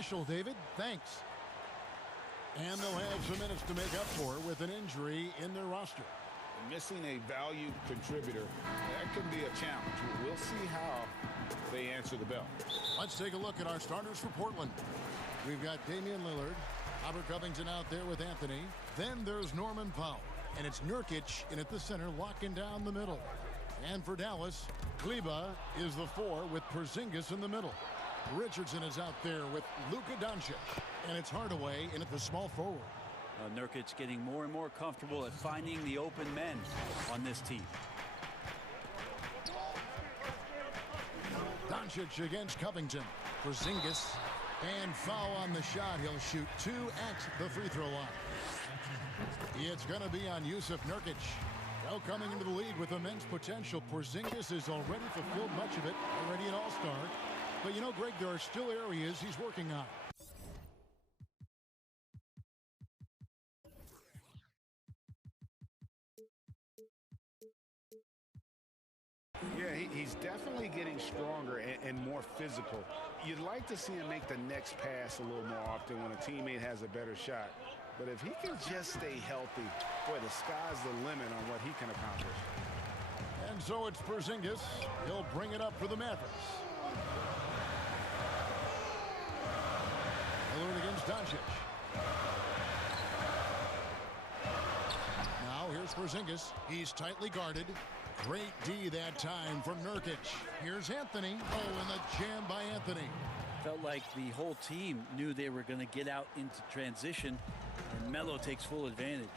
Special, David. Thanks. And they'll have some minutes to make up for with an injury in their roster. Missing a value contributor, that can be a challenge. We'll see how they answer the bell. Let's take a look at our starters for Portland. We've got Damian Lillard, Robert Covington out there with Anthony. Then there's Norman Powell. And it's Nurkic in at the center, locking down the middle. And for Dallas, Kleber is the 4 with Porzingis in the middle. Richardson is out there with Luka Doncic. And it's Hardaway in at the small forward. Nurkic getting more and more comfortable at finding the open men on this team. Doncic against Covington. Porzingis. And foul on the shot. He'll shoot 2 at the free throw line. It's going to be on Yusuf Nurkic. Well, coming into the league with immense potential, Porzingis has already fulfilled much of it, already an all-star. But you know, Greg, there are still areas he's working on. Yeah, he's definitely getting stronger and more physical. You'd like to see him make the next pass a little more often when a teammate has a better shot. But if he can just stay healthy, boy, the sky's the limit on what he can accomplish. And so it's Porzingis. He'll bring it up for the Mavericks. Lillard against Doncic. Now here's Porzingis. He's tightly guarded. Great D that time from Nurkic. Here's Anthony. Oh, and the jam by Anthony. Felt like the whole team knew they were going to get out into transition, and Melo takes full advantage.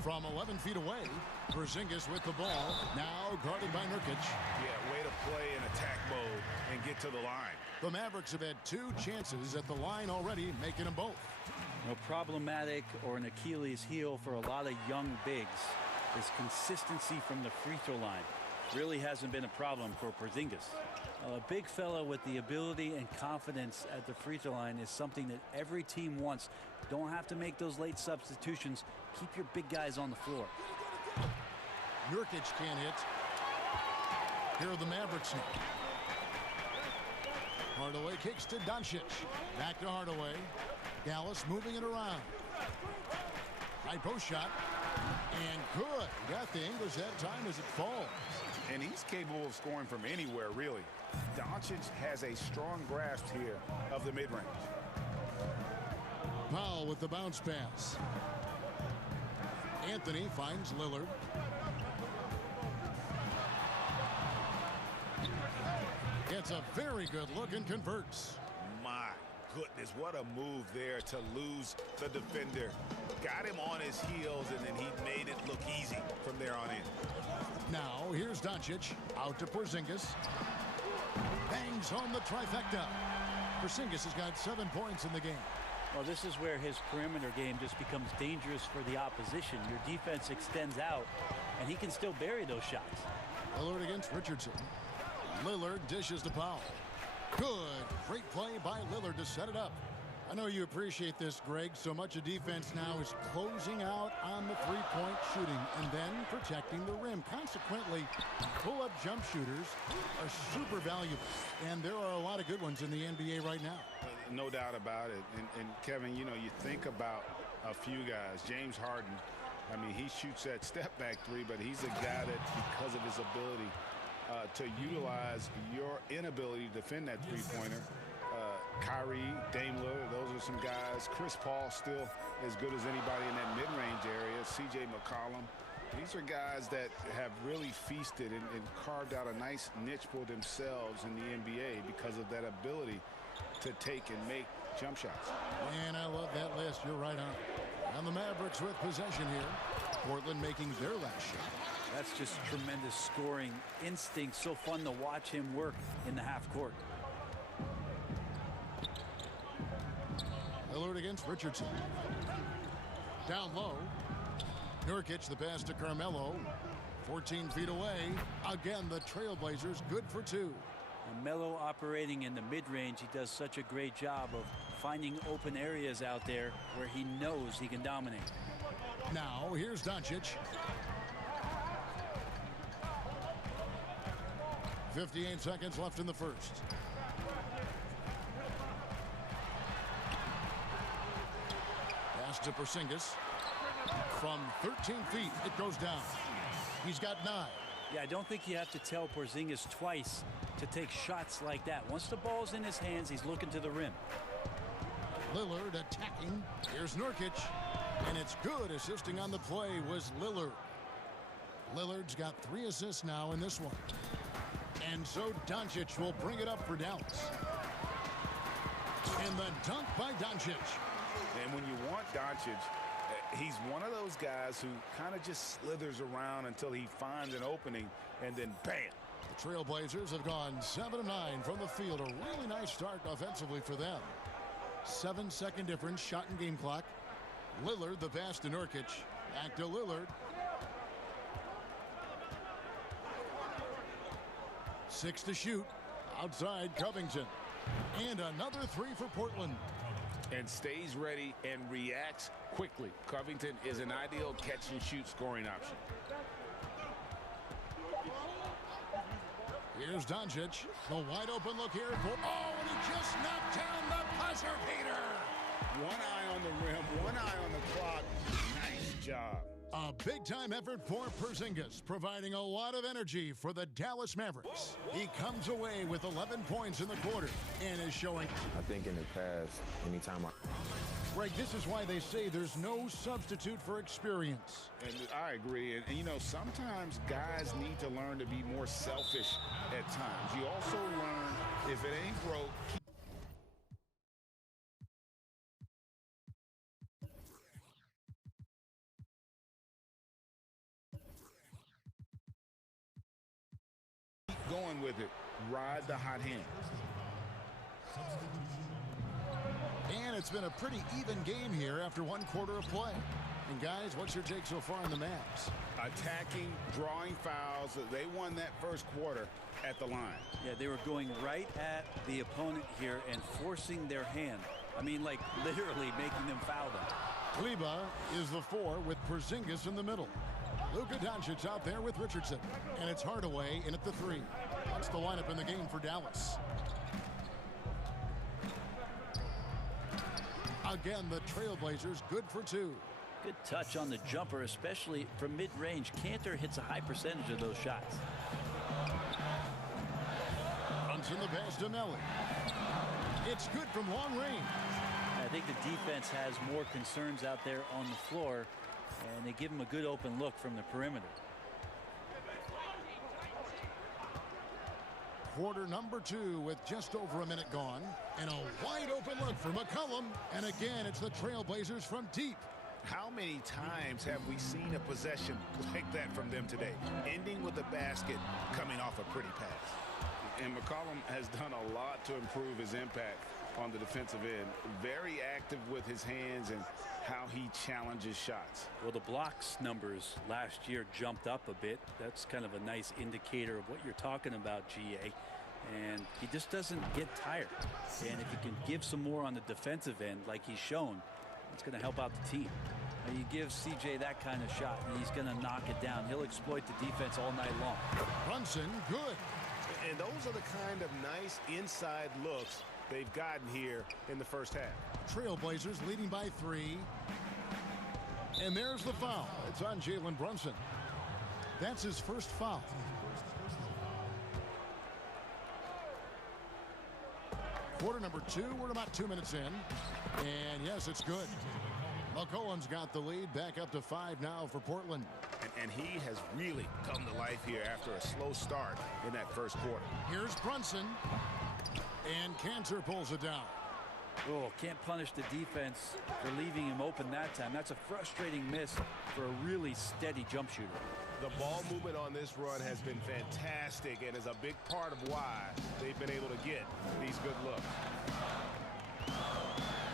From 11 feet away, Porzingis with the ball. Now guarded by Nurkic. Yeah, way to play in attack mode and get to the line. The Mavericks have had 2 chances at the line already, making them both. Problematic or an Achilles heel for a lot of young bigs is consistency from the free throw line. Really hasn't been a problem for Porzingis. A big fella with the ability and confidence at the free throw line is something that every team wants. Don't have to make those late substitutions. Keep your big guys on the floor. Nurkic can't hit. Here are the Mavericks now. Hardaway kicks to Doncic. Back to Hardaway. Dallas moving it around. High post shot. And good. Got the English that time as it falls. And he's capable of scoring from anywhere, really. Doncic has a strong grasp here of the mid-range. Powell with the bounce pass. Anthony finds Lillard. Gets a very good look and converts. My goodness, what a move there to lose the defender. Got him on his heels, and then he made it look easy from there on in. Now, here's Doncic. Out to Porzingis. Bangs home the trifecta. Porzingis has got 7 points in the game. Well, this is where his perimeter game just becomes dangerous for the opposition. Your defense extends out, and he can still bury those shots. Lillard against Richardson. Lillard dishes to Powell. Good. Great play by Lillard to set it up. I know you appreciate this, Greg. So much of defense now is closing out on the three-point shooting and then protecting the rim. Consequently, pull-up jump shooters are super valuable. And there are a lot of good ones in the NBA right now. No doubt about it. And Kevin, you know, you think about a few guys. James Harden, I mean, he shoots that step-back three, but he's a guy that, because of his ability to utilize your inability to defend that three-pointer, Kyrie, Dame Lillard, those are some guys. Chris Paul still as good as anybody in that mid-range area. C.J. McCollum. These are guys that have really feasted and carved out a nice niche for themselves in the NBA because of that ability to take and make jump shots. And I love that list. You're right on. And the Mavericks with possession here. Portland making their last shot. That's just tremendous scoring instinct. So fun to watch him work in the half court. Lillard against Richardson. Down low. Nurkic, the pass to Carmelo. 14 feet away. Again, the Trailblazers good for 2. And Melo operating in the mid-range, he does such a great job of finding open areas out there where he knows he can dominate. Now, here's Doncic. 58 seconds left in the first. pass to Porzingis. From 13 feet, it goes down. He's got 9. Yeah, I don't think you have to tell Porzingis twice to take shots like that. Once the ball's in his hands, he's looking to the rim. Lillard attacking. Here's Nurkic. And it's good. Assisting on the play was Lillard. Lillard's got 3 assists now in this one. And so Doncic will bring it up for Dallas. And the dunk by Doncic. And when you want Doncic, he's one of those guys who kind of just slithers around until he finds an opening, and then bam. The Trailblazers have gone 7 of 9 from the field. A really nice start offensively for them. 7-second difference, shot and game clock. Lillard, the pass to Nurkic. Back to Lillard. 6 to shoot. Outside Covington. And another 3 for Portland. And stays ready and reacts quickly. Covington is an ideal catch-and-shoot scoring option. Here's Doncic. The wide open look here. Oh, and he just knocked down the buzzer beater. One eye on the rim, one eye on the clock. Nice job. A big-time effort for Porzingis, providing a lot of energy for the Dallas Mavericks. He comes away with 11 points in the quarter and is showing. I think in the past, anytime Greg, this is why they say there's no substitute for experience. And I agree. And you know, sometimes guys need to learn to be more selfish at times. You also learn if it ain't broke. Going with it, ride the hot hand. And it's been a pretty even game here after 1 quarter of play. And guys, what's your take so far on the Mavs? Attacking, drawing fouls. They won that first quarter at the line. Yeah, they were going right at the opponent here and forcing their hand. I mean, like literally making them foul them. Kleba is the 4 with Porzingis in the middle. Luka Doncic out there with Richardson. And it's Hardaway in at the 3. That's the lineup in the game for Dallas. Again, the Trailblazers good for 2. Good touch on the jumper, especially from mid-range. Cantor hits a high percentage of those shots. Runs in the pass to Melly. It's good from long range. I think the defense has more concerns out there on the floor, and they give him a good open look from the perimeter. Quarter number 2 with just over a minute gone. And a wide open look for McCollum. And again, it's the Trailblazers from deep. How many times have we seen a possession like that from them today? Ending with a basket, coming off a pretty pass. And McCollum has done a lot to improve his impact on the defensive end. Very active with his hands and how he challenges shots. Well, the blocks numbers last year jumped up a bit. That's kind of a nice indicator of what you're talking about, GA. And he just doesn't get tired. And if he can give some more on the defensive end like he's shown, it's going to help out the team. Now, you give CJ that kind of shot and he's going to knock it down. He'll exploit the defense all night long. Brunson, good. And those are the kind of nice inside looks they've gotten here in the first half. Trailblazers leading by 3. And there's the foul. It's on Jalen Brunson. That's his first foul. Quarter number 2. We're about 2 minutes in. And yes, it's good. McCollum's got the lead. Back up to 5 now for Portland. And he has really come to life here after a slow start in that first quarter. Here's Brunson. And Cantor pulls it down. Oh, can't punish the defense for leaving him open that time. That's a frustrating miss for a really steady jump shooter. The ball movement on this run has been fantastic and is a big part of why they've been able to get these good looks.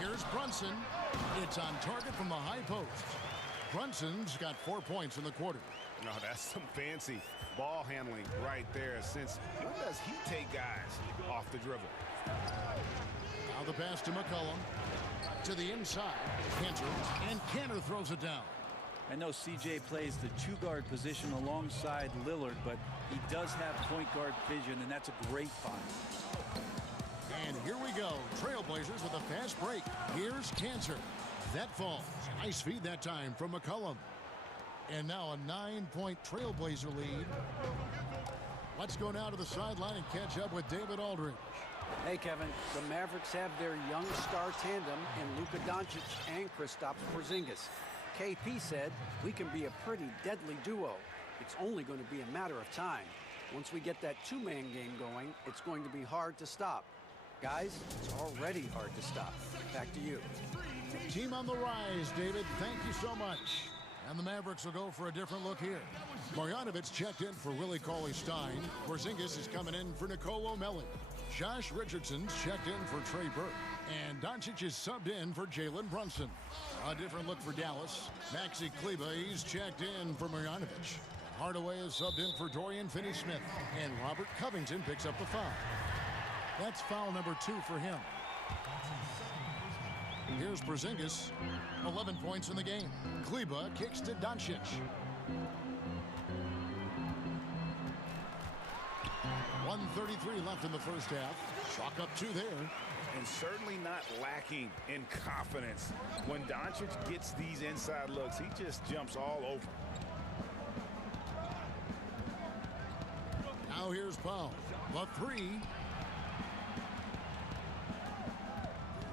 Here's Brunson. It's on target from the high post. Brunson's got 4 points in the quarter. No, that's some fancy ball handling right there. Since when does he take guys off the dribble? Now the pass to McCollum. To the inside. Cantor. And Cantor throws it down. I know CJ plays the 2-guard position alongside Lillard, but he does have point guard vision, and that's a great find. And here we go. Trailblazers with a fast break. Here's Cantor. That falls. Nice feed that time from McCollum. And now a 9-point Trailblazer lead. Let's go now to the sideline and catch up with David Aldridge. Hey, Kevin, the Mavericks have their young star tandem in Luka Doncic and Kristaps Porzingis. KP said, we can be a pretty deadly duo. It's only going to be a matter of time. Once we get that two-man game going, it's going to be hard to stop. Guys, it's already hard to stop. Back to you. Team on the rise, David. Thank you so much. And the Mavericks will go for a different look here. Marjanovic checked in for Willie Cauley-Stein. Porzingis is coming in for Nicolo Melli. Josh Richardson's checked in for Trey Burke. And Doncic is subbed in for Jalen Brunson. A different look for Dallas. Maxi Kleber, he's checked in for Marjanovic. Hardaway is subbed in for Dorian Finney-Smith. And Robert Covington picks up the foul. That's foul number 2 for him. Here's Porzingis. 11 points in the game. Kleber kicks to Doncic. .133 left in the first half. Chalk up 2 there. And certainly not lacking in confidence. When Doncic gets these inside looks, he just jumps all over. Now here's Powell. The 3.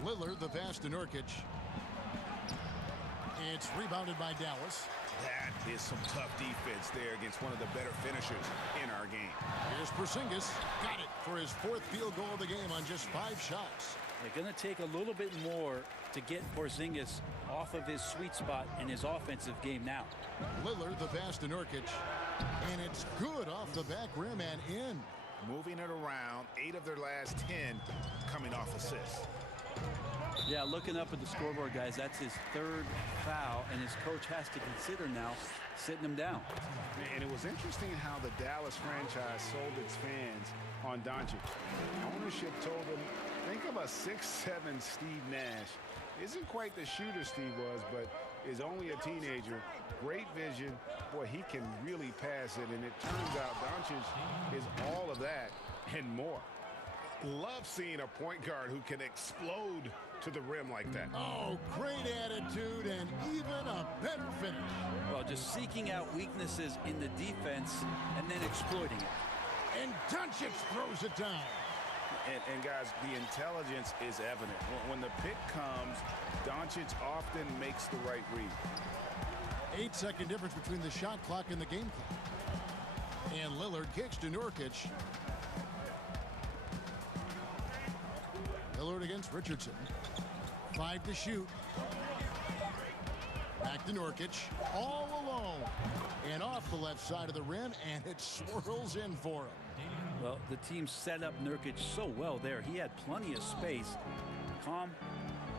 Lillard, the pass to Nurkic. It's rebounded by Dallas. That is some tough defense there against one of the better finishers in our game. Here's Porzingis. Got it for his 4th field goal of the game on just 5 shots. They're going to take a little bit more to get Porzingis off of his sweet spot in his offensive game now. Lillard, the pass to Nurkic. And it's good off the back rim and in. Moving it around, 8 of their last 10 coming off assists. Yeah, looking up at the scoreboard, guys, that's his 3rd foul, and his coach has to consider now sitting him down. And it was interesting how the Dallas franchise sold its fans on Doncic. Ownership told them, think of a 6'7" Steve Nash. Isn't quite the shooter Steve was, but is only a teenager. Great vision. Boy, he can really pass it, and it turns out Doncic is all of that and more. Love seeing a point guard who can explode to the rim like that. Oh, great attitude and even a better finish. Well, just seeking out weaknesses in the defense and then exploiting it. And Doncic throws it down. And guys, the intelligence is evident. When the pick comes, Doncic often makes the right read. 8-second difference between the shot clock and the game clock. And Lillard kicks to Nurkic. Lillard against Richardson. 5 to shoot. Back to Nurkic. All alone. And off the left side of the rim, and it swirls in for him. Well, the team set up Nurkic so well there. He had plenty of space, calm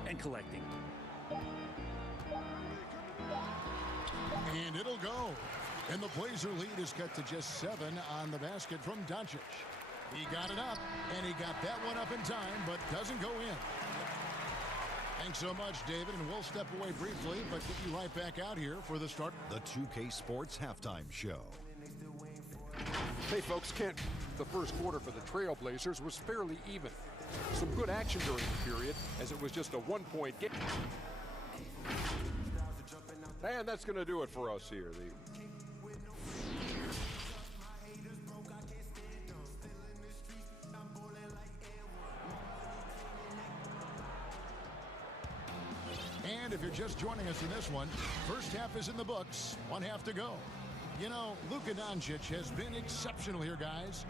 and collecting. And it'll go. And the Blazer lead is cut to just 7 on the basket from Doncic. He got it up, and he got that one up in time, but doesn't go in. Thanks so much, David, and we'll step away briefly, but get you right back out here for the start. The 2K Sports Halftime Show. Hey, folks, Kent. The first quarter for the Trailblazers was fairly even. Some good action during the period, as it was just a 1-point game. And that's going to do it for us here. And if you're just joining us in this one, first half is in the books, 1 half to go. You know, Luka Doncic has been exceptional here, guys.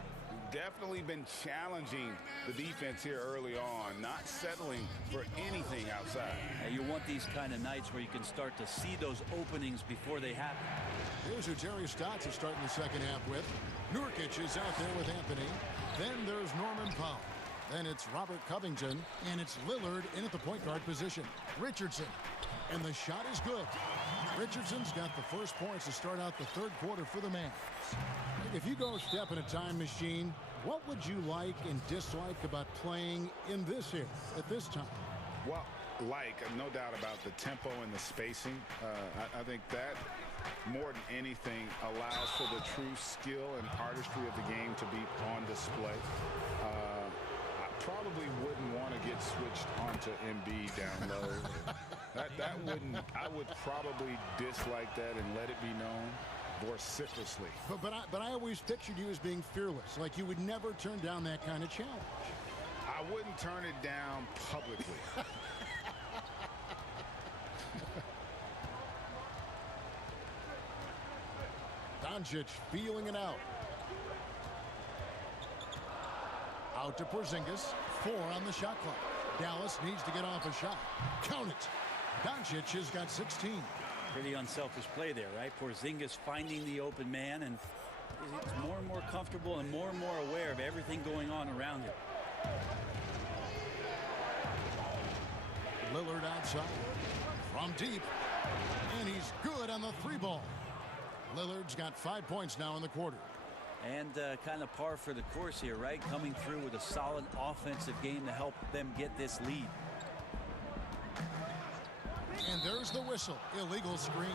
Definitely been challenging the defense here early on, not settling for anything outside. And you want these kind of nights where you can start to see those openings before they happen. Here's who Terry Stotts is starting the second half with. Nurkic is out there with Anthony. Then there's Norman Powell. Then it's Robert Covington, and it's Lillard in at the point guard position. Richardson, and the shot is good. Richardson's got the first points to start out the third quarter for the Mavs. If you go step in a time machine, what would you like and dislike about playing in this era at this time? Well, no doubt about the tempo and the spacing. I think that more than anything allows for the true skill and artistry of the game to be on display. I probably wouldn't want to get switched onto Embiid down low. I would probably dislike that and let it be known vociferously. But I always pictured you as being fearless, like you would never turn down that kind of challenge. I wouldn't turn it down publicly. Doncic feeling it out. Out to Porzingis. 4 on the shot clock. Dallas needs to get off a shot. Count it. Doncic has got 16. Pretty unselfish play there, right? Porzingis finding the open man, and he's more and more comfortable and more aware of everything going on around him. Lillard outside. From deep. And he's good on the 3-ball. Lillard's got 5 points now in the quarter. And kind of par for the course here, right? Coming through with a solid offensive game to help them get this lead. And there's the whistle. Illegal screen.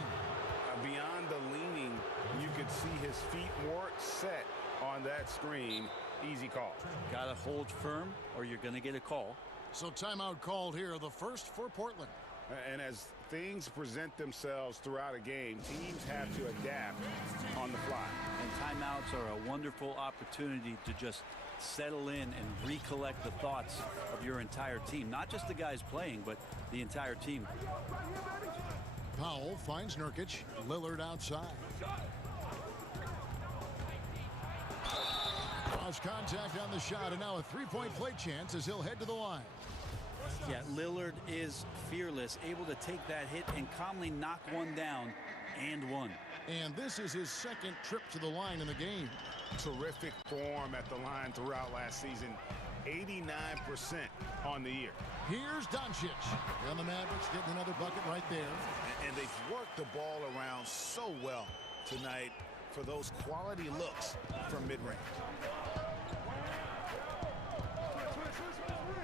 Beyond the leaning, you could see his feet more set on that screen. Easy call. Got to hold firm or you're going to get a call. So timeout called here, the first for Portland. And as things present themselves throughout a game, teams have to adapt on the fly. And timeouts are a wonderful opportunity to just settle in and recollect the thoughts of your entire team. Not just the guys playing, but the entire team. Powell finds Nurkic. Lillard outside. Cross contact on the shot, and now a 3-point play chance as he'll head to the line. Yeah, Lillard is fearless, able to take that hit and calmly knock one down and one. And this is his second trip to the line in the game. Terrific form at the line throughout last season. 89% on the year. Here's Doncic. And the Mavericks getting another bucket right there. And they've worked the ball around so well tonight for those quality looks from mid-range.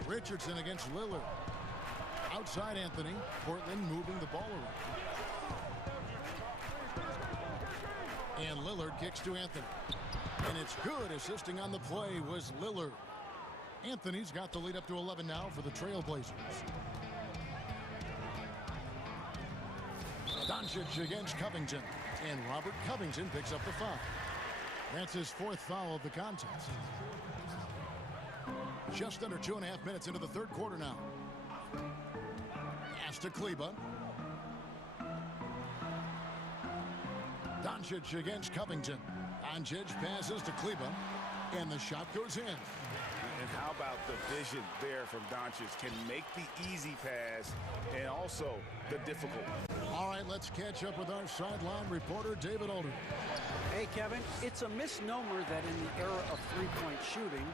Richardson against Lillard. Outside Anthony. Portland moving the ball around. And Lillard kicks to Anthony. And it's good. Assisting on the play was Lillard. Anthony's got the lead up to 11 now for the Trailblazers. Doncic against Covington. And Robert Covington picks up the foul. That's his 4th foul of the contest. Just under 2.5 minutes into the 3rd quarter now. Pass to Kleba. Doncic against Covington. Doncic passes to Kleba. And the shot goes in. And how about the vision there from Doncic? Can make the easy pass and also the difficult one. All right, let's catch up with our sideline reporter, David Alder. Hey, Kevin, it's a misnomer that in the era of three-point shooting,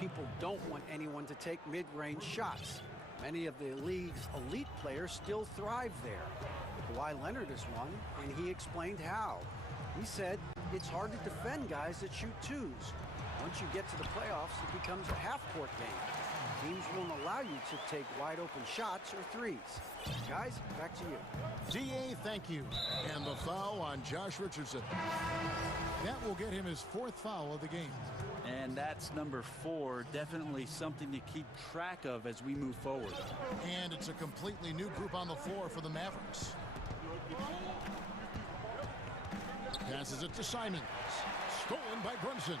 people don't want anyone to take mid-range shots. Many of the league's elite players still thrive there. Kawhi Leonard is one, and he explained how. He said it's hard to defend guys that shoot twos. Once you get to the playoffs, it becomes a half-court game. Teams won't allow you to take wide-open shots or threes. Guys, back to you. DA, thank you. And the foul on Josh Richardson. That will get him his 4th foul of the game. And that's number 4. Definitely something to keep track of as we move forward. And it's a completely new group on the floor for the Mavericks. Passes it to Simons. Stolen by Brunson.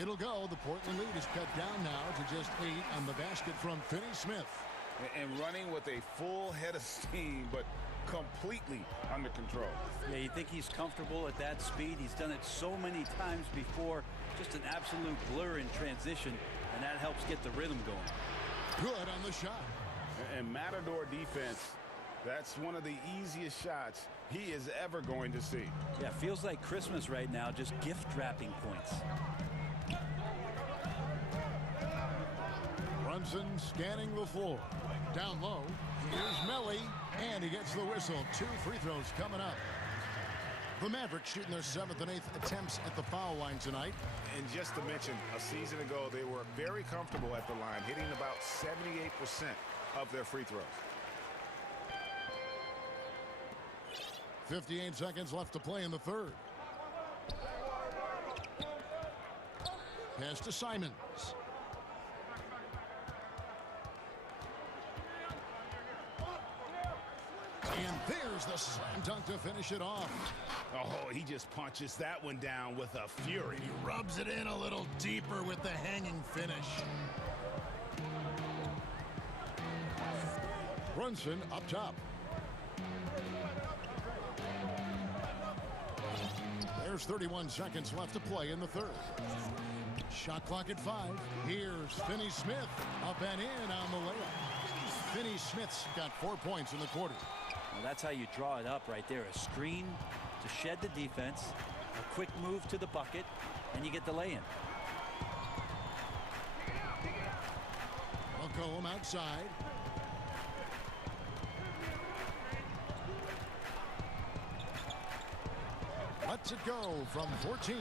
It'll go. The Portland lead is cut down now to just 8 on the basket from Finney-Smith. And running with a full head of steam, but completely under control. Yeah, you think he's comfortable at that speed. He's done it so many times before. Just an absolute blur in transition, and that helps get the rhythm going. Good on the shot. And Matador defense, that's one of the easiest shots he is ever going to see. Yeah, feels like Christmas right now, just gift wrapping points. Brunson scanning the floor. Down low, here's Melly, and he gets the whistle. 2 free throws coming up. The Mavericks shooting their 7th and 8th attempts at the foul line tonight. And just to mention, a season ago, they were very comfortable at the line, hitting about 78% of their free throws. 58 seconds left to play in the 3rd. Pass to Simons. Here's the slam dunk to finish it off. Oh, he just punches that one down with a fury. He rubs it in a little deeper with the hanging finish. Brunson up top. There's 31 seconds left to play in the third. Shot clock at 5. Here's Finney Smith up and in on the layup. Finney Smith's got 4 points in the quarter. Well, that's how you draw it up right there. A screen to shed the defense, a quick move to the bucket, and you get the lay-in. McCollum outside. Lets it go from 14.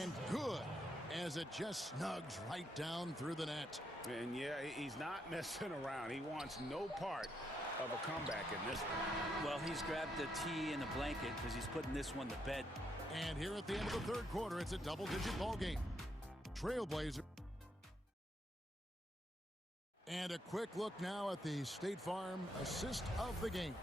And good, as it just snugs right down through the net. And yeah, he's not messing around. He wants no part of a comeback in this one. Well, he's grabbed the tee and the blanket because he's putting this one to bed. And here at the end of the third quarter, it's a double-digit ball game. Trailblazer. And a quick look now at the State Farm assist of the game.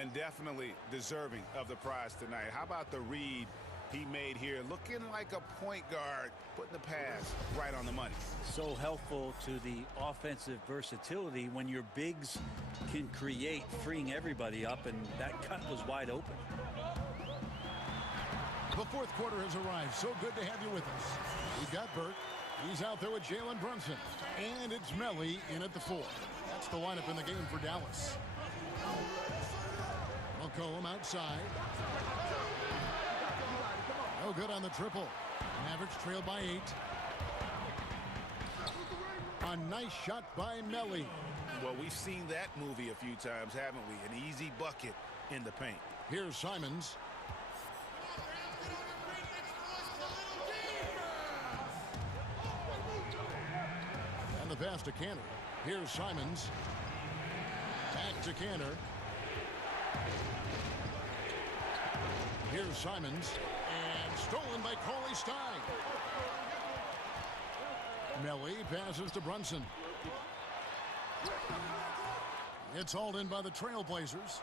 And definitely deserving of the prize tonight. How about the read he made here? Looking like a point guard, putting the pass right on the money. So helpful to the offensive versatility when your bigs can create, freeing everybody up, and that cut was wide open. The fourth quarter has arrived. So good to have you with us. We've got Burke. He's out there with Jalen Brunson. And it's Melly in at the 4. That's the lineup in the game for Dallas. McCollum outside. No good on the triple. Mavericks trail by 8. A nice shot by Melly. Well, we've seen that movie a few times, haven't we? An easy bucket in the paint. Here's Simons. And the pass to Canner. Here's Simons. Back to Canner. Here's Simons. And stolen by Cauley Stein. Melly passes to Brunson. It's hauled in by the Trailblazers.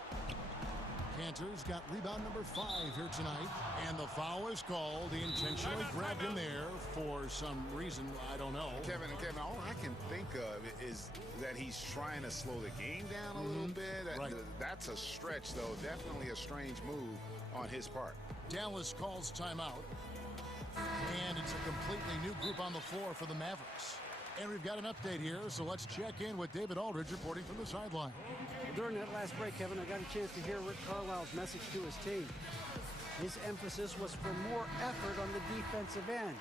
Cantor's got rebound number 5 here tonight. And the foul is called. He intentionally grabbed him there for some reason. I don't know. Kevin, all I can think of is that he's trying to slow the game down a little bit. Right. That's a stretch, though. Definitely a strange move on his part. Dallas calls timeout. And it's a completely new group on the floor for the Mavericks. And we've got an update here, so let's check in with David Aldridge reporting from the sideline. During that last break, Kevin, I got a chance to hear Rick Carlisle's message to his team. His emphasis was for more effort on the defensive end.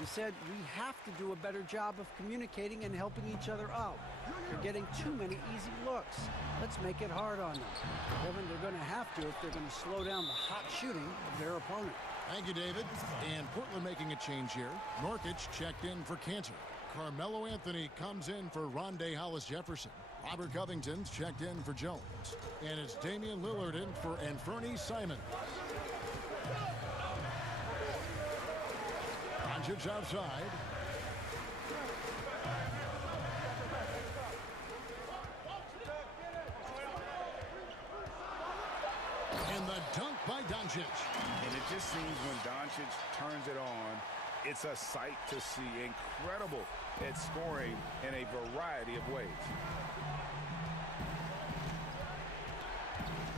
He said, we have to do a better job of communicating and helping each other out. They're getting too many easy looks. Let's make it hard on them. Kevin, they're going to have to if they're going to slow down the hot shooting of their opponent. Thank you, David. And Portland making a change here. Norkic checked in for Cantor. Carmelo Anthony comes in for Rondé Hollis-Jefferson. Robert Covington's checked in for Jones. And it's Damian Lillard in for Anfernee Simons. Doncic outside. And the dunk by Doncic. And it just seems when Doncic turns it on, it's a sight to see. Incredible at scoring in a variety of ways.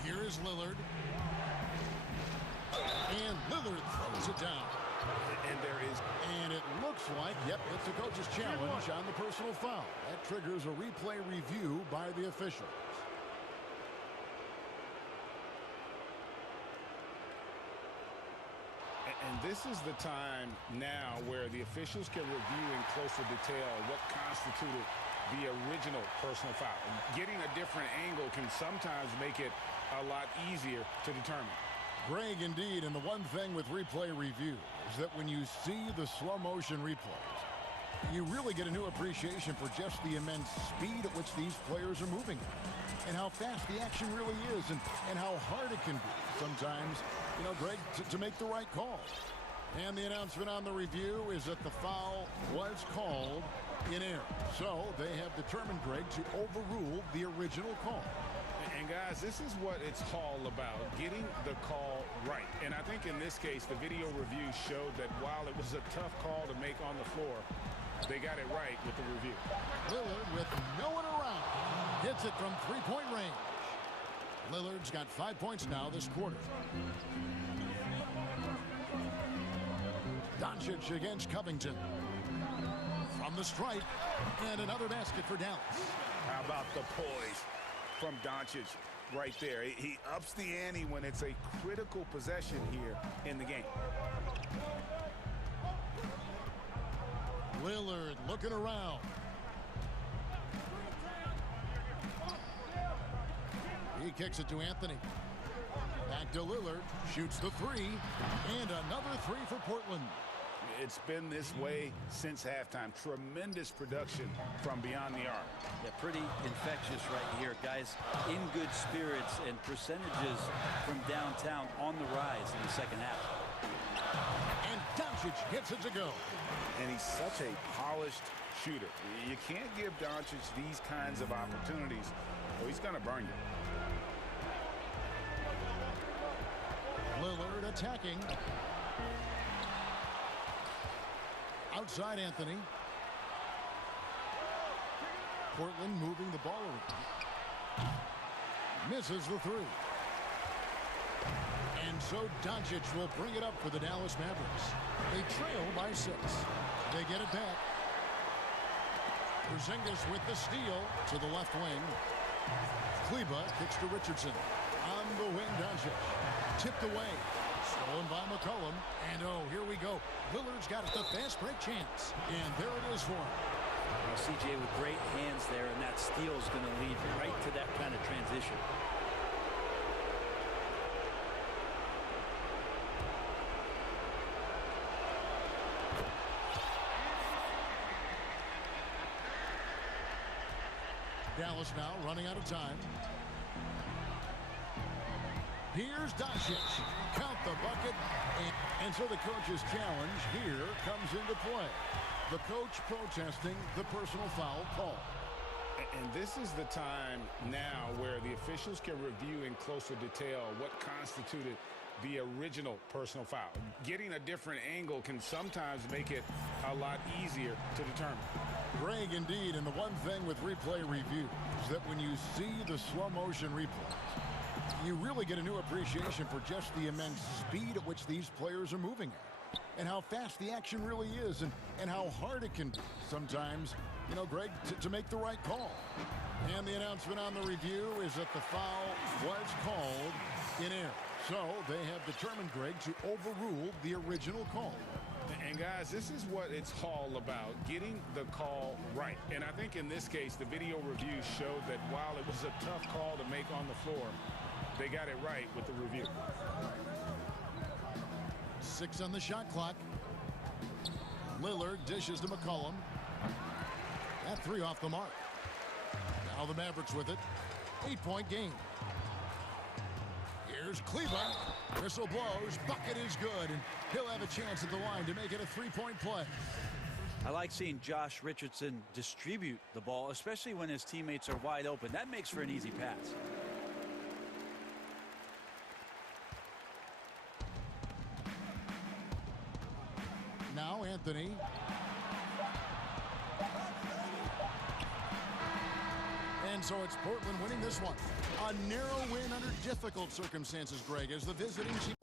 Here is Lillard. And Lillard throws it down. And it looks like, yep, it's a coach's challenge on the personal foul. That triggers a replay review by the officials. And this is the time now where the officials can review in closer detail what constituted the original personal foul. Getting a different angle can sometimes make it a lot easier to determine. Greg, indeed, and the one thing with replay review is that when you see the slow motion replays, you really get a new appreciation for just the immense speed at which these players are moving and how fast the action really is and how hard it can be sometimes, you know, Greg, to make the right call. And the announcement on the review is that the foul was called in error. So they have determined, Greg, to overrule the original call. And guys, this is what it's all about, getting the call right. And I think in this case, the video review showed that while it was a tough call to make on the floor, they got it right with the review. Lillard with no one around. Hits it from three-point range. Lillard's got 5 points now this quarter. Doncic against Covington. From the stripe, and another basket for Dallas. How about the poise from Doncic right there? He ups the ante when it's a critical possession here in the game. Lillard looking around. He kicks it to Anthony. Back to Lillard. Shoots the three. And another three for Portland. It's been this way since halftime. Tremendous production from beyond the arc. Yeah, pretty infectious right here. Guys in good spirits, and percentages from downtown on the rise in the second half. And Doncic gets it to go. And he's such a polished shooter. You can't give Doncic these kinds of opportunities, or he's going to burn you. Lillard attacking. Outside Anthony. Portland moving the ball around. Misses the three. And so Doncic will bring it up for the Dallas Mavericks. They trail by 6. They get it back. Porzingis with the steal to the left wing. Kleba kicks to Richardson. On the wing, Doncic. Tipped away. Stolen by McCollum. And oh, here we go. Lillard's got the fast break chance. And there it is for him. Well, CJ with great hands there, and that steal is going to lead right to that kind of transition. Dallas now running out of time. Here's Doncic. Count the bucket. And so the coach's challenge here comes into play. The coach protesting the personal foul call. And this is the time now where the officials can review in closer detail what constituted the original personal foul. Getting a different angle can sometimes make it a lot easier to determine. Greg, indeed, and the one thing with replay review is that when you see the slow motion replays, you really get a new appreciation for just the immense speed at which these players are moving at, and how fast the action really is, and how hard it can be sometimes, you know, Greg, to make the right call. And the announcement on the review is that the foul was called in error. So they have determined, Greg, to overrule the original call. And guys, this is what it's all about, getting the call right. And I think in this case, the video review showed that while it was a tough call to make on the floor, they got it right with the review. 6 on the shot clock. Lillard dishes to McCollum. That three off the mark. Now the Mavericks with it. 8-point game. Here's Kleba. Whistle blows. Bucket is good. And he'll have a chance at the line to make it a 3-point play. I like seeing Josh Richardson distribute the ball, especially when his teammates are wide open. That makes for an easy pass. Now Anthony. And so it's Portland winning this one. A narrow win under difficult circumstances, Greg, as the visiting team.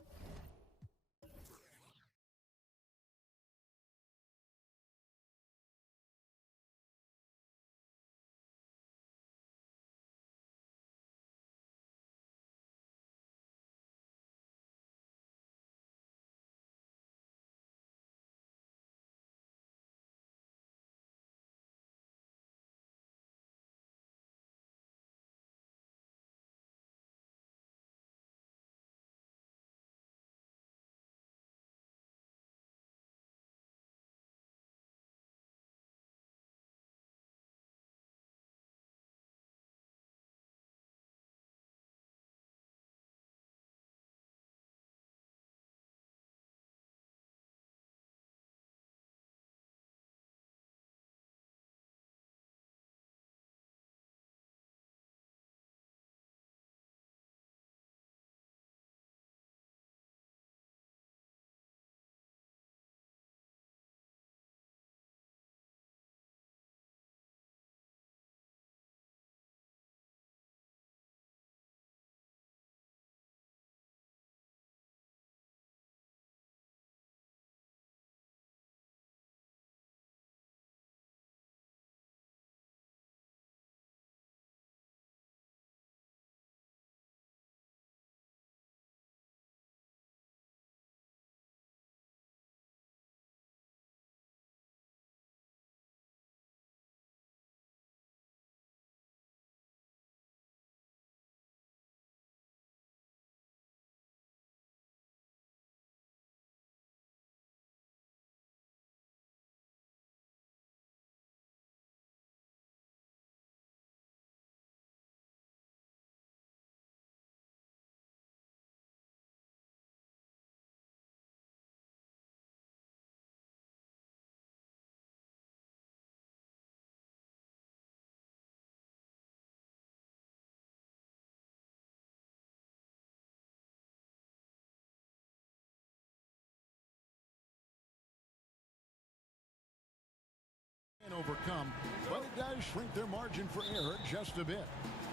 overcome, but it does shrink their margin for error just a bit.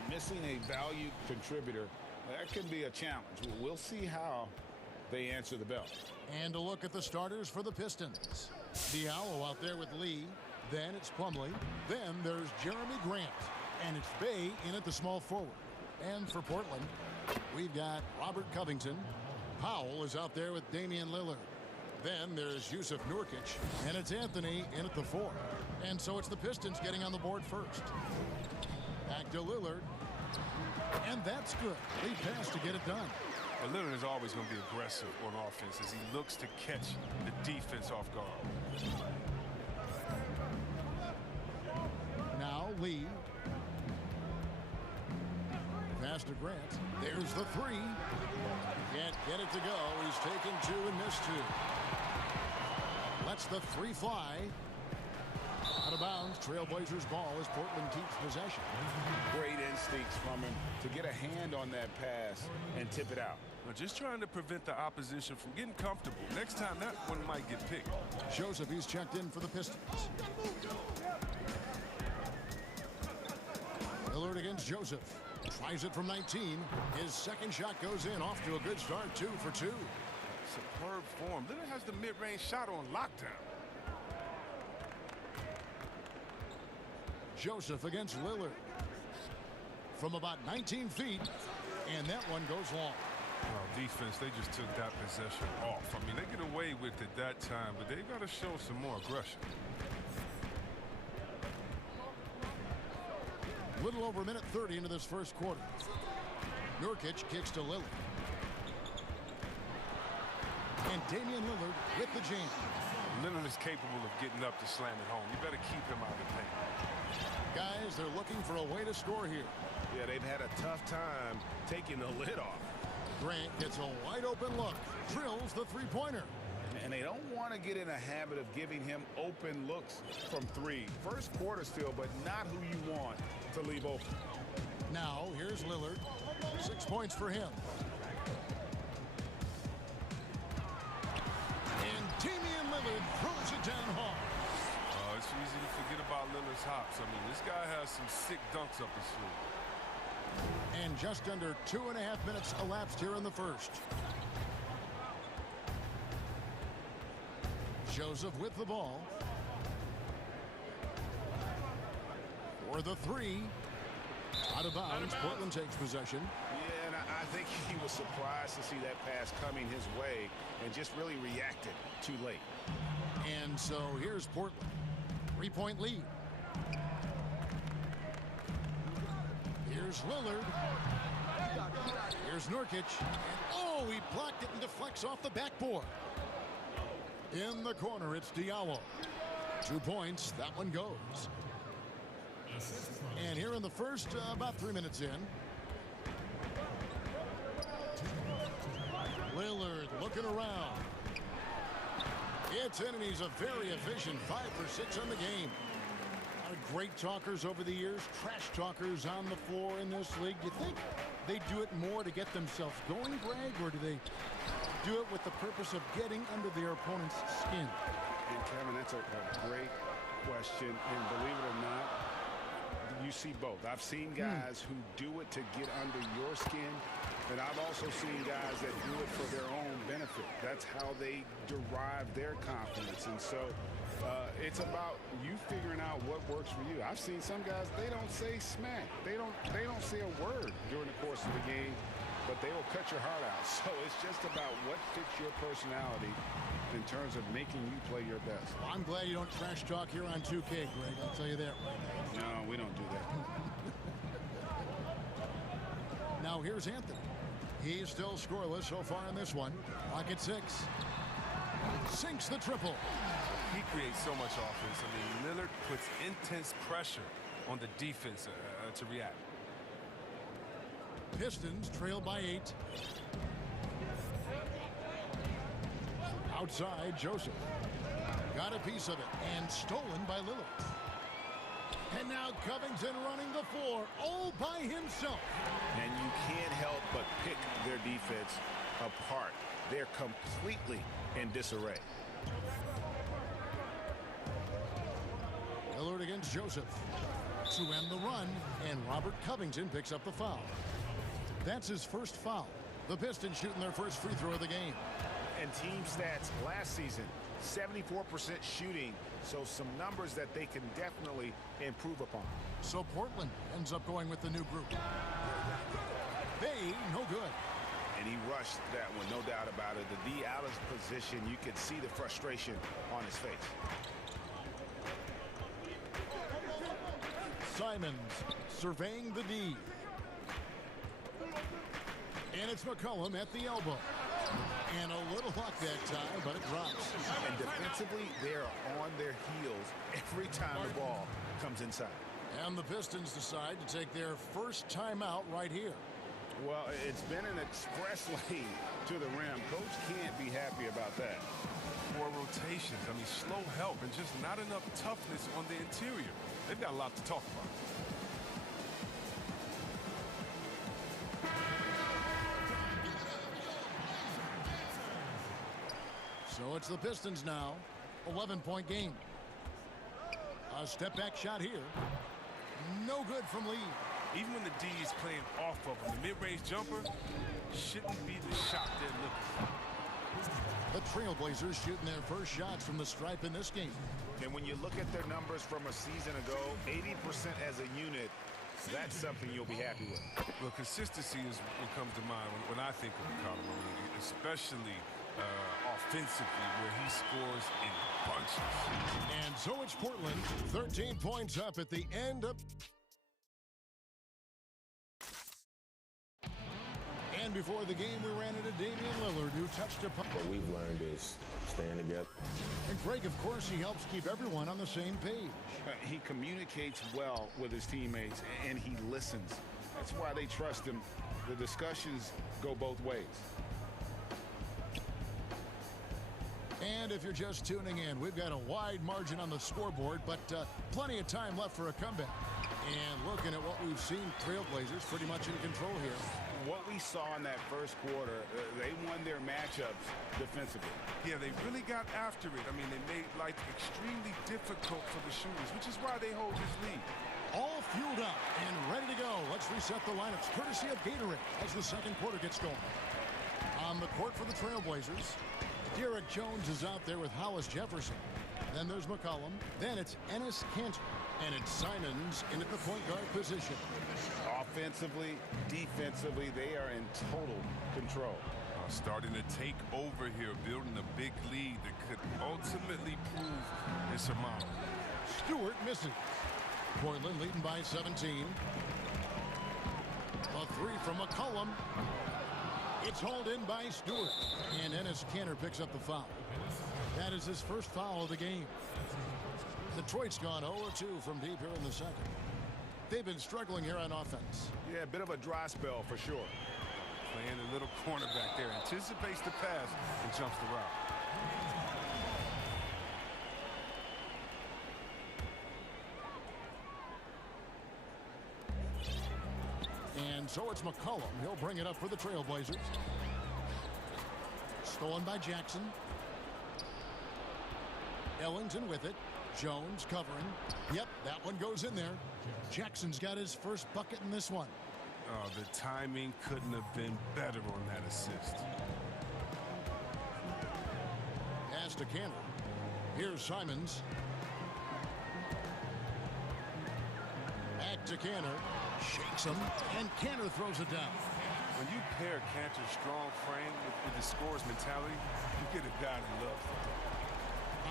Missing a valued contributor, that can be a challenge. We'll see how they answer the bell. And a look at the starters for the Pistons. Diallo out there with Lee. Then it's Plumlee. Then there's Jeremy Grant. And it's Bay in at the small forward. And for Portland, we've got Robert Covington. Powell is out there with Damian Lillard. Then there's Yusuf Nurkic. And it's Anthony in at the 4. And so it's the Pistons getting on the board first. Back to Lillard. And that's good. Lead pass to get it done. And Lillard is always going to be aggressive on offense as he looks to catch the defense off guard. Now Lee. Pass to Grant. There's the 3. Can't get it to go. He's taken 2 and missed 2. Lets the 3 fly. Out of bounds. Trailblazers ball as Portland keeps possession. Great instincts from him to get a hand on that pass and tip it out. We're just trying to prevent the opposition from getting comfortable. Next time, that one might get picked. Joseph, he's checked in for the Pistons. Lillard against Joseph. Tries it from 19. His second shot goes in. Off to a good start. 2 for 2. Superb form. Lillard has the mid-range shot on lockdown. Joseph against Lillard. From about 19 feet. And that one goes long. Defense, they just took that possession off. I mean, they get away with it that time, but they got to show some more aggression. Little over a minute 30 into this first quarter. Nurkic kicks to Lillard. And Damian Lillard with the jam. Lillard is capable of getting up to slam it home. You better keep him out of the paint. Guys, they're looking for a way to score here. Yeah, they've had a tough time taking the lid off. Grant gets a wide open look. Drills the three-pointer. And they don't want to get in a habit of giving him open looks from 3. First quarter still, but not who you want to leave open. Now, here's Lillard. 6 points for him. And Damian Lillard throws it down hard. It's easy to forget about Lillard's hops. I mean, this guy has some sick dunks up his sleeve. And just under 2.5 minutes elapsed here in the first. Joseph with the ball. For the 3. Out of bounds. Portland takes possession. Yeah, and I think he was surprised to see that pass coming his way and just really reacted too late. And so here's Portland. 3-point lead. Here's Lillard. Here's Nurkic. And oh, he blocked it and deflects off the backboard. In the corner, it's Diallo. 2 points. That one goes. And here in the first, about 3 minutes in. Lillard looking around. It's in, and he's a very efficient 5 for 6 on the game. A lot of great talkers over the years, trash talkers on the floor in this league. Do you think they do it more to get themselves going, Greg, or do they do it with the purpose of getting under their opponent's skin? And Kevin, that's a great question, and believe it or not, you see both. I've seen guys who do it to get under your skin, and I've also seen guys that do it for their own benefit. That's how they derive their confidence. And so it's about you figuring out what works for you. I've seen some guys, they don't say smack. They don't say a word during the course of the game, but they will cut your heart out. So it's just about what fits your personality in terms of making you play your best. Well, I'm glad you don't trash talk here on 2K, Greg. I'll tell you that right now. No, we don't do that. Now here's Anthony. He's still scoreless so far in this one. Clock at 6. Sinks the triple. He creates so much offense. I mean, Lillard puts intense pressure on the defense to react. Pistons trail by 8. Outside, Joseph. Got a piece of it and stolen by Lillard. And now Covington running the floor all by himself. And you can't help but pick their defense apart. They're completely in disarray. Lillard against Joseph. To end the run, and Robert Covington picks up the foul. That's his first foul. The Pistons shooting their first free throw of the game. And team stats last season, 74% shooting, so some numbers that they can definitely improve upon. So Portland ends up going with the new group. They, no good. And he rushed that one, no doubt about it. The D out of position, you could see the frustration on his face. Simons surveying the D. And it's McCollum at the elbow. And a little luck that time, but it drops. And defensively, they're on their heels every time the ball comes inside. And the Pistons decide to take their first timeout right here. Well, it's been an express lane to the rim. Coach can't be happy about that. Poor rotations. I mean, slow help and just not enough toughness on the interior. They've got a lot to talk about. So it's the Pistons now. 11-point game. A step-back shot here. No good from Lee. Even when the D is playing off of him, the mid-range jumper shouldn't be the shot they're looking for. The Trailblazers shooting their first shots from the stripe in this game. And when you look at their numbers from a season ago, 80% as a unit, that's something you'll be happy with. Well, consistency is what comes to mind when I think of McCollum, especially offensively, where he scores in bunches. And so it's Portland, 13 points up at the end of... And before the game, we ran into Damian Lillard, who touched a puck. What we've learned is staying together. And Greg, of course, he helps keep everyone on the same page. He communicates well with his teammates, and he listens. That's why they trust him. The discussions go both ways. And if you're just tuning in, we've got a wide margin on the scoreboard, but plenty of time left for a comeback. And looking at what we've seen, Trailblazers pretty much in control here. What we saw in that first quarter, they won their matchups defensively. Yeah, they really got after it. I mean, they made life extremely difficult for the shooters, which is why they hold this lead. All fueled up and ready to go. Let's reset the lineups, courtesy of Gatorade, as the second quarter gets going. On the court for the Trailblazers, Derek Jones is out there with Hollis Jefferson. Then there's McCollum. Then it's Enes Kanter. And it's Simons in at the point guard position. Offensively, defensively, they are in total control. Starting to take over here, building a big lead that could ultimately prove insurmountable. Stewart misses. Portland leading by 17. A three from McCollum. It's hauled in by Stewart. And Enes Kanter picks up the foul. That is his first foul of the game. Detroit's gone 0-2 from deep here in the second. They've been struggling here on offense. Yeah, a bit of a dry spell for sure. Playing a little cornerback there. Anticipates the pass and jumps the route. And so it's McCollum. He'll bring it up for the Trailblazers. Stolen by Jackson. Ellington with it. Jones covering. Yep, that one goes in there. Jackson's got his first bucket in this one. Oh, the timing couldn't have been better on that assist. Pass to Kanter. Here's Simons. Back to Kanter. Shakes him, and Kanter throws it down. When you pair Kanter's strong frame with the scorer's mentality, you get a guy that loves it.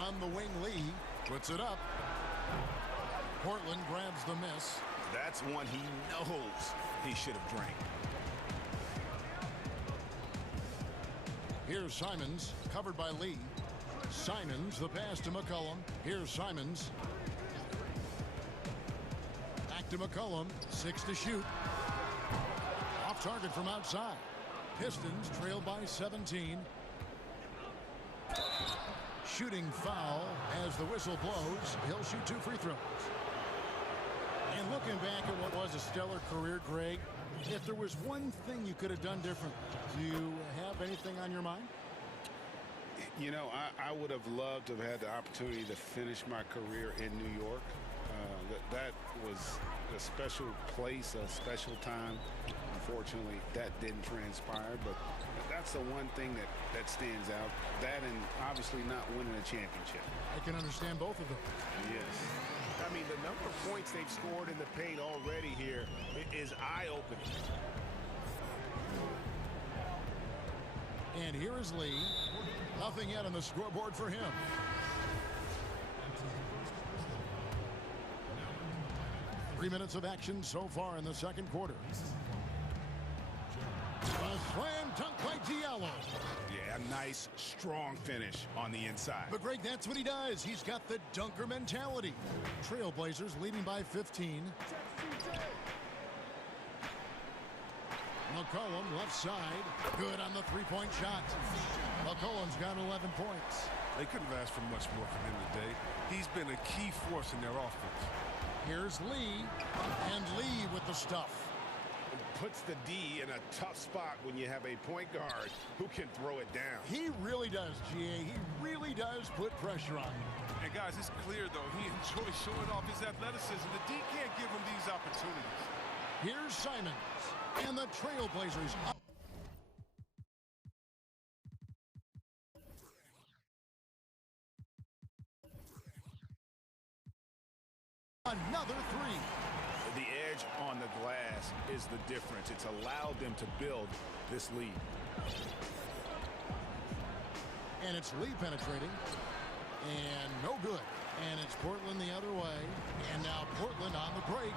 On the wing, Lee puts it up. Portland grabs the miss. That's one he knows he should have drank. Here's Simons, covered by Lee. Simons, the pass to McCollum. Here's Simons. Back to McCollum, 6 to shoot. Off target from outside. Pistons trail by 17. Shooting foul as the whistle blows. He'll shoot 2 free throws. And looking back at what was a stellar career, Greg, if there was one thing you could have done different, do you have anything on your mind? You know, I would have loved to have had the opportunity to finish my career in New York. That was a special place, a special time. Unfortunately, that didn't transpire, but that's the one thing that stands out. That and obviously not winning a championship. I can understand both of them. Yes. I mean, the number of points they've scored in the paint already here is eye-opening. And here is Lee. Nothing yet on the scoreboard for him. Three minutes of action so far in the second quarter. A slam dunk by Diallo. Yeah, a nice, strong finish on the inside. But Greg, that's what he does. He's got the dunker mentality. Trailblazers leading by 15. McCollum left side. Good on the three-point shot. McCollum's got 11 points. They couldn't have asked for much more from him today. He's been a key force in their offense. Here's Lee. And Lee with the stuff. Puts the D in a tough spot when you have a point guard who can throw it down. He really does, GA. He really does put pressure on him. And guys, it's clear, though, he enjoys showing off his athleticism. The D can't give him these opportunities. Here's Simons. And the Trailblazers up. Another three. The edge on the glass is the difference. It's allowed them to build this lead. And it's Lee penetrating. And no good. And it's Portland the other way. And now Portland on the break.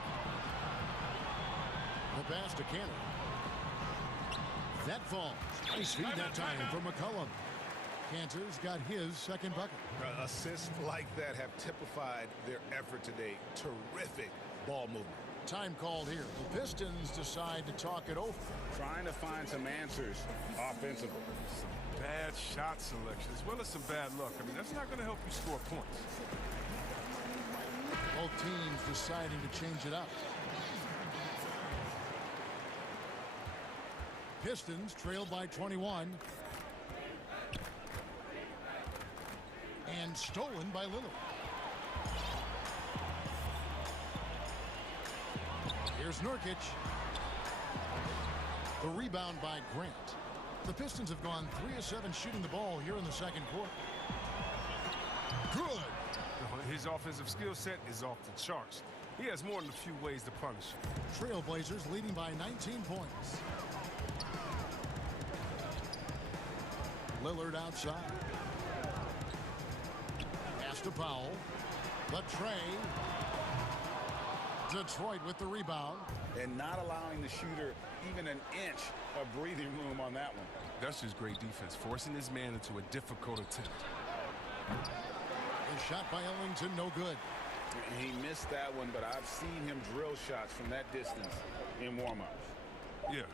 The pass to Cannon. That falls. Nice feed that time from McCollum. Cantor's got his second bucket. Assists like that have typified their effort today. Terrific ball movement. Time called here. The Pistons decide to talk it over. Trying to find some answers offensively. Some bad shot selection as well as some bad luck. I mean, that's not going to help you score points. Both teams deciding to change it up. Pistons trailed by 21. And stolen by Lillard. Here's Nurkic. The rebound by Grant. The Pistons have gone 3 of 7 shooting the ball here in the second quarter. Good. His offensive skill set is off the charts. He has more than a few ways to punish him. Trailblazers leading by 19 points. Lillard outside. Pass to Powell. The tray. Detroit with the rebound. And not allowing the shooter even an inch of breathing room on that one. That's just great defense, forcing his man into a difficult attempt. A shot by Ellington, no good. He missed that one, but I've seen him drill shots from that distance in warm-ups. Yeah,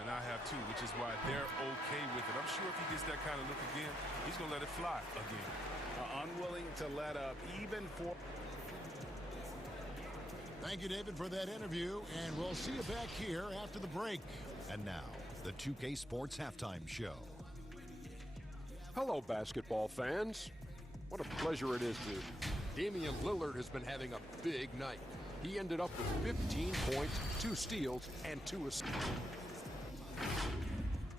and I have too, which is why they're okay with it. I'm sure if he gets that kind of look again, he's going to let it fly again. Unwilling to let up, even for... Thank you, David, for that interview, and we'll see you back here after the break. And now, the 2K Sports Halftime Show. Hello, basketball fans. What a pleasure it is to... Damian Lillard has been having a big night. He ended up with 15 points, 2 steals, and 2 assists.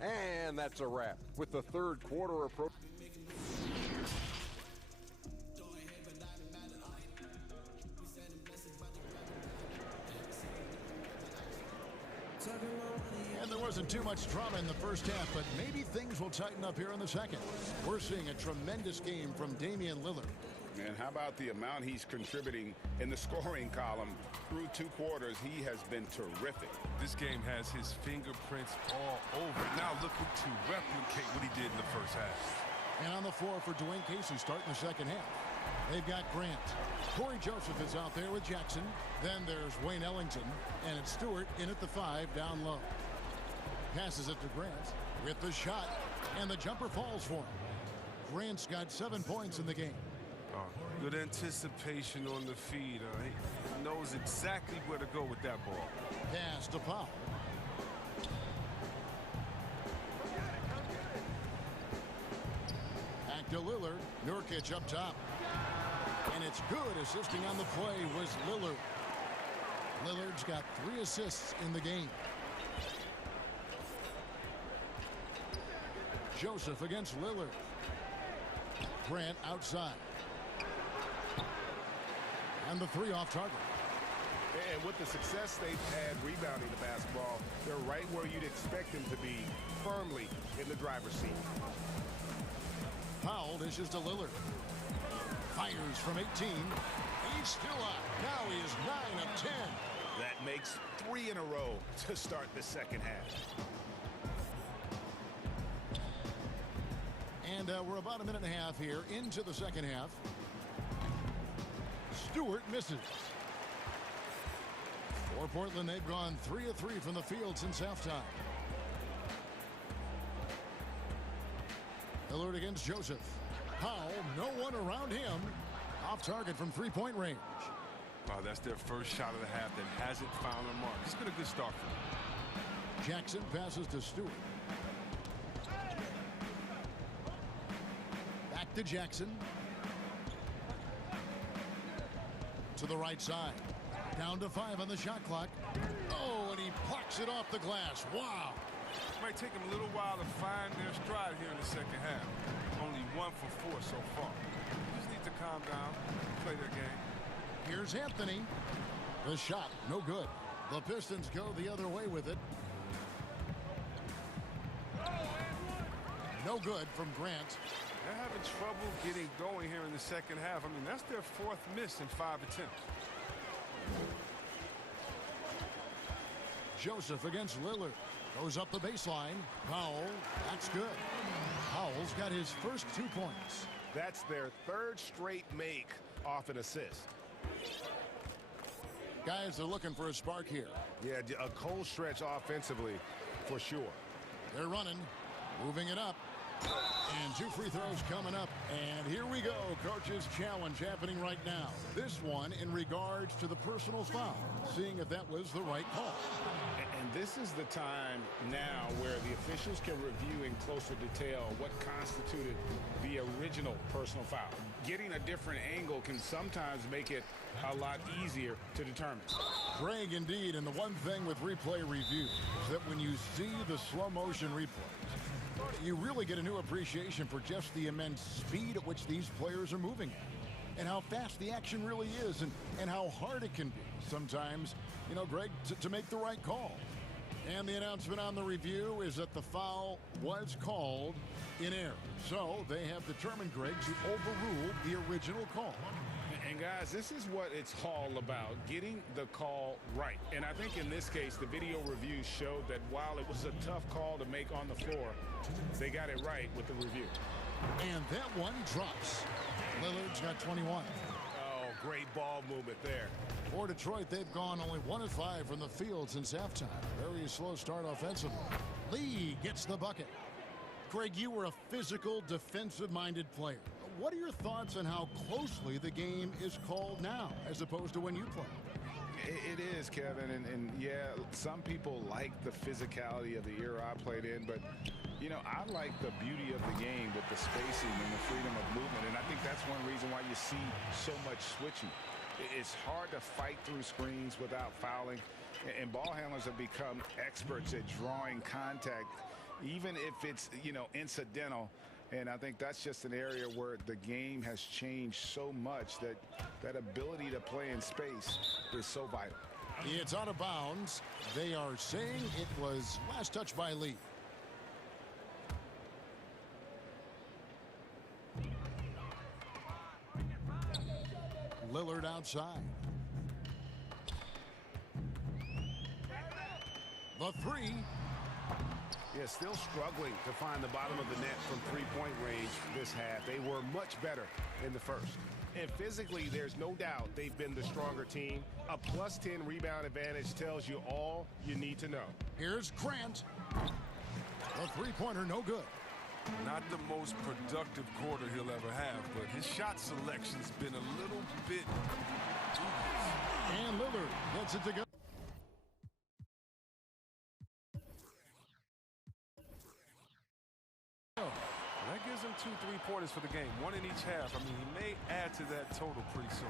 And that's a wrap with the third quarter approach. And there wasn't too much drama in the first half, but maybe things will tighten up here in the second. We're seeing a tremendous game from Damian Lillard. And how about the amount he's contributing in the scoring column? Through 2 quarters, he has been terrific. This game has his fingerprints all over it. Now looking to replicate what he did in the first half. And on the floor for Dwayne Casey starting the second half. They've got Grant. Corey Joseph is out there with Jackson. Then there's Wayne Ellington. And it's Stewart in at the 5 down low. Passes it to Grant with the shot. And the jumper falls for him. Grant's got 7 points in the game. Good anticipation on the feed. He knows exactly where to go with that ball. Pass to Powell. Back to Lillard. Nurkic up top. And it's good. Assisting on the play was Lillard. Lillard's got 3 assists in the game. Joseph against Lillard. Grant outside. And the 3 off target. And with the success they've had rebounding the basketball, they're right where you'd expect them to be, firmly in the driver's seat. Powell dishes to Lillard. Fires from 18. He's still up. Now he is 9 of 10. That makes 3 in a row to start the second half. And we're about a minute and a half here into the second half. Stewart misses. For Portland, they've gone 3 of 3 from the field since halftime. Lillard against Joseph. Powell, no one around him. Off target from 3-point range. Oh, that's their first shot of the half that hasn't found a mark. It's been a good start for them. Jackson passes to Stewart. Back to Jackson. To the right side. Down to 5 on the shot clock. Oh, and he plucks it off the glass. Wow. It might take them a little while to find their stride here in the second half. Only 1 for 4 so far. They just need to calm down, play their game. Here's Anthony. The shot, no good. The Pistons go the other way with it. No good from Grant. They're having trouble getting going here in the second half. I mean, that's their 4th miss in 5 attempts. Joseph against Lillard. Goes up the baseline. Powell, that's good. Powell's got his first 2 points. That's their 3rd straight make off an assist. Guys are looking for a spark here. Yeah, a cold stretch offensively for sure. They're running, moving it up. And 2 free throws coming up. And here we go. Coach's challenge happening right now. This one in regards to the personal foul. Seeing if that was the right call. And this is the time now where the officials can review in closer detail what constituted the original personal foul. Getting a different angle can sometimes make it a lot easier to determine. Greg, indeed, and the one thing with replay review is that when you see the slow motion replays, you really get a new appreciation for just the immense speed at which these players are moving at, and how fast the action really is, and how hard it can be sometimes, you know, Greg, to make the right call. And the announcement on the review is that the foul was called in error. So they have determined, Greg, to overrule the original call. And guys, this is what it's all about, getting the call right. And I think in this case, the video review showed that while it was a tough call to make on the floor, they got it right with the review. And that one drops. Lillard's got 21. Oh, great ball movement there. For Detroit, they've gone only 1 of 5 from the field since halftime. Very slow start offensively. Lee gets the bucket. Craig, you were a physical, defensive-minded player. What are your thoughts on how closely the game is called now as opposed to when you played? It is, Kevin, and yeah, some people like the physicality of the era I played in, but, you know, I like the beauty of the game with the spacing and the freedom of movement, and I think that's one reason why you see so much switching. It's hard to fight through screens without fouling, and ball handlers have become experts at drawing contact, even if it's, you know, incidental. And I think that's just an area where the game has changed so much that that ability to play in space is so vital. It's out of bounds. They are saying it was last touch by Lee. Lillard outside. The 3. Yeah, still struggling to find the bottom of the net from 3-point range this half. They were much better in the first. And physically, there's no doubt they've been the stronger team. A +10 rebound advantage tells you all you need to know. Here's Grant. The 3-pointer, no good. Not the most productive quarter he'll ever have, but his shot selection's been a little bit dubious. And Lillard gets it to go. That gives gives him 2 3-pointers for the game, 1 in each half. I mean, he may add to that total pretty soon.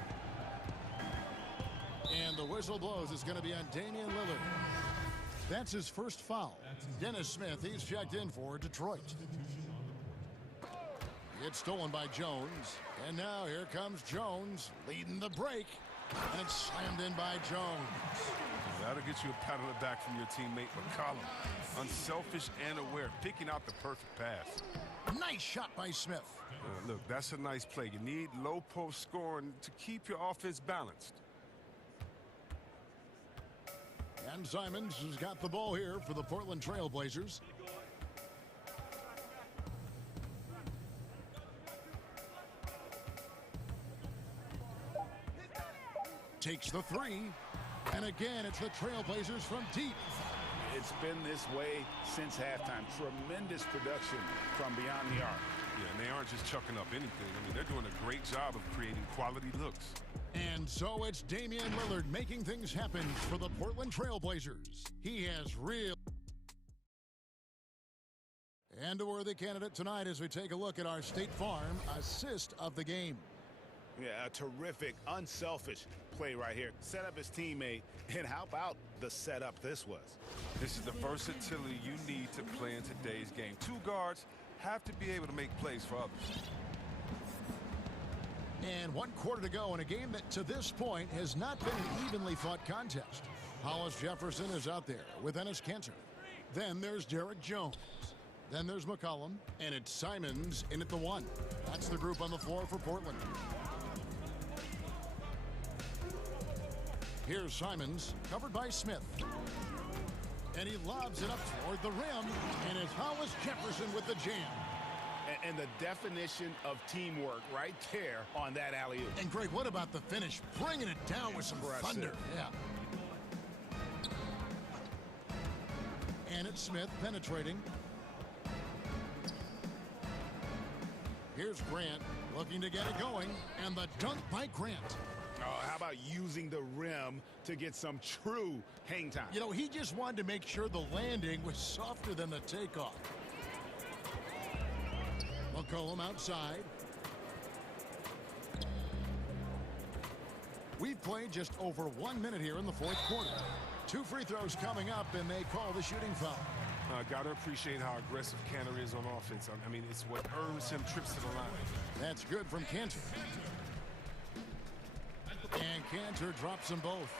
And the whistle blows. It's going to be on Damian Lillard. That's his first foul. Dennis Smith, he's checked in for Detroit. It's stolen by Jones. And now here comes Jones leading the break. And it's slammed in by Jones. That'll get you a pat on the back from your teammate McCollum. Unselfish and aware, picking out the perfect pass. Nice shot by Smith. Look, that's a nice play. You need low post scoring to keep your offense balanced. And Simons has got the ball here for the Portland Trail Blazers. Takes the three. And again, it's the Trailblazers from deep. It's been this way since halftime. Tremendous production from beyond the arc. Yeah, and they aren't just chucking up anything. I mean, they're doing a great job of creating quality looks. And so it's Damian Lillard making things happen for the Portland Trailblazers. He has real... And a worthy candidate tonight as we take a look at our State Farm assist of the game. Yeah, a terrific, unselfish play right here. Set up his teammate, and how about the setup this was? This is the versatility you need to play in today's game. 2 guards have to be able to make plays for others. And 1 quarter to go in a game that to this point has not been an evenly fought contest. Hollis Jefferson is out there with Enes Kanter. Then there's Derek Jones. Then there's McCollum, and it's Simons in at the 1. That's the group on the floor for Portland. Here's Simons, covered by Smith. And he lobs it up toward the rim, and it's Hollis Jefferson with the jam. And the definition of teamwork right there on that alley-oop. And Greg, what about the finish? Bringing it down with some thunder. Yeah. And it's Smith penetrating. Here's Grant looking to get it going, and the dunk by Grant. Oh, how about using the rim to get some true hang time? You know, he just wanted to make sure the landing was softer than the takeoff. McCollum outside. We've played just over 1 minute here in the 4th quarter. 2 free throws coming up, and they call the shooting foul. Got to appreciate how aggressive Kanter is on offense. I mean, it's what earns him trips to the line. That's good from Kanter. And Kanter drops them both.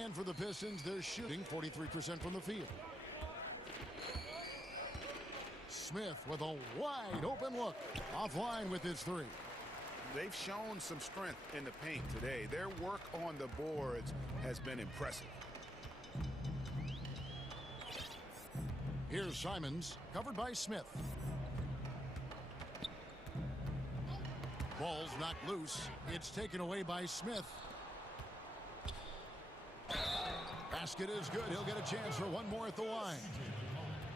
And for the Pistons, they're shooting 43% from the field. Smith with a wide open look. Offline with his 3. They've shown some strength in the paint today. Their work on the boards has been impressive. Here's Simons, covered by Smith. Ball's knocked loose. It's taken away by Smith. Basket is good. He'll get a chance for 1 more at the line.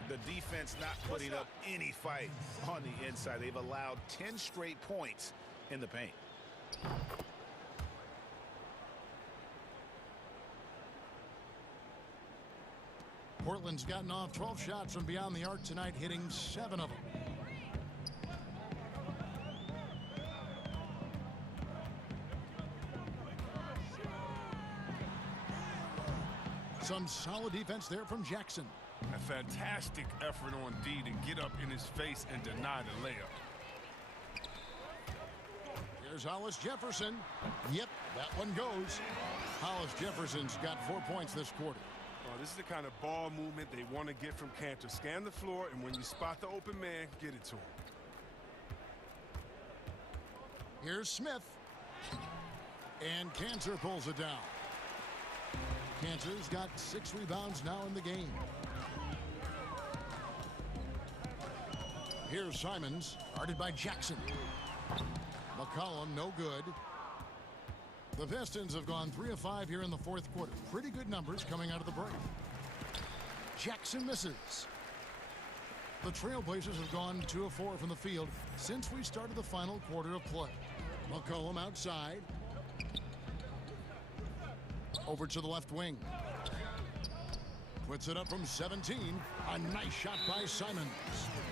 The defense not putting up any fight on the inside. They've allowed 10 straight points in the paint. Portland's gotten off 12 shots from beyond the arc tonight, hitting 7 of them. Some solid defense there from Jackson. A fantastic effort on D to get up in his face and deny the layup. Here's Hollis Jefferson. Yep, that one goes. Hollis Jefferson's got 4 points this quarter. This is the kind of ball movement they want to get from Kanter. Scan the floor, and when you spot the open man, get it to him. Here's Smith. And Kanter pulls it down. Kanter's got 6 rebounds now in the game. Here's Simons, guarded by Jackson. McCollum, no good. The Pistons have gone 3 of 5 here in the 4th quarter. Pretty good numbers coming out of the break. Jackson misses. The Trailblazers have gone 2 of 4 from the field since we started the final quarter of play. McCollum outside. Over to the left wing. Puts it up from 17. A nice shot by Simons.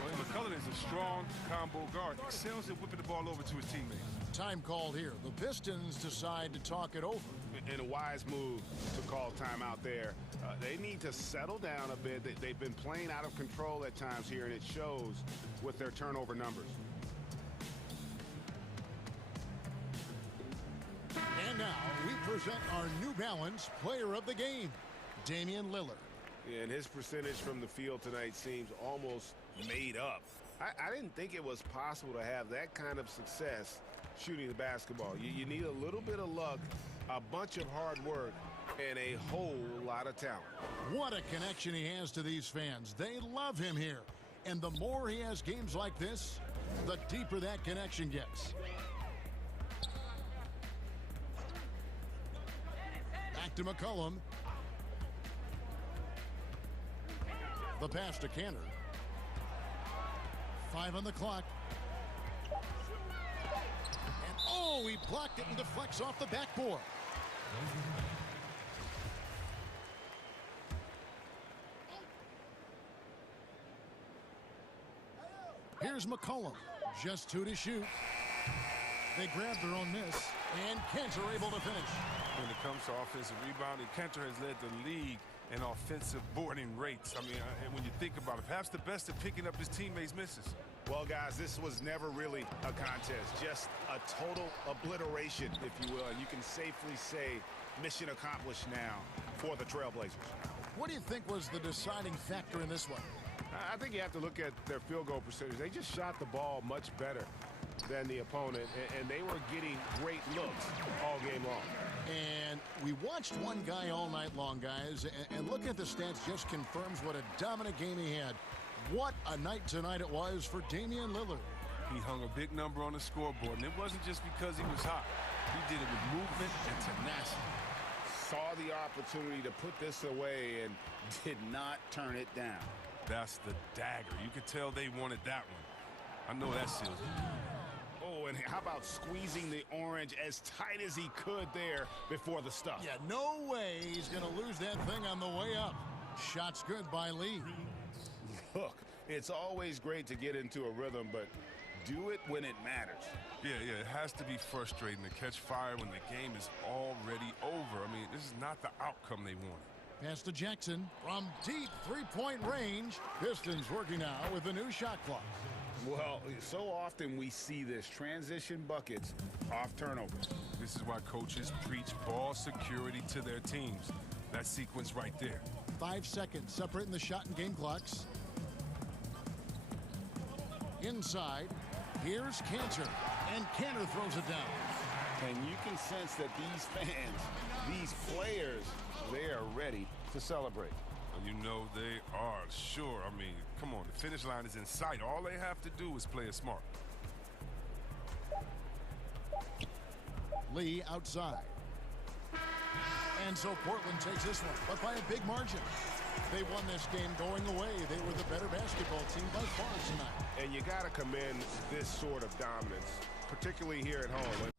Well, McCullough is a strong combo guard. Excels at whipping the ball over to his teammates. Time called here. The Pistons decide to talk it over. And a wise move to call timeout there. They need to settle down a bit. They've been playing out of control at times here, and it shows with their turnover numbers. And now we present our New Balance Player of the Game, Damian Lillard. Yeah, and his percentage from the field tonight seems almost made up. I didn't think it was possible to have that kind of success shooting the basketball. You need a little bit of luck, a bunch of hard work, and a whole lot of talent. What a connection he has to these fans. They love him here. And the more he has games like this, the deeper that connection gets. Back to McCollum. The pass to Cantor. 5 on the clock. And oh, he blocked it and deflects off the backboard. Here's McCollum. Just 2 to shoot. They grab their own miss, and Cantor able to finish. When it comes to offensive rebounding, Cantor has led the league in offensive boarding rates. I mean, and when you think about it, perhaps the best at picking up his teammates' misses. Well, guys, this was never really a contest, just a total obliteration, if you will. And you can safely say mission accomplished now for the Trailblazers. What do you think was the deciding factor in this one? I think you have to look at their field goal percentage. They just shot the ball much better than the opponent, and they were getting great looks all game long. And we watched one guy all night long, guys, and looking at the stats just confirms what a dominant game he had. What a night tonight it was for Damian Lillard. He hung a big number on the scoreboard, and it wasn't just because he was hot. He did it with movement and tenacity. Saw the opportunity to put this away and did not turn it down. That's the dagger. You could tell they wanted that one. I know that seals it. Oh, and how about squeezing the orange as tight as he could there before the stuff? Yeah, no way he's going to lose that thing on the way up. Shot's good by Lee. Look, it's always great to get into a rhythm, but do it when it matters. Yeah, it has to be frustrating to catch fire when the game is already over. I mean, this is not the outcome they wanted. Pass to Jackson from deep three-point range. Pistons working now with a new shot clock. Well, so often we see this, transition buckets off turnovers. This is why coaches preach ball security to their teams. That sequence right there. 5 seconds separating the shot and game clocks. Inside, here's Cantor, and Cantor throws it down. And you can sense that these fans, these players, they are ready to celebrate. You know they are, sure. I mean, come on, the finish line is in sight. All they have to do is play it smart. Lee outside. And so Portland takes this one, but by a big margin. They won this game going away. They were the better basketball team by far tonight. And you got to commend this sort of dominance, particularly here at home.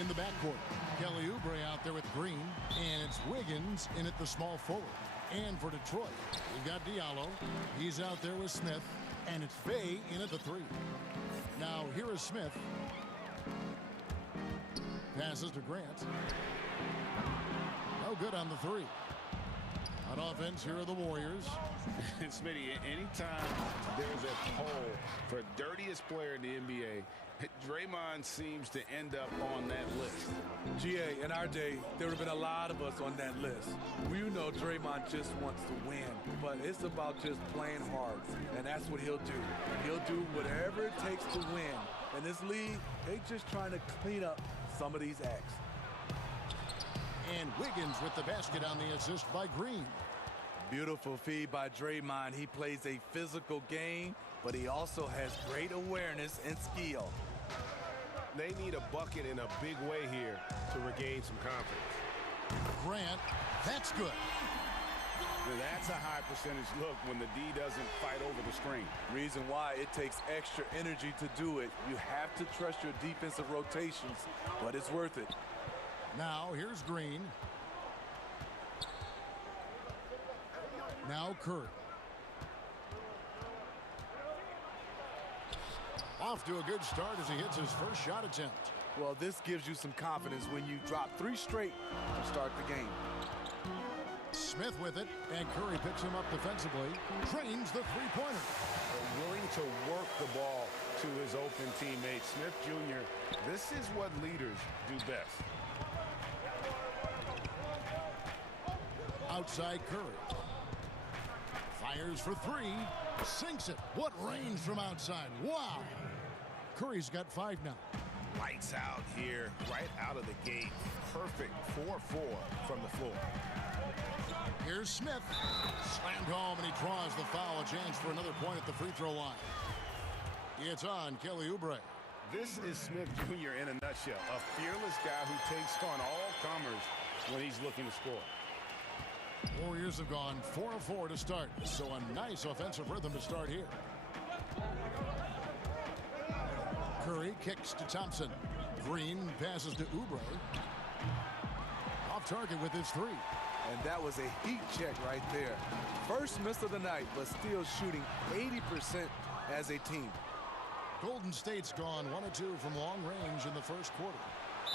in the backcourt. Kelly Oubre out there with Green, and it's Wiggins in at the small forward. And for Detroit, we've got Diallo. He's out there with Smith, and it's Bay in at the 3. Now here is Smith. Passes to Grant. No good on the 3. On offense, here are the Warriors. And Smitty, anytime there's a poll for dirtiest player in the NBA, Draymond seems to end up on that list. GA, in our day, there would have been a lot of us on that list. We know Draymond just wants to win, but it's about just playing hard, and that's what he'll do. He'll do whatever it takes to win. In this league, they just trying to clean up some of these acts. And Wiggins with the basket on the assist by Green. Beautiful feed by Draymond. He plays a physical game, but he also has great awareness and skill. They need a bucket in a big way here to regain some confidence. Grant, that's good. That's a high percentage look when the D doesn't fight over the screen. Reason why it takes extra energy to do it. You have to trust your defensive rotations, but it's worth it. Now here's Green. Now Curry. Off to a good start as he hits his first shot attempt. Well, this gives you some confidence when you drop 3 straight to start the game. Smith with it, and Curry picks him up defensively. Trains the three-pointer. Willing to work the ball to his open teammate. Smith Jr., this is what leaders do best. Outside Curry. Fires for 3. Sinks it. What range from outside. Wow. Curry's got 5 now. Lights out here, right out of the gate. Perfect 4-4 from the floor. Here's Smith. Slammed home, and he draws the foul. A chance for another point at the free throw line. It's on Kelly Oubre. This is Smith Jr. in a nutshell. A fearless guy who takes on all comers when he's looking to score. Warriors have gone 4 of 4 to start, so a nice offensive rhythm to start here. Curry kicks to Thompson. Green passes to Oubre. Off target with his 3. And that was a heat check right there. First miss of the night, but still shooting 80% as a team. Golden State's gone 1 of 2 from long range in the first quarter.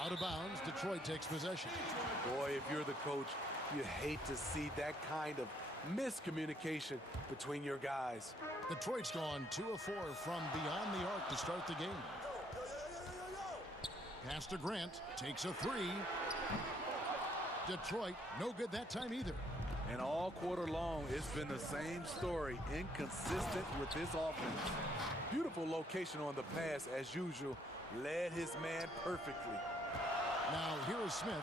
Out of bounds, Detroit takes possession. Boy, if you're the coach, you hate to see that kind of miscommunication between your guys. Detroit's gone 2 of 4 from beyond the arc to start the game. Pass to Grant, takes a 3. Detroit, no good that time either. And all quarter long, it's been the same story, inconsistent with his offense. Beautiful location on the pass, as usual. Led his man perfectly. Now, here is Smith.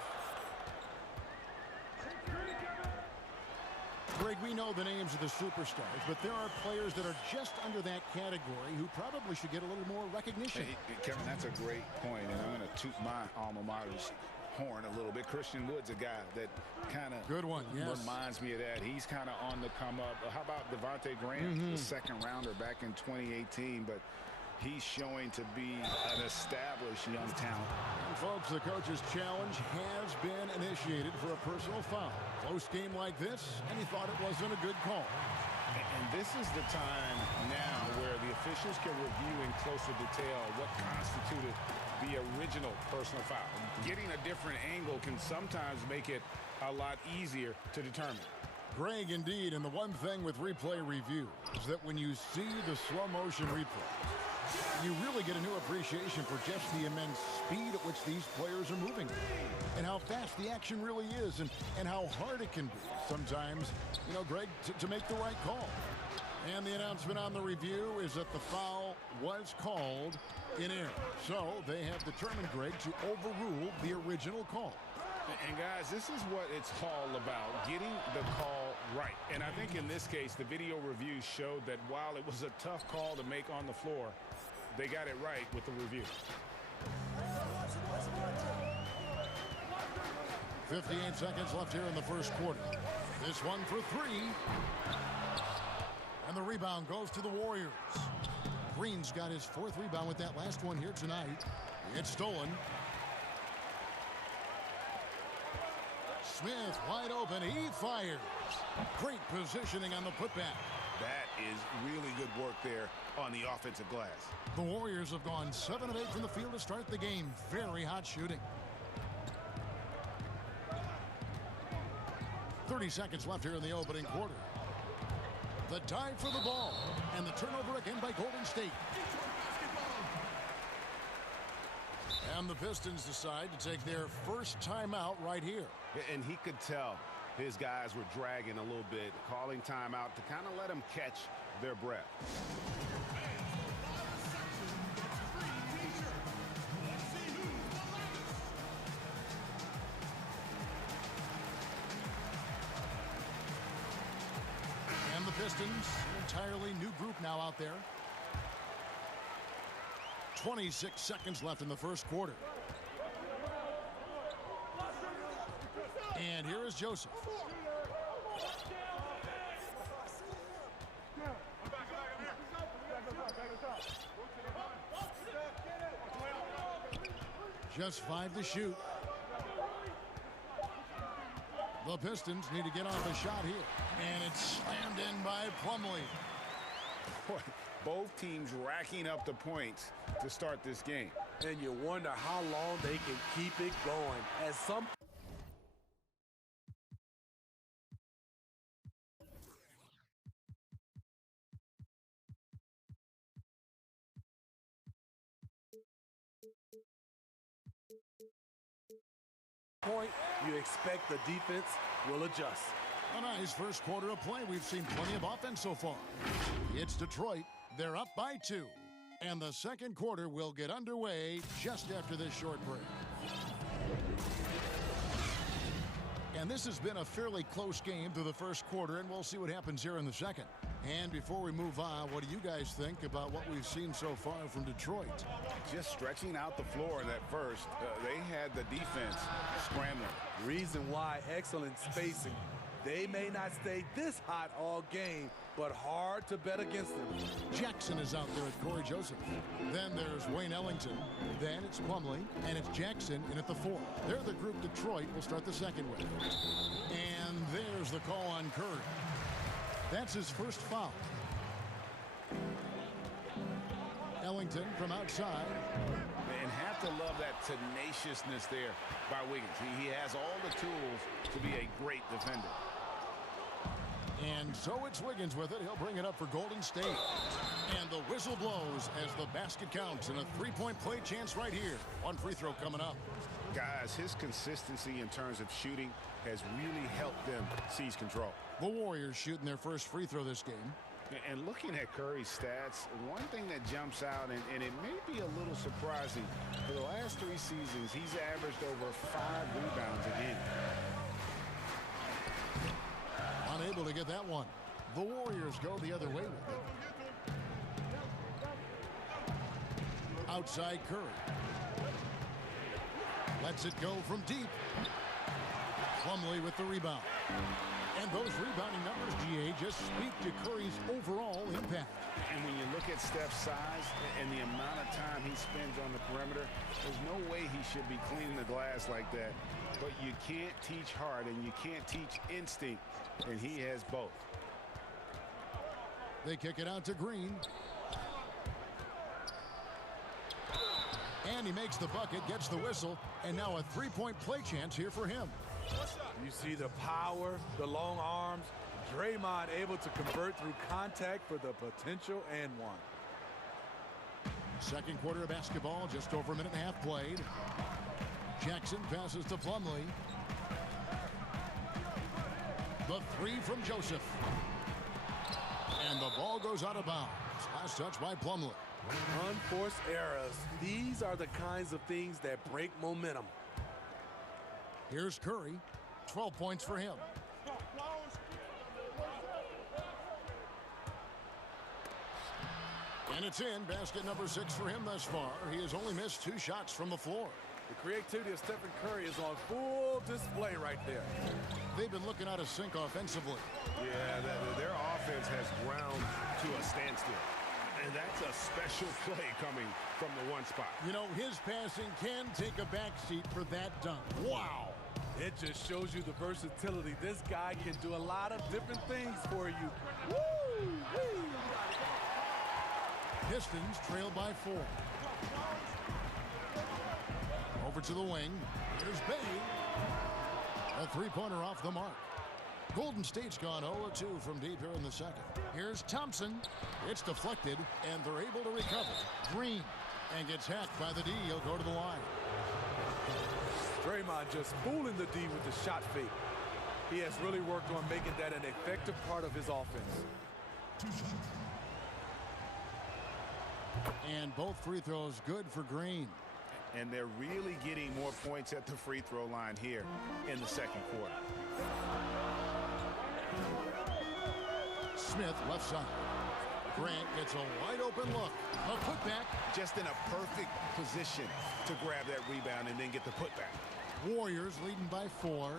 Greg, we know the names of the superstars, but there are players that are just under that category who probably should get a little more recognition. Hey, Kevin, that's a great point, and I'm going to toot my alma mater's horn a little bit. Christian Wood's a guy that kind of reminds me of that. He's kind of on the come up. How about Devontae Graham, the second rounder back in 2018, but he's showing to be an established young talent. And folks, the coach's challenge has been initiated for a personal foul. Close game like this, and he thought it wasn't a good call. And this is the time now where the officials can review in closer detail what constituted the original personal foul. Getting a different angle can sometimes make it a lot easier to determine. Greg, indeed, and the one thing with replay review is that when you see the slow motion replay, you really get a new appreciation for just the immense speed at which these players are moving and how fast the action really is and how hard it can be sometimes, you know, Greg, to make the right call. And the announcement on the review is that the foul was called in error. So they have determined, Greg, to overrule the original call. And guys, this is what it's all about, getting the call right. And I think in this case, the video review showed that while it was a tough call to make on the floor, they got it right with the review. 58 seconds left here in the first quarter. This one for 3. And the rebound goes to the Warriors. Green's got his 4th rebound with that last one here tonight. It's stolen. Smith wide open. He fires. Great positioning on the putback. That is really good work there on the offensive glass. The Warriors have gone 7 of 8 from the field to start the game. Very hot shooting. 30 seconds left here in the opening quarter. The dive for the ball. And the turnover again by Golden State. And the Pistons decide to take their first timeout right here. And he could tell his guys were dragging a little bit, calling timeout to kind of let them catch their breath. And the Pistons, an entirely new group now out there. 26 seconds left in the first quarter. And here is Joseph. Just 5 to shoot. The Pistons need to get off a shot here. And it's slammed in by Plumlee. Boy, both teams racking up the points to start this game. And you wonder how long they can keep it going. At some point, you expect the defense will adjust. A nice first quarter of play. We've seen plenty of offense so far. It's Detroit. They're up by 2. And the second quarter will get underway just after this short break. And this has been a fairly close game through the first quarter, and we'll see what happens here in the second. And before we move on, what do you guys think about what we've seen so far from Detroit? Just stretching out the floor in that first. They had the defense scrambling. Reason why, excellent spacing. They may not stay this hot all game, but hard to bet against them. Jackson is out there at Corey Joseph. Then there's Wayne Ellington. Then it's Plumlee, and it's Jackson in at the 4. They're the group Detroit will start the second with. And there's the call on Curry. That's his first foul. Ellington from outside. And have to love that tenaciousness there by Wiggins. He has all the tools to be a great defender. And so it's Wiggins with it. He'll bring it up for Golden State. And the whistle blows as the basket counts and a 3-point play chance right here. One free throw coming up. Guys, his consistency in terms of shooting has really helped them seize control. The Warriors shooting their first free throw this game. And looking at Curry's stats, one thing that jumps out, and it may be a little surprising, for the last 3 seasons, he's averaged over 5 rebounds a game. Unable to get that one. The Warriors go the other way with it. Outside Curry. Lets it go from deep. Plumlee with the rebound. And those rebounding numbers, GA, just speak to Curry's overall impact. And when you look at Steph's size and the amount of time he spends on the perimeter, there's no way he should be cleaning the glass like that. But you can't teach heart and you can't teach instinct, and he has both. They kick it out to Green. And he makes the bucket, gets the whistle, and now a 3-point play chance here for him. You see the power, the long arms. Draymond able to convert through contact for the potential and one. Second quarter of basketball, just over a minute and a half played. Jackson passes to Plumlee. The 3 from Joseph. And the ball goes out of bounds. Last touch by Plumlee. Unforced errors. These are the kinds of things that break momentum. Here's Curry. 12 points for him. And it's in. Basket number 6 for him thus far. He has only missed 2 shots from the floor. The creativity of Stephen Curry is on full display right there. They've been looking out of sync offensively. Yeah, their offense has ground to a standstill. And that's a special play coming from the one spot. You know, his passing can take a backseat for that dunk. Wow. It just shows you the versatility. This guy can do a lot of different things for you. Woo-wee. Pistons trail by 4. Over to the wing. Here's Bay. A three-pointer off the mark. Golden State's gone 0-2 from deep here in the second. Here's Thompson. It's deflected, and they're able to recover. Green, and gets hacked by the D. He'll go to the line. Draymond just fooling the D with the shot fake. He has really worked on making that an effective part of his offense. And both free throws good for Green. And they're really getting more points at the free throw line here in the second quarter. Smith left side. Grant gets a wide open look. A putback. Just in a perfect position to grab that rebound and then get the putback. Warriors leading by 4.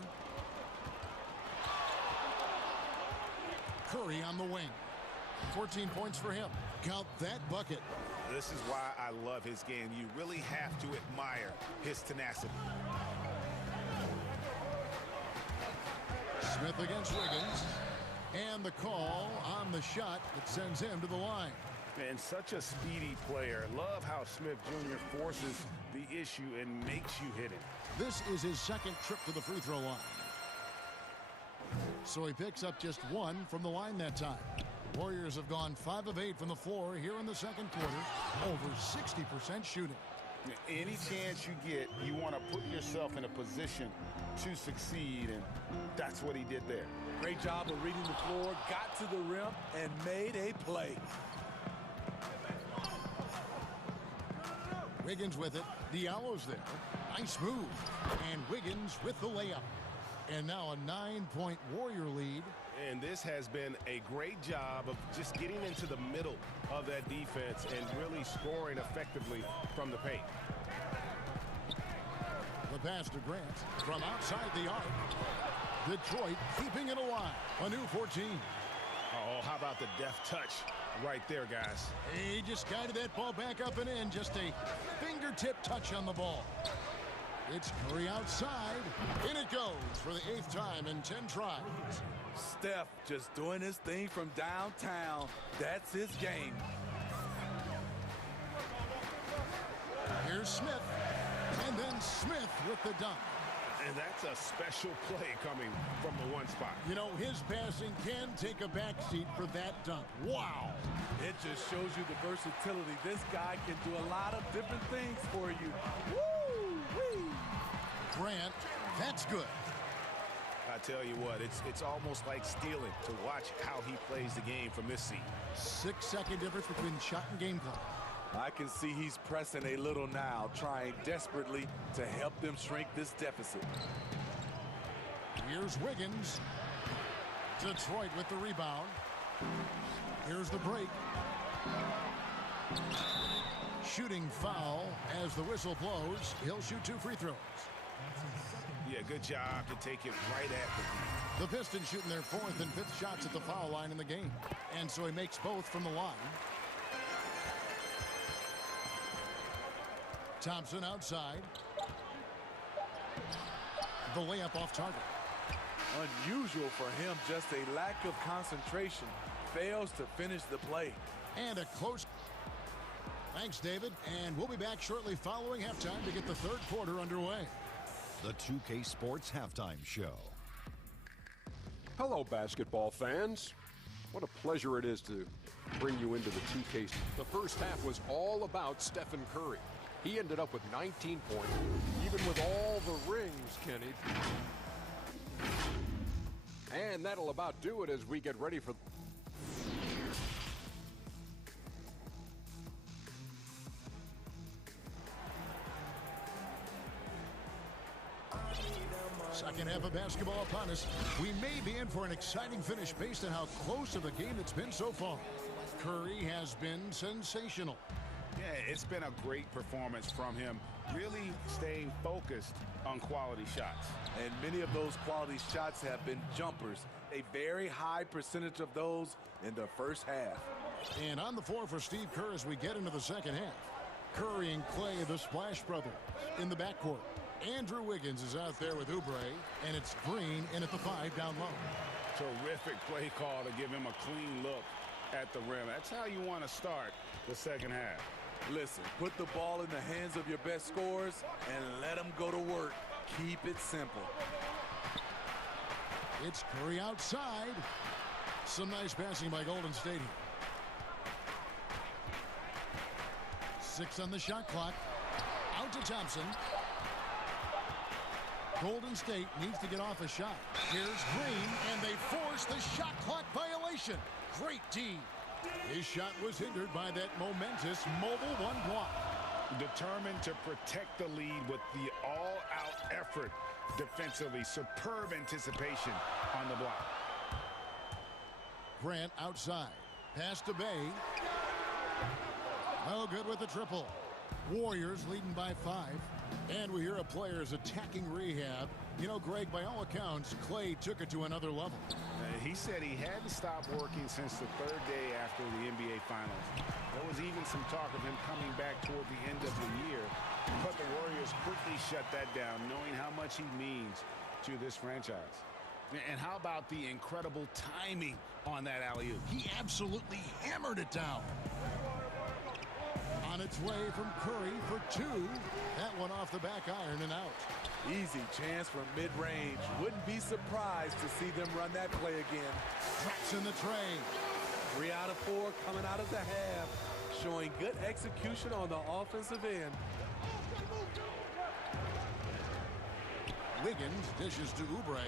Curry on the wing. 14 points for him. Count that bucket. This is why I love his game. You really have to admire his tenacity. Smith against Wiggins. And the call on the shot that sends him to the line. And such a speedy player. Love how Smith Jr. forces the issue and makes you hit it. This is his second trip to the free throw line. So he picks up just 1 from the line that time. Warriors have gone 5 of 8 from the floor here in the second quarter. Over 60% shooting. Any chance you get, you want to put yourself in a position to succeed, and that's what he did there. Great job of reading the floor, got to the rim, and made a play. Wiggins with it. Diallo's there. Nice move. And Wiggins with the layup. And now a 9-point Warrior lead. And this has been a great job of just getting into the middle of that defense and really scoring effectively from the paint. The pass to Grant from outside the arc. Detroit keeping it alive. A new 14. Oh, how about the deft touch right there, guys? He just guided that ball back up and in. Just a fingertip touch on the ball. It's Curry outside. In it goes for the 8th time in 10 tries. Steph just doing his thing from downtown. That's his game. Here's Smith. And then Smith with the dunk. And that's a special play coming from the one spot. You know, his passing can take a backseat for that dunk. Wow. It just shows you the versatility. This guy can do a lot of different things for you. Woo-wee. Grant, that's good. I tell you what, it's almost like stealing to watch how he plays the game from this seat. 6-second difference between shot and game clock. I can see he's pressing a little now, trying desperately to help them shrink this deficit. Here's Wiggins. Detroit with the rebound. Here's the break. Shooting foul as the whistle blows. He'll shoot 2 free throws. Yeah, good job to take it right at the Pistons shooting their 4th and 5th shots at the foul line in the game. And so he makes both from the line. Thompson outside. The layup off target. Unusual for him, just a lack of concentration. Fails to finish the play. And a close. Thanks, David. And we'll be back shortly following halftime to get the 3rd quarter underway. The 2K Sports Halftime Show. Hello, basketball fans. What a pleasure it is to bring you into the 2K. The first half was all about Stephen Curry. He ended up with 19 points, even with all the rings, Kenny. And that'll about do it as we get ready for... Second half of basketball upon us. We may be in for an exciting finish based on how close of a game it's been so far. Curry has been sensational. Yeah, it's been a great performance from him, really staying focused on quality shots. And many of those quality shots have been jumpers. A very high percentage of those in the first half. And on the floor for Steve Kerr as we get into the second half. Curry and Clay, the Splash Brothers, in the backcourt. Andrew Wiggins is out there with Oubre, and it's Green in at the 5 down low. Terrific play call to give him a clean look at the rim. That's how you want to start the second half. Listen, put the ball in the hands of your best scorers and let them go to work. Keep it simple. It's Curry outside. Some nice passing by Golden State. 6 on the shot clock. Out to Thompson. Golden State needs to get off a shot. Here's Green, and they force the shot clock violation. Great D. His shot was hindered by that momentous mobile one block. Determined to protect the lead with the all-out effort defensively. Superb anticipation on the block. Grant outside. Pass to Bay. No good with the triple. Warriors leading by 5. And we hear a player's attacking rehab. You know, Greg, by all accounts, Clay took it to another level. He said he hadn't stopped working since the 3rd day after the NBA Finals. There was even some talk of him coming back toward the end of the year. But the Warriors quickly shut that down, knowing how much he means to this franchise. And how about the incredible timing on that alley-oop? He absolutely hammered it down. On its way from Curry for 2. That one off the back iron and out. Easy chance from mid-range. Wouldn't be surprised to see them run that play again. Traps in the tray. 3 out of 4 coming out of the half. Showing good execution on the offensive end. Wiggins dishes to Oubre.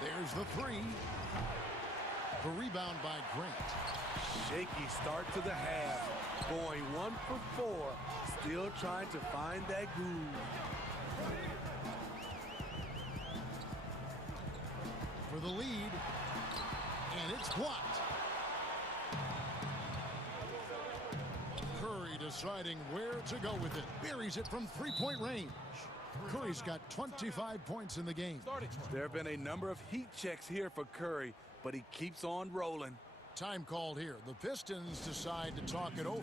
There's the 3. The rebound by Grant. Shaky start to the half. Going 1 for 4. Still trying to find that groove. For the lead. And it's blocked. Curry deciding where to go with it. Buries it from 3-point range. Curry's got 25 points in the game. There have been a number of heat checks here for Curry, but he keeps on rolling. Time called here. The Pistons decide to talk it over.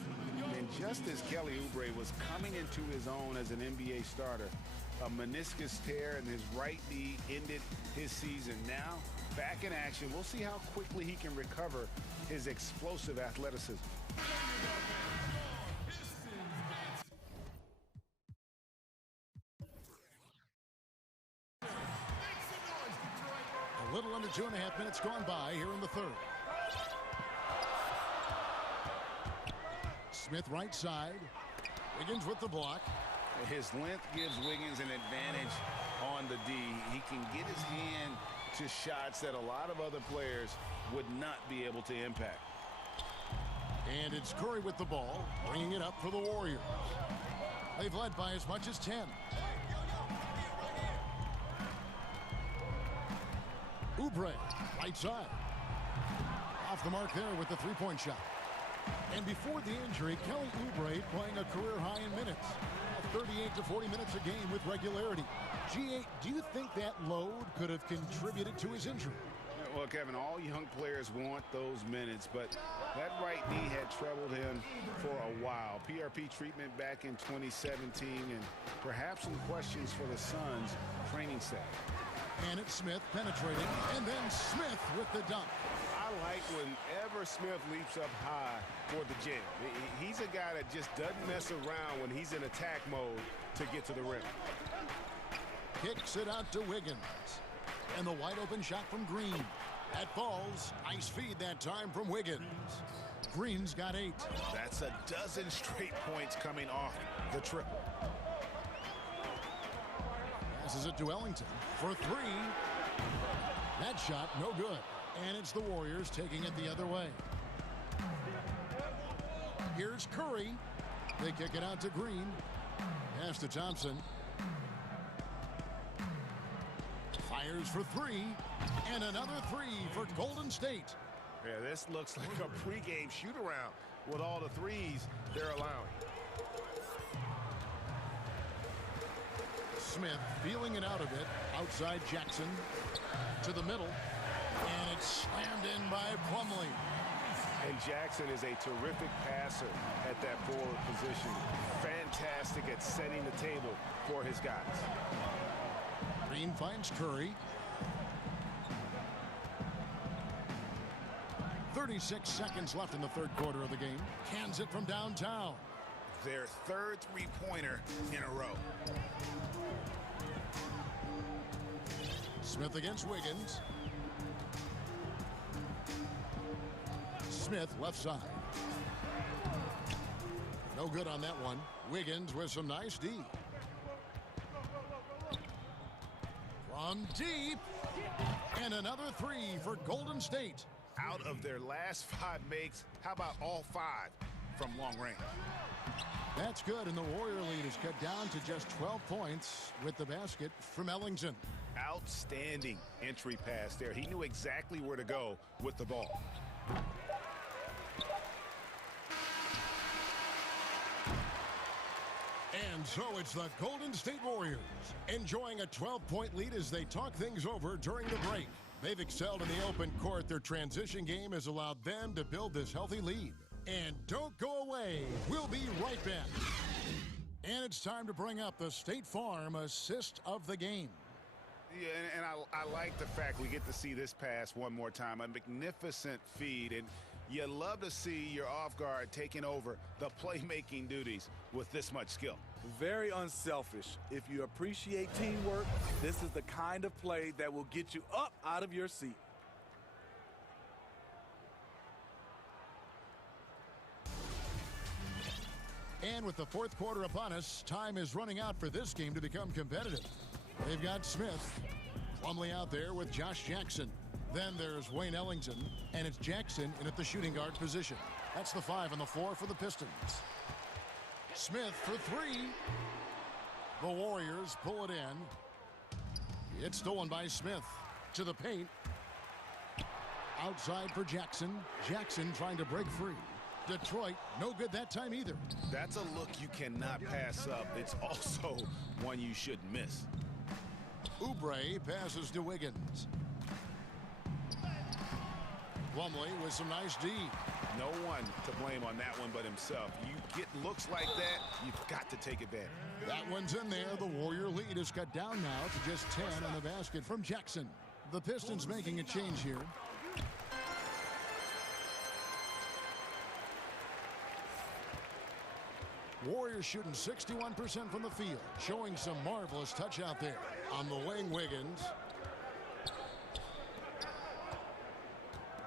And just as Kelly Oubre was coming into his own as an NBA starter, a meniscus tear in his right knee ended his season. Now, back in action. We'll see how quickly he can recover his explosive athleticism. A little under 2.5 minutes gone by here in the 3rd. Smith right side. Wiggins with the block. His length gives Wiggins an advantage on the D. He can get his hand to shots that a lot of other players would not be able to impact. And it's Curry with the ball, bringing it up for the Warriors. They've led by as much as 10. Oubre, right side. Off the mark there with the 3-point shot. And before the injury, Kelly Oubre playing a career high in minutes. 38 to 40 minutes a game with regularity. G8, do you think that load could have contributed to his injury? Well, Kevin, all young players want those minutes, but that right knee had troubled him for a while. PRP treatment back in 2017, and perhaps some questions for the Suns' training staff. And it's Smith penetrating, and then Smith with the dunk. I like whenever Smith leaps up high for the jam. He's a guy that just doesn't mess around when he's in attack mode to get to the rim. Kicks it out to Wiggins. And the wide open shot from Green. That falls. Nice feed that time from Wiggins. Green's got 8. That's a dozen straight points coming off the triple. Passes it to Ellington for 3. That shot no good. And it's the Warriors taking it the other way. Here's Curry. They kick it out to Green. Pass to Thompson. Fires for 3. And another 3 for Golden State. Yeah, this looks like a pregame shoot-around with all the threes they're allowing. Smith feeling it out of it. Outside Jackson. To the middle. And it's slammed in by Plumlee. And Jackson is a terrific passer at that forward position. fantastic at setting the table for his guys. Green finds Curry. 36 seconds left in the third quarter of the game. Cans it from downtown. Their third three-pointer in a row. Smith against Wiggins. Smith left side. No good on that one. Wiggins with some nice D. From deep. And another three for Golden State. Out of their last 5 makes, how about all 5 from long range? That's good, and the Warrior lead is cut down to just 12 points with the basket from Ellington. Outstanding entry pass there. He knew exactly where to go with the ball. And so it's the Golden State Warriors enjoying a 12-point lead as they talk things over during the break. They've excelled in the open court. Their transition game has allowed them to build this healthy lead. And don't go away. We'll be right back. And it's time to bring up the State Farm assist of the game. Yeah, and I like the fact we get to see this pass one more time. A magnificent feed, and you love to see your off guard taking over the playmaking duties with this much skill. Very unselfish. If you appreciate teamwork, this is the kind of play that will get you up out of your seat. And with the fourth quarter upon us, time is running out for this game to become competitive. They've got Smith. Plumlee out there with Josh Jackson. Then there's Wayne Ellington, and it's Jackson in at the shooting guard position. That's the 5 on the floor for the Pistons. Smith for 3. The Warriors pull it in. It's stolen by Smith. To the paint. Outside for Jackson. Jackson trying to break free. Detroit, no good that time either. That's a look you cannot pass up. It's also one you shouldn't miss. Oubre passes to Wiggins. Plumlee with some nice D. No one to blame on that one but himself. You get looks like that, you've got to take advantage. That one's in there. The Warrior lead is cut down now to just 10 on the basket from Jackson. The Pistons making a change here. Warriors shooting 61% from the field, showing some marvelous touch out there. On the wing, Wiggins.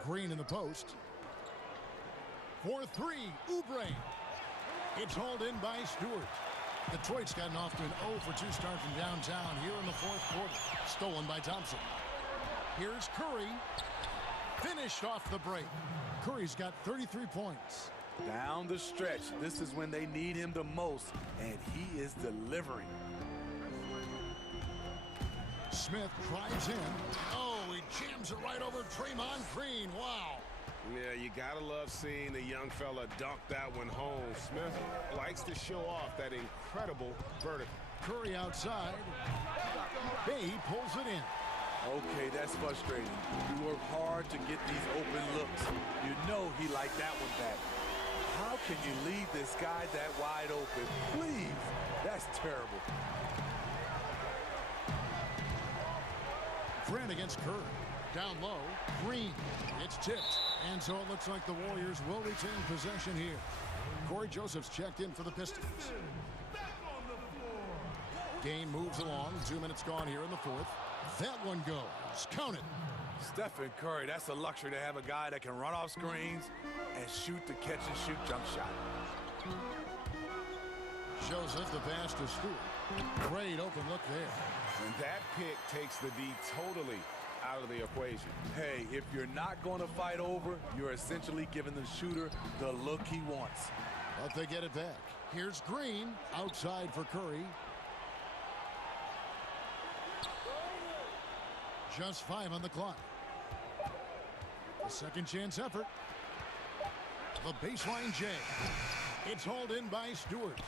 Green in the post. For 3, Oubre. It's hauled in by Stewart. Detroit's gotten off to an 0-for-2 start from downtown here in the fourth quarter. Stolen by Thompson. Here's Curry. Finished off the break. Curry's got 33 points. Down the stretch, this is when they need him the most, and he is delivering. Smith drives in. Oh, he jams it right over Draymond Green. Wow. Yeah, you gotta love seeing the young fella dunk that one home. Smith likes to show off that incredible vertical. Curry outside. Bay pulls it in. Okay, that's frustrating. You work hard to get these open looks. You know he liked that one back. How can you leave this guy that wide open? Please, that's terrible. Grant against Curry. Down low, Green. It's tipped. And so it looks like the Warriors will retain possession here. Corey Joseph's checked in for the Pistons. Game moves along. 2 minutes gone here in the fourth. That one goes. Count it. Stephen Curry, that's a luxury to have a guy that can run off screens and shoot the catch-and-shoot jump shot. Joseph, the pass to Stewart. Great open look there. And that pick takes the D totally out of the equation. Hey, if you're not going to fight over, you're essentially giving the shooter the look he wants. But they get it back. Here's Green, outside for Curry. Just 5 on the clock. A second chance effort. The baseline J. It's hauled in by Stewart.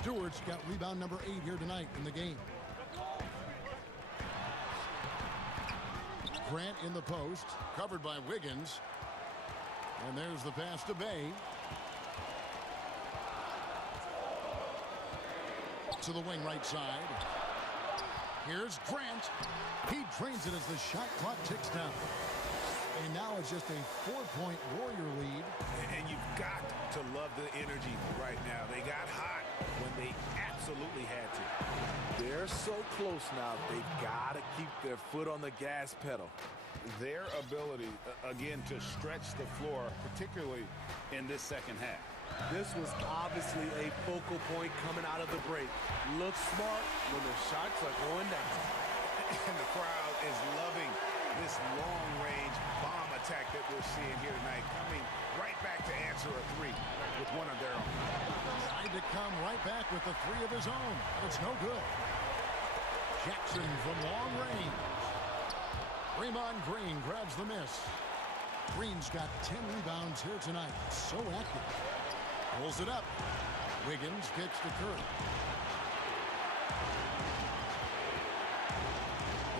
Stewart's got rebound number 8 here tonight in the game. Grant in the post, covered by Wiggins. And there's the pass to Bay. to the wing right side. Here's Grant. He drains it as the shot clock ticks down. And now it's just a 4-point Warrior lead. And you've got to love the energy right now. They got hot when they absolutely had to. They're so close now. They've got to keep their foot on the gas pedal. Their ability, again, to stretch the floor, particularly in this second half. This was obviously a focal point coming out of the break. Looks smart when the shots are going down. And the crowd is loving this long-range bomb attack that we're seeing here tonight, coming right back to answer a three with one of their own. Trying to come right back with the three of his own. It's no good. Jackson from long range. Draymond Green grabs the miss. Green's got 10 rebounds here tonight. So active. Pulls it up. Wiggins kicks to Curry.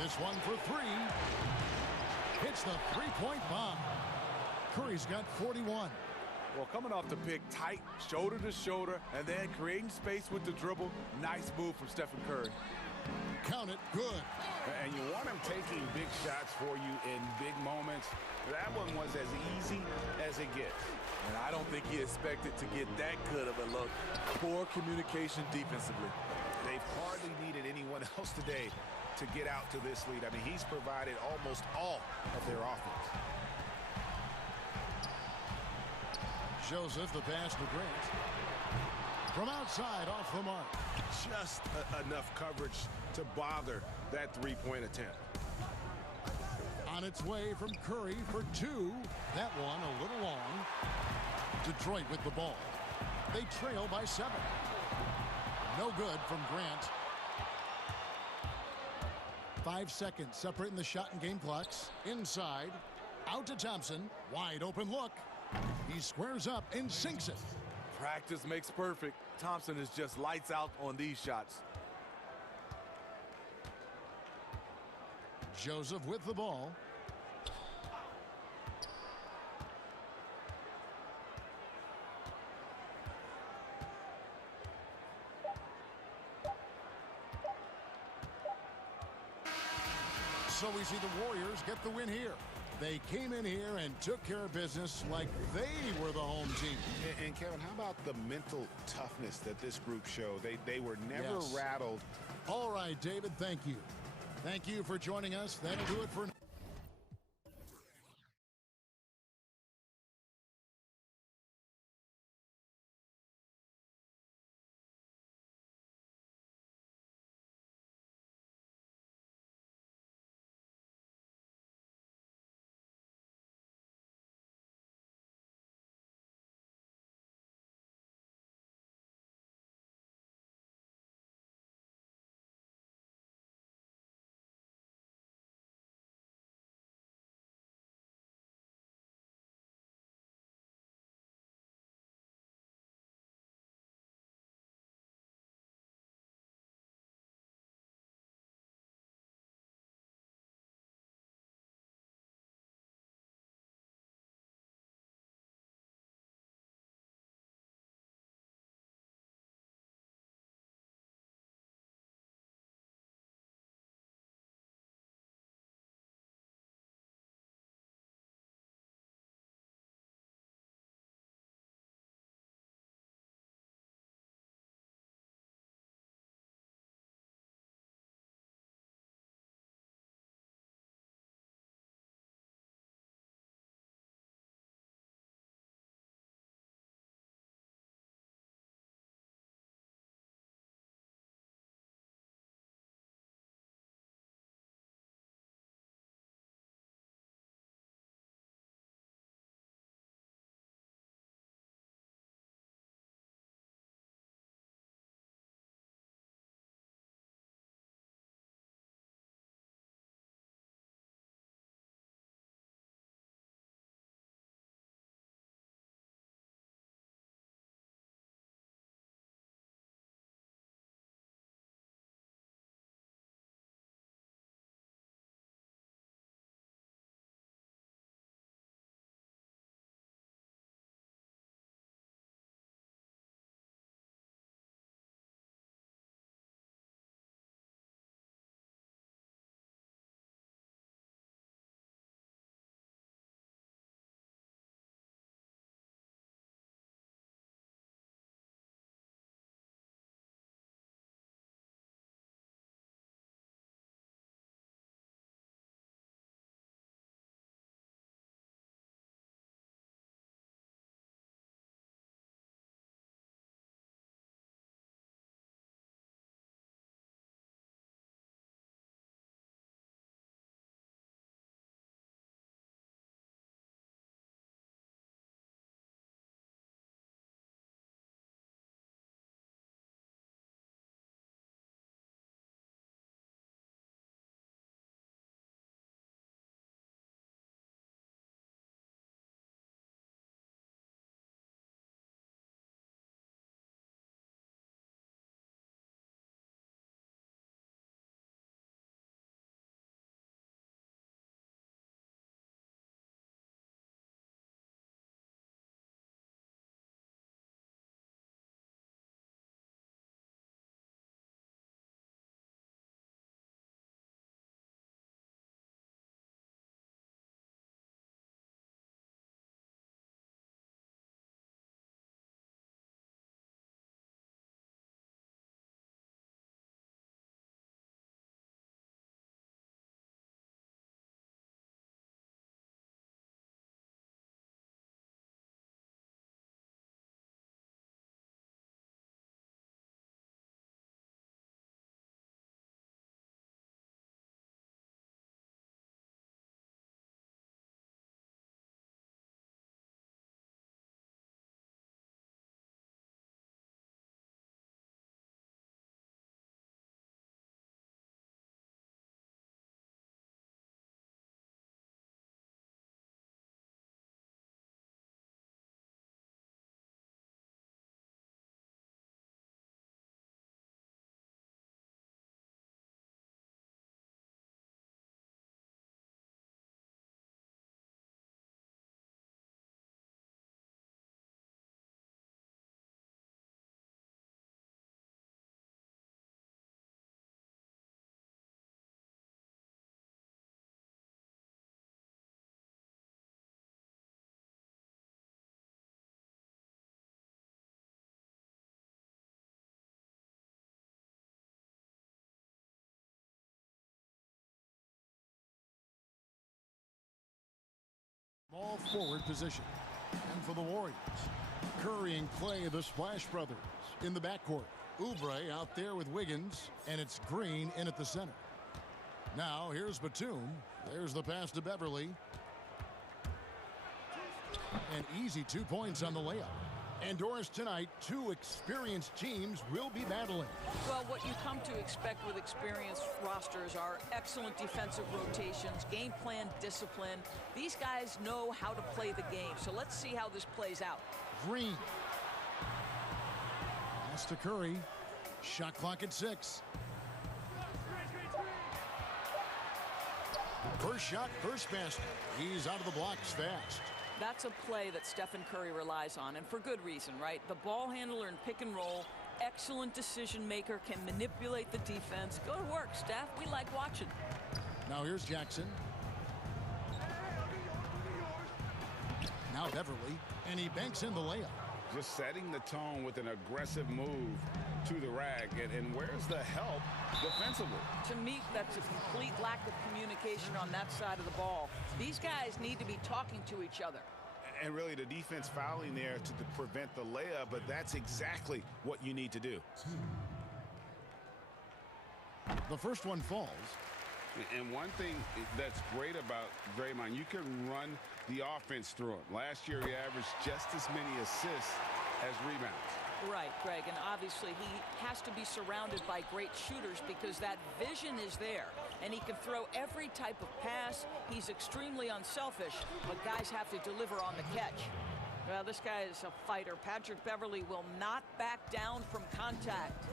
This one for three. Hits the three-point bomb. Curry's got 41. Well, coming off the pick, tight, shoulder to shoulder, and then creating space with the dribble. Nice move from Stephen Curry. Count it, good. And you want him taking big shots for you in big moments. That one was as easy as it gets. And I don't think he expected to get that good of a look. Poor communication defensively. They've hardly needed anyone else today to get out to this lead. I mean, he's provided almost all of their offense. Joseph, the pass to Grant. From outside, off the mark. Just enough coverage to bother that three-point attempt. On its way from Curry for two. That one a little long. Detroit with the ball. They trail by 7. No good from Grant. 5 seconds separating the shot and game clocks. Inside. Out to Thompson. Wide open look. He squares up and sinks it. Practice makes perfect. Thompson is just lights out on these shots. Joseph with the ball. So we see the Warriors get the win here. They came in here and took care of business like they were the home team. And Kevin, how about the mental toughness that this group showed? They were never rattled. All right, David, thank you. Thank you for joining us. That'll do it for now. Ball forward position. And for the Warriors, Curry and Clay, the Splash Brothers, in the backcourt. Oubre out there with Wiggins, and it's Green in at the center. Now here's Batum. There's the pass to Beverly. An easy 2 points on the layup. And Doris, tonight, two experienced teams will be battling. Well, what you come to expect with experienced rosters are excellent defensive rotations, game plan discipline. These guys know how to play the game. So let's see how this plays out. Green. Pass to Curry. Shot clock at 6. First shot, first basket. He's out of the blocks fast. That's a play that Stephen Curry relies on, and for good reason, right? The ball handler in pick and roll, excellent decision maker, can manipulate the defense. Go to work, Steph. We like watching. Now here's Jackson. Now Beverly, and he banks in the layup. Just setting the tone with an aggressive move to the rack. And where's the help defensively? To me, that's a complete lack of communication on that side of the ball. These guys need to be talking to each other. And really, the defense fouling there to prevent the layup, but that's exactly what you need to do. The first one falls. And one thing that's great about Draymond, you can run the offense through him. Last year, he averaged just as many assists as rebounds. Right, Greg, and obviously he has to be surrounded by great shooters because that vision is there, and he can throw every type of pass. He's extremely unselfish, but guys have to deliver on the catch. Well, this guy is a fighter. Patrick Beverly will not back down from contact.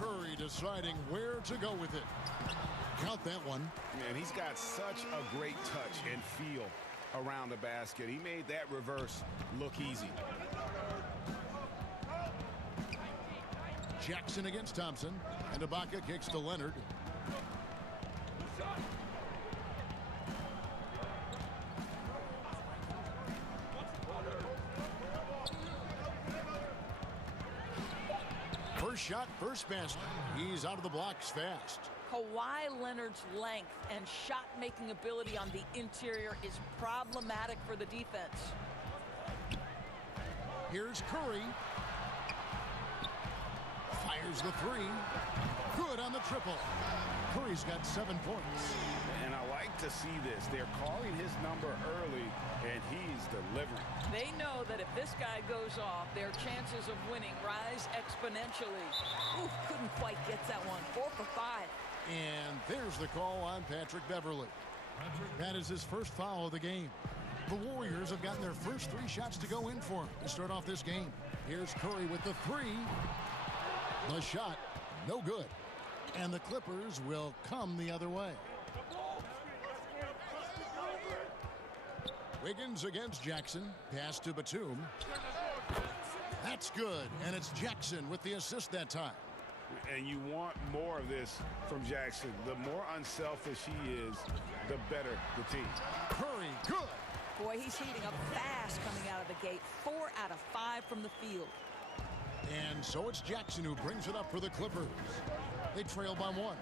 Curry deciding where to go with it. Count that one. Man, he's got such a great touch and feel around the basket. He made that reverse look easy. Jackson against Thompson, and Ibaka kicks to Leonard. First shot, first basket. He's out of the blocks fast. Kawhi Leonard's length and shot-making ability on the interior is problematic for the defense. Here's Curry. Fires the three. Good on the triple. Curry's got 7 points. And I like to see this. They're calling his number early, and he's delivering. They know that if this guy goes off, their chances of winning rise exponentially. Ooh, couldn't quite get that one. 4 for 5. And there's the call on Patrick Beverly. That is his first foul of the game. The Warriors have gotten their first 3 shots to go in for him to start off this game. Here's Curry with the 3. The shot, no good. And the Clippers will come the other way. Wiggins against Jackson. Pass to Batum. That's good. And it's Jackson with the assist that time. And you want more of this from Jackson. The more unselfish he is, the better the team. Curry, good. Boy, he's heating up fast coming out of the gate. 4 out of 5 from the field. And so it's Jackson who brings it up for the Clippers. They trail by 1.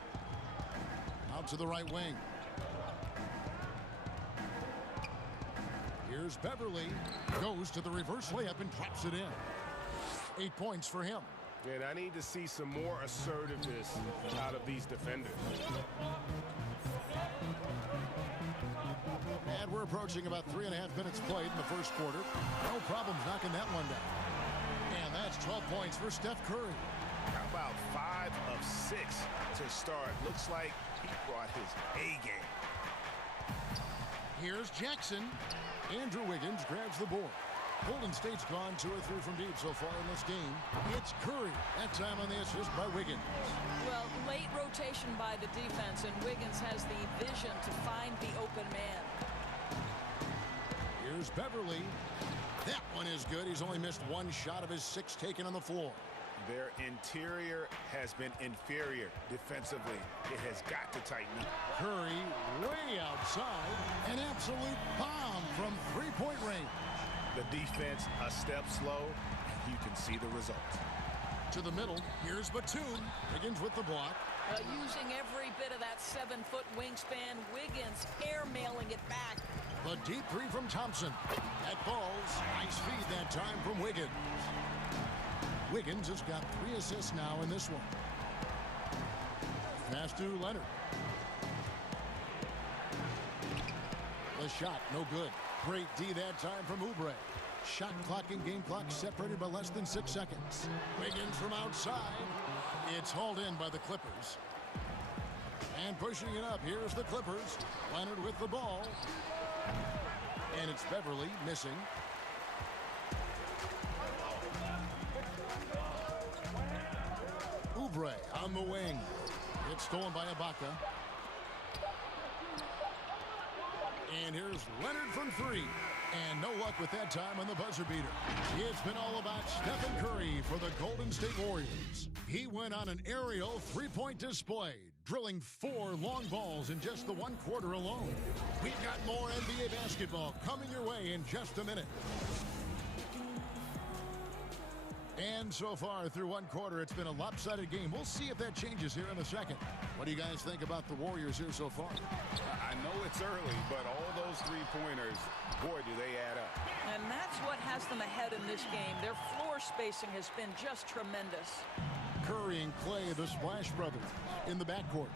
Out to the right wing. Here's Beverly. Goes to the reverse layup and drops it in. 8 points for him. And I need to see some more assertiveness out of these defenders. And we're approaching about 3.5 minutes played in the first quarter. No problems knocking that one down. And that's 12 points for Steph Curry. How about 5 of 6 to start? Looks like he brought his A game. Here's Jackson. Andrew Wiggins grabs the board. Golden State's gone 2 or 3 from deep so far in this game. It's Curry. That time on the assist by Wiggins. Well, late rotation by the defense, and Wiggins has the vision to find the open man. Here's Beverly. That one is good. He's only missed 1 shot of his 6 taken on the floor. Their interior has been inferior defensively. It has got to tighten up. Curry way outside. An absolute bomb from 3-point range. The defense a step slow, and you can see the result. To the middle, here's Batum. Wiggins with the block. Using every bit of that 7-foot wingspan, Wiggins airmailing it back. The deep three from Thompson. That falls. Nice feed that time from Wiggins. Wiggins has got 3 assists now in this one. Pass to Leonard. The shot, no good. Great D that time from Oubre. Shot clock and game clock separated by less than 6 seconds. Wiggins from outside. It's hauled in by the Clippers. And pushing it up, here's the Clippers. Leonard with the ball. And it's Beverly missing. Oubre on the wing. It's stolen by Ibaka. And here's Leonard from 3. And no luck with that time on the buzzer beater. It's been all about Stephen Curry for the Golden State Warriors. He went on an aerial 3-point display, drilling 4 long balls in just the 1 quarter alone. We've got more NBA basketball coming your way in just a minute. And so far through 1 quarter, it's been a lopsided game. We'll see if that changes here in a second. What do you guys think about the Warriors here so far? I know it's early, but all those 3-pointers, boy, do they add up. And that's what has them ahead in this game. Their floor spacing has been just tremendous. Curry and Clay, the Splash Brothers, in the backcourt.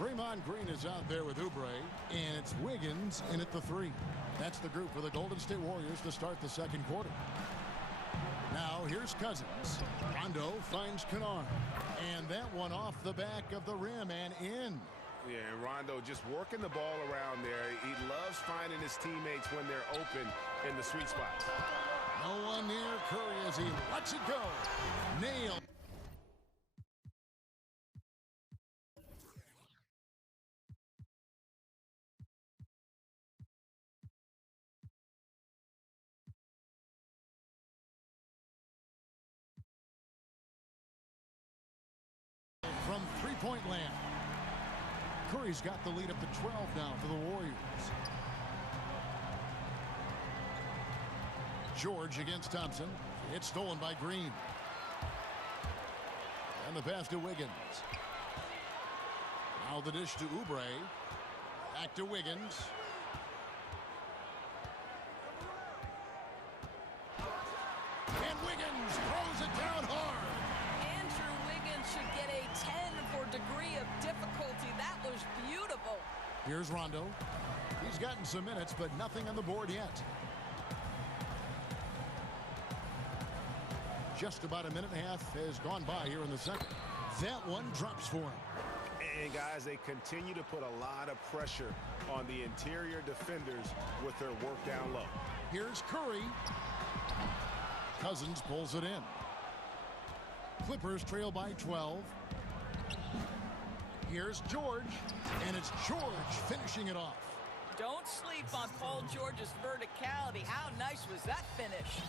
Draymond Green is out there with Oubre, and it's Wiggins in at the 3. That's the group for the Golden State Warriors to start the 2nd quarter. Now, here's Cousins. Rondo finds Kennard. And that one off the back of the rim and in. Yeah, and Rondo just working the ball around there. He loves finding his teammates when they're open in the sweet spots. No one near Curry as he lets it go. Nailed. From 3-point land. Curry's got the lead up to 12 now for the Warriors. George against Thompson. It's stolen by Green. And the pass to Wiggins. Now the dish to Oubre. Back to Wiggins. And Wiggins throws it down hard. Should get a 10 for degree of difficulty. That was beautiful. Here's Rondo. He's gotten some minutes, but nothing on the board yet. Just about a minute and a half has gone by here in the second. That one drops for him. And guys, they continue to put a lot of pressure on the interior defenders with their work down low. Here's Curry. Cousins pulls it in. Clippers trail by 12. Here's George, and it's George finishing it off. Don't sleep on Paul George's verticality. How nice was that finish?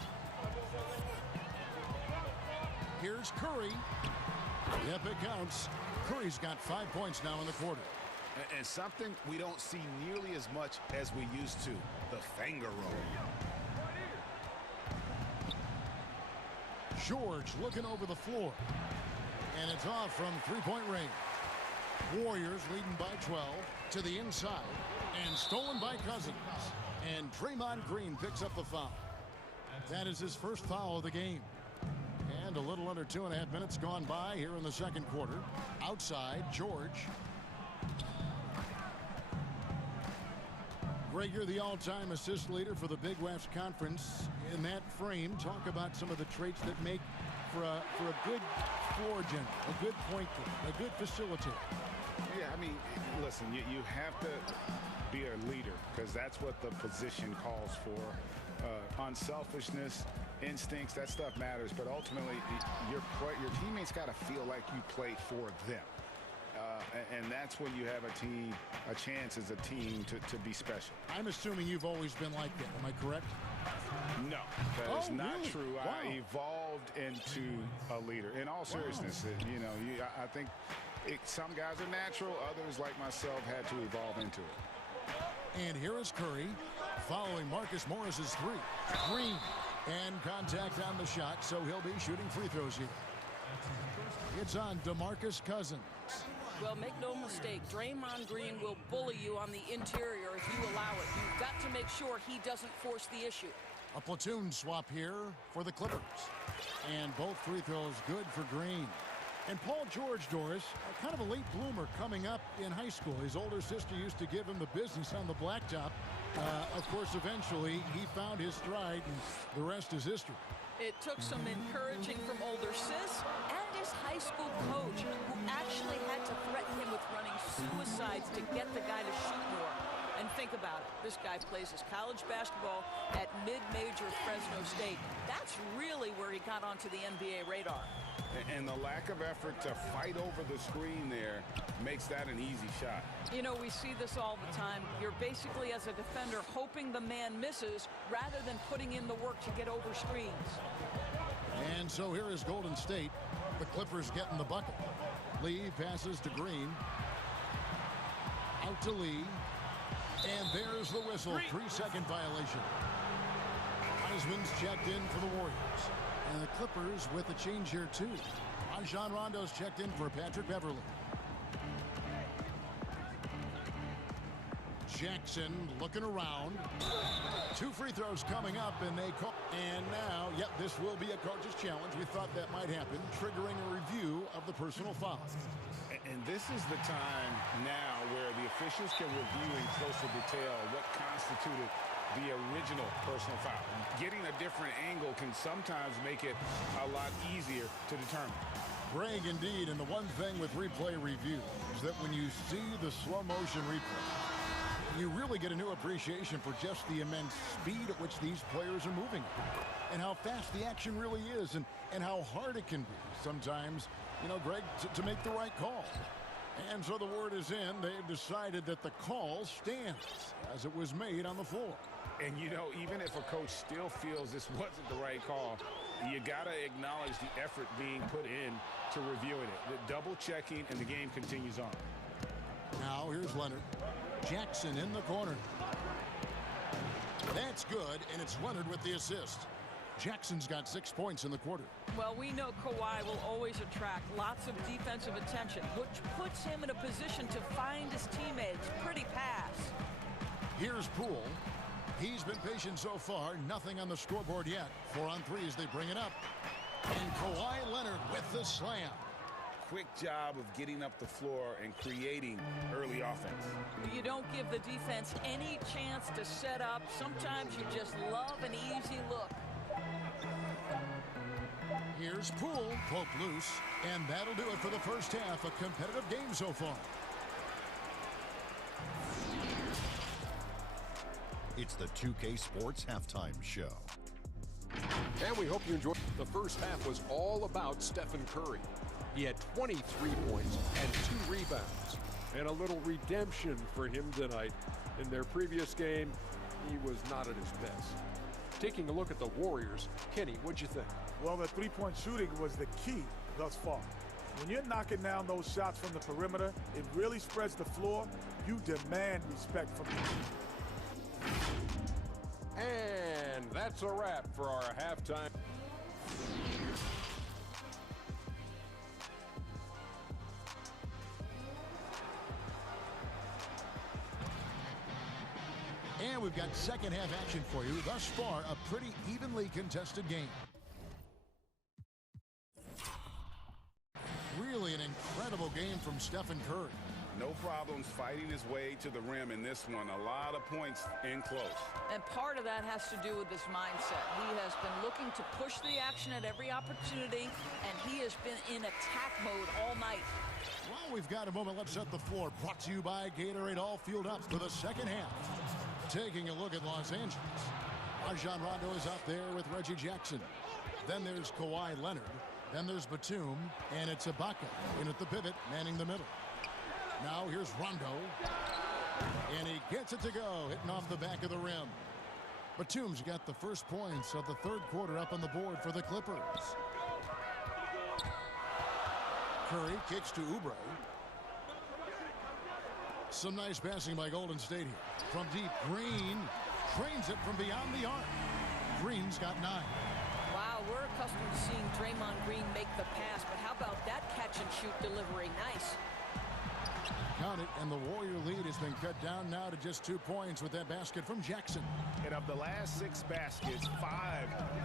Here's Curry. Yep, it counts. Curry's got 5 points now in the quarter. And something we don't see nearly as much as we used to, the finger roll. George looking over the floor. And it's off from 3-point range. Warriors leading by 12 to the inside. And stolen by Cousins. And Draymond Green picks up the foul. That is his first foul of the game. And a little under 2.5 minutes gone by here in the 2nd quarter. Outside, George. Greg, you're the all-time assist leader for the Big West Conference. In that frame, talk about some of the traits that make for a good floor general, a good point guard, a good facilitator. Yeah, I mean, listen, you have to be a leader because that's what the position calls for. Unselfishness, instincts, that stuff matters. But ultimately, your teammates got to feel like you play for them. And that's when you have a chance as a team to be special. I'm assuming you've always been like that. Am I correct? No, that is not really? true. Wow. I evolved into a leader. In all seriousness, I think some guys are natural. Others, like myself, had to evolve into it. And here is Curry following Marcus Morris's 3. Green and contact on the shot, so he'll be shooting free throws here. It's on DeMarcus Cousins. Well, make no mistake, Draymond Green will bully you on the interior if you allow it. You've got to make sure he doesn't force the issue. A platoon swap here for the Clippers. And both free throws good for Green. And Paul George, Doris, kind of a late bloomer coming up in high school. His older sister used to give him the business on the blacktop. Of course, eventually, he found his stride, and the rest is history. It took some encouraging from older sis and his high school coach, who actually had to threaten him with running suicides to get the guy to shoot more. And think about it. This guy plays his college basketball at mid-major Fresno State. That's really where he got onto the NBA radar. And the lack of effort to fight over the screen there makes that an easy shot. You know, we see this all the time. You're basically, as a defender, hoping the man misses rather than putting in the work to get over screens. And so here is Golden State. The Clippers getting the bucket. Lee passes to Green. Out to Lee. And there's the whistle. 3-second violation. Heisman's checked in for the Warriors. And the Clippers with a change here, too. Rajon Rondo's checked in for Patrick Beverly. Jackson looking around. 2 free throws coming up, and they call. And now, yep, this will be a coach's challenge. We thought that might happen, triggering a review of the personal foul. And this is the time now where the officials can review in closer detail what constituted the original personal foul. Getting a different angle can sometimes make it a lot easier to determine. Greg, indeed, and the one thing with replay review is that when you see the slow motion replay, you really get a new appreciation for just the immense speed at which these players are moving and how fast the action really is and how hard it can be sometimes, you know, Greg, to make the right call. And so the word is in. They've decided that the call stands as it was made on the floor. And, you know, even if a coach still feels this wasn't the right call, you got to acknowledge the effort being put in to reviewing it. The double checking, and the game continues on. Now here's Leonard. Jackson in the corner. That's good, and it's Leonard with the assist. Jackson's got 6 points in the quarter. Well, we know Kawhi will always attract lots of defensive attention, which puts him in a position to find his teammates. Pretty pass. Here's Poole. He's been patient so far. Nothing on the scoreboard yet. 4 on 3 as they bring it up. And Kawhi Leonard with the slam. Quick job of getting up the floor and creating early offense. You don't give the defense any chance to set up. Sometimes you just love an easy look. Here's Poole, poke loose, and that'll do it for the first half. A competitive game so far. It's the 2K Sports Halftime Show. And we hope you enjoyed. The first half was all about Stephen Curry. He had 23 points and 2 rebounds. And a little redemption for him tonight. In their previous game, he was not at his best. Taking a look at the Warriors, Kenny, what'd you think? Well, the three-point shooting was the key thus far. When you're knocking down those shots from the perimeter, it really spreads the floor. You demand respect from the team. And that's a wrap for our halftime. And we've got second half action for you. Thus far, a pretty evenly contested game. Really an incredible game from Stephen Curry. No problems fighting his way to the rim in this one. A lot of points in close. And part of that has to do with his mindset. He has been looking to push the action at every opportunity, and he has been in attack mode all night. Well, we've got a moment. Let's set the floor. Brought to you by Gatorade. All fueled up for the second half. Taking a look at Los Angeles. Rajon Rondo is out there with Reggie Jackson. Then there's Kawhi Leonard. Then there's Batum. And it's Ibaka in at the pivot, manning the middle. Now here's Rondo. And he gets it to go, hitting off the back of the rim. Batum's got the first points of the third quarter up on the board for the Clippers. Curry kicks to Oubre. Some nice passing by Golden State here. From deep, Green trains it from beyond the arc. Green's got 9. Wow, we're accustomed to seeing Draymond Green make the pass, but how about that catch and shoot delivery? Nice. Count it, and the Warrior lead has been cut down now to just 2 points with that basket from Jackson. And of the last 6 baskets, 5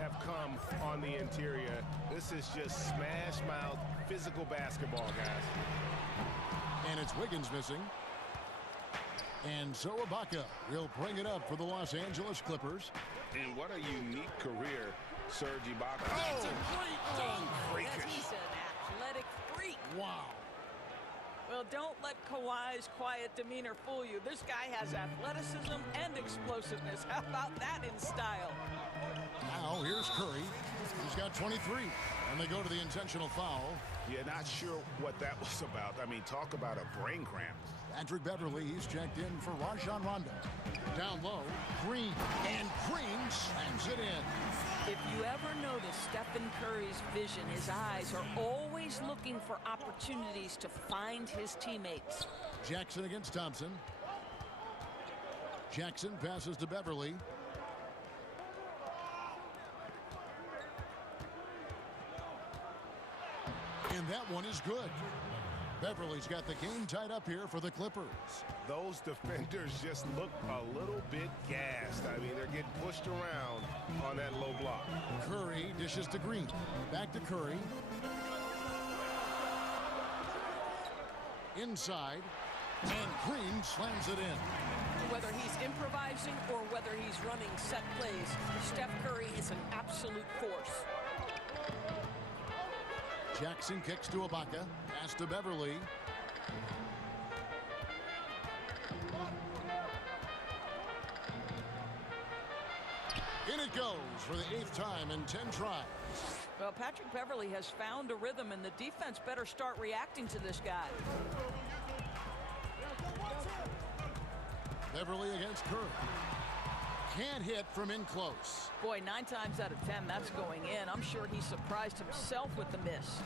have come on the interior. This is just smash-mouth physical basketball, guys. And it's Wiggins missing. And so Ibaka will bring it up for the Los Angeles Clippers. And what a unique career Serge Ibaka. That's a great dunk. freakish. He's an athletic freak. Wow. Well, don't let Kawhi's quiet demeanor fool you. This guy has athleticism and explosiveness. How about that in style? Now here's Curry. He's got 23. And they go to the intentional foul. Yeah, not sure what that was about. I mean, talk about a brain cramp. Patrick Beverly, he's checked in for Rajon Rondo. Down low, Green. And Green slams it in. If you ever notice Stephen Curry's vision, his eyes are always looking for opportunities to find his teammates. Jackson against Thompson. Jackson passes to Beverly. And that one is good. Beverly's got the game tied up here for the Clippers. Those defenders just look a little bit gassed. I mean, they're getting pushed around on that low block. Curry dishes to Green. Back to Curry. Inside. And Green slams it in. Whether he's improvising or whether he's running set plays, Steph Curry is an absolute force. Jackson kicks to Ibaka. Pass to Beverly. In it goes for the 8th time in 10 tries. Well, Patrick Beverly has found a rhythm, and the defense better start reacting to this guy. Beverly against Curry. Can't hit from in close. Boy, 9 times out of 10, that's going in. I'm sure he surprised himself with the miss.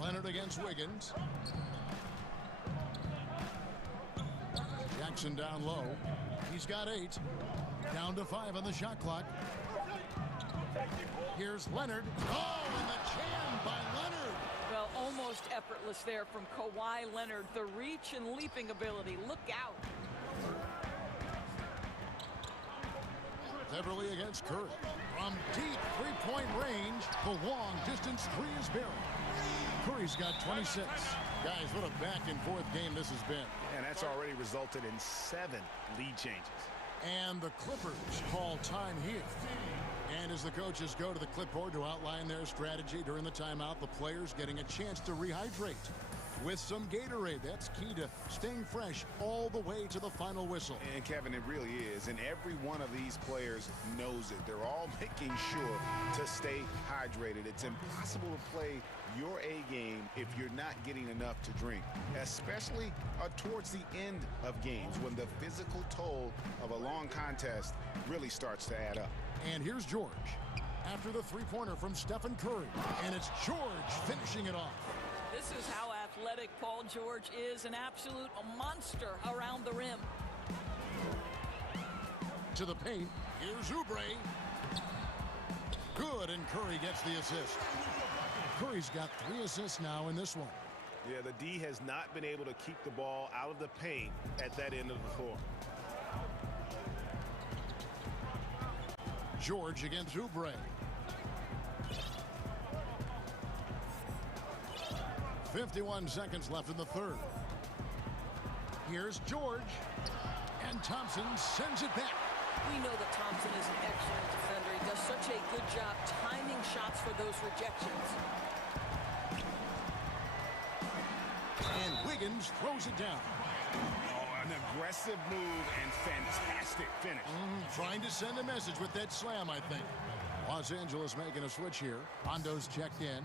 Leonard against Wiggins. Jackson down low. He's got 8. Down to 5 on the shot clock. Here's Leonard. Oh, and the jam by Leonard. Well, almost effortless there from Kawhi Leonard. The reach and leaping ability. Look out. Beverly against Curry. From deep three-point range, the long distance three is buried. Curry's got 26. Guys, what a back-and-forth game this has been. And that's already resulted in 7 lead changes. And the Clippers call time here. And as the coaches go to the clipboard to outline their strategy during the timeout, the players getting a chance to rehydrate with some Gatorade. That's key to staying fresh all the way to the final whistle. And Kevin, it really is. And every one of these players knows it. They're all making sure to stay hydrated. It's impossible to play your A game if you're not getting enough to drink, especially towards the end of games when the physical toll of a long contest really starts to add up. And here's George after the three-pointer from Stephen Curry. And it's George finishing it off. This is how athletic Paul George is, an absolute monster around the rim. To the paint, here's Oubre. Good, and Curry gets the assist. Curry's got 3 assists now in this one. Yeah, the D has not been able to keep the ball out of the paint at that end of the floor. George against Oubre. 51 seconds left in the third. Here's George. And Thompson sends it back. We know that Thompson is an excellent defender. He does such a good job timing shots for those rejections. And Wiggins throws it down. Oh, an aggressive move and fantastic finish. Trying to send a message with that slam, I think. Los Angeles making a switch here. Rondo's checked in.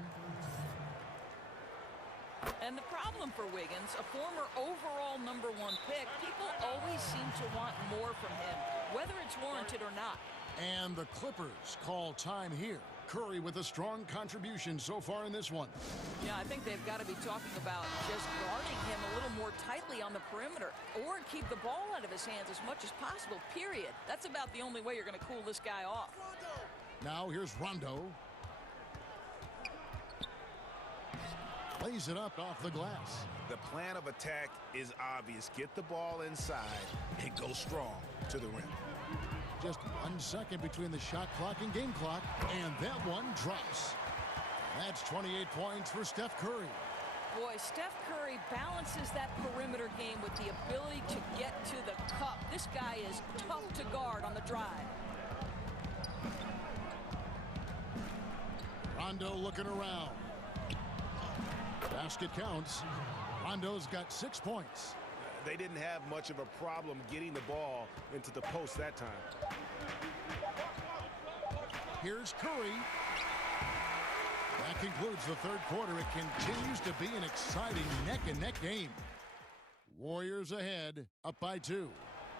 And the problem for Wiggins, a former overall #1 pick, people always seem to want more from him, whether it's warranted or not. And the Clippers call time here. Curry with a strong contribution so far in this one. Yeah, I think they've got to be talking about just guarding him a little more tightly on the perimeter or keep the ball out of his hands as much as possible, period. That's about the only way you're going to cool this guy off. Now here's Rondo. Lays it up off the glass. The plan of attack is obvious. Get the ball inside and go strong to the rim. Just 1 second between the shot clock and game clock, and that one drops. That's 28 points for Steph Curry. Boy, Steph Curry balances that perimeter game with the ability to get to the cup. This guy is tough to guard on the drive. Rondo looking around. Basket counts. Rondo's got 6 points. They didn't have much of a problem getting the ball into the post that time. Here's Curry. That concludes the third quarter. It continues to be an exciting neck-and-neck game. Warriors ahead, up by 2.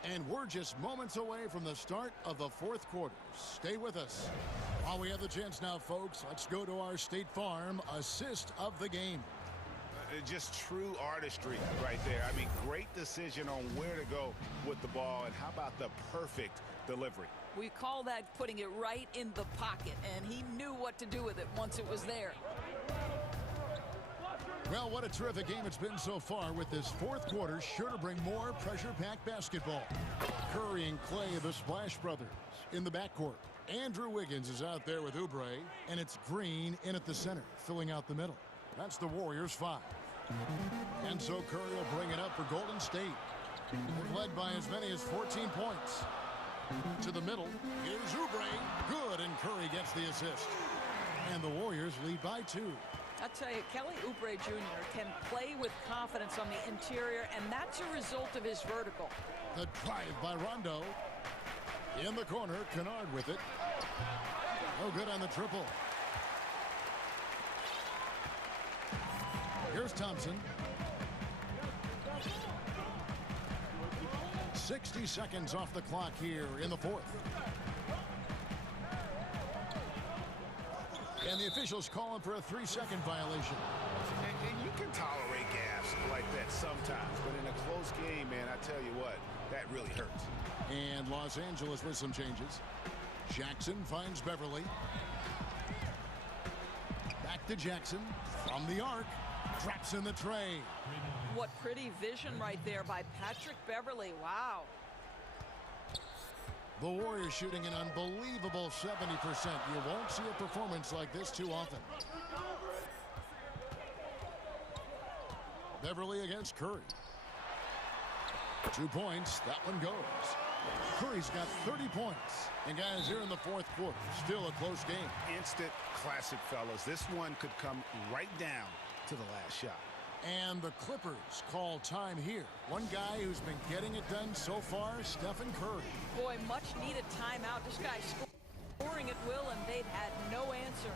And we're just moments away from the start of the fourth quarter. Stay with us. While we have the chance now, folks, let's go to our State Farm assist of the game. Just true artistry right there. I mean, great decision on where to go with the ball, and how about the perfect delivery? We call that putting it right in the pocket, and he knew what to do with it once it was there. Well, what a terrific game it's been so far, with this fourth quarter sure to bring more pressure-packed basketball. Curry and Clay, the Splash Brothers, in the backcourt. Andrew Wiggins is out there with Oubre, and it's Green in at the center, filling out the middle. That's the Warriors' 5. And so Curry will bring it up for Golden State. They're led by as many as 14 points. To the middle, here's Oubre. Good, and Curry gets the assist. And the Warriors lead by 2. I'll tell you, Kelly Oubre Jr. can play with confidence on the interior, and that's a result of his vertical. The drive by Rondo. In the corner, Kennard with it. No good on the triple. Here's Thompson. 60 seconds off the clock here in the fourth. And the officials calling for a 3-second violation. And you can tolerate gaffes like that sometimes, but in a close game, man, I tell you what, that really hurts. And Los Angeles with some changes. Jackson finds Beverly. Back to Jackson from the arc. Drops in the tray. What pretty vision right there by Patrick Beverly. Wow. The Warriors shooting an unbelievable 70%. You won't see a performance like this too often. Beverly against Curry. 2 points. That one goes. Curry's got 30 points. And guys, here in the fourth quarter, still a close game. Instant classic, fellas. This one could come right down to the last shot. And the Clippers call time here. One guy who's been getting it done so far, Stephen Curry. Boy, much needed timeout. This guy scoring at will, and they've had no answer.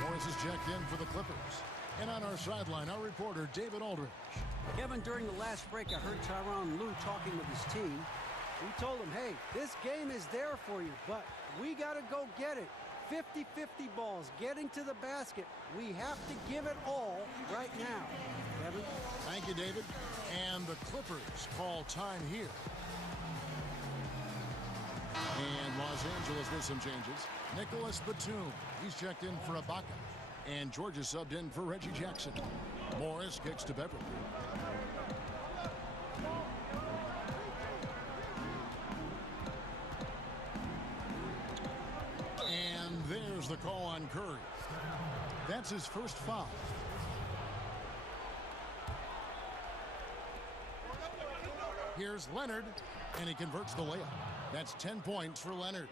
Morris is checked in for the Clippers. And on our sideline, our reporter, David Aldridge. Kevin, during the last break, I heard Tyronn Lue talking with his team. He told them, hey, this game is there for you, but we got to go get it. 50-50 balls, getting to the basket. We have to give it all right now. Kevin? Thank you, David. And the Clippers call time here. And Los Angeles with some changes. Nicholas Batum, he's checked in for Ibaka. And Georgia subbed in for Reggie Jackson. Morris kicks to Beverly. And there's the call on Curry. That's his first foul. Here's Leonard, and he converts the layup. That's 10 points for Leonard.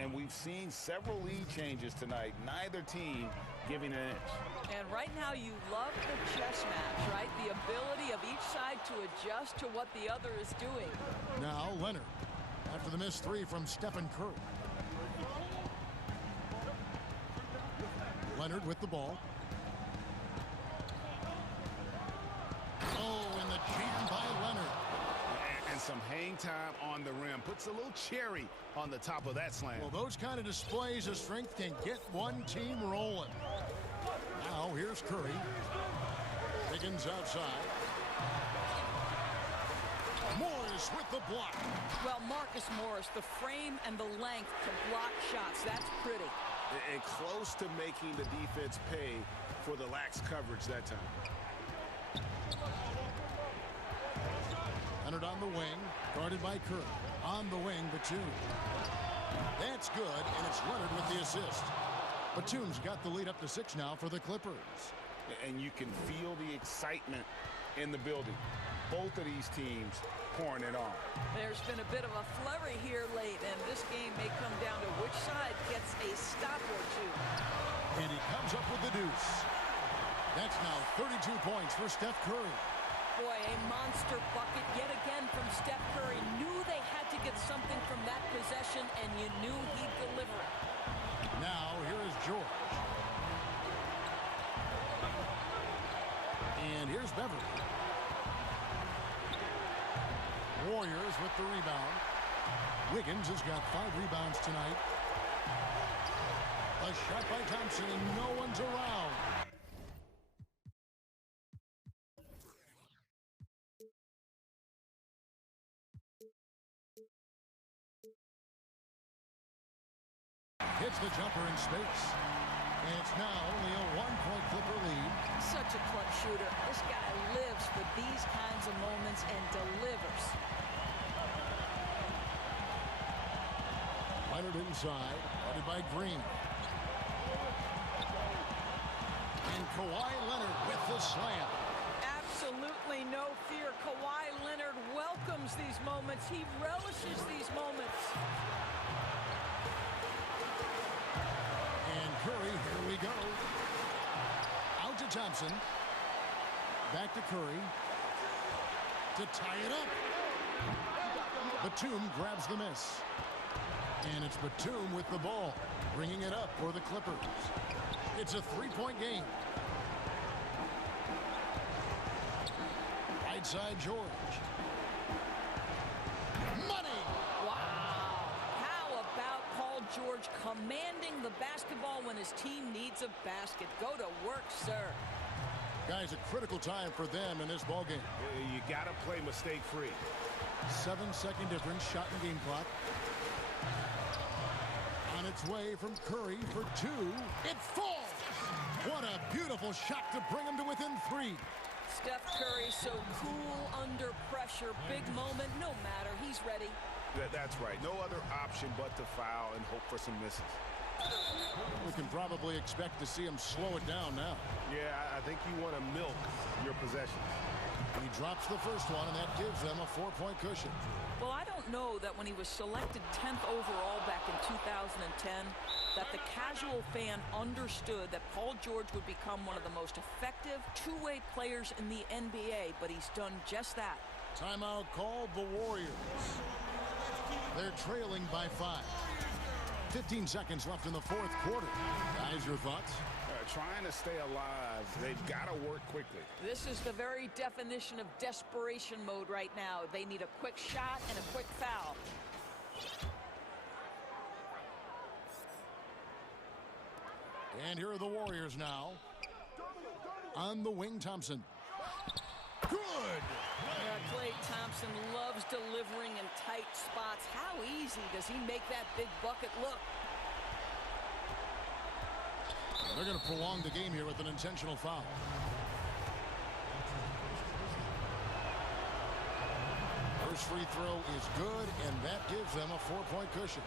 And we've seen several lead changes tonight. Neither team giving an inch. And right now you love the chess match, right? The ability of each side to adjust to what the other is doing. Now Leonard, after the missed three from Stephen Curry. Leonard with the ball. Oh, and the jam by Leonard. And some hang time on the rim. Puts a little cherry on the top of that slam. Well, those kind of displays of strength can get one team rolling. Now, here's Curry. Higgins outside. Morris with the block. Well, Marcus Morris, the frame and the length to block shots. That's pretty. And close to making the defense pay for the lax coverage that time. Leonard on the wing, guarded by Curry. On the wing, Batum. That's good, and it's Leonard with the assist. Batum's got the lead up to 6 now for the Clippers. And you can feel the excitement in the building. Both of these teams pouring it on. There's been a bit of a flurry here late, and this game may come down to which side gets a stop or two. And he comes up with the deuce. That's now 32 points for Steph Curry. Boy, a monster bucket yet again from Steph Curry. Knew they had to get something from that possession, and you knew he'd deliver it. Now, here is George. And here's Beverly. Warriors with the rebound. Wiggins has got 5 rebounds tonight. A shot by Thompson, and no one's around. Hits the jumper in space. And it's now only a 1-point Clipper lead. Such a clutch shooter. This guy lives for these kinds of moments and delivers. Leonard inside, guarded by Green. And Kawhi Leonard with the slam. Absolutely no fear. Kawhi Leonard welcomes these moments. He relishes these moments. And Curry, here we go. Out to Thompson. Back to Curry. To tie it up. Batum grabs the miss. And it's Batum with the ball, bringing it up for the Clippers. It's a 3-point game. Right side, George. Money! Wow. How about Paul George commanding the basketball when his team needs a basket? Go to work, sir. Guys, a critical time for them in this ball game. You got to play mistake-free. 7-second difference, shot and game clock. On its way from Curry for 2. It falls! What a beautiful shot to bring him to within 3. Steph Curry so cool under pressure. Big moment, no matter. He's ready. That's right. No other option but to foul and hope for some misses. We can probably expect to see him slow it down now. Yeah, I think you want to milk your possessions. He drops the first one, and that gives them a 4-point cushion. Well, I don't know that when he was selected 10th overall back in 2010, that the casual fan understood that Paul George would become one of the most effective two-way players in the NBA, but he's done just that. Timeout called the Warriors. They're trailing by 5. 15 seconds left in the 4th quarter. Guys, your thoughts? Trying to stay alive, they've got to work quickly. This is the very definition of desperation mode right now. They need a quick shot and a quick foul. And here are the Warriors now. On the wing, Thompson. Good! Yeah, Klay Thompson loves delivering in tight spots. How easy does he make that big bucket look? They're going to prolong the game here with an intentional foul. First free throw is good, and that gives them a 4-point cushion.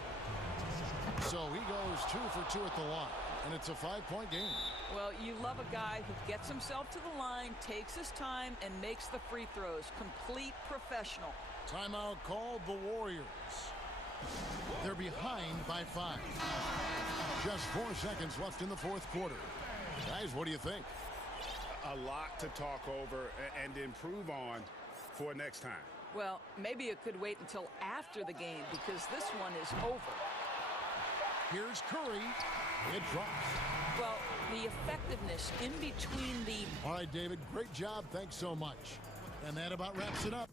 So he goes 2 for 2 at the line, and it's a 5-point game. Well, you love a guy who gets himself to the line, takes his time, and makes the free throws. Complete professional. Timeout called the Warriors. They're behind by 5. Just 4 seconds left in the 4th quarter. Guys, what do you think? A lot to talk over and improve on for next time. Well, maybe it could wait until after the game because this one is over. Here's Curry. It drops. Well, the effectiveness in between the... All right, David, great job. Thanks so much. And that about wraps it up.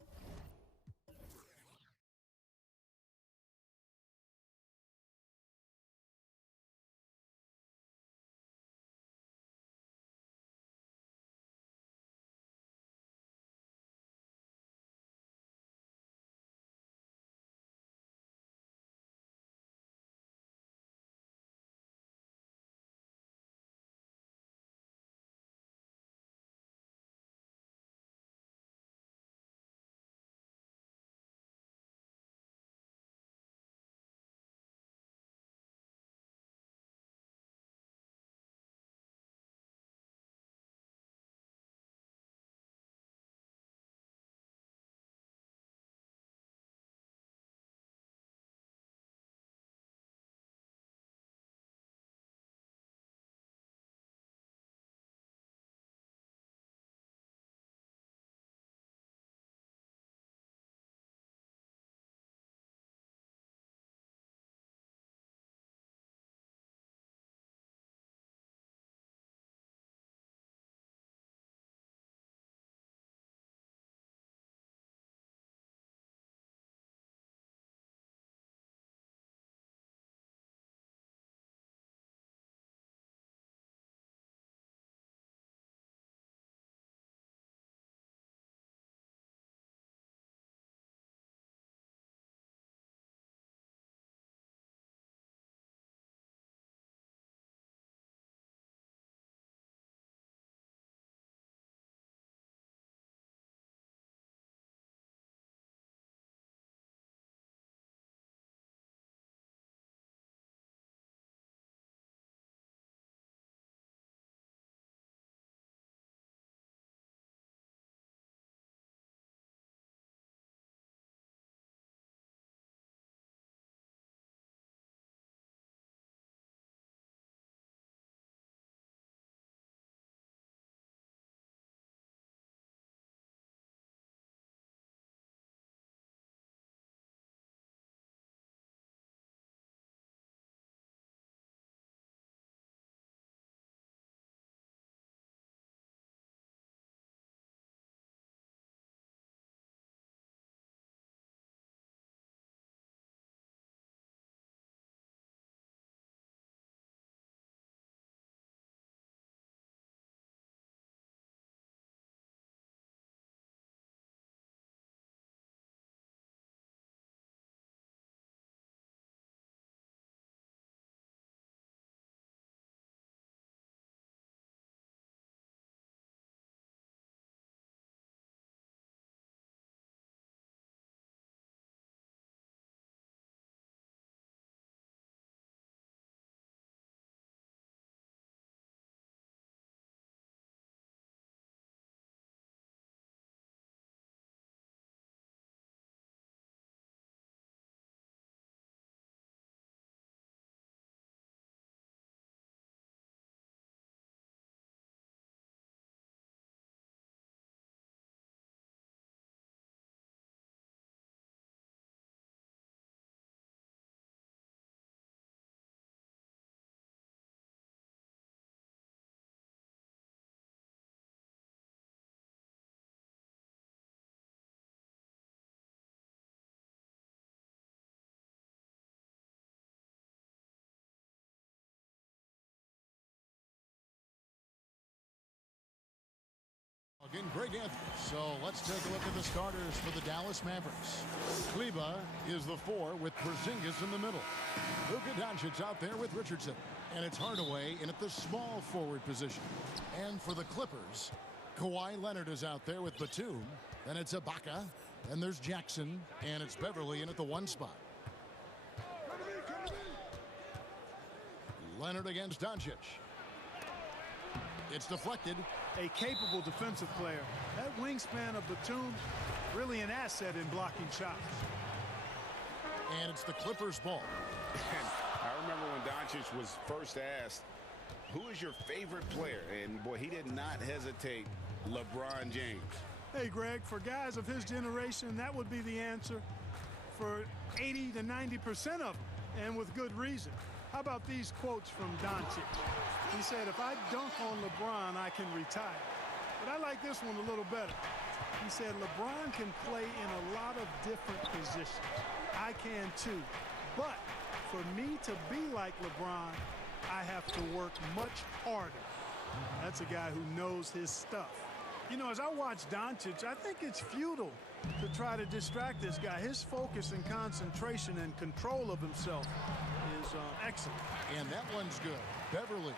and Greg Anthony. So let's take a look at the starters for the Dallas Mavericks. Kleba is the 4 with Porzingis in the middle. Luka Doncic out there with Richardson. And it's Hardaway in at the small forward position. And for the Clippers, Kawhi Leonard is out there with Batum. Then it's Ibaka. Then there's Jackson. And it's Beverly in at the 1 spot. Leonard against Doncic. It's deflected. A capable defensive player. That wingspan of Batum, really an asset in blocking shots. And it's the Clippers' ball. I remember when Doncic was first asked, who is your favorite player? And boy, he did not hesitate. LeBron James. Hey, Greg, for guys of his generation, that would be the answer for 80 to 90% of them, and with good reason. How about these quotes from Doncic? He said, if I dunk on LeBron, I can retire. But I like this one a little better. He said, LeBron can play in a lot of different positions. I can too. But for me to be like LeBron, I have to work much harder. That's a guy who knows his stuff. You know, as I watch Doncic, I think it's futile to try to distract this guy. His focus and concentration and control of himself is excellent. And that one's good. Beverly.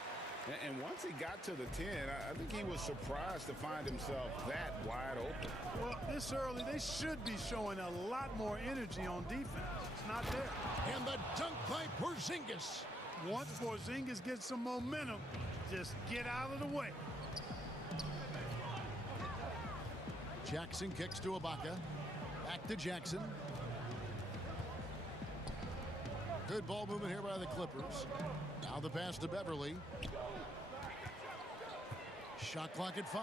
And once he got to the 10, I think he was surprised to find himself that wide open. Well, this early, they should be showing a lot more energy on defense. It's not there. And the dunk by Porzingis. Once Porzingis gets some momentum, just get out of the way. Jackson kicks to Ibaka. Back to Jackson. Good ball movement here by the Clippers. Now the pass to Beverly. Shot clock at 5.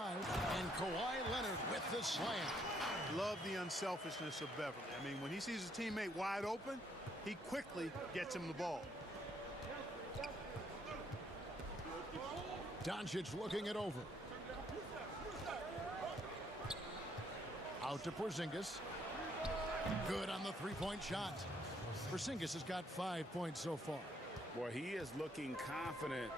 And Kawhi Leonard with the slam. Love the unselfishness of Beverly. I mean, when he sees his teammate wide open, he quickly gets him the ball. Doncic looking it over. Out to Porzingis. Good on the three-point shot. Porzingis has got 5 points so far. Boy, he is looking confident.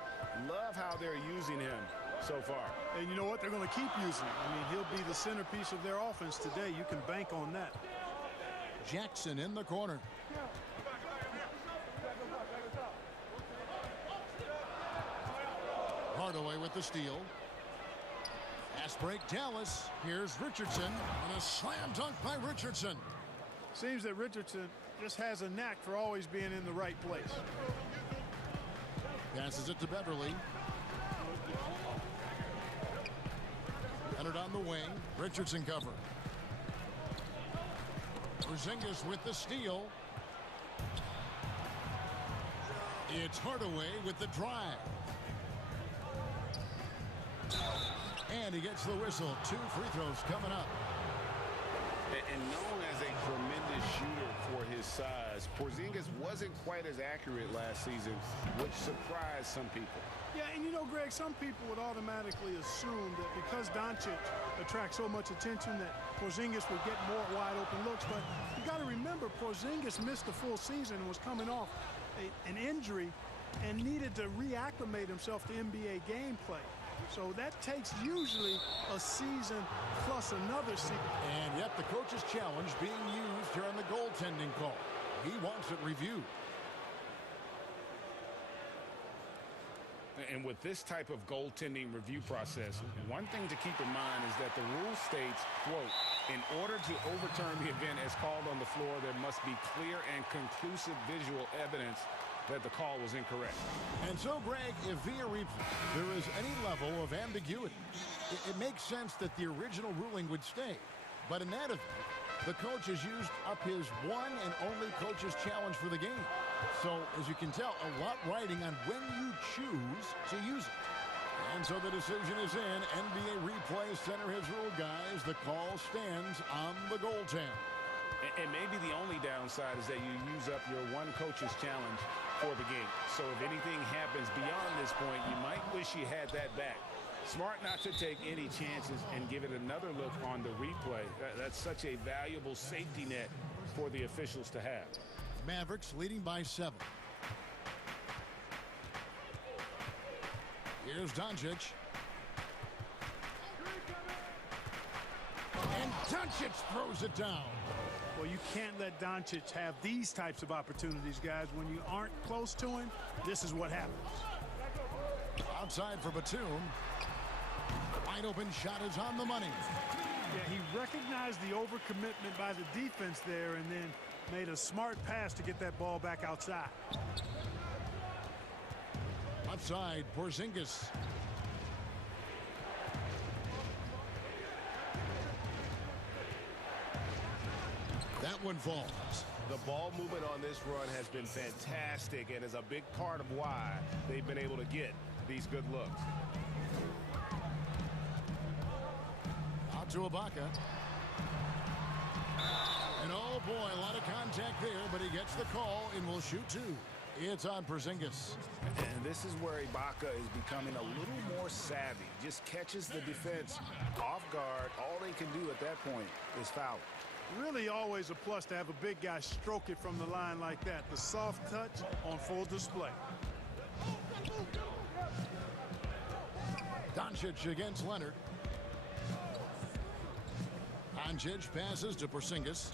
Love how they're using him so far. And you know what? They're going to keep using him. I mean, he'll be the centerpiece of their offense today. You can bank on that. Jackson in the corner. Hardaway with the steal. Fast break, Dallas. Here's Richardson. And a slam dunk by Richardson. Seems that Richardson just has a knack for always being in the right place. Passes it to Beverly. Leonard on the wing. Richardson cover. Porzingis with the steal. It's Hardaway with the drive. And he gets the whistle. 2 free throws coming up. And known as a tremendous shooter for his size, Porzingis wasn't quite as accurate last season, which surprised some people. Yeah, and you know, Greg, some people would automatically assume that because Doncic attracts so much attention that Porzingis would get more wide open looks. But you got to remember, Porzingis missed the full season and was coming off an injury and needed to reacclimate himself to NBA gameplay. So that takes usually a season plus another season. And yet the coach's challenge being used here on the goaltending call. He wants it reviewed. And with this type of goaltending review process, one thing to keep in mind is that the rule states, quote, in order to overturn the event as called on the floor, there must be clear and conclusive visual evidence that the call was incorrect. And so, Greg, if via replay there is any level of ambiguity, it makes sense that the original ruling would stay. But in that event, the coach has used up his one and only coach's challenge for the game. So, as you can tell, a lot riding on when you choose to use it. And so the decision is in. NBA Replay Center has ruled, guys. The call stands on the goaltend. And maybe the only downside is that you use up your one coach's challenge for the game. So if anything happens beyond this point, you might wish you had that back. Smart not to take any chances and give it another look on the replay. That's such a valuable safety net for the officials to have. Mavericks leading by 7. Here's Doncic. Doncic throws it down. Well, you can't let Doncic have these types of opportunities, guys. When you aren't close to him, this is what happens. Outside for Batum. Wide open shot is on the money. Yeah, he recognized the overcommitment by the defense there and then made a smart pass to get that ball back outside. Outside, Porzingis. That one falls. The ball movement on this run has been fantastic and is a big part of why they've been able to get these good looks. Out to Ibaka. And oh boy, a lot of contact there, but he gets the call and will shoot two. It's on Porzingis. And this is where Ibaka is becoming a little more savvy. Just catches the defense off guard. All they can do at that point is foul. Really always a plus to have a big guy stroke it from the line like that. The soft touch on full display. Doncic against Leonard. Doncic passes to Porzingis.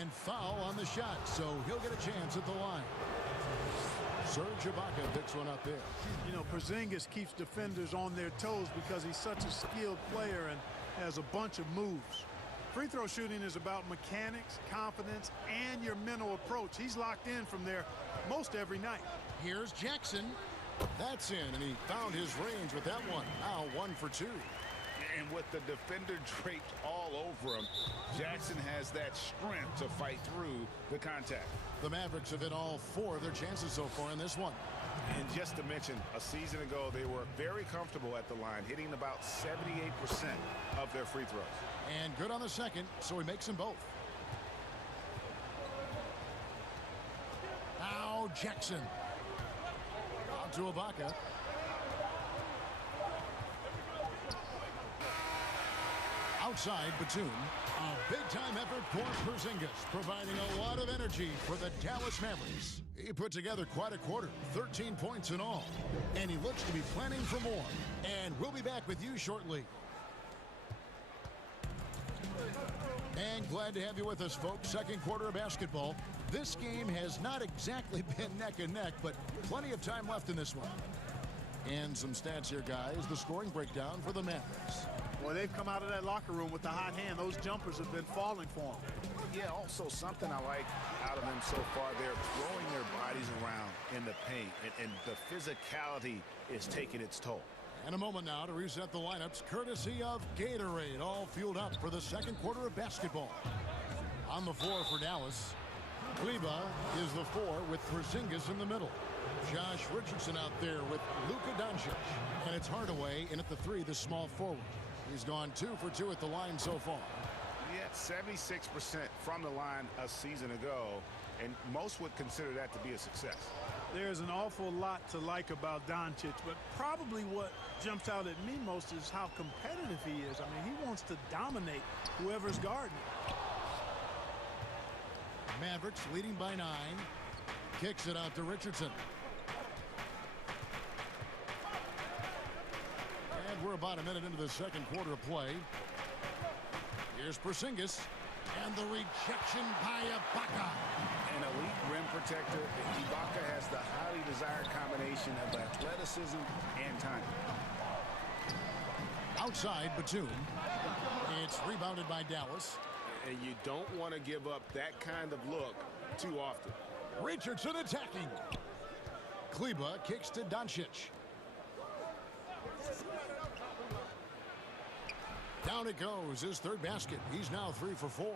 And foul on the shot, so he'll get a chance at the line. Serge Ibaka picks one up there. You know, Porzingis keeps defenders on their toes because he's such a skilled player and has a bunch of moves. Free throw shooting is about mechanics, confidence, and your mental approach. He's locked in from there most every night. Here's Jackson. That's in, and he found his range with that one. Now 1 for 2. And with the defender draped all over him, Jackson has that strength to fight through the contact. The Mavericks have hit all 4 of their chances so far in this one. And just to mention, a season ago, they were very comfortable at the line, hitting about 78% of their free throws. And good on the second, so he makes them both. Now Jackson. Out to Ibaka. Outside Batum. A big-time effort for Porzingis, providing a lot of energy for the Dallas Mavericks. He put together quite a quarter, 13 points in all. And he looks to be planning for more. And we'll be back with you shortly. And glad to have you with us, folks. Second quarter of basketball. This game has not exactly been neck and neck, but plenty of time left in this one. And some stats here, guys. The scoring breakdown for the Mavericks. Boy, they've come out of that locker room with the hot hand. Those jumpers have been falling for them. Yeah, also something I like out of them so far, they're throwing their bodies around in the paint, and the physicality is taking its toll. And a moment now to reset the lineups, courtesy of Gatorade, all fueled up for the second quarter of basketball. On the floor for Dallas, Kleber is the 4 with Porzingis in the middle. Josh Richardson out there with Luka Doncic. And it's Hardaway in at the 3, the small forward. He's gone 2 for 2 at the line so far. Yeah, 76% from the line a season ago, and most would consider that to be a success. There's an awful lot to like about Doncic, but probably what jumps out at me most is how competitive he is. I mean, he wants to dominate whoever's guarding him. Mavericks leading by 9. Kicks it out to Richardson. And we're about a minute into the second quarter of play. Here's Porzingis. And the rejection by Ibaka. An elite rim protector. Ibaka has the highly desired combination of athleticism and time. Outside Batum. It's rebounded by Dallas. And you don't want to give up that kind of look too often. Richardson attacking. Kleber kicks to Doncic. Down it goes, his 3rd basket. He's now 3 for 4.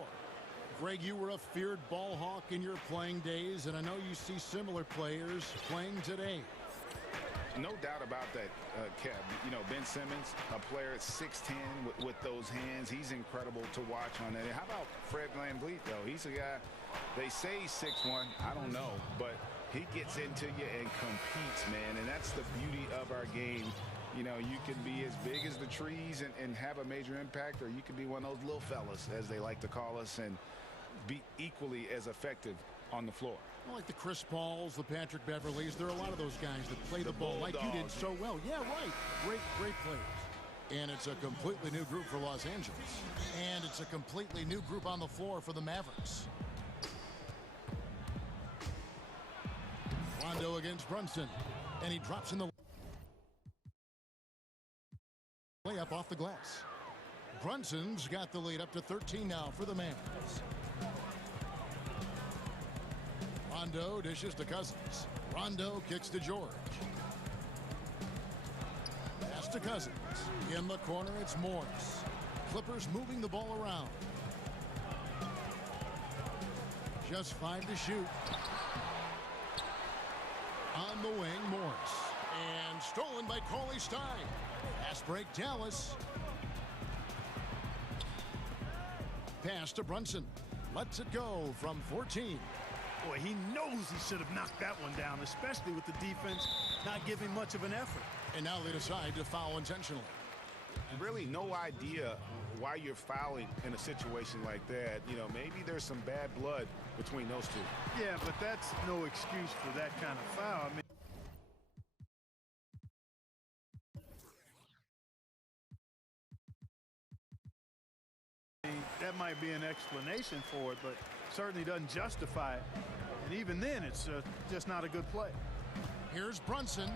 Greg, you were a feared ball hawk in your playing days, and I know you see similar players playing today. No doubt about that, Kev. You know, Ben Simmons, a player at 6'10" with those hands. He's incredible to watch on that. How about Fred VanVleet, though? He's a guy, they say he's 6'1". I don't know, but he gets into you and competes, man, and that's the beauty of our game. You know, you can be as big as the trees and have a major impact, or you can be one of those little fellas, as they like to call us, and be equally as effective on the floor. Like the Chris Pauls, the Patrick Beverleys, there are a lot of those guys that play the ball like you did so well. Yeah, right. Great players. And it's a completely new group for Los Angeles. And it's a completely new group on the floor for the Mavericks. Rondo against Brunson. And he drops in the layup off the glass. Brunson's got the lead up to 13 now for the Mavs. Rondo dishes to Cousins. Rondo kicks to George. Pass to Cousins. In the corner, it's Morris. Clippers moving the ball around. Just 5 to shoot. On the wing, Morris. And stolen by Cauley Stein. Pass break, Dallas. Pass to Brunson. Lets it go from 14. Boy, he knows he should have knocked that one down, especially with the defense not giving much of an effort. And now they decide to foul intentionally. Really no idea why you're fouling in a situation like that. You know, maybe there's some bad blood between those two. Yeah, but that's no excuse for that kind of foul. I mean, that might be an explanation for it, but certainly doesn't justify it. And even then, it's just not a good play. Here's Brunson.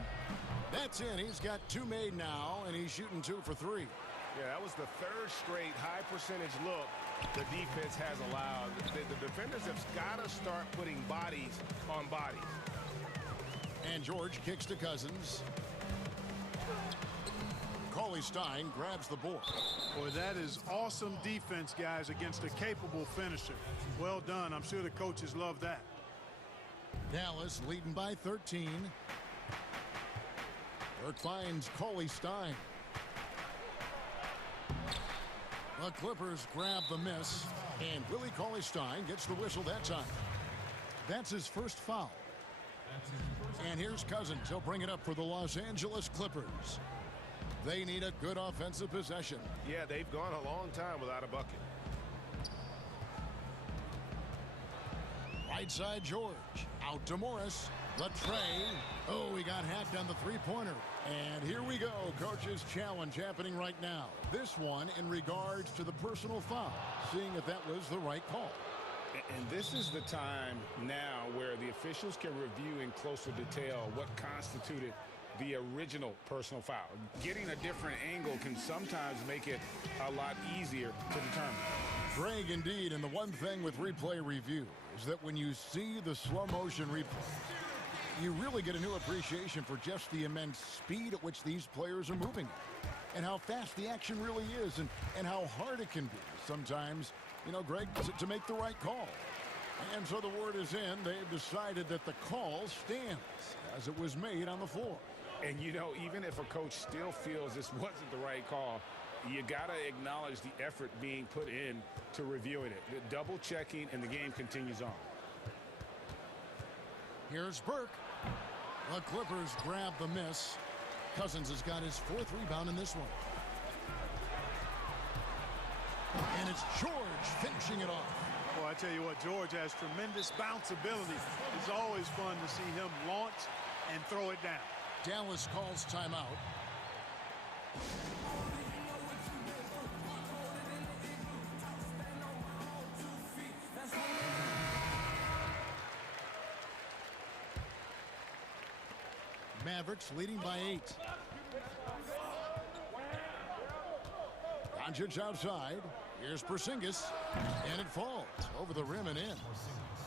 That's in. He's got 2 made now, and he's shooting 2 for 3. Yeah, that was the 3rd straight high percentage look the defense has allowed. The defenders have got to start putting bodies on bodies. And George kicks to Cousins. Cauley Stein grabs the board. Boy, that is awesome defense, guys, against a capable finisher. Well done. I'm sure the coaches love that. Dallas leading by 13. Burke finds Cauley Stein. The Clippers grab the miss, and Willie Cauley Stein gets the whistle that time. That's his first foul. And here's Cousins. He'll bring it up for the Los Angeles Clippers. They need a good offensive possession. Yeah, they've gone a long time without a bucket. Right side, George. Out to Morris. The tray. Oh, he got hacked on the three-pointer. And here we go. Coach's challenge happening right now. This one in regards to the personal foul. Seeing if that was the right call. And this is the time now where the officials can review in closer detail what constituted the original personal foul. Getting a different angle can sometimes make it a lot easier to determine. Greg, indeed, and the one thing with replay review is that when you see the slow motion replay, you really get a new appreciation for just the immense speed at which these players are moving and how fast the action really is and how hard it can be sometimes, you know, Greg, to make the right call. And so the word is in. They've decided that the call stands as it was made on the floor. And, you know, even if a coach still feels this wasn't the right call, you got to acknowledge the effort being put in to reviewing it. The double checking, and the game continues on. Here's Burke. The Clippers grab the miss. Cousins has got his 4th rebound in this one. And it's George finishing it off. Well, I tell you what, George has tremendous bounce ability. It's always fun to see him launch and throw it down. Dallas calls timeout. Mavericks leading by 8. Doncic outside. Here's Porzingis. And it falls over the rim and in.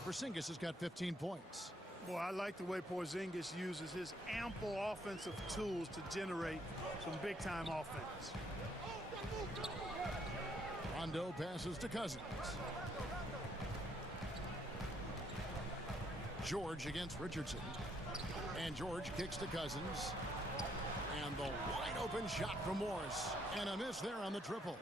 Porzingis has got 15 points. Boy, I like the way Porzingis uses his ample offensive tools to generate some big-time offense. Rondo passes to Cousins. George against Richardson. And George kicks to Cousins. And the wide-open shot from Morris. And a miss there on the triple.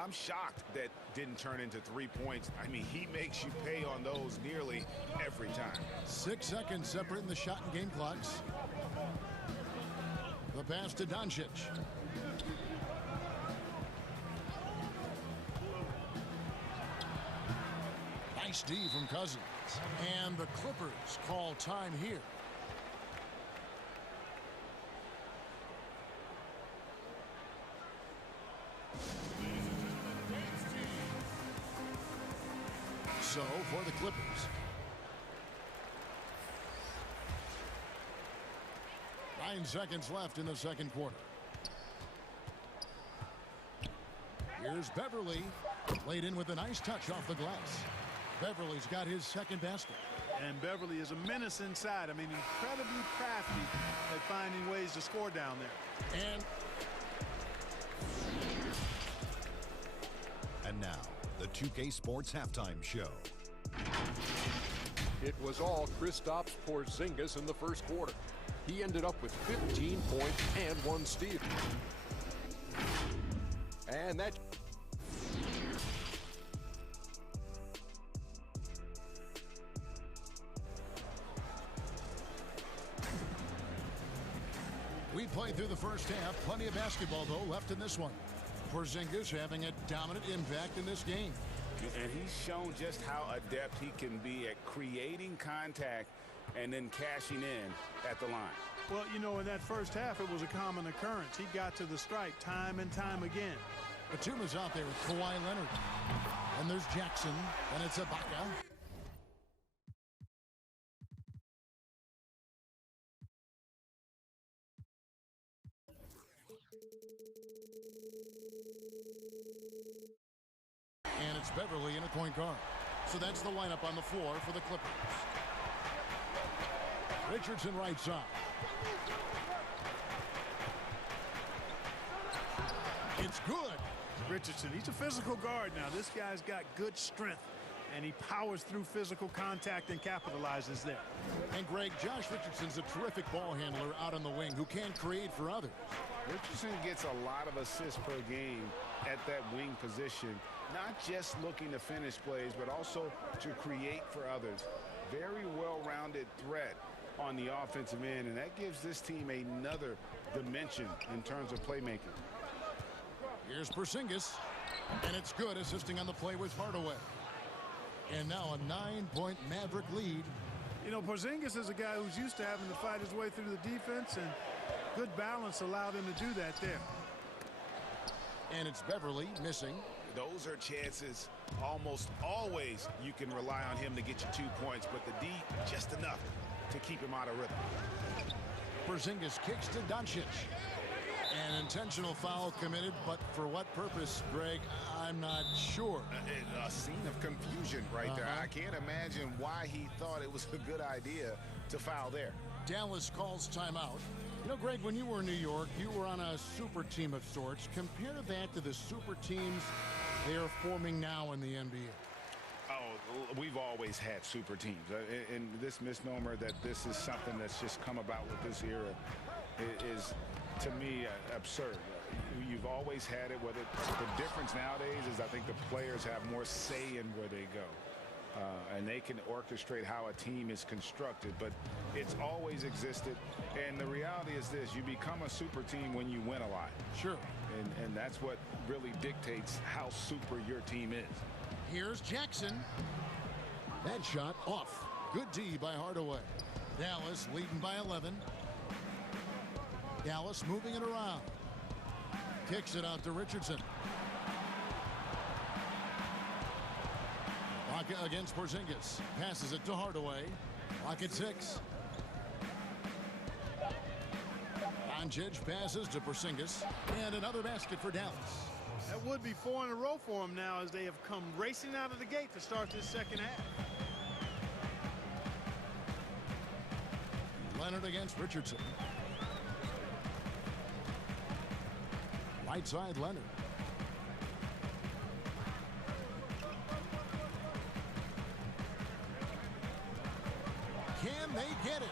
I'm shocked that didn't turn into 3 points. I mean, he makes you pay on those nearly every time. 6 seconds separating the shot and game clocks. The pass to Doncic. Nice D from Cousins. And the Clippers call time here. so for the Clippers. Nine seconds left in the second quarter. Here's Beverly. Laid in with a nice touch off the glass. Beverly's got his second basket. And Beverly is a menace inside. I mean, incredibly crafty at finding ways to score down there. And now, the 2K Sports Halftime Show. It was all Kristaps Porzingis in the first quarter. He ended up with 15 points and 1 steal. And that... We played through the first half. Plenty of basketball, though, left in this one. Porzingis having a dominant impact in this game. And he's shown just how adept he can be at creating contact and then cashing in at the line. Well, you know, in that first half, it was a common occurrence. He got to the strike time and time again. Batuma's out there with Kawhi Leonard. And there's Jackson. And it's Ibaka. And it's Beverly in a point guard. So that's the lineup on the floor for the Clippers. Richardson right side. It's good. Richardson, he's a physical guard now. This guy's got good strength, and he powers through physical contact and capitalizes there. And Greg, Josh Richardson's a terrific ball handler out on the wing who can create for others. Richardson gets a lot of assists per game at that wing position, not just looking to finish plays, but also to create for others. Very well-rounded threat on the offensive end, and that gives this team another dimension in terms of playmaking. Here's Porzingis, and it's good, assisting on the play with Hardaway. And now a 9-point Maverick lead. You know, Porzingis is a guy who's used to having to fight his way through the defense, and good balance allowed him to do that there. And it's Beverly missing. Those are chances almost always you can rely on him to get you 2 points, but the D just enough to keep him out of rhythm. Porzingis kicks to Doncic. An intentional foul committed, but for what purpose, Greg, I'm not sure. A scene of confusion right there. I can't imagine why he thought it was a good idea to foul there. Dallas calls timeout. You know, Greg, when you were in New York, you were on a super team of sorts. Compare that to the super teams they are forming now in the NBA. Oh, we've always had super teams. And this misnomer that this is something that's just come about with this era is, to me, absurd. You've always had it. Whether the difference nowadays is I think the players have more say in where they go. And they can orchestrate how a team is constructed, but it's always existed. And the reality is this: you become a super team when you win a lot. Sure. And that's what really dictates how super your team is. Here's Jackson. That shot off. Good D by Hardaway. Dallas leading by 11. Dallas moving it around. Kicks it out to Richardson. Ibaka against Porzingis. Passes it to Hardaway. Clock at 6. Doncic passes to Porzingis. And another basket for Dallas. That would be 4 in a row for them now as they have come racing out of the gate to start this second half. Leonard against Richardson. Right side, Leonard. Can they get it?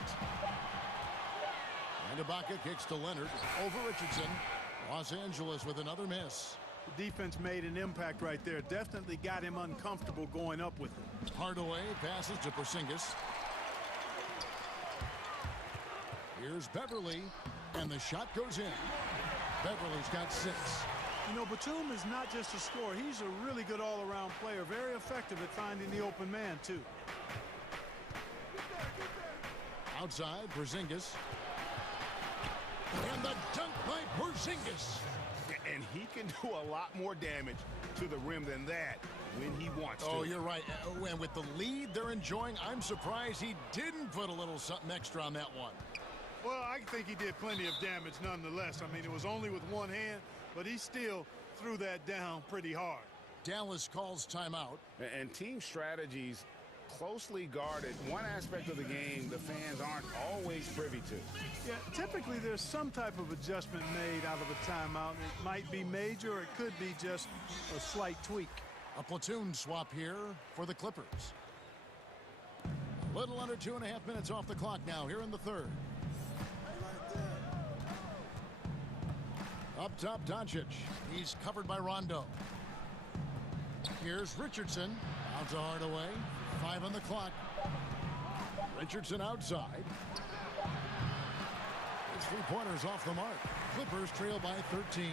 And Ibaka kicks to Leonard over Richardson. Los Angeles with another miss. The defense made an impact right there. Definitely got him uncomfortable going up with it. Hardaway passes to Porzingis. Here's Beverly, and the shot goes in. Beverly's got 6. You know, Batum is not just a scorer. He's a really good all-around player. Very effective at finding the open man, too. Outside, Porzingis. And the dunk by Porzingis. And he can do a lot more damage to the rim than that when he wants to. Oh, you're right. And with the lead they're enjoying, I'm surprised he didn't put a little something extra on that one. Well, I think he did plenty of damage nonetheless. I mean, it was only with one hand, but he still threw that down pretty hard. Dallas calls timeout. And team strategies closely guarded. One aspect of the game the fans aren't always privy to. Yeah, typically there's some type of adjustment made out of a timeout. It might be major, or it could be just a slight tweak. A platoon swap here for the Clippers. A little under 2.5 minutes off the clock now here in the third. Up top, Doncic. He's covered by Rondo. Here's Richardson. Out to Hardaway. 5 on the clock. Richardson outside. His three-pointers off the mark. Clippers trail by 13.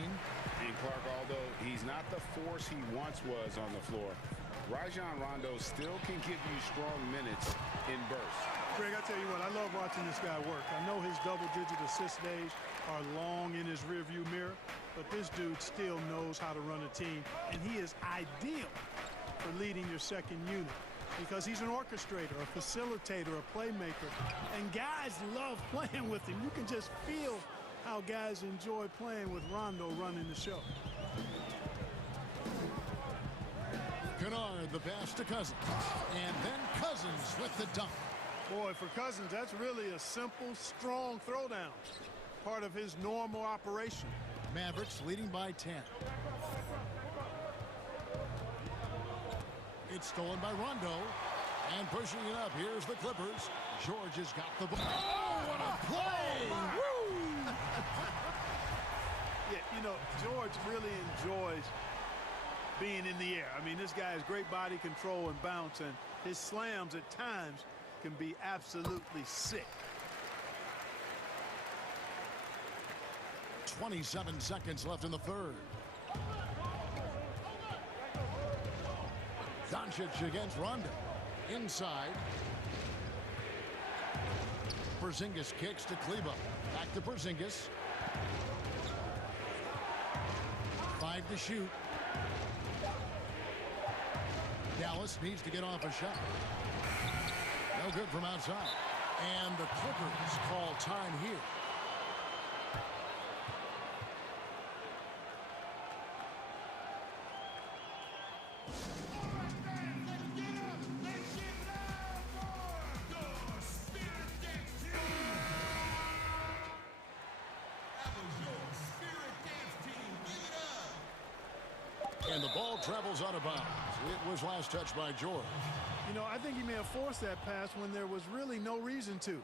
And Clark, although he's not the force he once was on the floor, Rajon Rondo still can give you strong minutes in bursts. Greg, I tell you what, I love watching this guy work. I know his double-digit assist days are long in his rearview mirror, but this dude still knows how to run a team, and he is ideal for leading your second unit because he's an orchestrator, a facilitator, a playmaker, and guys love playing with him. You can just feel how guys enjoy playing with Rondo running the show. Kennard, the pass to Cousins. And then Cousins with the dunk. Boy, for Cousins, that's really a simple, strong throwdown. Part of his normal operation. Mavericks leading by 10. It's stolen by Rondo. And pushing it up, here's the Clippers. George has got the ball. Oh, what a play! Woo! Yeah, you know, George really enjoys being in the air. I mean, this guy has great body control and bounce, and his slams at times can be absolutely sick. 27 seconds left in the third. Doncic against Rondo. Inside. Porzingis kicks to Kleba. Back to Porzingis. 5 to shoot. Dallas needs to get off a shot. No good from outside. And the Clippers call time here. And the ball travels out of bounds. It was last touched by George. You know, I think he may have forced that pass when there was really no reason to.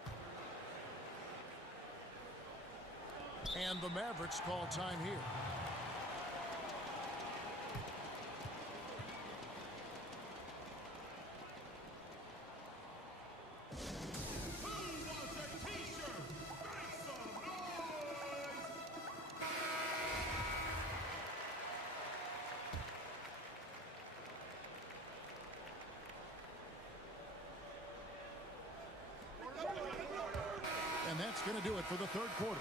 And the Mavericks call time here. And that's going to do it for the third quarter.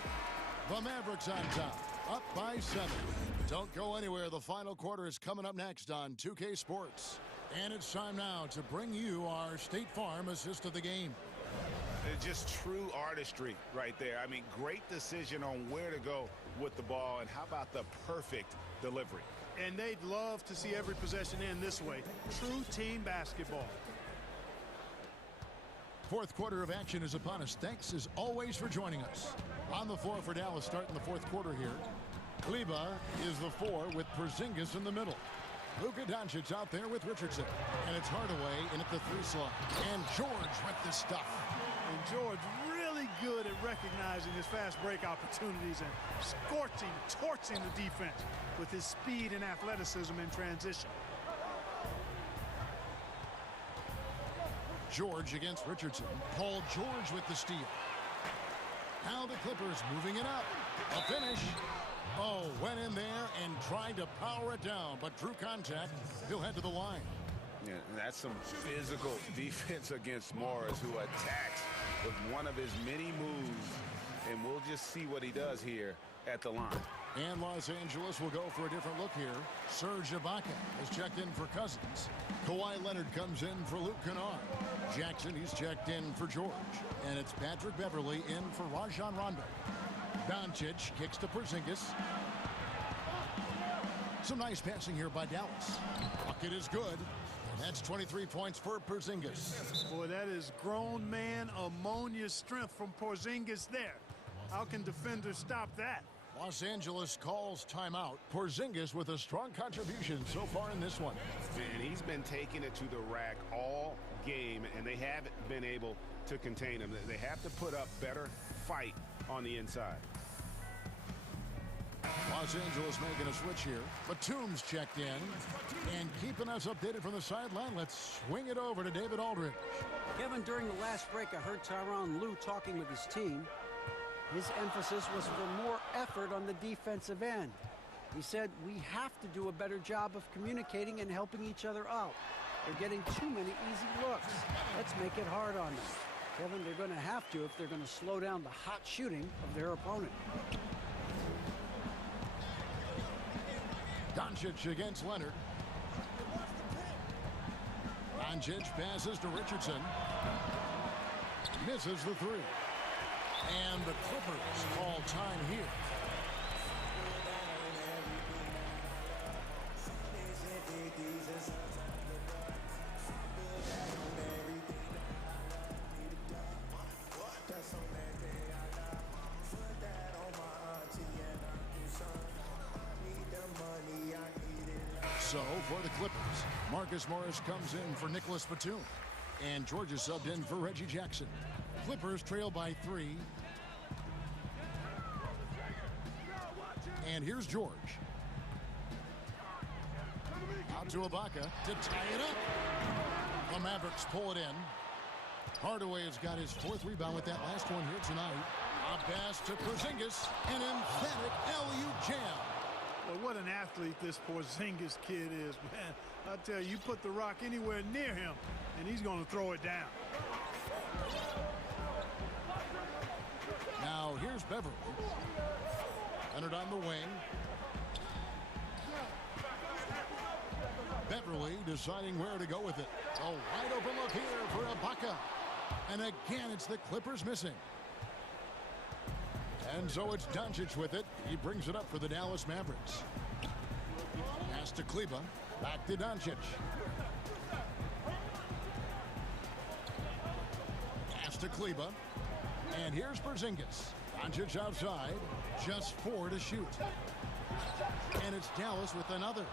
The Mavericks on top, up by 7. Don't go anywhere. The final quarter is coming up next on 2K Sports. And it's time now to bring you our State Farm assist of the game. Just true artistry right there. I mean, great decision on where to go with the ball, and how about the perfect delivery? And they'd love to see every possession end this way. True team basketball. Fourth quarter of action is upon us. Thanks as always for joining us. On the floor for Dallas starting the fourth quarter here. Kleba is the 4 with Porzingis in the middle. Luka Doncic out there with Richardson. And it's Hardaway in at the 3 slot. And George with the stuff. And George really good at recognizing his fast break opportunities and scorching, torching the defense with his speed and athleticism in transition. George against Richardson. Paul George with the steal. Now the Clippers moving it up. A finish. Oh, went in there and tried to power it down, but drew contact. He'll head to the line. Yeah, and that's some physical defense against Morris, who attacks with one of his many moves. And we'll just see what he does here at the line. And Los Angeles will go for a different look here. Serge Ibaka has checked in for Cousins. Kawhi Leonard comes in for Luke Kennard. Jackson, he's checked in for George. And it's Patrick Beverley in for Rajon Rondo. Doncic kicks to Porzingis. Some nice passing here by Dallas. Bucket is good. And that's 23 points for Porzingis. Boy, that is grown man ammonia strength from Porzingis there. How can defenders stop that? Los Angeles calls timeout. Porzingis with a strong contribution so far in this one. And he's been taking it to the rack all game, and they haven't been able to contain him. They have to put up better fight on the inside. Los Angeles making a switch here. Batum's checked in. And keeping us updated from the sideline, let's swing it over to David Aldridge. Kevin, during the last break, I heard Tyronn Lue talking with his team. His emphasis was for more effort on the defensive end. He said, we have to do a better job of communicating and helping each other out. They're getting too many easy looks. Let's make it hard on them. Kevin, they're going to have to if they're going to slow down the hot shooting of their opponent. Doncic against Leonard. Doncic passes to Richardson. Misses the three. And the Clippers call time here. So for the Clippers, Marcus Morris comes in for Nicholas Batum. And George is subbed in for Reggie Jackson. Clippers trail by 3. And here's George. Out to Ibaka to tie it up. The Mavericks pull it in. Hardaway has got his 4th rebound with that last one here tonight. A pass to Porzingis. An emphatic alley-oop jam. Well, what an athlete this Porzingis kid is, man. I tell you, you put the rock anywhere near him, and he's going to throw it down. Now, here's Beverly. Leonard on the wing. Beverly deciding where to go with it. A wide open look here for Ibaka. And again, it's the Clippers missing. And so it's Doncic with it. He brings it up for the Dallas Mavericks. Pass to Kleba. Back to Doncic. Pass to Kleba. And here's Porzingis. Doncic outside. Just 4 to shoot. And it's Dallas with another.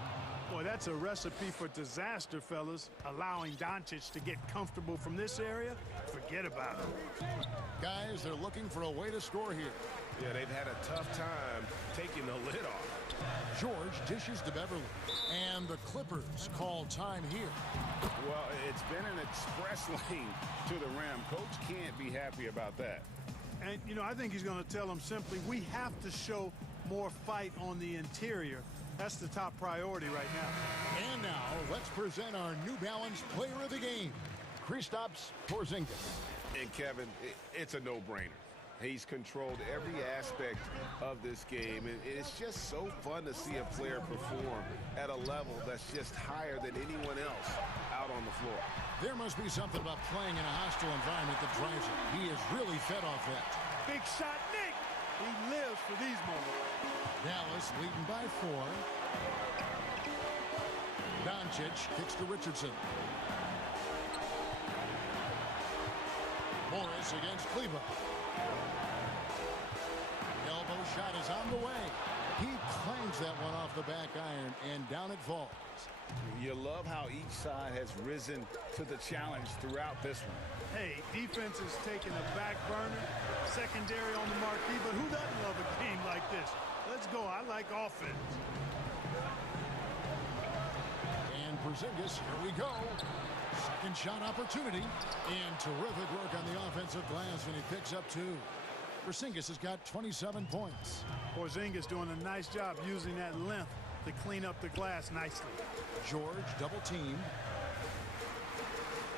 Boy, that's a recipe for disaster, fellas. Allowing Doncic to get comfortable from this area, forget about it. Guys, they're looking for a way to score here. Yeah, they've had a tough time taking the lid off. George dishes to Beverly. And the Clippers call time here. Well, it's been an express lane to the rim. Coach can't be happy about that. And, you know, I think he's going to tell them simply, we have to show more fight on the interior. That's the top priority right now. And now, let's present our New Balance player of the game, Kristaps Porzingis. And, Kevin, it's a no-brainer. He's controlled every aspect of this game, and it's just so fun to see a player perform at a level that's just higher than anyone else out on the floor. There must be something about playing in a hostile environment that drives him. He is really fed off that. Big shot, Nick! He lives for these moments. Dallas leading by 4. Doncic kicks to Richardson. Morris against Kleba. Elbow shot is on the way. He clangs that one off the back iron, and down it falls. You love how each side has risen to the challenge throughout this one. Hey, defense is taking a back burner, secondary on the marquee, but who doesn't love a game like this? Let's go. I like offense. And Porzingis, here we go. Second shot opportunity. And terrific work on the offensive glass, and he picks up 2. Porzingis has got 27 points. Porzingis doing a nice job using that length to clean up the glass nicely. George double teamed.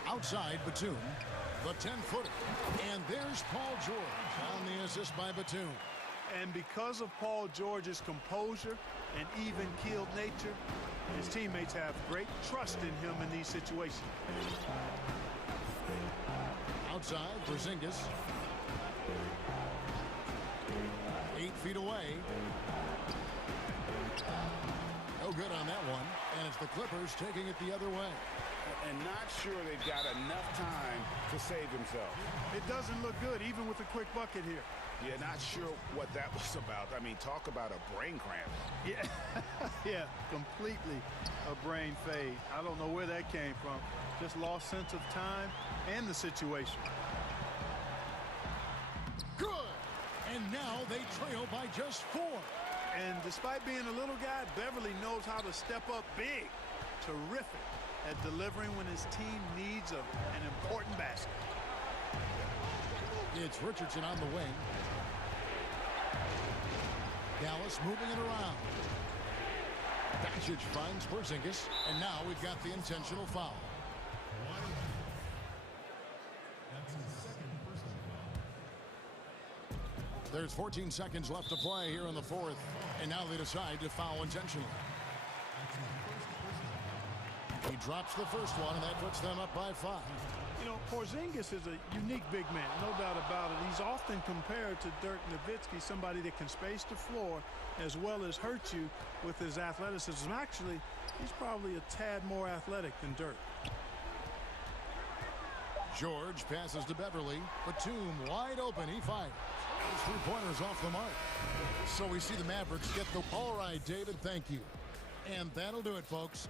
Outside Batum, the 10-footer. And there's Paul George on the assist by Batum. And because of Paul George's composure and even-keeled nature, his teammates have great trust in him in these situations. Outside, Porzingis. 8 feet away. No good on that one. And it's the Clippers taking it the other way. And not sure they've got enough time to save themselves. It doesn't look good, even with a quick bucket here. Yeah, not sure what that was about. I mean, talk about a brain cramp. Yeah, yeah, completely a brain fade. I don't know where that came from. Just lost sense of time and the situation. Good! And now they trail by just 4. And despite being a little guy, Beverly knows how to step up big. Terrific at delivering when his team needs an important basket. It's Richardson on the wing. Dallas moving it around. Doncic finds Porzingis, and now we've got the intentional foul. There's 14 seconds left to play here in the fourth, and now they decide to foul intentionally. He drops the first one, and that puts them up by 5. You know, Porzingis is a unique big man, no doubt about it. He's often compared to Dirk Nowitzki, somebody that can space the floor as well as hurt you with his athleticism. Actually, he's probably a tad more athletic than Dirk. George passes to Beverly. Batum wide open. He fires. His three-pointers off the mark. So we see the Mavericks get the... All right, David, thank you. And that'll do it, folks.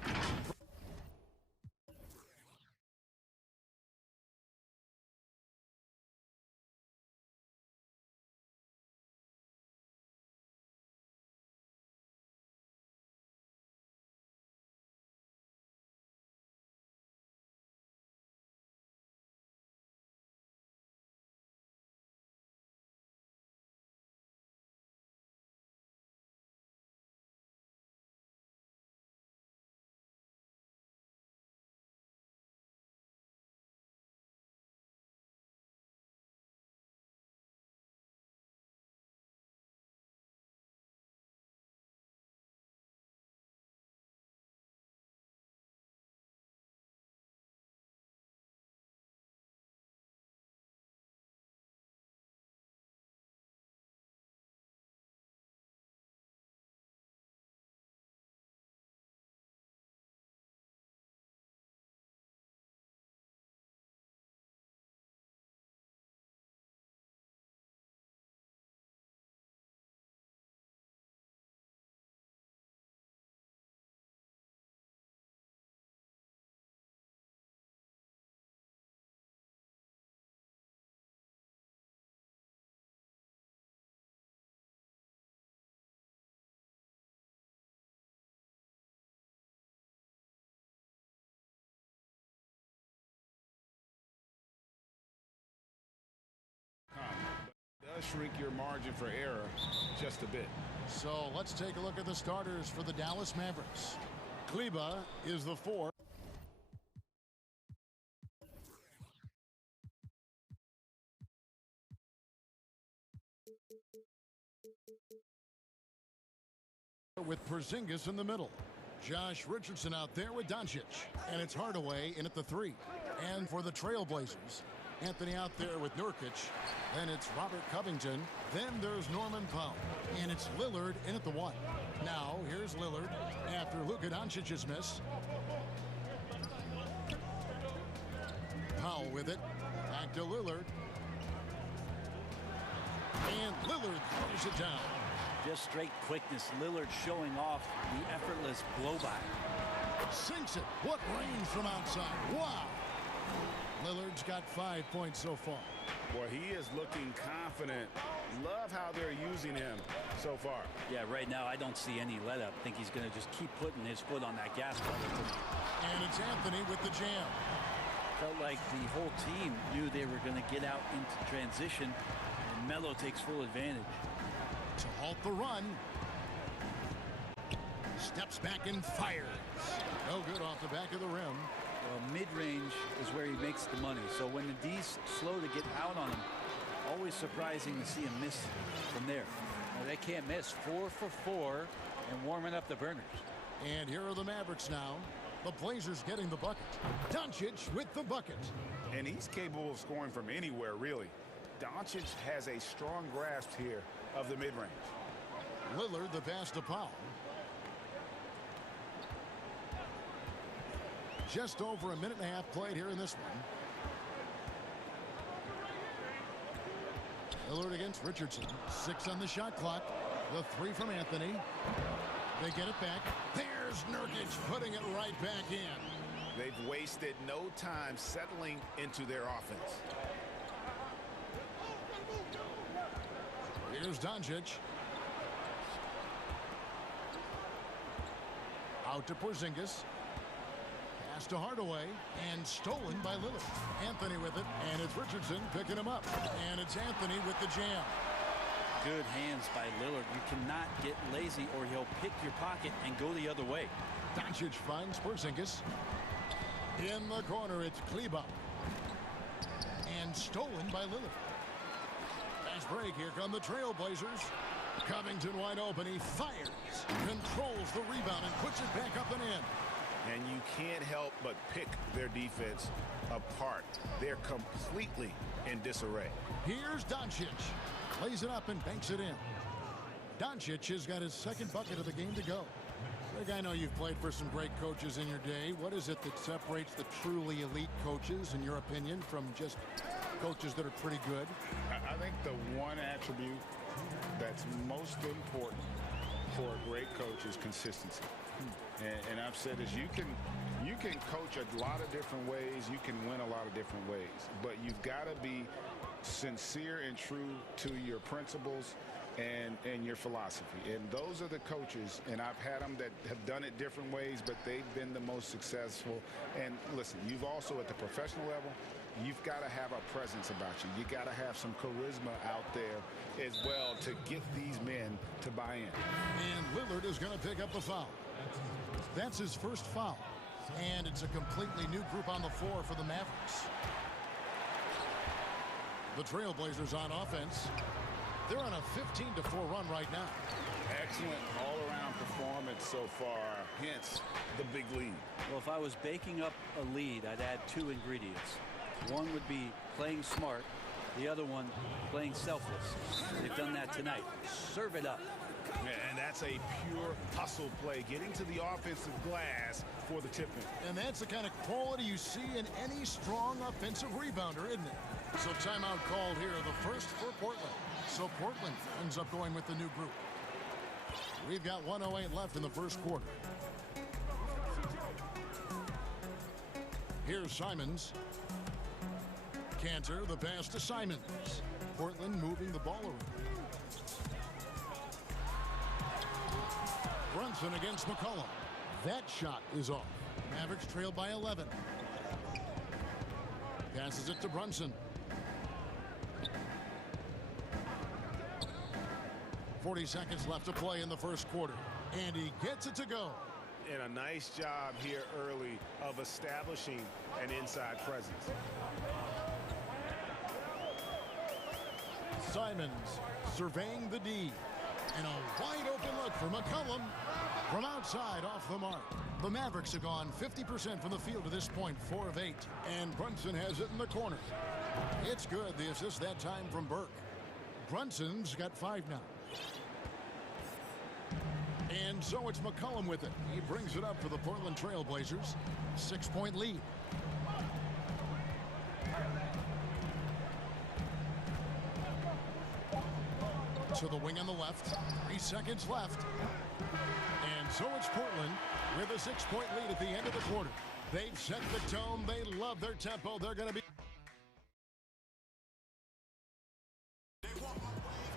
Does shrink your margin for error just a bit. So let's take a look at the starters for the Dallas Mavericks. Kleba is the 4. With Porzingis in the middle. Josh Richardson out there with Doncic. And it's Hardaway in at the 3. And for the Trailblazers, Anthony out there with Nurkic. Then it's Robert Covington. Then there's Norman Powell. And it's Lillard in at the 1. Now, here's Lillard after Luka Doncic's miss. Powell with it. Back to Lillard. And Lillard throws it down. Just straight quickness. Lillard showing off the effortless blow-by. Sinks it. What range from outside. Wow. Lillard's got 5 points so far. Boy, he is looking confident. Love how they're using him so far. Yeah, right now I don't see any let-up. Think he's going to just keep putting his foot on that gas pedal tonight. And it's Anthony with the jam. Felt like the whole team knew they were going to get out into transition, and Melo takes full advantage. To halt the run. Steps back and fires. No good off the back of the rim. Well, mid-range is where he makes the money. So when the D's slow to get out on him, always surprising to see him miss from there. they can't miss. 4 for 4 and warming up the burners. And here are the Mavericks now. The Blazers getting the bucket. Doncic with the bucket. And he's capable of scoring from anywhere, really. Doncic has a strong grasp here of the mid-range. Lillard the pass to Powell. Just over a minute and a half played here in this one. Lillard against Richardson. 6 on the shot clock. The 3 from Anthony. They get it back. There's Nurkic putting it right back in. They've wasted no time settling into their offense. Here's Doncic. Out to Porzingis. Pass to Hardaway. And stolen by Lillard. Anthony with it. And it's Richardson picking him up. And it's Anthony with the jam. Good hands by Lillard. You cannot get lazy or he'll pick your pocket and go the other way. Doncic finds Porzingis. In the corner, it's Kleba. And stolen by Lillard. Fast break. Here come the Trailblazers. Covington wide open. He fires. Controls the rebound and puts it back up and in. And you can't help but pick their defense apart. They're completely in disarray. Here's Doncic. Lays it up and banks it in. Doncic has got his second bucket of the game to go. Greg, I know you've played for some great coaches in your day. What is it that separates the truly elite coaches, in your opinion, from just coaches that are pretty good? I think the one attribute that's most important for a great coach is consistency. And I've said this, you can coach a lot of different ways, you can win a lot of different ways, but you've got to be sincere and true to your principles and your philosophy. And those are the coaches, and I've had them that have done it different ways, but they've been the most successful. And listen, you've also at the professional level, you've got to have a presence about you. You got to have some charisma out there as well to get these men to buy in. And Lillard is going to pick up the foul. That's his first foul. And it's a completely new group on the floor for the Mavericks. The Trailblazers on offense. They're on a 15-4 run right now. Excellent all-around performance so far, hence the big lead. Well, if I was baking up a lead, I'd add 2 ingredients. One would be playing smart. The other one, playing selfless. They've done that tonight. Serve it up. And that's a pure hustle play, getting to the offensive glass for the tip-in. And that's the kind of quality you see in any strong offensive rebounder, isn't it? So timeout called here, the first for Portland. So Portland ends up going with the new group. We've got 1:08 left in the first quarter. Here's Simons. Cantor, the pass to Simons. Portland moving the ball around. Brunson against McCollum. That shot is off. Mavericks trail by 11. Passes it to Brunson. 40 seconds left to play in the first quarter. And he gets it to go. And a nice job here early of establishing an inside presence. Simons surveying the D. And a wide open look for McCollum from outside off the mark. The Mavericks have gone 50% from the field to this point, 4 of 8. And Brunson has it in the corner. It's good. The assist that time from Burke. Brunson's got 5 now. And so it's McCollum with it. He brings it up for the Portland Trailblazers. 6-point lead. To the wing on the left. 3 seconds left. And so it's Portland with a 6-point lead at the end of the quarter. They've set the tone. They love their tempo. They're going to be...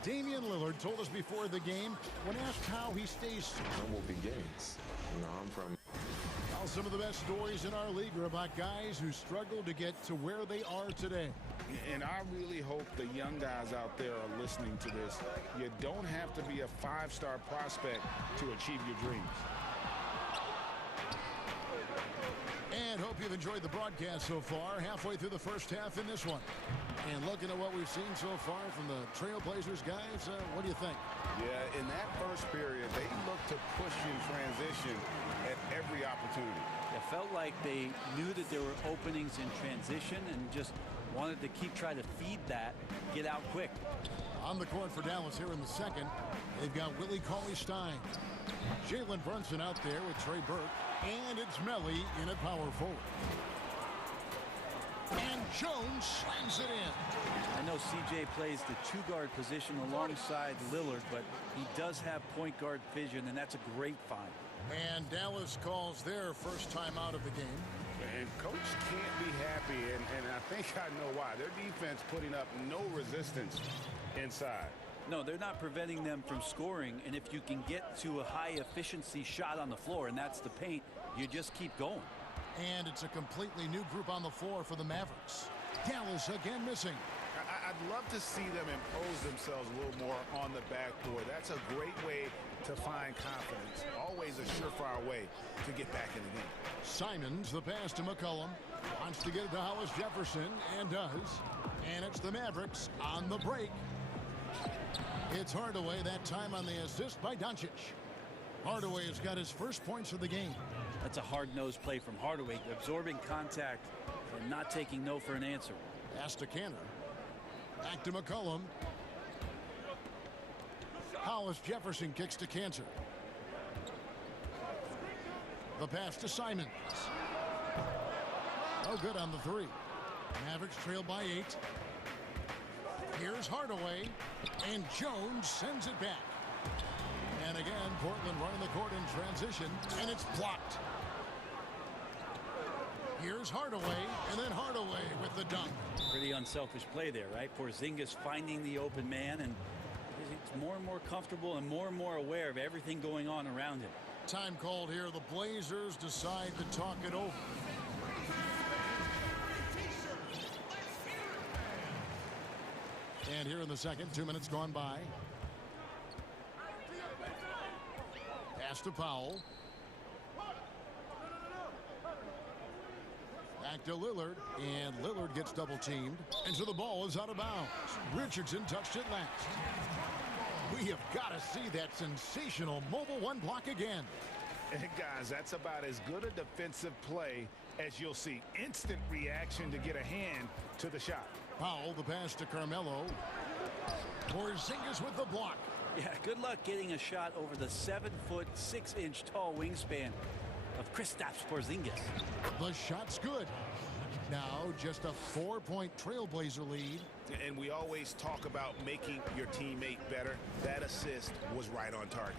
Damian Lillard told us before the game, when asked how he stays... Humble begins. I'm from... Well, some of the best stories in our league are about guys who struggled to get to where they are today. And I really hope the young guys out there are listening to this. You don't have to be a 5-star prospect to achieve your dreams. And hope you've enjoyed the broadcast so far. Halfway through the first half in this one. And looking at what we've seen so far from the Trailblazers guys, what do you think? Yeah, in that first period, they looked to push in transition at every opportunity. It felt like they knew that there were openings in transition and just wanted to keep trying to feed that, get out quick. On the court for Dallas here in the second, they've got Willie Cauley-Stein. Jalen Brunson out there with Trey Burke. And it's Melly in at power forward. And Jones slams it in. I know CJ plays the two-guard position alongside Lillard, but he does have point guard vision, and that's a great find. And Dallas calls their first time out of the game. And coach can't be happy, and I think I know why. Their defense putting up no resistance inside. No, they're not preventing them from scoring, and if you can get to a high-efficiency shot on the floor, and that's the paint, you just keep going. And it's a completely new group on the floor for the Mavericks. Dallas again missing. I'd love to see them impose themselves a little more on the backboard. That's a great way to find confidence. Always a surefire way to get back in the game. Simons, the pass to McCollum. Wants to get it to Hollis Jefferson, and does. And it's the Mavericks on the break. It's Hardaway, that time on the assist by Doncic. Hardaway has got his first points of the game. That's a hard-nosed play from Hardaway, absorbing contact and not taking no for an answer. Pass to Canner. Back to McCollum. Hollis Jefferson kicks to Cantor. The pass to Simons. No good on the three. Mavericks trail by 8. Here's Hardaway. And Jones sends it back. And again, Portland running the court in transition. And it's blocked. Here's Hardaway, and then Hardaway with the dunk. Pretty unselfish play there, right? Porzingis finding the open man, and he's more and more comfortable and more aware of everything going on around him. Time called here. The Blazers decide to talk it over. And here in the second, 2 minutes gone by. Pass to Powell. Back to Lillard, and Lillard gets double-teamed, and so the ball is out of bounds. Richardson touched it last. We have got to see that sensational mobile one block again. And guys, that's about as good a defensive play as you'll see. Instant reaction to get a hand to the shot. Powell, the pass to Carmelo. Porzingis with the block. Yeah, good luck getting a shot over the 7-foot, 6-inch tall wingspan of Kristaps Porzingis. The shot's good. Now just a 4-point Trailblazer lead. And we always talk about making your teammate better. That assist was right on target.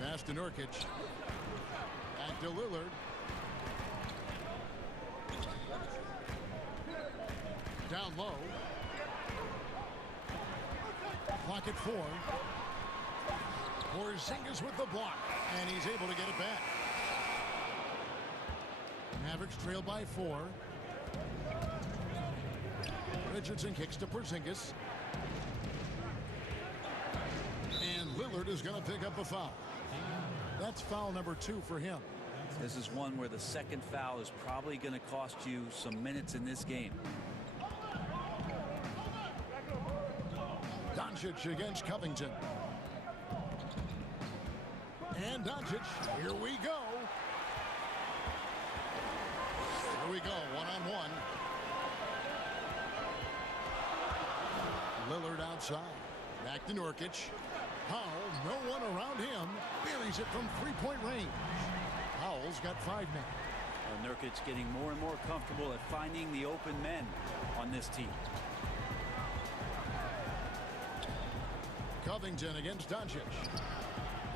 Pass to Nurkic. Back to Lillard. Down low. Clock at 4. Porzingis with the block, and he's able to get it back. Mavericks trail by 4. Richardson kicks to Porzingis. And Lillard is going to pick up a foul. That's foul number 2 for him. This is one where the second foul is probably going to cost you some minutes in this game. Doncic against Covington. And Doncic, here we go. Here we go, one-on-one. Lillard outside. Back to Nurkic. Powell, no one around him. Buries it from three-point range. Powell's got 5 men. Nurkic getting more and more comfortable at finding the open men on this team. Covington against Doncic.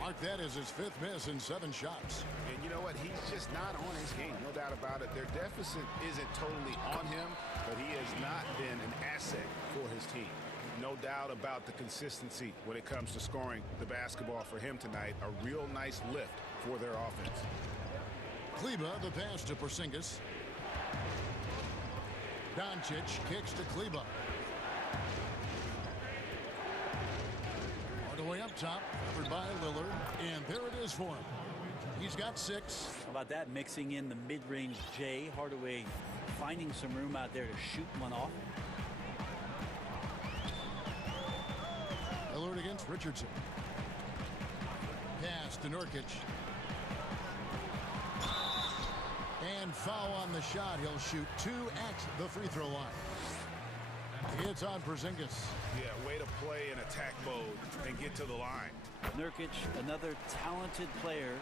Mark that as his 5th miss in 7 shots. And you know what? He's just not on his game. No doubt about it. Their deficit isn't totally on him, but he has not been an asset for his team. No doubt about the consistency when it comes to scoring the basketball for him tonight. A real nice lift for their offense. Kleba, the pass to Porzingis. Doncic kicks to Kleba. Hardaway up top, covered by Lillard, and there it is for him. He's got 6. How about that? Mixing in the mid-range J. Hardaway finding some room out there to shoot one off. Lillard against Richardson. Pass to Nurkic. And foul on the shot. He'll shoot 2 at the free throw line. It's on Porzingis. Yeah, way to play in attack mode and get to the line. Nurkic, another talented player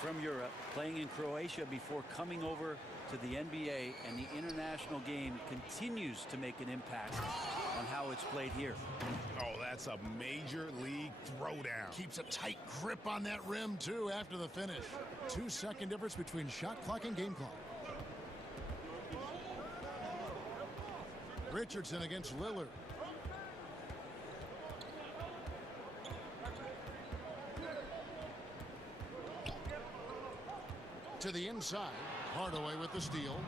from Europe, playing in Croatia before coming over to the NBA, and the international game continues to make an impact on how it's played here. Oh, that's a major league throwdown. Keeps a tight grip on that rim, too, after the finish. 2-second difference between shot clock and game clock. Richardson against Lillard. To the inside. Hardaway with the steal.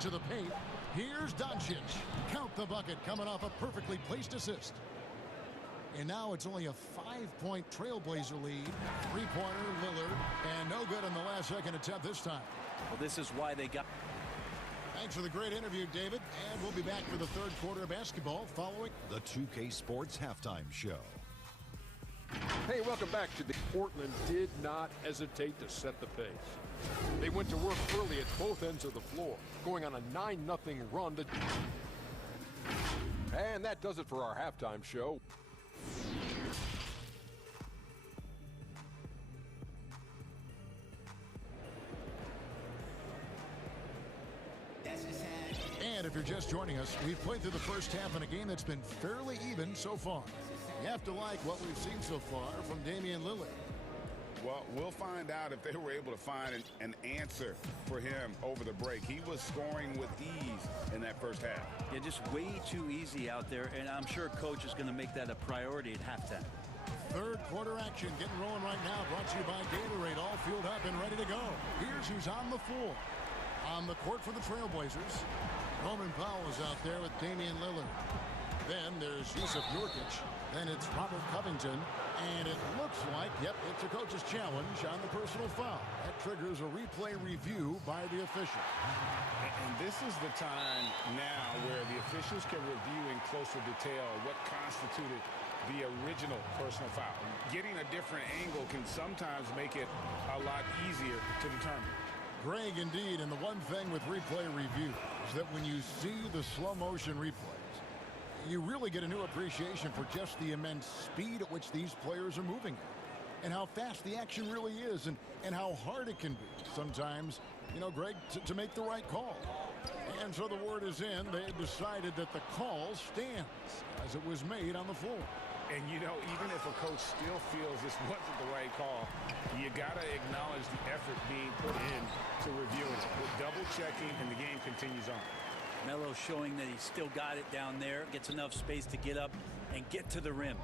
To the paint. Here's Doncic. Count the bucket coming off a perfectly placed assist. And now it's only a 5-point Trailblazer lead. 3-pointer Lillard. And no good on the last second attempt this time. Well, this is why they got... Thanks for the great interview, David. And we'll be back for the third quarter of basketball following the 2K Sports Halftime Show. Hey, welcome back to the... Portland did not hesitate to set the pace. They went to work early at both ends of the floor, going on a 9-0 run to... And that does it for our halftime show. And if you're just joining us, we've played through the first half in a game that's been fairly even so far. You have to like what we've seen so far from Damian Lillard. Well, we'll find out if they were able to find an answer for him over the break. He was scoring with ease in that first half. Yeah, just way too easy out there, and I'm sure Coach is going to make that a priority at halftime. Third quarter action getting rolling right now, brought to you by Gatorade, all fueled up and ready to go. Here's who's on the floor. On the court for the Trailblazers, Roman Powell is out there with Damian Lillard. Then there's Yusuf Nurkic. Then it's Robert Covington. And it looks like, yep, it's a coach's challenge on the personal foul. That triggers a replay review by the official. And this is the time now where the officials can review in closer detail what constituted the original personal foul. Getting a different angle can sometimes make it a lot easier to determine. Greg, indeed, and the one thing with replay review is that when you see the slow motion replays, you really get a new appreciation for just the immense speed at which these players are moving and how fast the action really is and how hard it can be sometimes, you know, Greg, to make the right call. And so the word is in. They have decided that the call stands as it was made on the floor. And, you know, even if a coach still feels this wasn't the right call, you got to acknowledge the effort being put in to reviewing it. With double checking, and the game continues on. Melo showing that he's still got it down there, gets enough space to get up and get to the rim.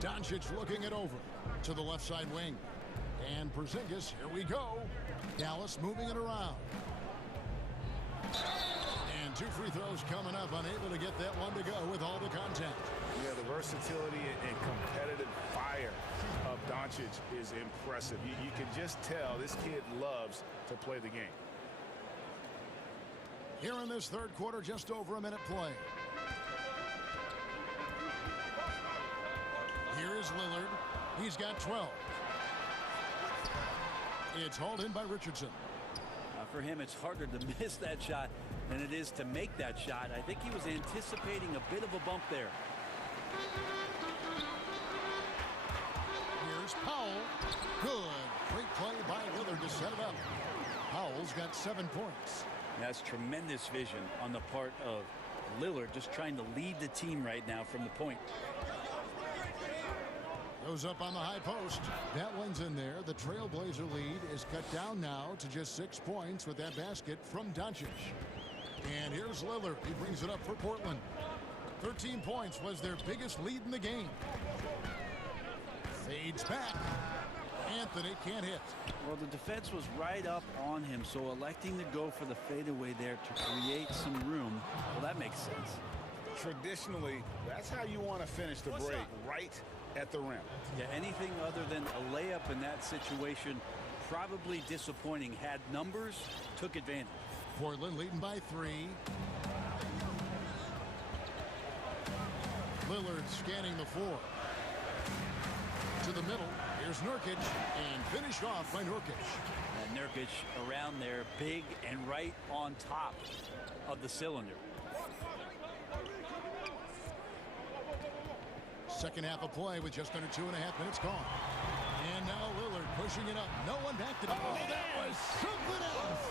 Doncic looking it over to the left side wing. And Porzingis, here we go. Dallas moving it around. And 2 free throws coming up, unable to get that one to go with all the contact. Yeah, the versatility and competitive fire of Doncic is impressive. You can just tell this kid loves to play the game. Here in this third quarter, just over a minute play. Here is Lillard. He's got 12. It's hauled in by Richardson. For him, it's harder to miss that shot than it is to make that shot. I think he was anticipating a bit of a bump there. Here's Powell. Good. Great play by Lillard to set it up. Powell's got 7 points. That's tremendous vision on the part of Lillard, just trying to lead the team right now from the point. Goes up on the high post. That one's in there. The Trailblazer lead is cut down now to just 6 points with that basket from Doncic. And here's Lillard. He brings it up for Portland. 13 points was their biggest lead in the game. Fades back. Anthony can't hit. Well, the defense was right up on him, so electing to go for the fadeaway there to create some room, well, that makes sense. traditionally, that's how you want to finish the break, right at the rim. Yeah, anything other than a layup in that situation, probably disappointing. Had numbers, took advantage. Portland leading by 3. Lillard scanning the floor. To the middle. Here's Nurkic, and finished off by Nurkic. And Nurkic around there, big and right on top of the cylinder. Second half of play with just under 2.5 minutes gone. And now Lillard pushing it up. No one back to oh, that was something else.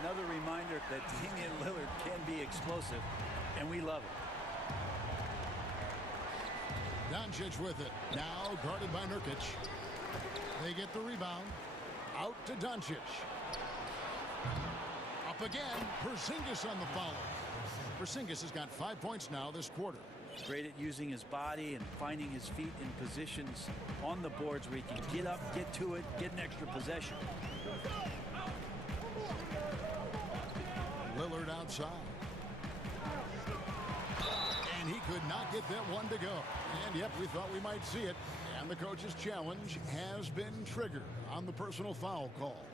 Another reminder that Damian Lillard can be explosive, and we love it. Doncic with it. Now guarded by Nurkic. They get the rebound. Out to Doncic. Up again. Porzingis on the follow. Porzingis has got 5 points now this quarter. Great at using his body and finding his feet in positions on the boards where he can get up, get to it, get an extra possession. Lillard outside. And he could not get that one to go. And yep, we thought we might see it. And the coach's challenge has been triggered on the personal foul call.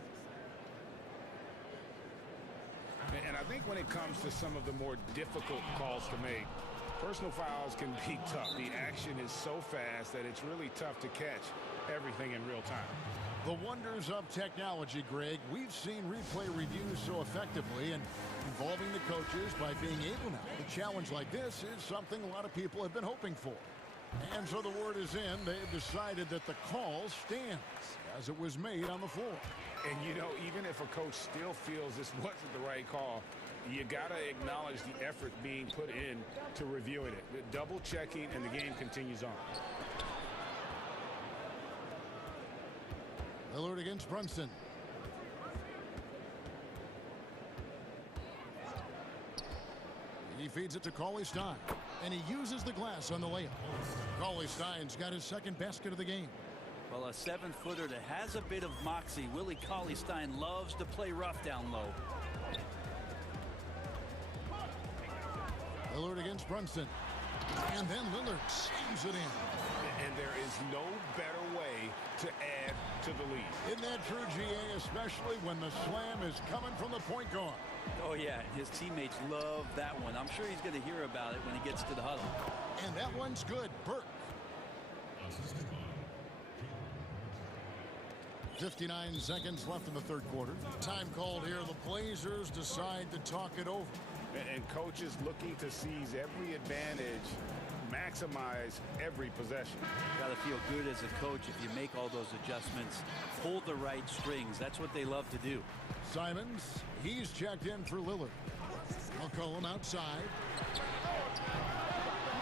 And I think when it comes to some of the more difficult calls to make, personal fouls can be tough. The action is so fast that it's really tough to catch everything in real time. The wonders of technology, Greg. We've seen replay reviews so effectively, and involving the coaches by being able now to challenge like this is something a lot of people have been hoping for. And so the word is in. They've decided that the call stands as it was made on the floor. And, you know, even if a coach still feels this wasn't the right call, you got to acknowledge the effort being put in to reviewing it. The double checking, and the game continues on. Lillard against Brunson. He feeds it to Cauley-Stein, and he uses the glass on the layup. Cauley-Stein's got his second basket of the game. Well, a 7-footer that has a bit of moxie. Willie Cauley-Stein loves to play rough down low. Lillard against Brunson. And then Lillard slams it in. And there is no better way to add to the lead. Isn't that true, GA? Especially when the slam is coming from the point guard. Oh, yeah. His teammates love that one. I'm sure he's going to hear about it when he gets to the huddle. And that one's good. Burke. 59 seconds left in the third quarter. Time called here. The Blazers decide to talk it over. And coaches looking to seize every advantage, maximize every possession. Got to feel good as a coach if you make all those adjustments. Pull the right strings. That's what they love to do. Simons, he's checked in for Lillard. McCollum outside.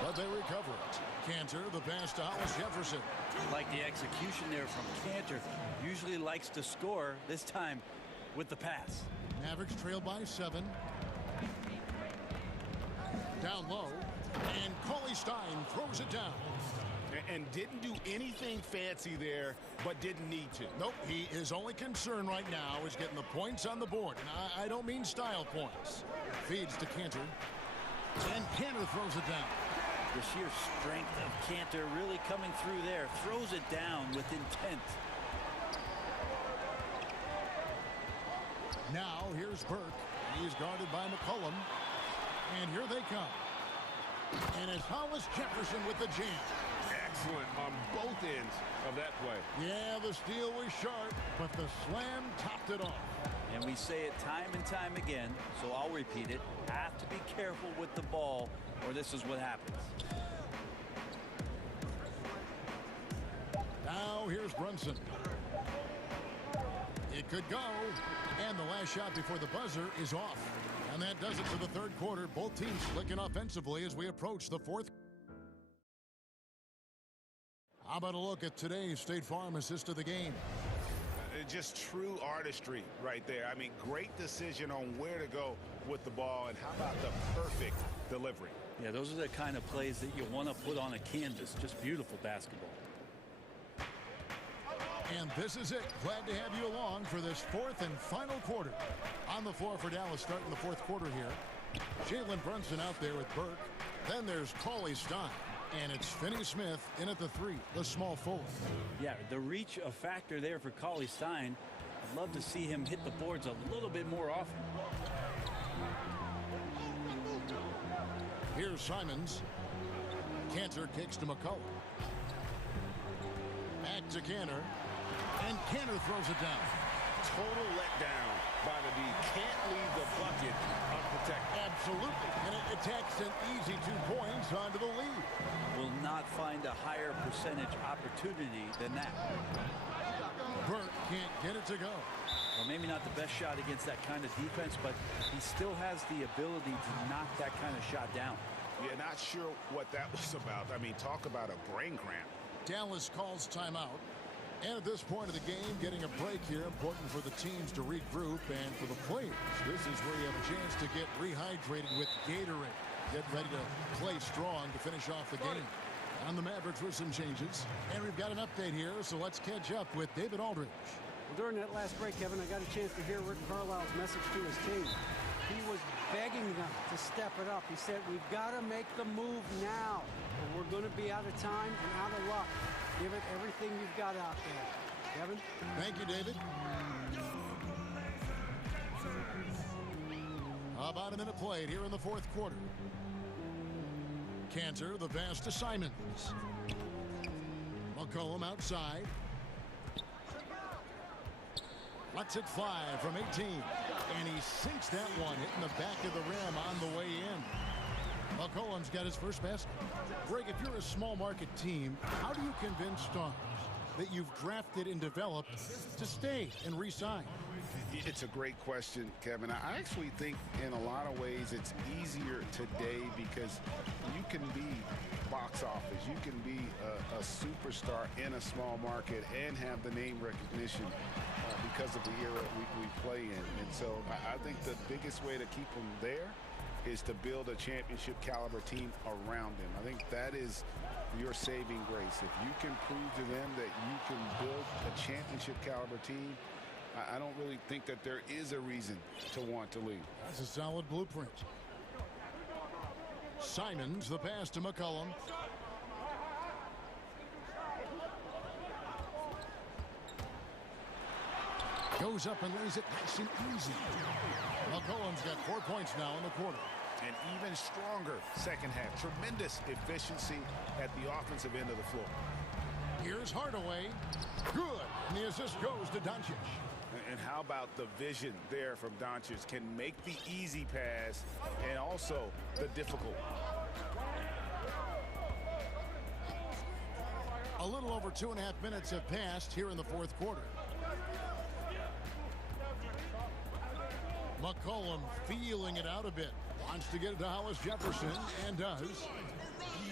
But they recover it. Cantor, the pass to Hollis Jefferson. Like the execution there from Cantor. Usually likes to score, this time with the pass. Mavericks trail by 7. Down low, and Cauley-Stein throws it down. And didn't do anything fancy there, but didn't need to. Nope, his only concern right now is getting the points on the board. And I don't mean style points. Feeds to Cantor, and Cantor throws it down. The sheer strength of Cantor really coming through there. Throws it down with intent. Now here's Burke. He's guarded by McCollum. And here they come. And it's Hollis Jefferson with the jam. Excellent on both ends of that play. Yeah, the steal was sharp, but the slam topped it off. And we say it time and time again, so I'll repeat it. Have to be careful with the ball, or this is what happens. Now here's Brunson. It could go. And the last shot before the buzzer is off. And that does it for the third quarter. Both teams clicking offensively as we approach the fourth. How about a look at today's State Farm assist of the game? Just true artistry right there. I mean, great decision on where to go with the ball, and how about the perfect delivery? Yeah, those are the kind of plays that you want to put on a canvas. Just beautiful basketball. And this is it. Glad to have you along for this fourth and final quarter. On the floor for Dallas starting the fourth quarter here. Jalen Brunson out there with Burke. Then there's Cauley Stein. And it's Finney Smith in at the 3, the small forward. Yeah, the reach a factor there for Cauley Stein. I'd love to see him hit the boards a little bit more often. Here's Simons. Cantor kicks to McCullough. Back to Cantor. And Cantor throws it down. Total letdown by the D. Can't leave the bucket unprotected. Absolutely. And it attacks an easy 2 points onto the lead. Will not find a higher percentage opportunity than that. Burke can't get it to go. Well, maybe not the best shot against that kind of defense, but he still has the ability to knock that kind of shot down. Yeah, not sure what that was about. I mean, talk about a brain cramp. Dallas calls timeout. And at this point of the game, getting a break here, important for the teams to regroup and for the players. This is where you have a chance to get rehydrated with Gatorade. Get ready to play strong to finish off the game. On the Mavericks with some changes. And we've got an update here, so let's catch up with David Aldridge. Well, during that last break, Kevin, I got a chance to hear Rick Carlisle's message to his team. He was begging them to step it up. He said, we've got to make the move now, or we're going to be out of time and out of luck. Give it everything you've got out there. Kevin? Thank you, David. About a minute played here in the fourth quarter. Cantor, the pass to Simons. McCollum outside. Lets it fly from 18. And he sinks that one, hitting the back of the rim on the way in. McCollum's got his first basket. Greg, if you're a small market team, how do you convince stars that you've drafted and developed to stay and re-sign? It's a great question, Kevin. I actually think in a lot of ways it's easier today because you can be box office. You can be a superstar in a small market and have the name recognition because of the era we play in. And so I think the biggest way to keep them there is to build a championship caliber team around them. I think that is your saving grace. If you can prove to them that you can build a championship caliber team, I don't really think that there is a reason to want to leave. That's a solid blueprint. Simons, the pass to McCollum. Goes up and lays it nice and easy. McCollum's got 4 points now in the quarter. An even stronger second half. Tremendous efficiency at the offensive end of the floor. Here's Hardaway. Good. And the assist goes to Doncic. And how about the vision there from Doncic? Can make the easy pass and also the difficult. A little over 2.5 minutes have passed here in the fourth quarter. McCollum feeling it out a bit. Wants to get it to Hollis Jefferson, and does.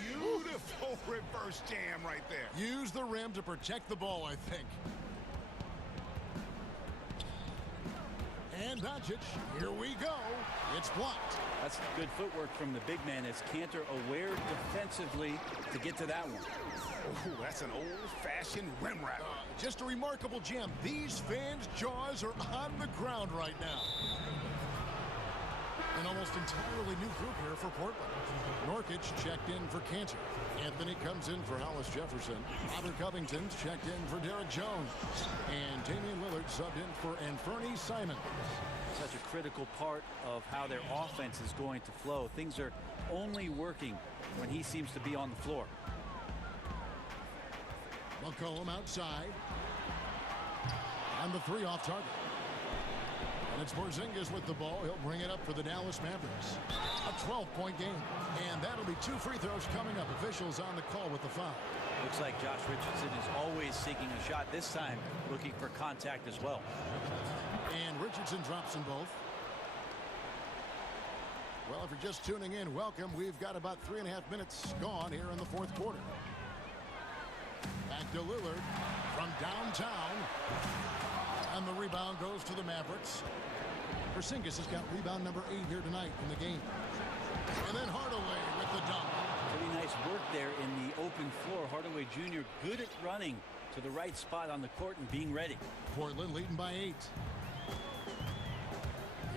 Beautiful reverse jam right there. Use the rim to protect the ball, I think. And Doncic, here we go. It's blocked. That's good footwork from the big man as Cantor aware defensively to get to that one. Oh, that's an old-fashioned rim wrap. Just a remarkable jam. These fans' jaws are on the ground right now. An almost entirely new group here for Portland. Norkic checked in for Cantor. Anthony comes in for Hollis Jefferson. Robert Covington's checked in for Derek Jones. And Damian Lillard subbed in for Anthony Simons. Such a critical part of how their offense is going to flow. Things are only working when he seems to be on the floor. McCollum outside. And the 3 off target. And it's Porzingis with the ball. He'll bring it up for the Dallas Mavericks. A 12-point game. And that'll be 2 free throws coming up. Officials on the call with the foul. Looks like Josh Richardson is always seeking a shot. This time looking for contact as well. And Richardson drops them both. Well, if you're just tuning in, welcome. We've got about 3.5 minutes gone here in the fourth quarter. Back to Lillard from downtown. And the rebound goes to the Mavericks. Porzingis has got rebound number 8 here tonight in the game. And then Hardaway with the dunk. Pretty nice work there in the open floor. Hardaway Jr. good at running to the right spot on the court and being ready. Portland leading by 8.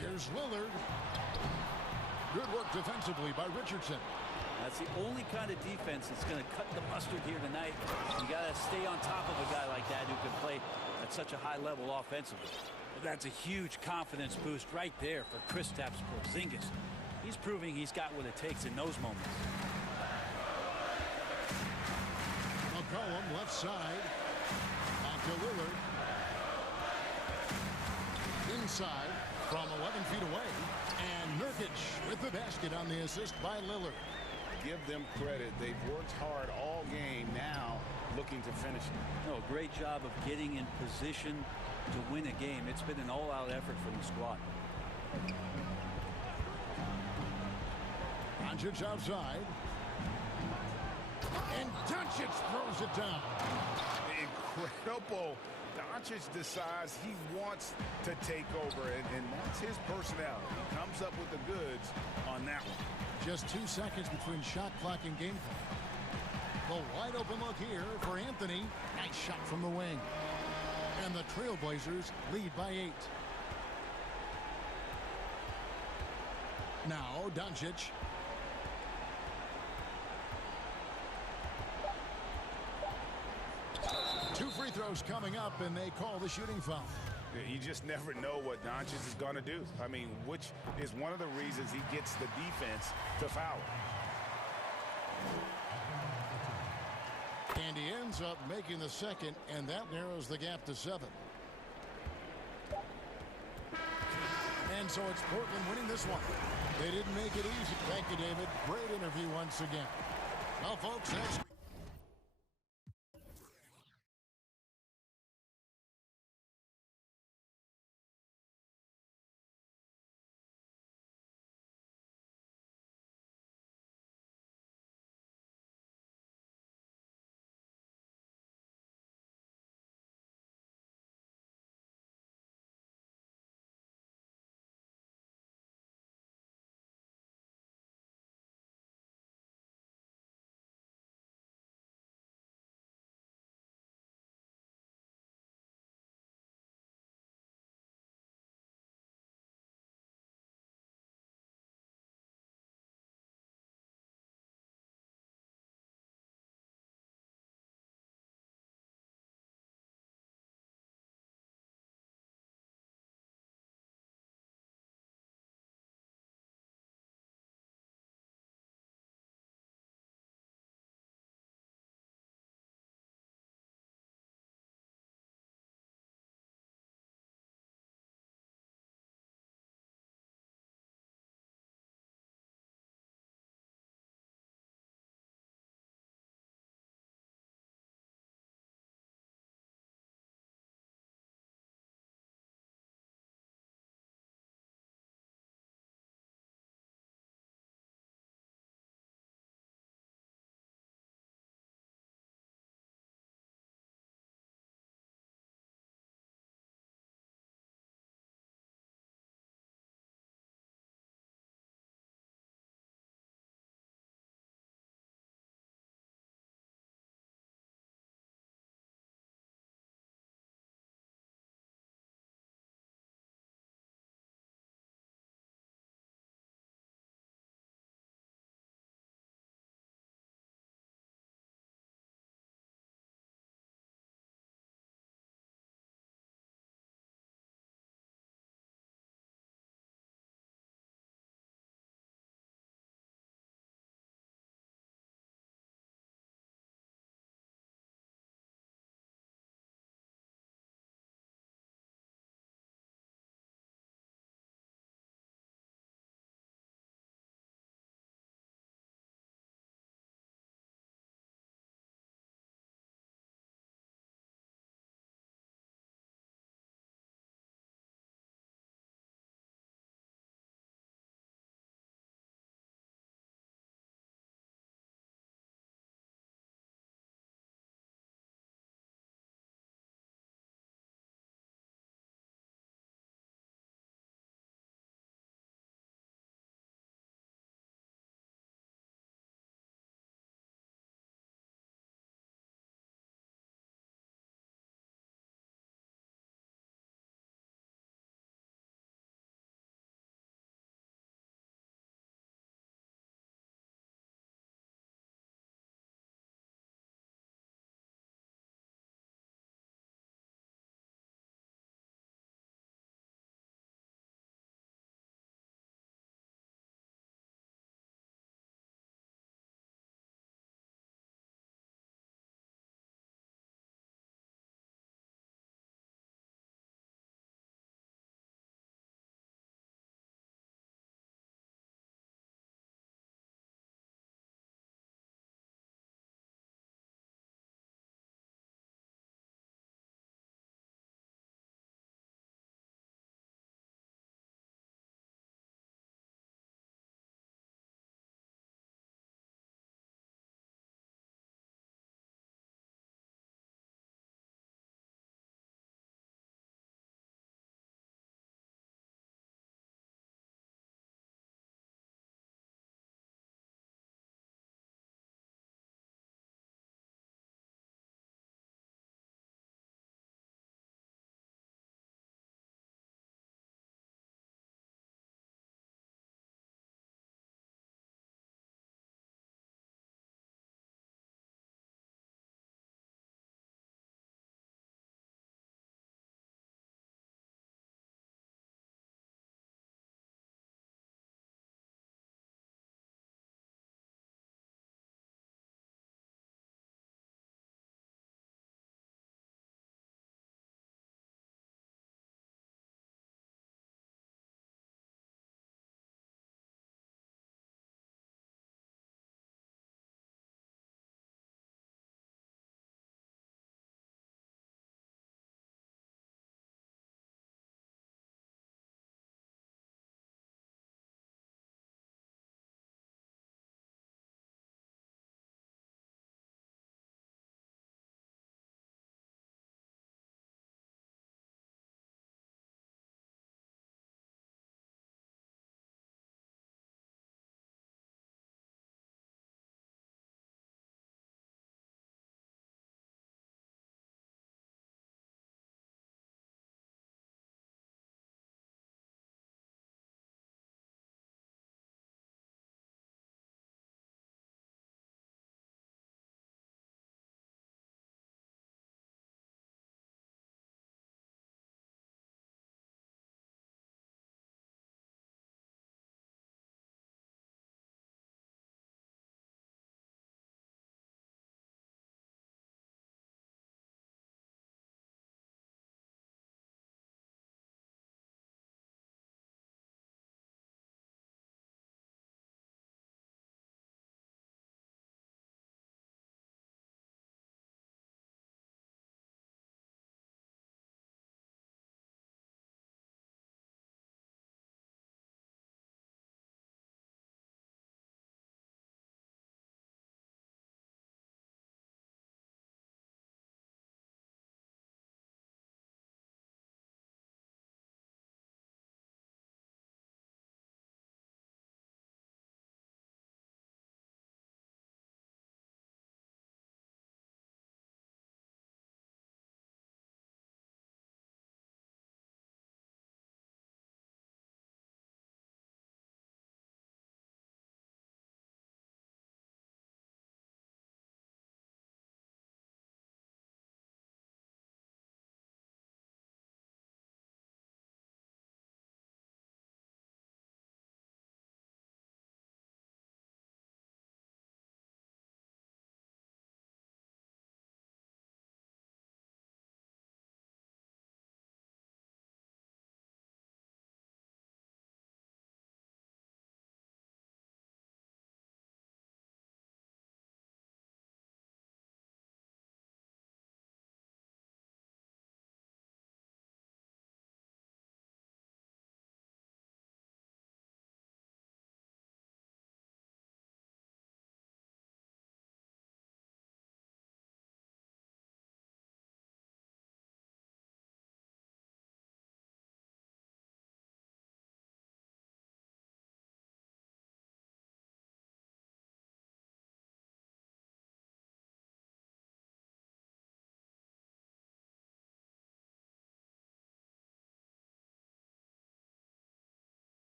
Here's Lillard. Good work defensively by Richardson. That's the only kind of defense that's going to cut the mustard here tonight. You got to stay on top of a guy like that who can play at such a high level offensively. That's a huge confidence boost right there for Kristaps Porzingis. He's proving he's got what it takes in those moments. McCollum left side. Back to Lillard. Inside from 11 feet away. And Nurkic with the basket on the assist by Lillard. Give them credit. They've worked hard all game, now looking to finish it. No, great job of getting in position to win a game. It's been an all-out effort from the squad. Doncic outside. And Doncic throws it down. Incredible. Doncic decides he wants to take over, and that's his personality. He comes up with the goods on that one. Just 2 seconds between shot clock and game clock. The wide open look here for Anthony. Nice shot from the wing. And the Trailblazers lead by 8. Now Doncic. Two free throws coming up, and they call the shooting foul. You just never know what Doncic is going to do. I mean, which is one of the reasons he gets the defense to foul. And he ends up making the second, and that narrows the gap to 7. And so it's Portland winning this one. They didn't make it easy. Thank you, David. Great interview once again. Well, folks, that's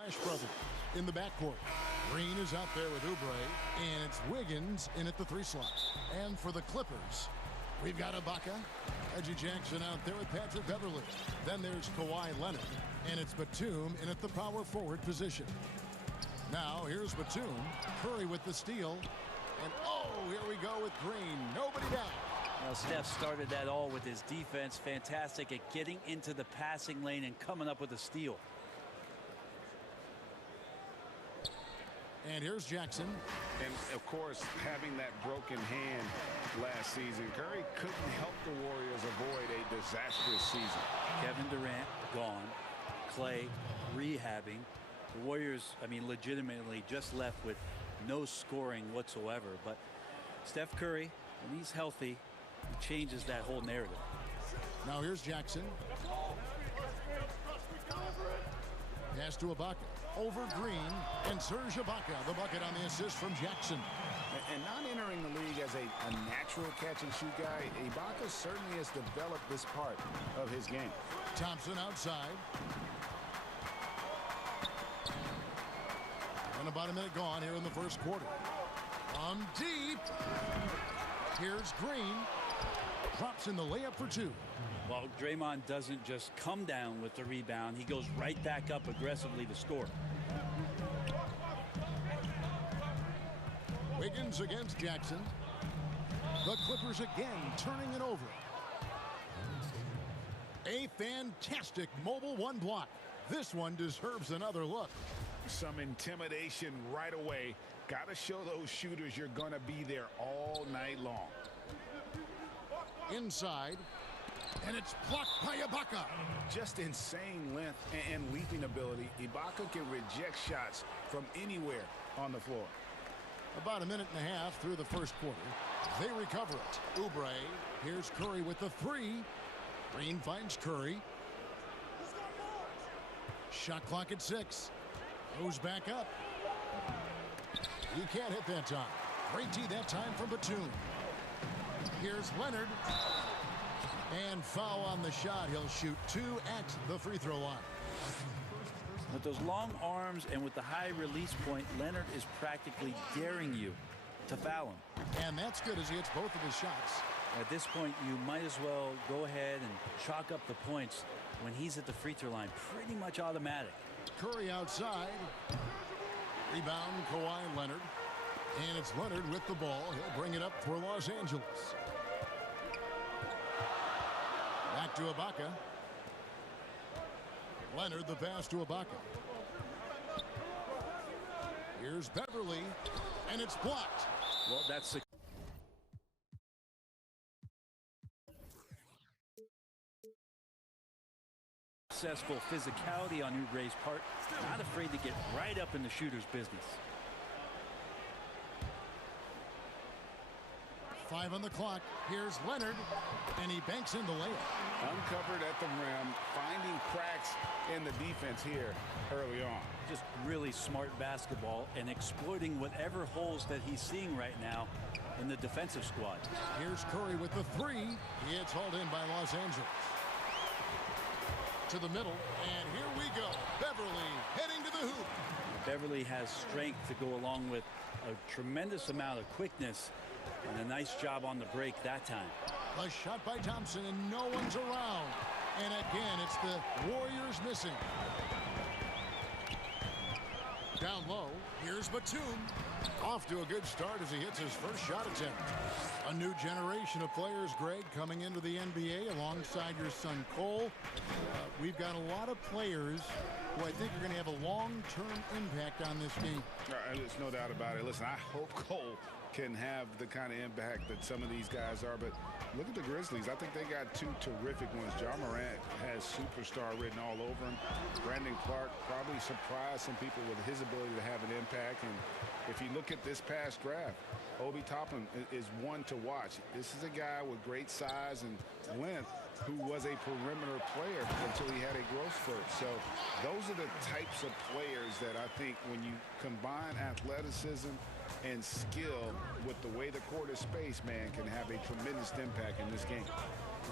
Flash brother in the backcourt. Green is out there with Oubre, and it's Wiggins in at the 3 slot. And for the Clippers, we've got Ibaka, Reggie Jackson out there with Patrick Beverley. Then there's Kawhi Leonard, and it's Batum in at the power forward position. Now here's Batum, Curry with the steal, and oh, here we go with Green. Nobody down. Well, Steph started that all with his defense. Fantastic at getting into the passing lane and coming up with a steal. And here's Jackson. And, of course, having that broken hand last season, Curry couldn't help the Warriors avoid a disastrous season. Kevin Durant gone. Clay rehabbing. The Warriors, I mean, legitimately just left with no scoring whatsoever. But Steph Curry, when he's healthy, he changes that whole narrative. Now here's Jackson. Pass to Ibaka. Over Green, and Serge Ibaka, the bucket on the assist from Jackson. And not entering the league as a natural catch-and-shoot guy, Ibaka certainly has developed this part of his game. Thompson outside. And about a minute gone here in the first quarter. From deep. Here's Green. Drops in the layup for 2. Well, Draymond doesn't just come down with the rebound. He goes right back up aggressively to score. Wiggins against Jackson. The Clippers again turning it over. A fantastic mobile 1 block. This one deserves another look. Some intimidation right away. Got to show those shooters you're going to be there all night long. Inside. And it's blocked by Ibaka. Just insane length and leaping ability. Ibaka can reject shots from anywhere on the floor. About a minute and a half through the first quarter. They recover it. Oubre. Here's Curry with the 3. Green finds Curry. Shot clock at 6. Goes back up. You can't hit that time. Great D that time from Batum. Here's Leonard. And foul on the shot. He'll shoot 2 at the free throw line. With those long arms and with the high release point, Leonard is practically daring you to foul him. And that's good as he hits both of his shots. At this point, you might as well go ahead and chalk up the points when he's at the free throw line. Pretty much automatic. Curry outside. Rebound, Kawhi Leonard. And it's Leonard with the ball. He'll bring it up for Los Angeles. Back to Ibaka. Leonard, the pass to Ibaka. Here's Beverly, and it's blocked. Well, that's the successful physicality on Oubre's part. Not afraid to get right up in the shooter's business. 5 on the clock. Here's Leonard, and he banks in the layup. Uncovered at the rim, finding cracks in the defense here early on. Just really smart basketball and exploiting whatever holes that he's seeing right now in the defensive squad. Here's Curry with the 3. It's hauled in by Los Angeles. To the middle, and here we go. Beverly heading to the hoop. Beverly has strength to go along with a tremendous amount of quickness. And a nice job on the break that time. A shot by Thompson, and no one's around. And again, it's the Warriors missing. Down low, here's Batum. Off to a good start as he hits his first shot attempt. A new generation of players, Greg, coming into the NBA alongside your son Cole. We've got a lot of players who I think are going to have a long-term impact on this game. There's no doubt about it. Listen, I hope Cole can have the kind of impact that some of these guys are, but look at the Grizzlies. I think they got 2 terrific ones. Ja Morant has superstar written all over him. Brandon Clark probably surprised some people with his ability to have an impact. And if you look at this past draft, Obi Toppin is one to watch. This is a guy with great size and length who was a perimeter player until he had a growth spurt. So those are the types of players that I think when you combine athleticism and skill with the way the court is spaced, man, can have a tremendous impact in this game.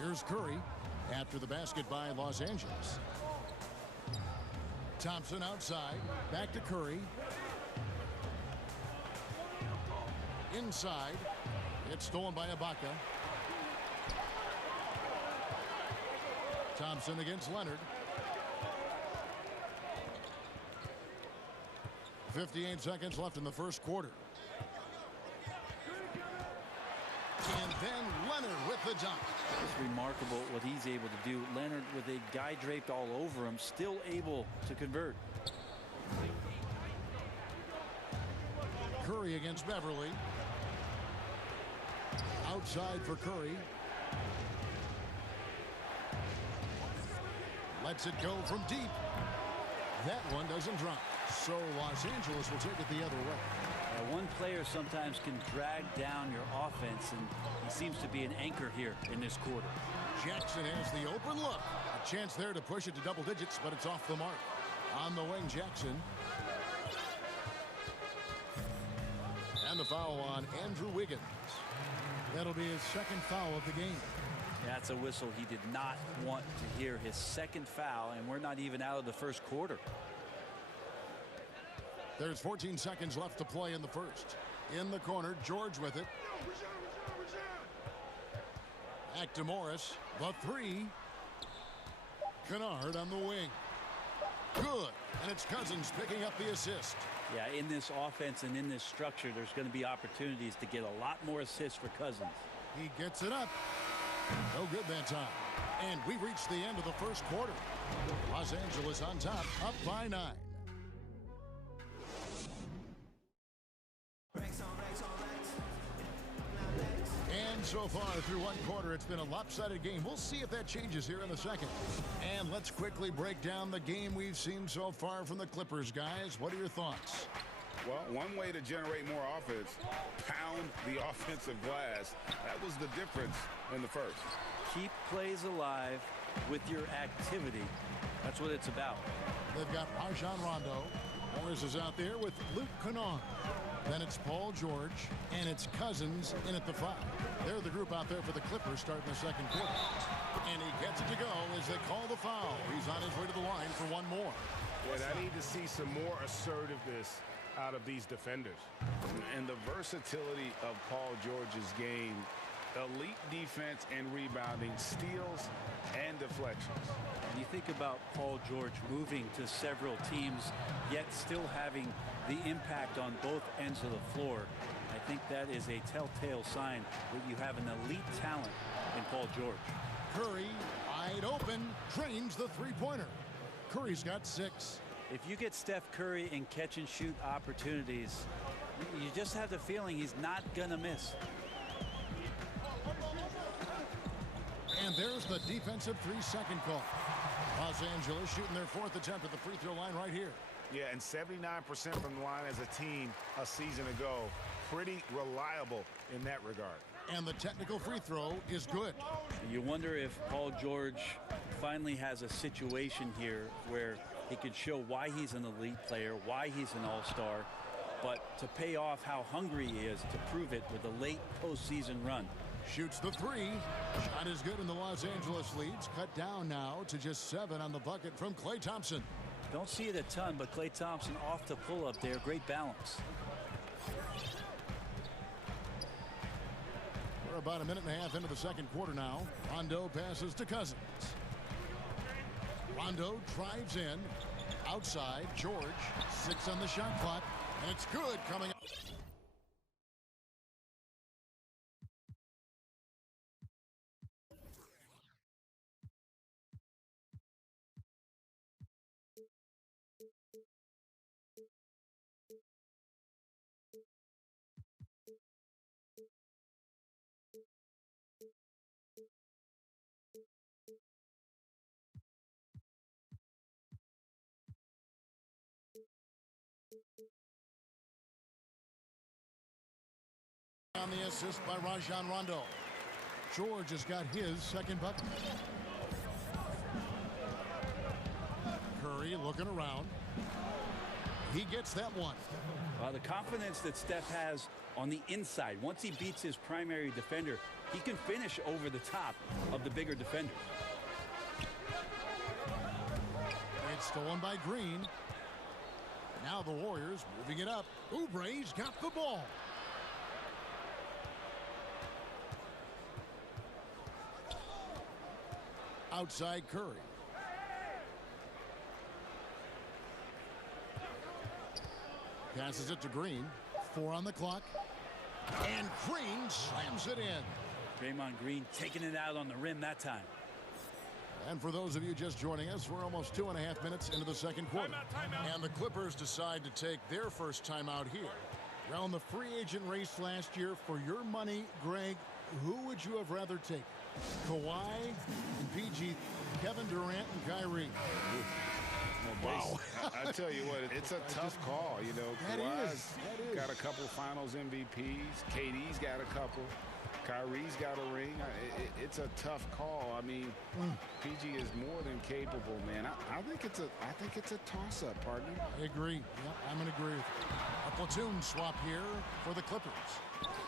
Here's Curry after the basket by Los Angeles. Thompson outside. Back to Curry. Inside. It's stolen by Ibaka. Thompson against Leonard. 58 seconds left in the first quarter. And then Leonard with the dunk. It's remarkable what he's able to do. Leonard, with a guy draped all over him, still able to convert. Curry against Beverly. Outside for Curry. Lets it go from deep. That one doesn't drop. So Los Angeles will take it the other way. One player sometimes can drag down your offense, and he seems to be an anchor here in this quarter. Jackson has the open look. A chance there to push it to double digits, but it's off the mark. On the wing, Jackson. And the foul on Andrew Wiggins. That'll be his second foul of the game. That's a whistle he did not want to hear. His second foul, and we're not even out of the first quarter. There's 14 seconds left to play in the first. In the corner, George with it. Back to Morris. The three. Kennard on the wing. Good. And it's Cousins picking up the assist. Yeah, in this offense and in this structure, there's going to be opportunities to get a lot more assists for Cousins. He gets it up. No good that time. And we reached the end of the first quarter. Los Angeles on top, up by 9. And so far through one quarter, it's been a lopsided game. We'll see if that changes here in the second. And let's quickly break down the game we've seen so far from the Clippers, guys. What are your thoughts? Well, one way to generate more offense, pound the offensive glass. That was the difference in the first. Keep plays alive with your activity. That's what it's about. They've got Rajon Rondo. Morris is out there with Luke Kennard. Then it's Paul George, and it's Cousins in at the 5. They're the group out there for the Clippers starting the second quarter. And he gets it to go as they call the foul. He's on his way to the line for one more. And I need to see some more assertiveness out of these defenders. And the versatility of Paul George's game, elite defense and rebounding, steals and deflections. And you think about Paul George moving to several teams, yet still having the impact on both ends of the floor. I think that is a telltale sign that you have an elite talent in Paul George. Curry, wide open, drains the three-pointer. Curry's got 6. If you get Steph Curry in catch-and-shoot opportunities, you just have the feeling he's not going to miss. And there's the defensive 3-second call. Los Angeles shooting their 4th attempt at the free throw line right here. Yeah, and 79% from the line as a team a season ago. Pretty reliable in that regard. And the technical free throw is good. You wonder if Paul George finally has a situation here where he could show why he's an elite player, why he's an all-star, but to pay off how hungry he is to prove it with a late postseason run. Shoots the 3. Shot is good, and the Los Angeles leads cut down now to just 7 on the bucket from Klay Thompson. Don't see it a ton, but Klay Thompson off the pull-up there. Great balance. We're about a minute and a half into the second quarter now. Rondo passes to Cousins. Rondo drives in. Outside, George. 6 on the shot clock, and it's good coming up. On the assist by Rajon Rondo. George has got his second bucket. Curry looking around. He gets that one. The confidence that Steph has on the inside, once he beats his primary defender, he can finish over the top of the bigger defender. It's stolen by Green. Now the Warriors moving it up. Oubre's got the ball. Outside Curry. Passes it to Green. 4 on the clock. And Green slams it in. Draymond Green taking it out on the rim that time. And for those of you just joining us, we're almost 2.5 minutes into the second quarter. Timeout. And the Clippers decide to take their first timeout here. Around the free agent race last year, for your money, Greg, who would you have rather taken? Kawhi and PG, Kevin Durant and Kyrie. Wow. I tell you what, it's a tough call. You know, Kawhi's got a couple finals MVPs. KD's got a couple. Kyrie's got a ring. It's a tough call. I mean, PG is more than capable, man. I think it's a toss-up, partner. I agree. Yeah, I'm going to agree with you. A platoon swap here for the Clippers.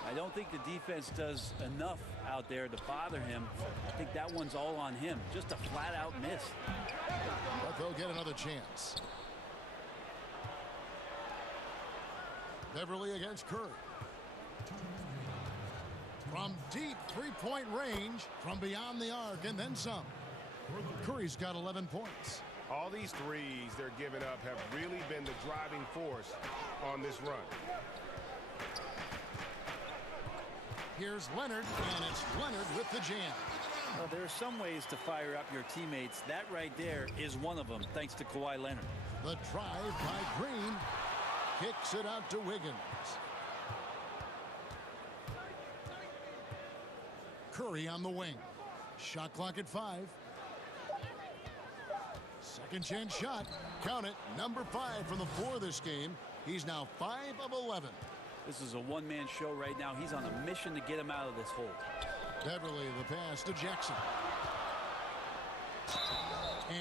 I don't think the defense does enough out there to bother him. I think that one's all on him. Just a flat-out miss. But they'll get another chance. Beverly against Curry. From deep three-point range, from beyond the arc, and then some. Curry's got 11 points. All these threes they're giving up have really been the driving force on this run. Here's Leonard, and it's Leonard with the jam. Well, there are some ways to fire up your teammates. That right there is one of them, thanks to Kawhi Leonard. The drive by Green. Kicks it out to Wiggins. Curry on the wing. Shot clock at 5. Second chance shot. Count it. Number 5 from the floor this game. He's now 5 of 11. This is a one-man show right now. He's on a mission to get him out of this hole. Beverly, the pass to Jackson.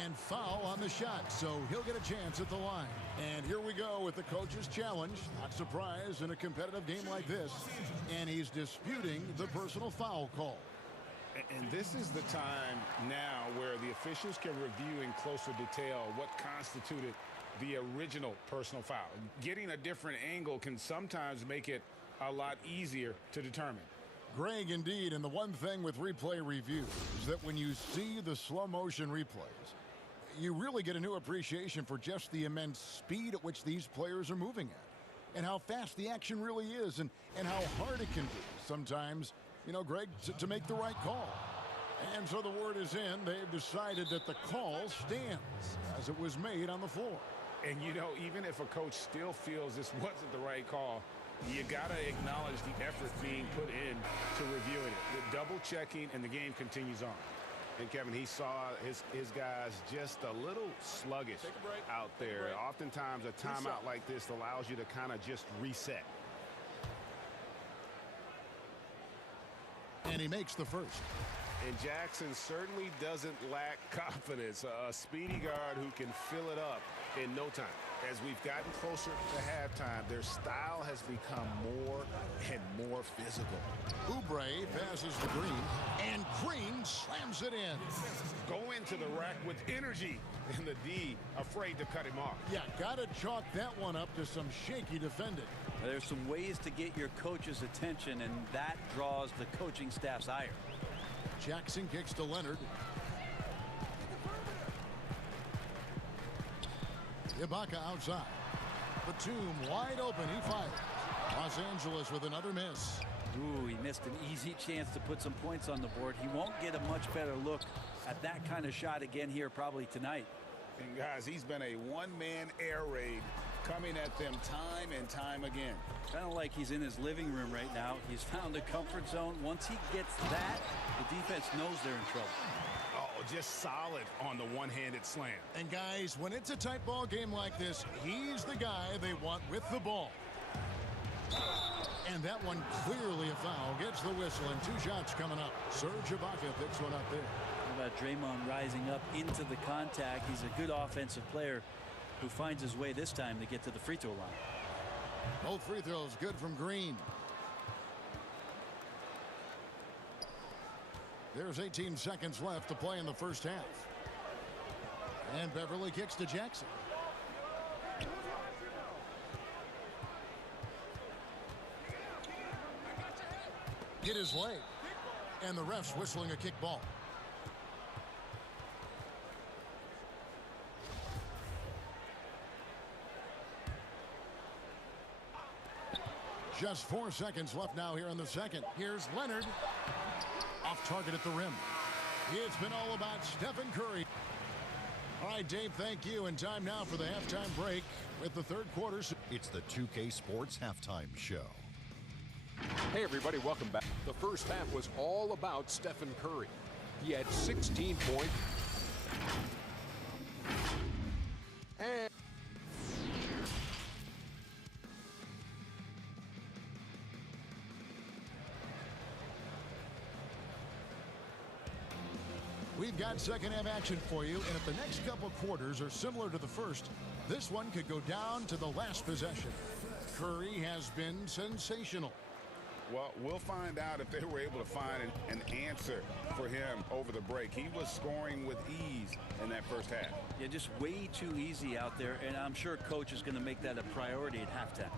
And foul on the shot, so he'll get a chance at the line. And here we go with the coach's challenge. Not surprised in a competitive game like this. And he's disputing the personal foul call. And this is the time now where the officials can review in closer detail what constituted the original personal foul. Getting a different angle can sometimes make it a lot easier to determine. Greg, indeed, and the one thing with replay review is that when you see the slow motion replays, you really get a new appreciation for just the immense speed at which these players are moving at, and how fast the action really is, and how hard it can be sometimes, you know, Greg, to make the right call. And so the word is in. They've decided that the call stands as it was made on the floor. And, you know, even if a coach still feels this wasn't the right call, you got to acknowledge the effort being put in to reviewing it. The double checking, and the game continues on. And, Kevin, he saw his guys just a little sluggish out there. Oftentimes, a timeout like this allows you to kind of just reset. And he makes the first. And Jackson certainly doesn't lack confidence. A speedy guard who can fill it up in no time. As we've gotten closer to halftime, their style has become more and more physical. Oubre passes to Green, and Green slams it in. Go into the rack with energy, and the D afraid to cut him off. Yeah, got to chalk that one up to some shaky defending. There's some ways to get your coach's attention, and that draws the coaching staff's ire. Jackson kicks to Leonard. Ibaka outside. Batum wide open. He fires. Los Angeles with another miss. Ooh, he missed an easy chance to put some points on the board. He won't get a much better look at that kind of shot again here probably tonight. And, guys, he's been a one-man air raid coming at them time and time again. Kind of like he's in his living room right now. He's found a comfort zone. Once he gets that, the defense knows they're in trouble. Oh, just solid on the one-handed slam. And, guys, when it's a tight ball game like this, he's the guy they want with the ball. And that one clearly a foul. Gets the whistle, and 2 shots coming up. Serge Ibaka picks one up there. How about Draymond rising up into the contact? He's a good offensive player who finds his way this time to get to the free throw line. Both free throws good from Green. There's 18 seconds left to play in the first half. And Beverly kicks to Jackson. Hit his leg. And the ref's whistling a kick ball. Just 4 seconds left now here in the second. Here's Leonard. Off target at the rim. It's been all about Stephen Curry. All right, Dave, thank you. And time now for the halftime break with the third quarter. It's the 2K Sports Halftime Show. Hey, everybody, welcome back. The first half was all about Stephen Curry. He had 16 points. And we've got second half action for you, and if the next couple quarters are similar to the first, this one could go down to the last possession. Curry has been sensational. Well, we'll find out if they were able to find an answer for him over the break. He was scoring with ease in that first half. Yeah, just way too easy out there, and I'm sure coach is going to make that a priority at halftime.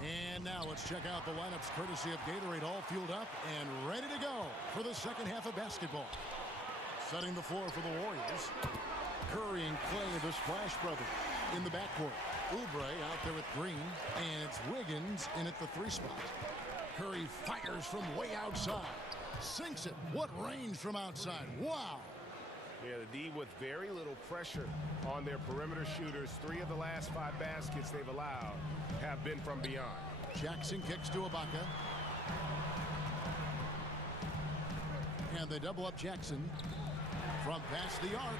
And now let's check out the lineups courtesy of Gatorade, all fueled up and ready to go for the second half of basketball. Setting the floor for the Warriors. Curry and Clay, the Splash Brothers, in the backcourt. Oubre out there with Green, and it's Wiggins in at the 3 spot. Curry fires from way outside. Sinks it. What range from outside. Wow. Yeah, the D with very little pressure on their perimeter shooters. 3 of the last 5 baskets they've allowed have been from beyond. Jackson kicks to Ibaka. And they double up Jackson from past the arc.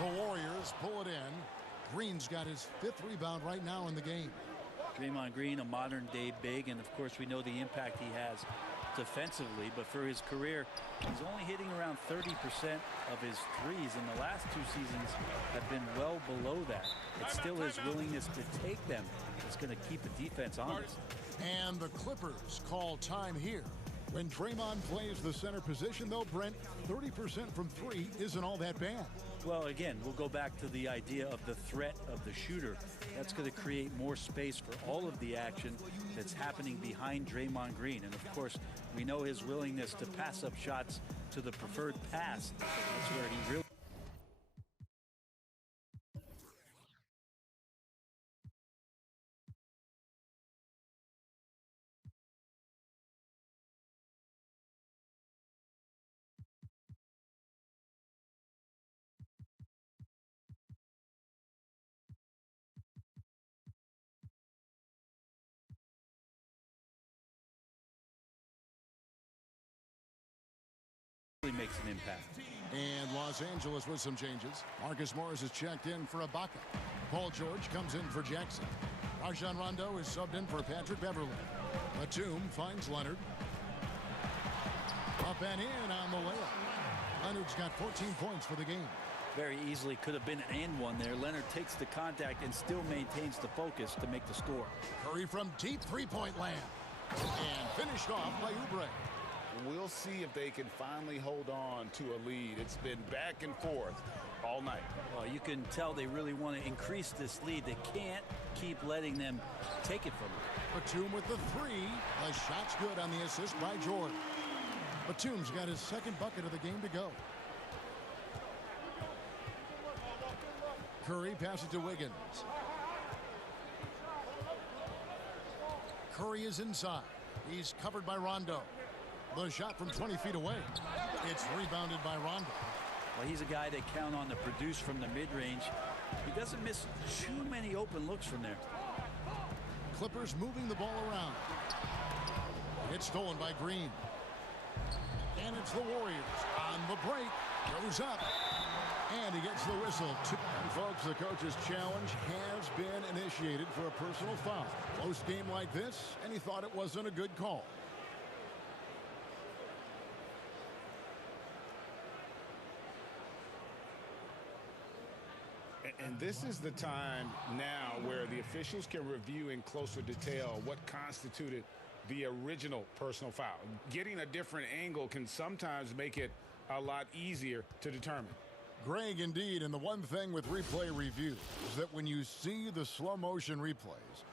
The Warriors pull it in. Green's got his 5th rebound right now in the game. Draymond Green, a modern-day big, and of course we know the impact he has defensively, but for his career, he's only hitting around 30% of his threes, and the last 2 seasons have been well below that. It's still his willingness to take them that's going to keep the defense honest. And the Clippers call time here. When Draymond plays the center position, though, Brent, 30% from 3 isn't all that bad. Well, again, we'll go back to the idea of the threat of the shooter. That's going to create more space for all of the action that's happening behind Draymond Green. And, of course, we know his willingness to pass up shots to the preferred pass. That's where he really... makes an impact. And Los Angeles with some changes. Marcus Morris is checked in for Ibaka. Paul George comes in for Jackson. Rajon Rondo is subbed in for Patrick Beverly. Batum finds Leonard. Up and in on the layup. Leonard's got 14 points for the game. Very easily could have been an and one there. Leonard takes the contact and still maintains the focus to make the score. Curry from deep three-point land. And finished off by Oubre. We'll see if they can finally hold on to a lead. It's been back and forth all night. Well, you can tell they really want to increase this lead. They can't keep letting them take it from them. Batum with the 3. The shot's good on the assist by George. Batum's got his 2nd bucket of the game to go. Curry passes to Wiggins. Curry is inside. He's covered by Rondo. The shot from 20 feet away. It's rebounded by Rondo. Well, he's a guy they count on to produce from the mid-range. He doesn't miss too many open looks from there. Clippers moving the ball around. It's stolen by Green. And it's the Warriors on the break. Goes up. And he gets the whistle. And folks, the coach's challenge has been initiated for a personal foul. Close game like this, and he thought it wasn't a good call. And this is the time now where the officials can review in closer detail what constituted the original personal foul. Getting a different angle can sometimes make it a lot easier to determine. Greg, indeed, and the one thing with replay review is that when you see the slow motion replays,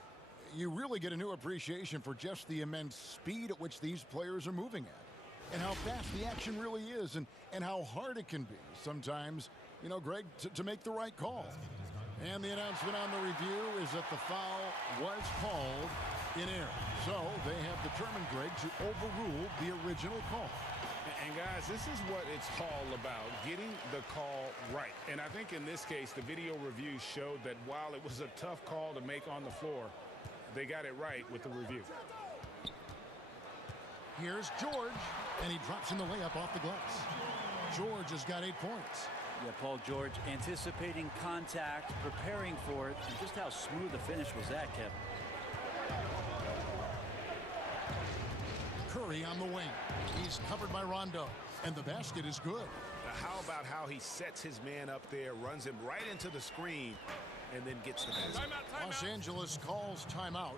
you really get a new appreciation for just the immense speed at which these players are moving at, and how fast the action really is, and how hard it can be sometimes, you know, Greg, to make the right call. And the announcement on the review is that the foul was called in error. So they have determined, Greg, to overrule the original call. And guys, this is what it's all about, getting the call right. And I think in this case, the video review showed that while it was a tough call to make on the floor, they got it right with the review. Here's George, and he drops in the layup off the glass. George has got 8 points. Yeah, Paul George anticipating contact, preparing for it, and just how smooth the finish was that, Kevin. Curry on the wing. He's covered by Rondo, and the basket is good. Now, how about how he sets his man up there, runs him right into the screen, and then gets the basket? Timeout. Los Angeles calls timeout.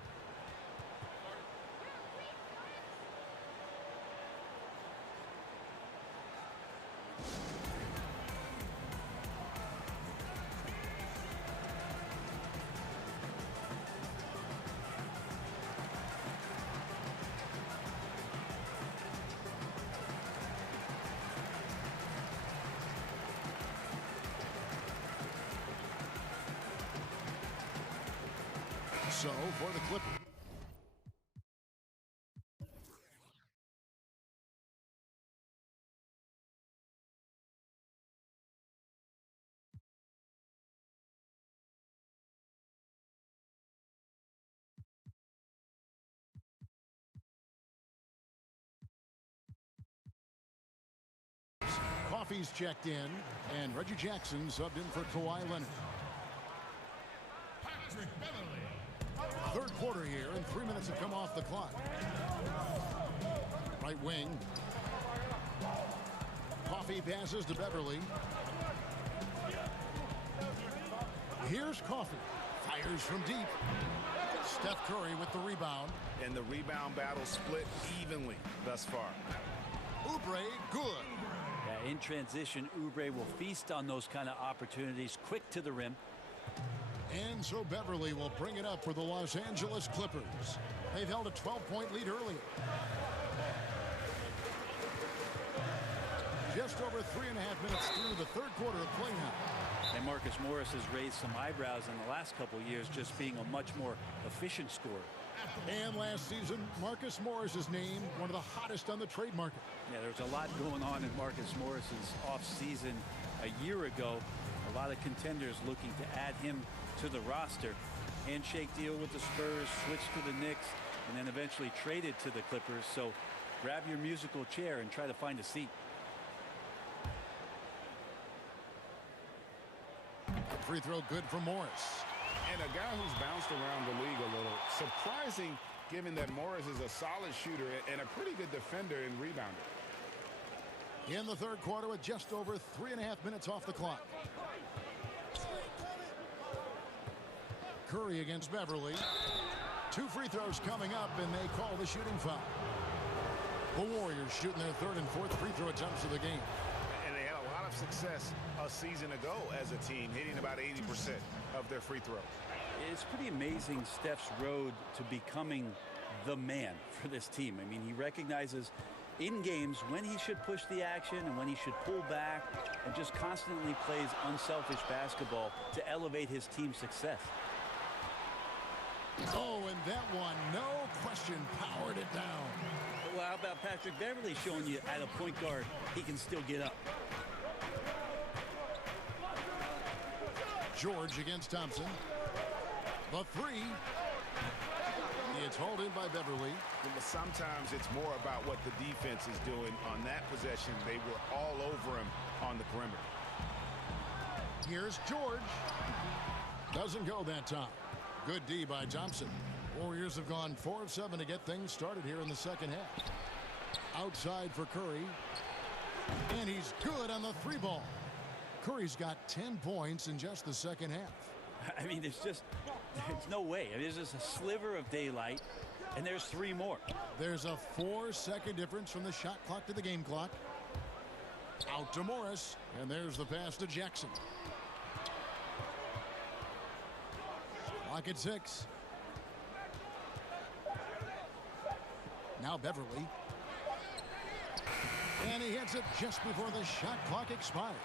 So for the Clippers. Coffey's checked in, and Reggie Jackson subbed in for Kawhi Leonard. Third quarter here, and 3 minutes have come off the clock. Right wing. Coffey passes to Beverly. Here's Coffey. Fires from deep. Steph Curry with the rebound. And the rebound battle split evenly thus far. Oubre, good. Yeah, in transition, Oubre will feast on those kind of opportunities, quick to the rim. And so Beverly will bring it up for the Los Angeles Clippers. They've held a 12-point lead earlier. Just over 3.5 minutes through the third quarter of play now. And Marcus Morris has raised some eyebrows in the last couple of years, just being a much more efficient scorer. And last season, Marcus Morris is named one of the hottest on the trade market. Yeah, there's a lot going on in Marcus Morris's offseason a year ago. A lot of contenders looking to add him to the roster. Handshake deal with the Spurs, switched to the Knicks, and then eventually traded to the Clippers. So grab your musical chair and try to find a seat. Free throw good for Morris. And a guy who's bounced around the league a little. Surprising, given that Morris is a solid shooter and a pretty good defender and rebounder. In the third quarter with just over 3.5 minutes off the clock. Curry against Beverly. 2 free throws coming up, and they call the shooting foul. The Warriors shooting their third and fourth free throw attempts of the game. And they had a lot of success a season ago as a team, hitting about 80% of their free throws. It's pretty amazing Steph's road to becoming the man for this team. I mean, he recognizes in games when he should push the action and when he should pull back, and just constantly plays unselfish basketball to elevate his team's success. Oh, and that one, no question, powered it down. Well, how about Patrick Beverly showing you at a point guard he can still get up? George against Thompson. The three. It's hauled in by Beverly. But sometimes it's more about what the defense is doing. On that possession, they were all over him on the perimeter. Here's George. Doesn't go that time. Good D by Thompson. Warriors have gone 4 of 7 to get things started here in the second half. Outside for Curry. And he's good on the 3 ball. Curry's got 10 points in just the second half. I mean, there's no way. I mean, there's just a sliver of daylight, and there's 3 more. There's a 4-second difference from the shot clock to the game clock. Out to Morris, and there's the pass to Jackson. Clock at 6. Now Beverly. And he hits it just before the shot clock expires.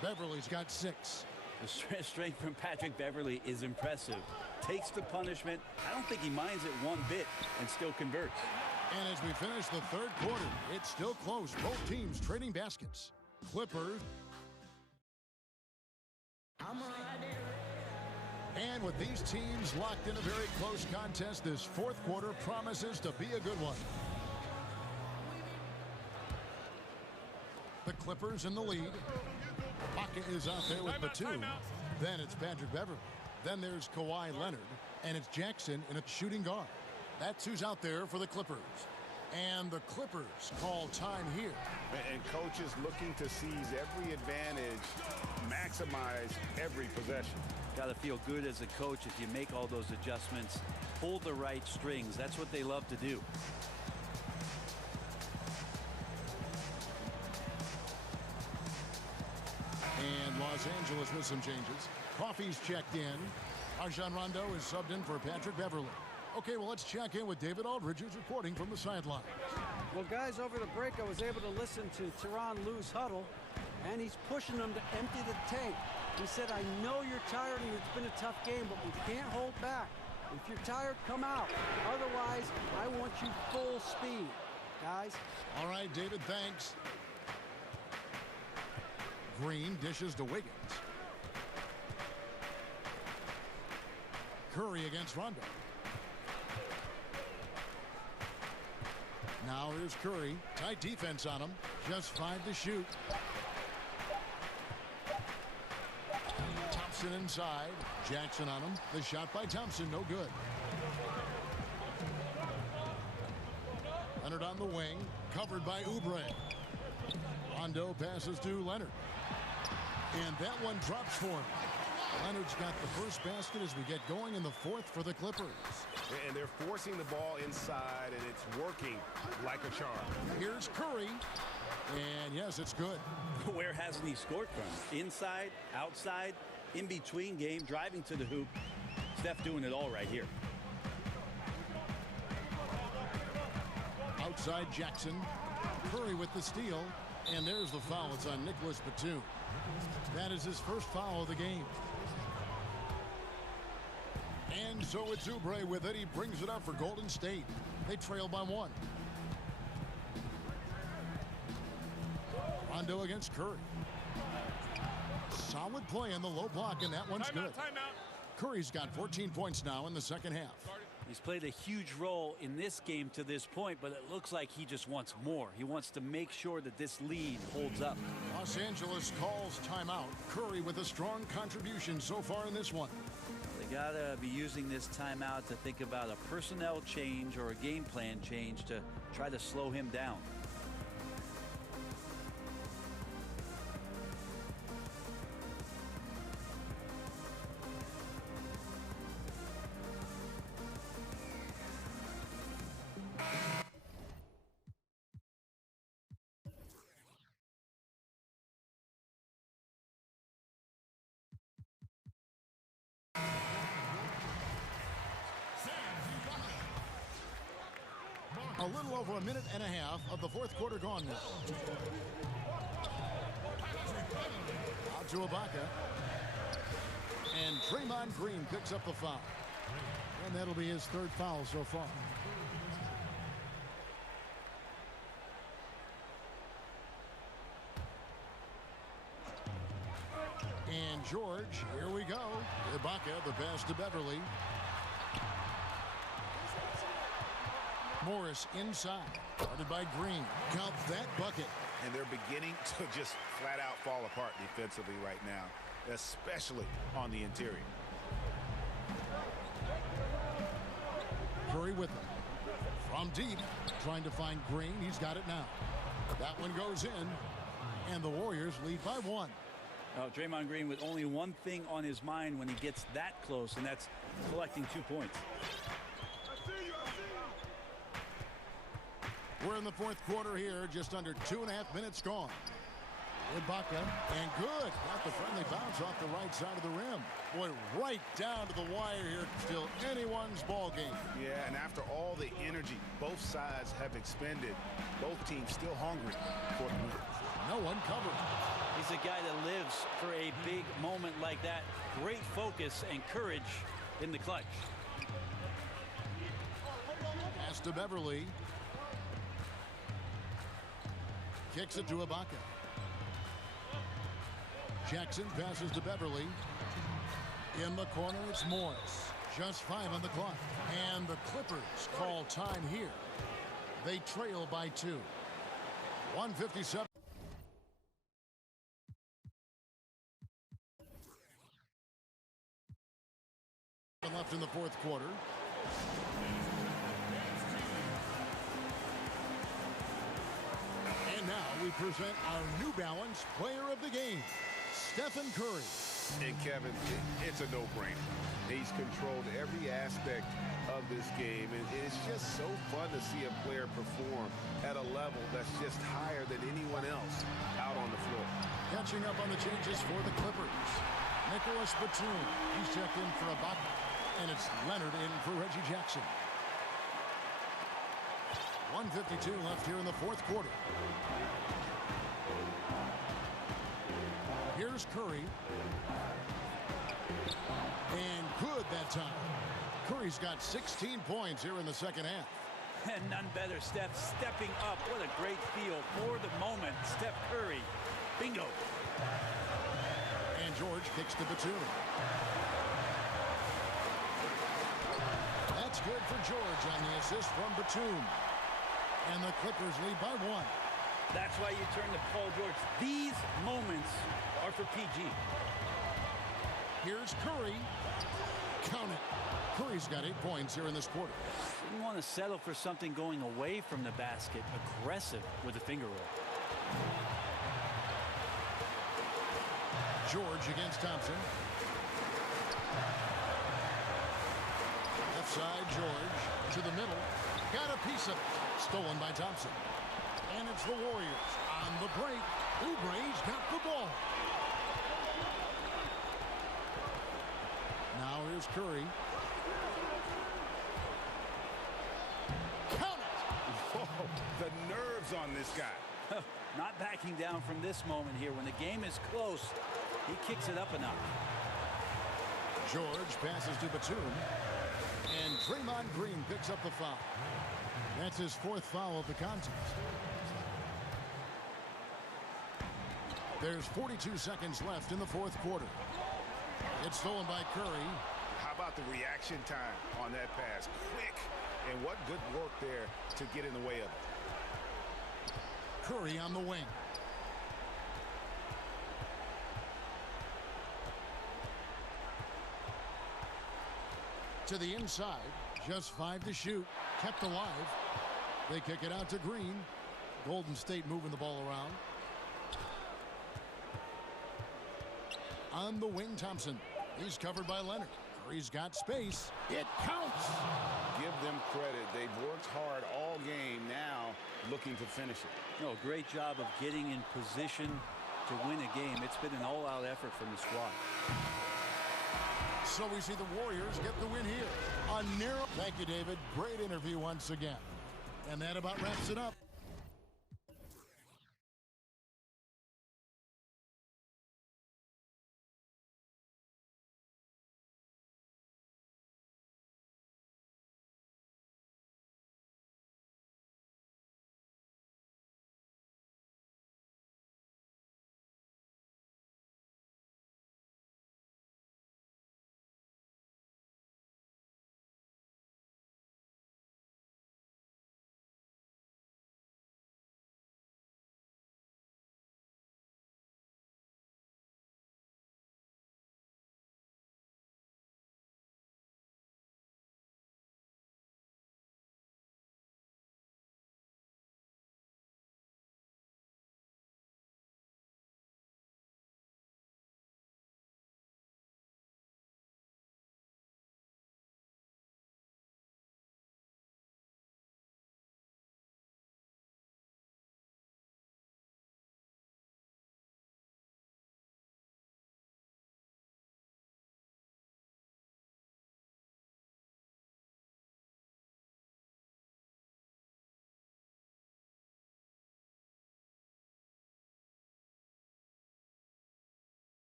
Beverly's got 6. The strength from Patrick Beverly is impressive. Takes the punishment. I don't think he minds it one bit and still converts. And as we finish the third quarter, it's still close. Both teams trading baskets. Clippers. And with these teams locked in a very close contest, this fourth quarter promises to be a good one. The Clippers in the lead. Baca is out there with Batum. Then it's Patrick Beverly. Then there's Kawhi Leonard. And it's Jackson in a shooting guard. That's who's out there for the Clippers. And the Clippers call time here. And coaches looking to seize every advantage, maximize every possession. Got to feel good as a coach if you make all those adjustments, pull the right strings. That's what they love to do. And Los Angeles with some changes. Coffey's checked in. Rajon Rondo is subbed in for Patrick Beverly. Okay, well, let's check in with David Aldridge, who's reporting from the sideline. Well, guys, over the break, I was able to listen to Tyronn Lue's huddle, and he's pushing them to empty the tank. He said, I know you're tired and it's been a tough game, but we can't hold back. If you're tired, come out. Otherwise, I want you full speed, guys. All right, David, thanks. Green dishes to Wiggins. Curry against Rondo. Now here's Curry. Tight defense on him. Just 5 to shoot. Thompson inside. Jackson on him. The shot by Thompson, no good. Leonard on the wing. Covered by Oubre. Rondo passes to Leonard. And that one drops for him. Leonard's got the first basket as we get going in the fourth for the Clippers. And they're forcing the ball inside, and it's working like a charm. Here's Curry. And yes, it's good. Where hasn't he scored from? Inside, outside, in between game, driving to the hoop. Steph doing it all right here. Outside Jackson. Curry with the steal. And there's the foul. It's on Nicholas Batum. That is his first foul of the game. And so it's Oubre with it. He brings it up for Golden State. They trail by 1. Rondo against Curry. Solid play in the low block, and that one's good. Curry's got 14 points now in the second half. He's played a huge role in this game to this point, but it looks like he just wants more. He wants to make sure that this lead holds up. Los Angeles calls timeout. Curry with a strong contribution so far in this one. They gotta be using this timeout to think about a personnel change or a game plan change to try to slow him down. A little over a minute and a half of the fourth quarter gone now. Out to Ibaka. And Draymond Green picks up the foul. And that'll be his third foul so far. And George, here we go. Ibaka, the pass to Beverly. Morris inside, guarded by Green. Count that bucket. And they're beginning to just flat out fall apart defensively right now, especially on the interior. Curry with him. From deep, trying to find Green. He's got it now. That one goes in, and the Warriors lead by 1. Oh, Draymond Green with only one thing on his mind when he gets that close, and that's collecting 2 points. We're in the fourth quarter here, just under 2.5 minutes gone. Ibaka, and good. Got the friendly bounce off the right side of the rim. Boy, right down to the wire here. Still anyone's ball game. Yeah, and after all the energy both sides have expended, both teams still hungry for the win. No one covered. He's a guy that lives for a big moment like that. Great focus and courage in the clutch. Pass to Beverly. Kicks it to Ibaka. Jackson passes to Beverly. In the corner, it's Morris. Just 5 on the clock. And the Clippers call time here. They trail by 2. 157. Left in the fourth quarter. And now we present our New Balance Player of the Game, Stephen Curry. And Kevin, it's a no-brainer. He's controlled every aspect of this game, and it's just so fun to see a player perform at a level that's just higher than anyone else out on the floor. Catching up on the changes for the Clippers. Nicholas Batum, he's checked in for Ibaka, and it's Leonard in for Reggie Jackson. 1:52 left here in the fourth quarter. Here's Curry. And good that time. Curry's got 16 points here in the second half. And none better, Steph stepping up. What a great feel for the moment. Steph Curry. Bingo. And George kicks to Batum. That's good for George on the assist from Batum. And the Clippers lead by 1. That's why you turn to Paul George. These moments are for PG. Here's Curry. Count it. Curry's got 8 points here in this quarter. You want to settle for something going away from the basket. Aggressive with the finger roll. George against Thompson. Left side, George. To the middle. Got a piece of it. Stolen by Thompson. And it's the Warriors on the break. Oubre's got the ball. Now here's Curry. Count it! Whoa, the nerves on this guy. Not backing down from this moment here. When the game is close, he kicks it up a notch. George passes to Batum. And Draymond Green picks up the foul. That's his 4th foul of the contest. There's 42 seconds left in the fourth quarter. It's stolen by Curry. How about the reaction time on that pass? Quick. And what good work there to get in the way of it. Curry on the wing. To the inside. Just 5 to shoot. Kept alive. They kick it out to Green. Golden State moving the ball around. On the wing, Thompson. He's covered by Leonard. Curry's got space. It counts. Give them credit. They've worked hard all game, now looking to finish it. No, great job of getting in position to win a game. It's been an all-out effort from the squad. So we see the Warriors get the win here. A narrow. Thank you, David. Great interview once again. And that about wraps it up.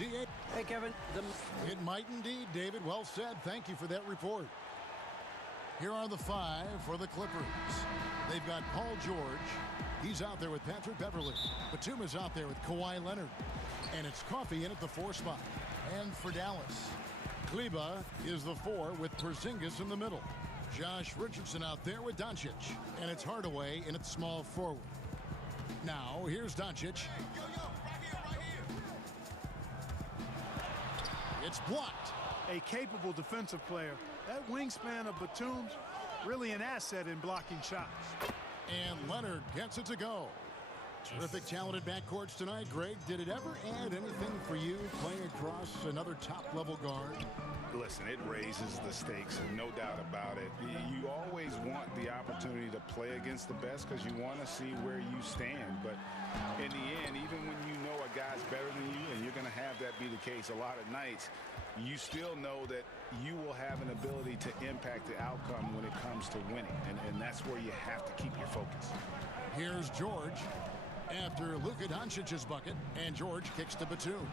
DA. Hey, Kevin. It might indeed, David. Well said. Thank you for that report. Here are the 5 for the Clippers. They've got Paul George. He's out there with Patrick Beverley. Batum is out there with Kawhi Leonard. And it's Coffey in at the 4 spot. And for Dallas, Kleba is the 4 with Porzingis in the middle. Josh Richardson out there with Doncic. And it's Hardaway in at small forward. Now, here's Doncic. It's blocked. A capable defensive player. That wingspan of Batum's really an asset in blocking shots. And Leonard gets it to go. Terrific, talented backcourts tonight. Greg, did it ever add anything for you playing across another top-level guard? Listen, it raises the stakes, no doubt about it. You always want the opportunity to play against the best because you want to see where you stand. But in the end, even when you know a guy's better than you, and you're going to have that be the case a lot of nights, you still know that you will have an ability to impact the outcome when it comes to winning. And that's where you have to keep your focus. Here's George after Luka Doncic's bucket, and George kicks to Batum.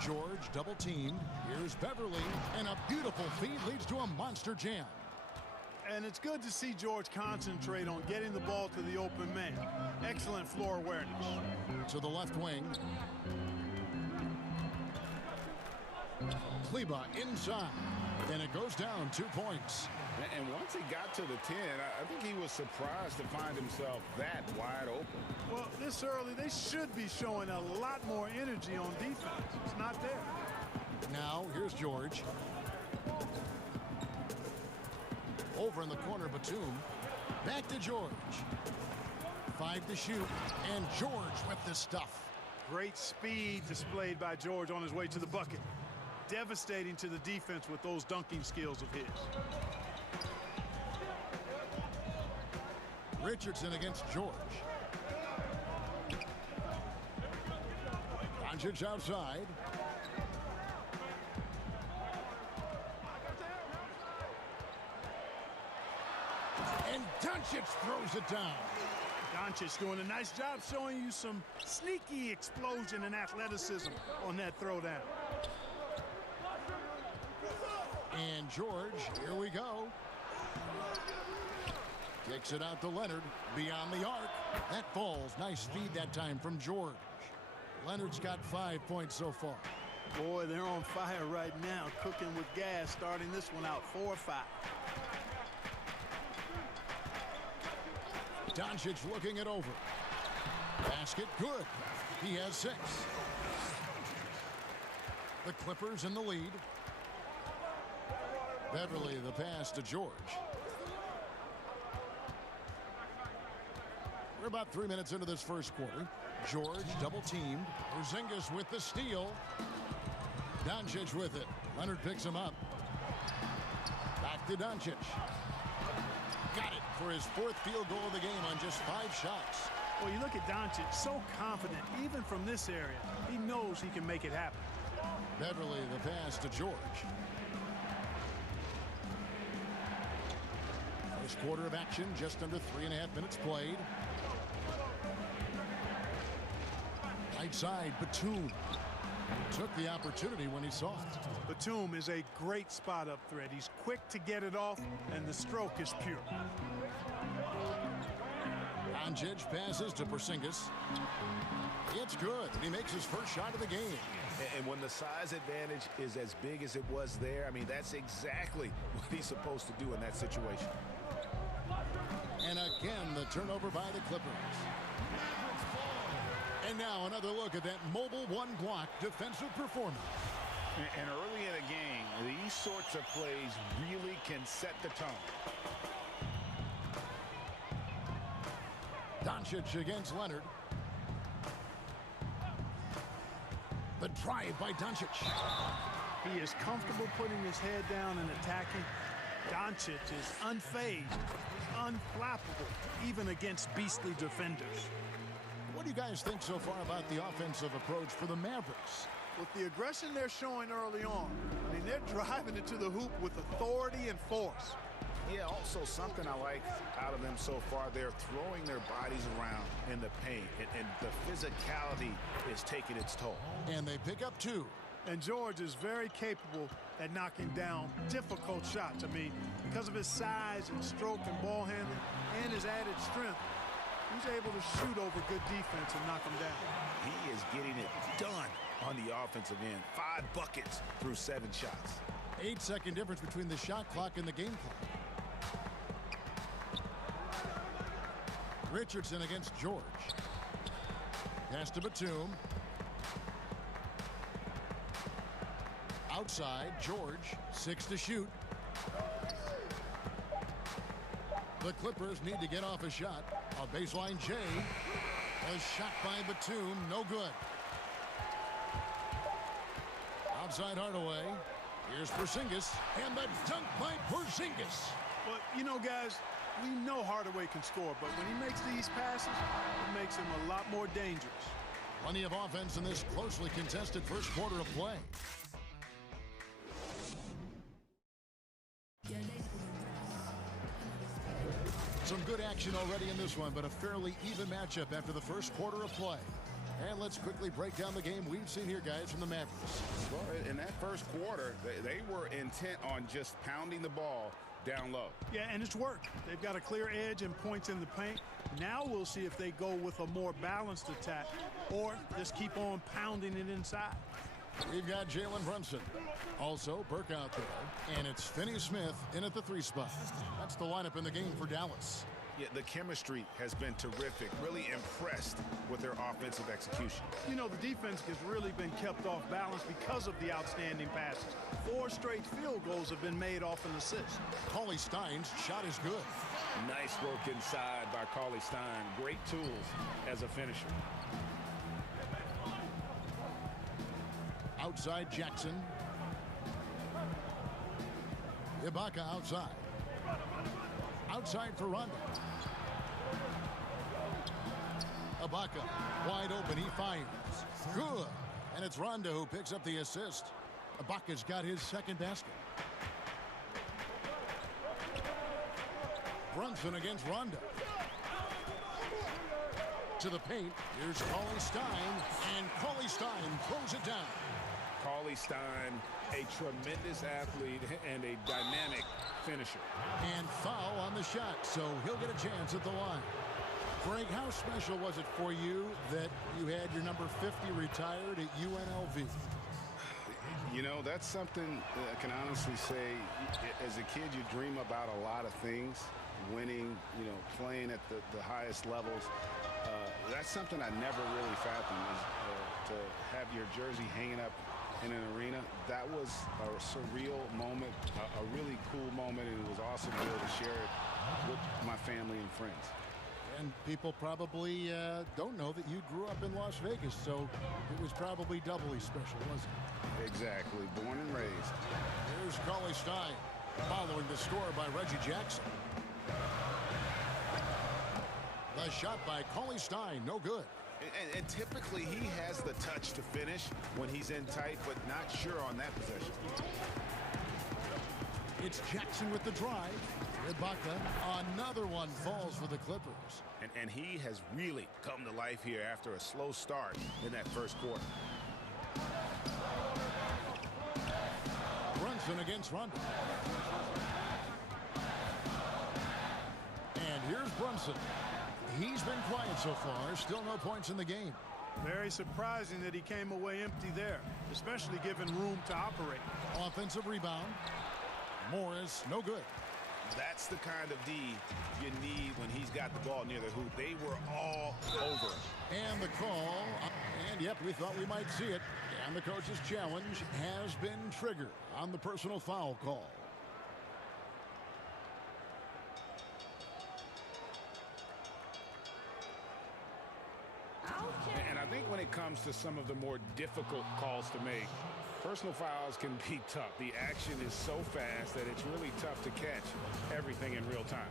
George double teamed. Here's Beverly, and a beautiful feed leads to a monster jam. And it's good to see George concentrate on getting the ball to the open man. Excellent floor awareness. To the left wing. Kleba inside, and it goes down 2 points. And once he got to the 10, I think he was surprised to find himself that wide open. Well, this early, they should be showing a lot more energy on defense. It's not there. Now, here's George. Over in the corner, Batum. Back to George. 5 to shoot, and George with the stuff. Great speed displayed by George on his way to the bucket. Devastating to the defense with those dunking skills of his. Richardson against George. Doncic outside. And Doncic throws it down. Doncic doing a nice job showing you some sneaky explosion and athleticism on that throwdown. And George, here we go. Kicks it out to Leonard, beyond the arc. That falls. Nice feed that time from George. Leonard's got 5 points so far. Boy, they're on fire right now, cooking with gas, starting this one out 4-5. Doncic looking it over. Basket good. He has 6. The Clippers in the lead. Beverly the pass to George. We're about 3 minutes into this first quarter. George double teamed. Porzingis with the steal. Doncic with it. Leonard picks him up. Back to Doncic. Got it for his 4th field goal of the game on just 5 shots. Well, you look at Doncic, so confident, even from this area. He knows he can make it happen. Beverly the pass to George. First quarter of action, just under 3.5 minutes played. Right side, Batum took the opportunity when he saw it. Batum is a great spot-up threat. He's quick to get it off, and the stroke is pure. Doncic passes to Porzingis. It's good. He makes his first shot of the game. And when the size advantage is as big as it was there, I mean, that's exactly what he's supposed to do in that situation. And again, the turnover by the Clippers. And now another look at that mobile one-block defensive performance. And early in a game, these sorts of plays really can set the tone. Doncic against Leonard. The drive by Doncic. He is comfortable putting his head down and attacking. Doncic is unfazed, unflappable, even against beastly defenders. What do you guys think so far about the offensive approach for the Mavericks? With the aggression they're showing early on, I mean, they're driving it to the hoop with authority and force. Yeah, also something I like out of them so far, they're throwing their bodies around in the paint, and the physicality is taking its toll. And they pick up 2. And George is very capable at knocking down difficult shots. I mean, because of his size and stroke and ball handling and his added strength, he's able to shoot over good defense and knock them down. He is getting it done on the offensive end. 5 buckets through 7 shots. 8-second difference between the shot clock and the game clock. Richardson against George. Pass to Batum. Outside, George, 6 to shoot. The Clippers need to get off a shot. A baseline J. A shot by Batum, no good. Outside Hardaway. Here's Porzingis, and the dunk by Porzingis. Well, you know, guys, we know Hardaway can score, but when he makes these passes, it makes him a lot more dangerous. Plenty of offense in this closely contested first quarter of play. Some good action already in this one, but a fairly even matchup after the first quarter of play. And let's quickly break down the game we've seen here, guys, from the Mavericks. Well, in that first quarter, they were intent on just pounding the ball down low. Yeah, and it's worked. They've got a clear edge and points in the paint. Now we'll see if they go with a more balanced attack or just keep on pounding it inside. We've got Jalen Brunson. Also, Burke out there. And it's Finney-Smith in at the 3 spot. That's the lineup in the game for Dallas. Yeah, the chemistry has been terrific. Really impressed with their offensive execution. You know, the defense has really been kept off balance because of the outstanding passes. 4 straight field goals have been made off an assist. Cauley Stein's shot is good. Nice work inside by Cauley Stein. Great tools as a finisher. Outside Jackson. Ibaka outside. Outside for Rondo. Ibaka wide open. He fires. Good. And it's Rondo who picks up the assist. Ibaka's got his second basket. Brunson against Rondo. To the paint. Here's Cauley Stein. And Cauley Stein throws it down. Cauley Stein, a tremendous athlete and a dynamic finisher. And foul on the shot, so he'll get a chance at the line. Greg, how special was it for you that you had your number 50 retired at UNLV? You know, that's something I can honestly say. As a kid, you dream about a lot of things. Winning, you know, playing at the highest levels. That's something I never really fathomed, is to have your jersey hanging up in an arena. That was a surreal moment, a really cool moment, and it was awesome to be able to share it with my family and friends. And people probably don't know that you grew up in Las Vegas, so it was probably doubly special, wasn't it? Exactly. Born and raised. Here's Cauley Stein following the score by Reggie Jackson. The shot by Cauley Stein, no good. And typically he has the touch to finish when he's in tight, but not sure on that possession. It's Jackson with the drive. Ibaka, another one falls for the Clippers. And he has really come to life here after a slow start in that first quarter. Brunson against Rondo. And here's Brunson. He's been quiet so far. Still no points in the game. Very surprising that he came away empty there, especially given room to operate. Offensive rebound. Morris, no good. That's the kind of D you need when he's got the ball near the hoop. They were all over. And the call, and yep, we thought we might see it. And the coach's challenge has been triggered on the personal foul call. And I think when it comes to some of the more difficult calls to make, personal fouls can be tough. The action is so fast that it's really tough to catch everything in real time.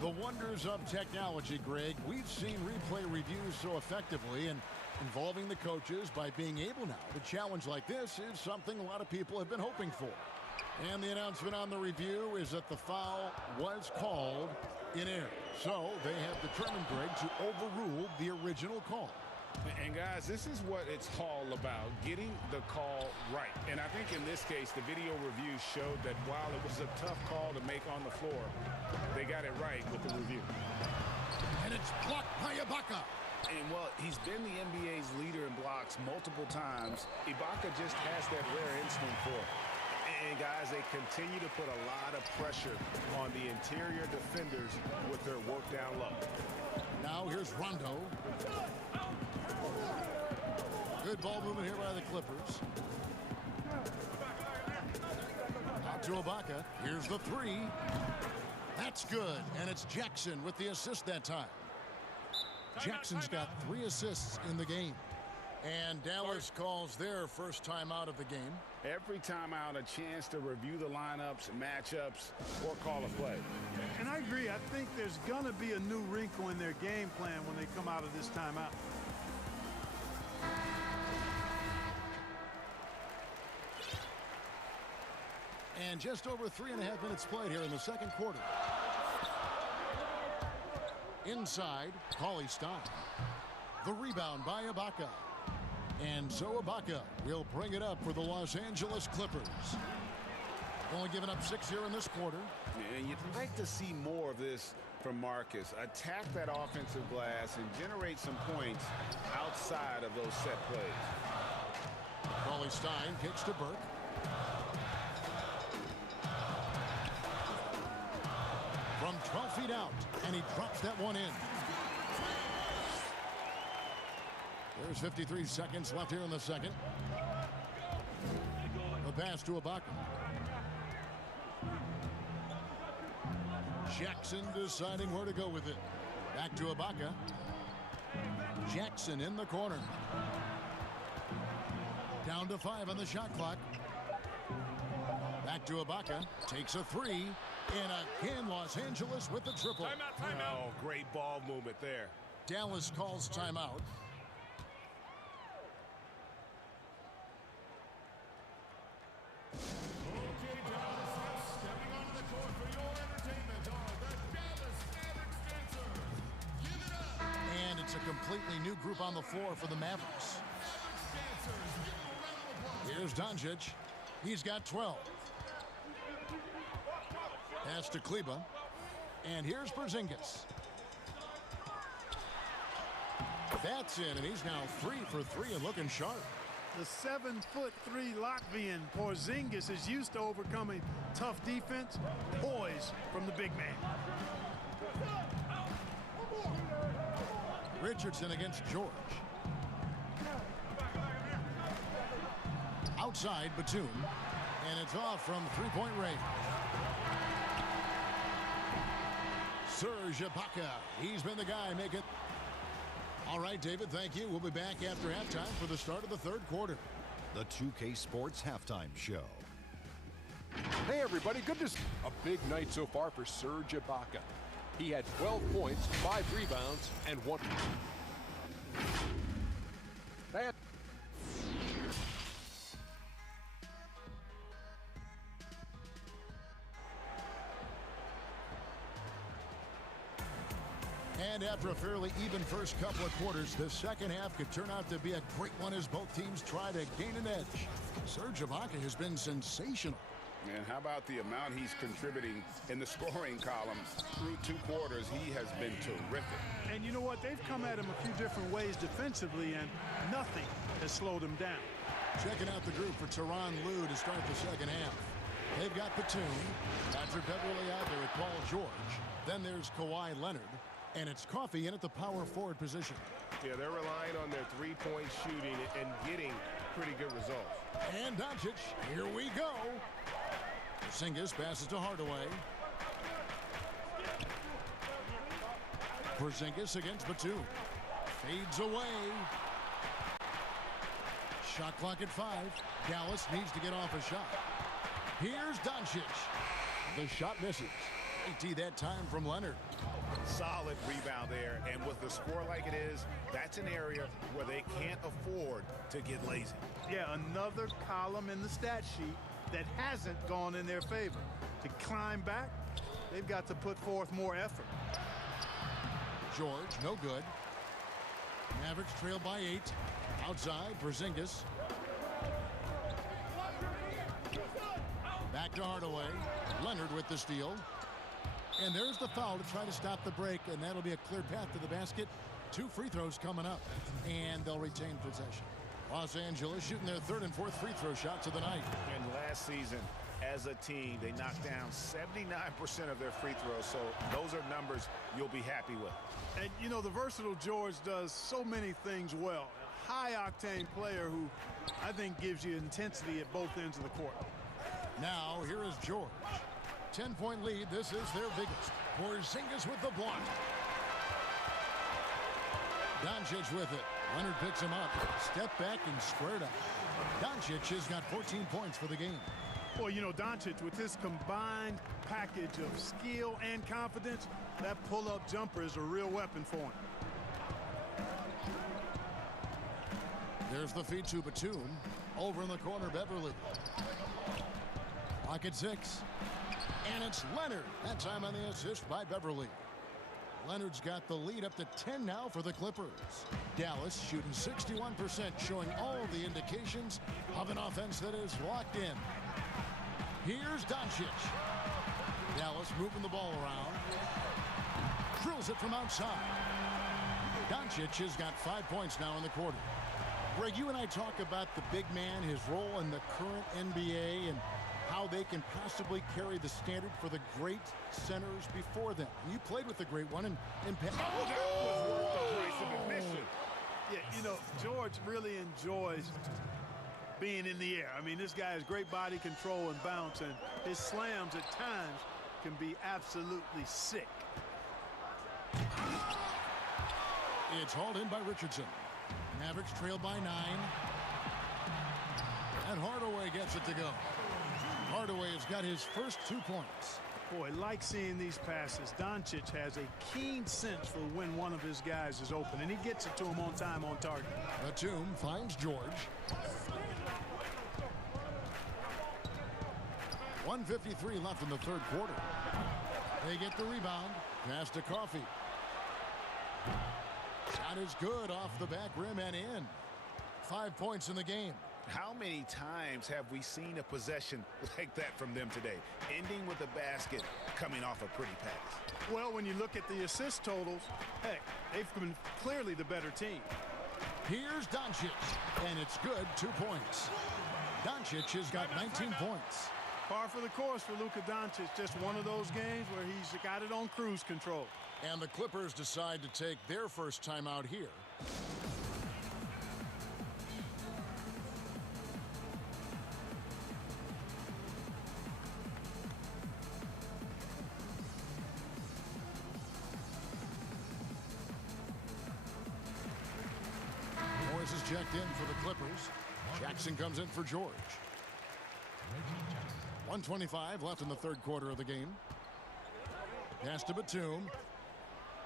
The wonders of technology, Greg. We've seen replay reviews so effectively, and involving the coaches by being able now to challenge like this is something a lot of people have been hoping for. And the announcement on the review is that the foul was called in air. So they have determined, Greg, to overrule the original call. And guys, this is what it's all about, getting the call right. And I think in this case, the video review showed that while it was a tough call to make on the floor, they got it right with the review. And it's blocked by Ibaka. And, well, he's been the NBA's leader in blocks multiple times. Ibaka just has that rare instinct for it. And, guys, they continue to put a lot of pressure on the interior defenders with their work down low. Now here's Rondo. Good ball movement here by the Clippers. Out to Ibaka. Here's the three. That's good. And it's Jackson with the assist that time. Jackson's got 3 assists in the game. And Dallas calls their first timeout of the game. Every timeout, a chance to review the lineups, matchups, or call a play. And I agree. I think there's going to be a new wrinkle in their game plan when they come out of this timeout. And just over 3.5 minutes played here in the second quarter. Inside, Cauley Stein. The rebound by Ibaka. And so Ibaka will bring it up for the Los Angeles Clippers. Only giving up 6 here in this quarter. And you'd like to see more of this from Marcus. Attack that offensive glass and generate some points outside of those set plays. Cauley Stein kicks to Burke. From 12 feet out, and he drops that one in. There's 53 seconds left here in the second. The pass to Ibaka. Jackson deciding where to go with it. Back to Ibaka. Jackson in the corner. Down to 5 on the shot clock. Back to Ibaka. Takes a 3. And again, Los Angeles with the triple. Timeout, timeout. Oh, great ball movement there. Dallas calls timeout. Okay, Dallas, now stepping onto the court for your entertainment are the Dallas Mavericks dancers. Give it up. And it's a completely new group on the floor for the Mavericks. Here's Doncic. He's got 12. Pass to Kleba. And here's Porzingis. That's in, and he's now 3 for 3 and looking sharp. The 7'3" Latvian Porzingis is used to overcoming tough defense. Poise from the big man. Richardson against George. Outside Batum. And it's off from three-point range. Serge Ibaka. He's been the guy make it. All right, David, thank you. We'll be back after halftime for the start of the third quarter. The 2K Sports Halftime Show. Hey, everybody. Good to see. A big night so far for Serge Ibaka. He had 12 points, 5 rebounds, and 1. That. And after a fairly even first couple of quarters, the second half could turn out to be a great one as both teams try to gain an edge. Serge Ibaka has been sensational. And how about the amount he's contributing in the scoring column through 2 quarters? He has been terrific. And you know what? They've come at him a few different ways defensively, and nothing has slowed him down. Checking out the group for Tyronn Lue to start the second half. They've got Batum, Patrick Beverly out there at Paul George. Then there's Kawhi Leonard. And it's Coffey in at the power forward position. Yeah, they're relying on their three-point shooting and getting pretty good results. And Doncic, here we go. Porzingis passes to Hardaway. Porzingis against Batum. Fades away. Shot clock at 5. Dallas needs to get off a shot. Here's Doncic. The shot misses. 80 that time from Leonard. Solid rebound there, and with the score like it is, that's an area where they can't afford to get lazy. Yeah, another column in the stat sheet that hasn't gone in their favor. To climb back, they've got to put forth more effort. George, no good. Mavericks trail by 8. Outside, Porzingis. Back to Hardaway. Leonard with the steal. And there's the foul to try to stop the break, and that'll be a clear path to the basket. 2 free throws coming up, and they'll retain possession. Los Angeles shooting their 3rd and 4th free throw shots of the night. And last season, as a team, they knocked down 79% of their free throws, so those are numbers you'll be happy with. And, you know, the versatile George does so many things well. A high-octane player who I think gives you intensity at both ends of the court. Now, here is George. 10-point lead. This is their biggest. Porzingis with the block. Doncic with it. Leonard picks him up. Step back and squared up. Doncic has got 14 points for the game. Well, you know, Doncic, with his combined package of skill and confidence, that pull-up jumper is a real weapon for him. There's the feed to Batum. Over in the corner, Beverly. Pocket 6. And it's Leonard. That time on the assist by Beverly. Leonard's got the lead up to 10 now for the Clippers. Dallas shooting 61%, showing all the indications of an offense that is locked in. Here's Doncic. Dallas moving the ball around. Drills it from outside. Doncic has got 5 points now in the quarter. Greg, you and I talk about the big man, his role in the current NBA, and how they can possibly carry the standard for the great centers before them. You played with the great one in that was worth the price of admission. Yeah, you know, George really enjoys being in the air. I mean, this guy has great body control and bounce, and his slams at times can be absolutely sick. It's hauled in by Richardson. Mavericks trail by 9. And Hardaway gets it to go. Hardaway has got his first 2 points. Boy, like seeing these passes. Doncic has a keen sense for when one of his guys is open, and he gets it to him on time, on target. Batum finds George. 1:53 left in the 3rd quarter. They get the rebound. Pass to Coffey. Shot is good off the back rim and in. 5 points in the game. How many times have we seen a possession like that from them today, ending with a basket coming off a pretty pass? Well, when you look at the assist totals, heck, they've been clearly the better team. Here's Doncic, and it's good, 2 points. Doncic has got 19 points. Par for the course for Luka Doncic. Just one of those games where he's got it on cruise control. And the Clippers decide to take their first timeout here. Morris is checked in for the Clippers. Jackson comes in for George. 1:25 left in the 3rd quarter of the game. Pass to Batum.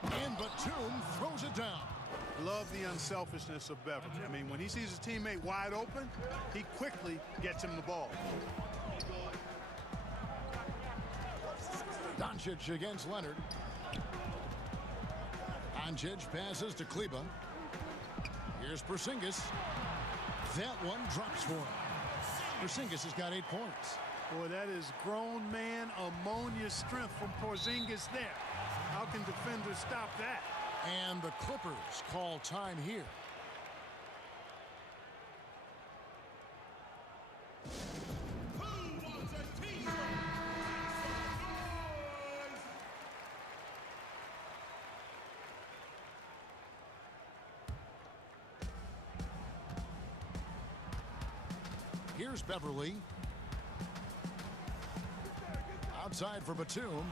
And Batum throws it down. Love the unselfishness of Beverly. I mean, when he sees his teammate wide open, he quickly gets him the ball. Doncic against Leonard. Doncic passes to Kleba. Here's Porzingis. That one drops for him. Porzingis has got 8 points. Boy, that is grown man ammonia strength from Porzingis there. How can defenders stop that? And the Clippers call time here. Here's Beverly. Outside for Batum.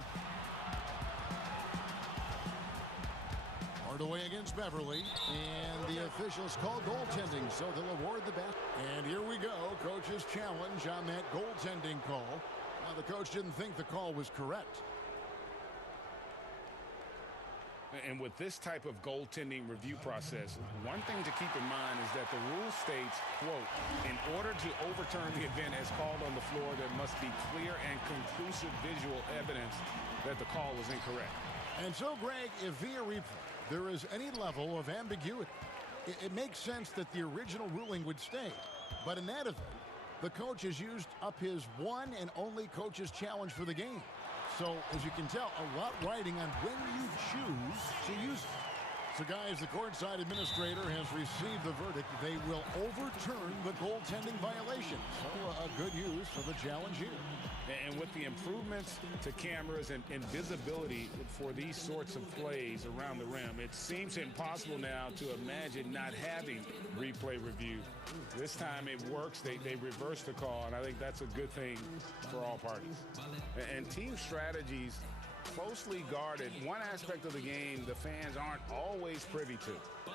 Hardaway against Beverly. And the officials call goaltending, so they'll award the bat. And here we go. Coach's challenge on that goaltending call. Now, the coach didn't think the call was correct. And with this type of goaltending review process, one thing to keep in mind is that the rule states, quote, in order to overturn the event as called on the floor, there must be clear and conclusive visual evidence that the call was incorrect. And so, Greg, if via replay there is any level of ambiguity, it makes sense that the original ruling would stay. But in that event, the coach has used up his one and only coach's challenge for the game. So, as you can tell, a lot riding on when you choose to use it. So, guys, the courtside administrator has received the verdict. They will overturn the goaltending violation. So, a good use of the challenge here. And with the improvements to cameras and visibility for these sorts of plays around the rim, it seems impossible now to imagine not having replay review. This time it works. They reverse the call, and I think that's a good thing for all parties. And team strategies closely guarded. One aspect of the game the fans aren't always privy to.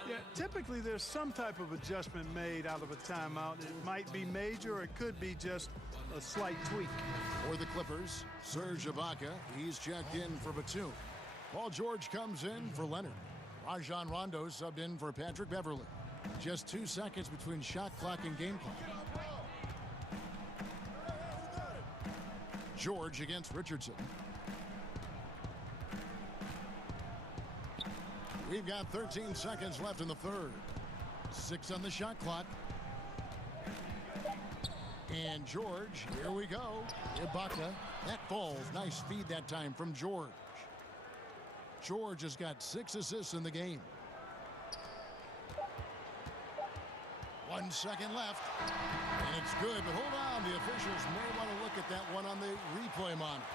Yeah, typically there's some type of adjustment made out of a timeout. It might be major, or it could be just a slight tweak. For the Clippers, Serge Ibaka, he's checked in for Batum. Paul George comes in for Leonard. Rajon Rondo subbed in for Patrick Beverley. Just 2 seconds between shot clock and game clock. George against Richardson. We've got 13 seconds left in the third. 6 on the shot clock. And George, here we go. Ibaka, that falls. Nice feed that time from George. George has got 6 assists in the game. 1 second left. And it's good, but hold on. The officials may want to look at that one on the replay monitor.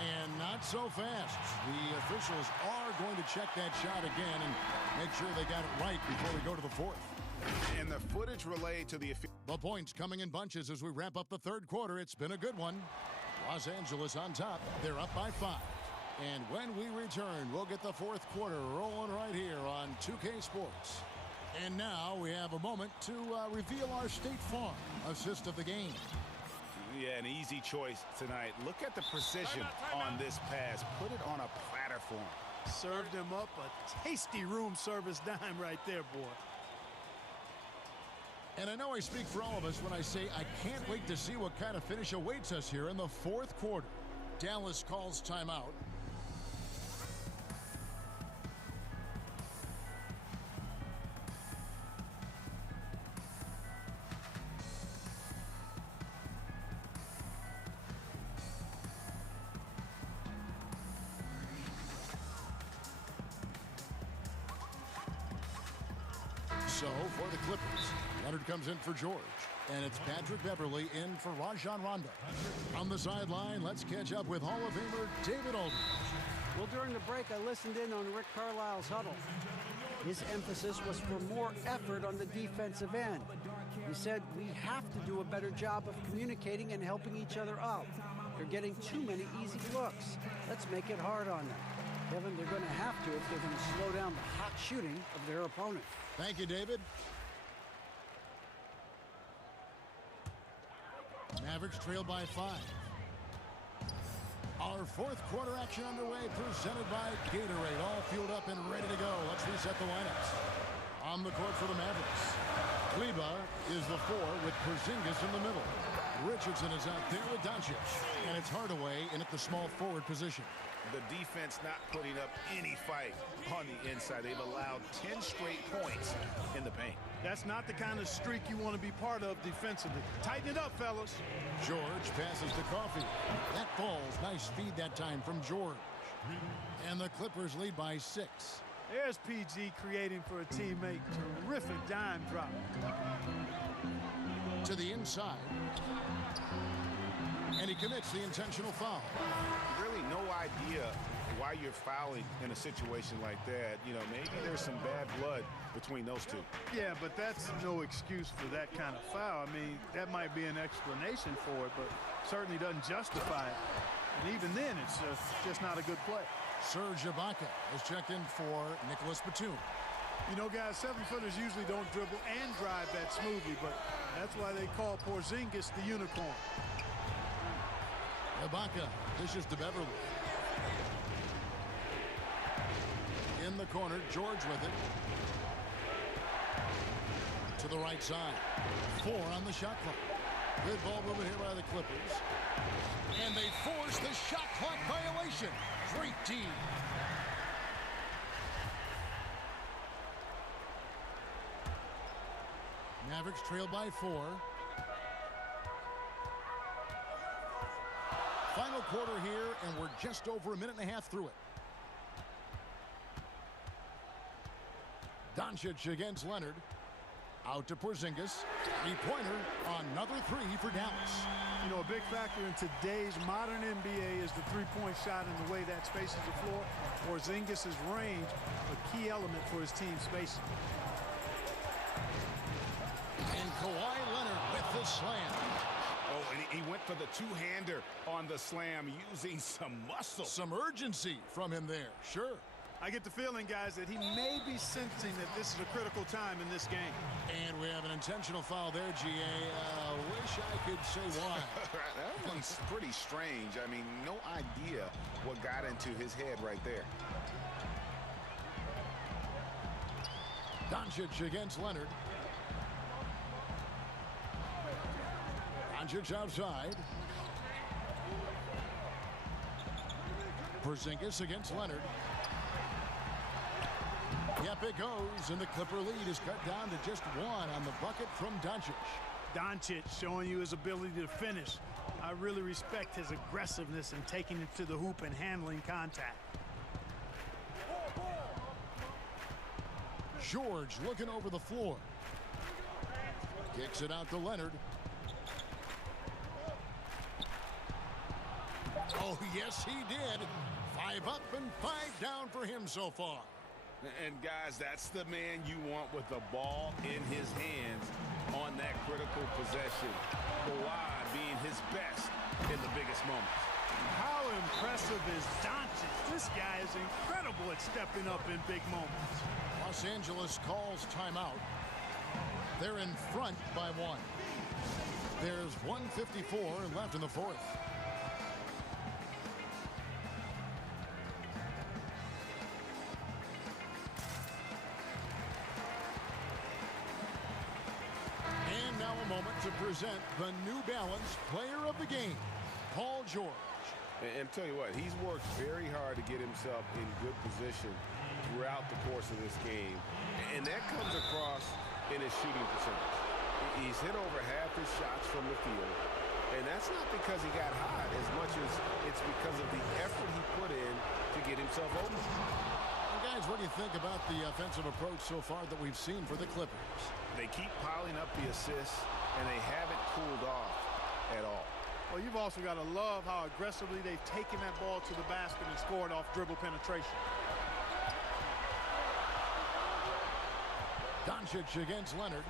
And not so fast. The officials are going to check that shot again and make sure they got it right before we go to the fourth. And the footage relayed to the points coming in bunches as we wrap up the third quarter. It's been a good one. Los Angeles on top. They're up by 5. And when we return, we'll get the fourth quarter rolling right here on 2K Sports. And now we have a moment to reveal our State Farm assist of the game. Yeah, an easy choice tonight. Look at the precision on this pass. Put it on a platform. Served him up a tasty room service dime right there, boy. And I know I speak for all of us when I say I can't wait to see what kind of finish awaits us here in the fourth quarter. Dallas calls timeout. So, for the Clippers, Leonard comes in for George, and it's Patrick Beverley in for Rajon Rondo. On the sideline, let's catch up with Hall of Famer David Aldridge. Well, during the break, I listened in on Rick Carlisle's huddle. His emphasis was for more effort on the defensive end. He said, we have to do a better job of communicating and helping each other out. They're getting too many easy looks. Let's make it hard on them. Kevin, they're going to have to if they're going to slow down the hot shooting of their opponent. Thank you, David. Mavericks trail by 5. Our fourth quarter action underway, presented by Gatorade. All fueled up and ready to go. Let's reset the lineups. On the court for the Mavericks, Kleba is the 4 with Porzingis in the middle. Richardson is out there with Doncic. And it's Hardaway in at the small forward position. The defense not putting up any fight on the inside. They've allowed 10 straight points in the paint. That's not the kind of streak you want to be part of defensively. Tighten it up, fellas. George passes to Coffey. That falls. Nice feed that time from George. And the Clippers lead by 6. There's PG creating for a teammate. Terrific dime drop. To the inside. And he commits the intentional foul. Really no idea why you're fouling in a situation like that. You know, maybe there's some bad blood between those two. Yeah, but that's no excuse for that kind of foul. I mean, that might be an explanation for it, but certainly doesn't justify it. And even then, it's just not a good play. Serge Ibaka is checked in for Nicholas Batum. You know, guys, 7-footers usually don't dribble and drive that smoothly, but that's why they call Porzingis the unicorn. Ibaka dishes to Beverly. In the corner, George with it. To the right side. 4 on the shot clock. Good ball movement here by the Clippers. And they force the shot clock violation. Great team. Mavericks trail by 4. Final quarter here, and we're just over a minute and a half through it. Doncic against Leonard. Out to Porzingis. Three-pointer. Another 3 for Dallas. You know, a big factor in today's modern NBA is the three-point shot and the way that spaces the floor. Porzingis' range, a key element for his team spacing. And Kawhi Leonard with the slam. Oh, and he went for the two-hander on the slam using some muscle. Some urgency from him there, sure. I get the feeling, guys, that he may be sensing that this is a critical time in this game. And we have an intentional foul there, GA. Wish I could say why. That one's pretty strange. I mean, no idea what got into his head right there. Doncic against Leonard. Doncic outside. Porzingis against Leonard. Yep, it goes, and the Clipper lead is cut down to just 1 on the bucket from Doncic. Doncic showing you his ability to finish. I really respect his aggressiveness in taking it to the hoop and handling contact. George looking over the floor. Kicks it out to Leonard. Oh, yes, he did. 5 up and 5 down for him so far. And, guys, that's the man you want with the ball in his hands on that critical possession. Kawhi being his best in the biggest moments. How impressive is Doncic? This guy is incredible at stepping up in big moments. Los Angeles calls timeout. They're in front by 1. There's 1:54 left in the 4th. To present the New Balance Player of the Game, Paul George. And tell you what, he's worked very hard to get himself in good position throughout the course of this game. And that comes across in his shooting percentage. He's hit over half his shots from the field. And that's not because he got hot as much as it's because of the effort he put in to get himself open. Well, guys, what do you think about the offensive approach so far that we've seen for the Clippers? They keep piling up the assists, and they haven't cooled off at all. Well, you've also got to love how aggressively they've taken that ball to the basket and scored off dribble penetration. Doncic against Leonard.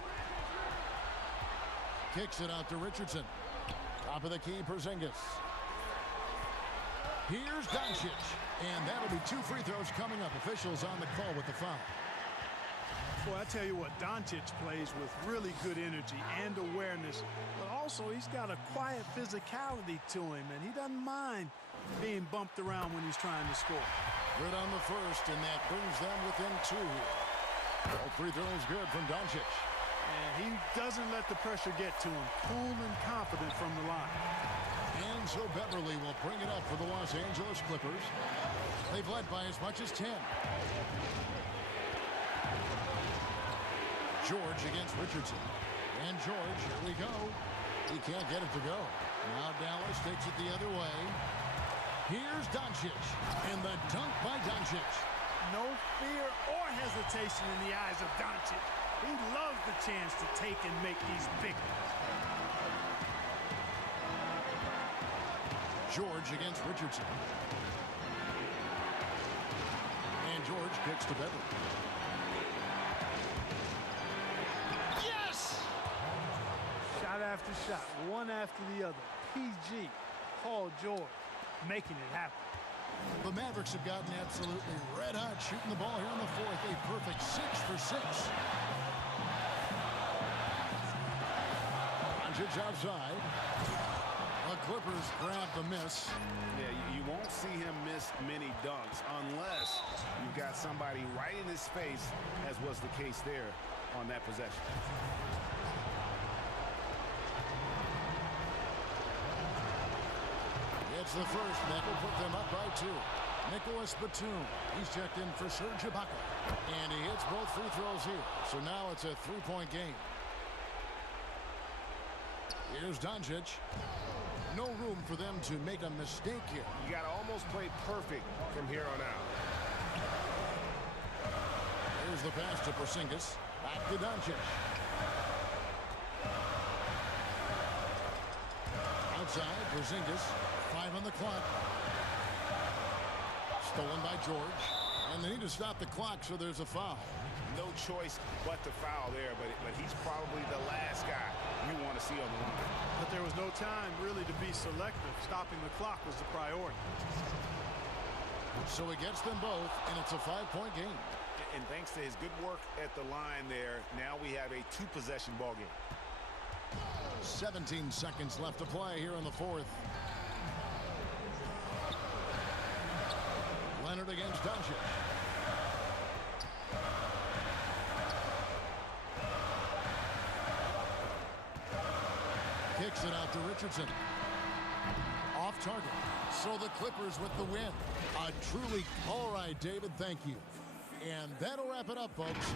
Kicks it out to Richardson. Top of the key, Porzingis. Here's Doncic. And that'll be 2 free throws coming up. Officials on the call with the foul. Boy, I tell you what, Doncic plays with really good energy and awareness, but also he's got a quiet physicality to him, and he doesn't mind being bumped around when he's trying to score. Good on the first, and that brings them within 2. All free throws good from Doncic. And he doesn't let the pressure get to him. Cool and confident from the line. And so Beverly will bring it up for the Los Angeles Clippers. They've led by as much as 10. George against Richardson. And George, here we go. He can't get it to go. Now Dallas takes it the other way. Here's Doncic. And the dunk by Doncic. No fear or hesitation in the eyes of Doncic. He loves the chance to take and make these big ones. George against Richardson. And George kicks to Beverly. Shot after shot, one after the other. PG, Paul George, making it happen. The Mavericks have gotten absolutely red hot shooting the ball here in the 4th. A perfect 6 for 6. Doncic outside. A Clippers grab the miss. Yeah, you won't see him miss many dunks unless you've got somebody right in his face, as was the case there on that possession. It's the first. That will put them up by 2. Nicholas Batum. He's checked in for Serge Ibaka. And he hits both free throws here. So now it's a 3-point game. Here's Doncic. No room for them to make a mistake here. You got to almost play perfect from here on out. Here's the pass to Porzingis. Back to Doncic. Outside, Porzingis. 5 on the clock. Stolen by George. And they need to stop the clock, so there's a foul. No choice but to foul there, but he's probably the last guy you want to see on the line. But there was no time really to be selective. Stopping the clock was the priority. So he gets them both, and it's a 5-point game. And thanks to his good work at the line there, now we have a 2-possession ball game. 17 seconds left to play here in the 4th. Leonard against Doncic. Kicks it out to Richardson. Off target. So the Clippers with the win. A truly all right, David. Thank you. And that'll wrap it up, folks.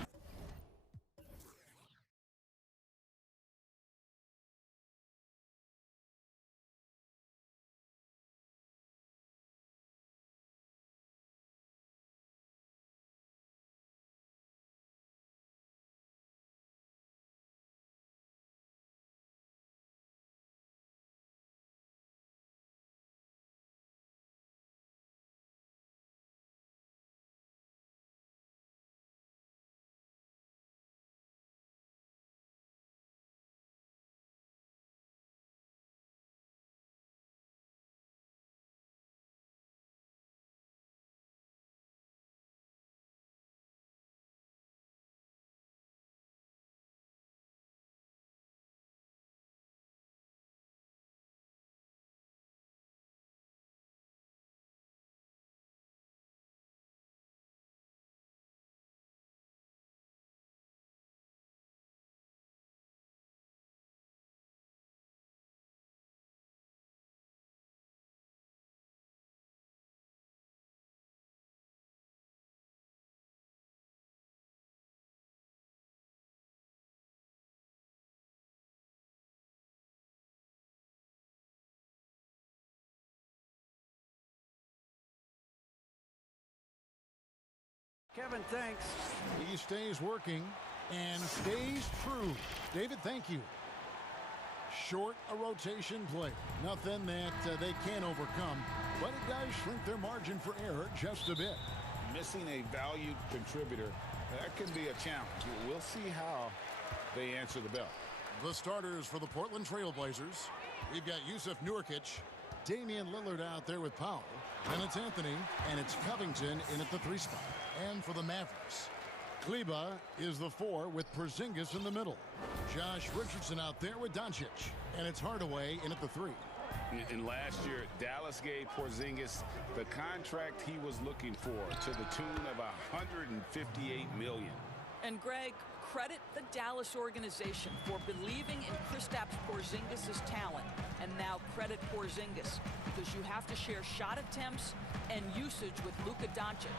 Kevin, thanks. He stays working and stays true. David, thank you. Short a rotation play. Nothing that they can't overcome, but it does shrink their margin for error just a bit. Missing a valued contributor, that can be a challenge. We'll see how they answer the bell. The starters for the Portland Trail Blazers. We've got Yusuf Nurkic, Damian Lillard out there with Powell. Then it's Anthony, and it's Covington in at the 3 spot. And for the Mavericks, Kleba is the 4 with Porzingis in the middle. Josh Richardson out there with Doncic. And it's Hardaway in at the 3. And last year, Dallas gave Porzingis the contract he was looking for to the tune of $158 million. And Greg, credit the Dallas organization for believing in Kristaps Porzingis' talent. And now credit Porzingis, because you have to share shot attempts and usage with Luka Doncic.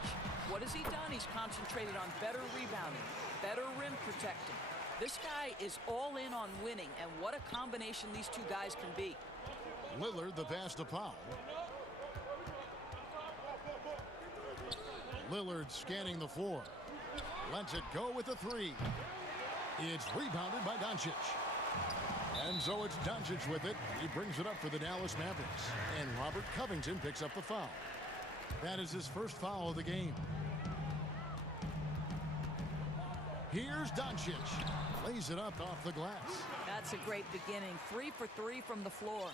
What has he done? He's concentrated on better rebounding, better rim protecting. This guy is all in on winning, and what a combination these two guys can be. Lillard, the pass to Powell. Lillard scanning the floor. Lets it go with the 3. It's rebounded by Doncic. And so it's Doncic with it. He brings it up for the Dallas Mavericks. And Robert Covington picks up the foul. That is his first foul of the game. Here's Doncic. Lays it up off the glass. That's a great beginning. 3 for 3 from the floor.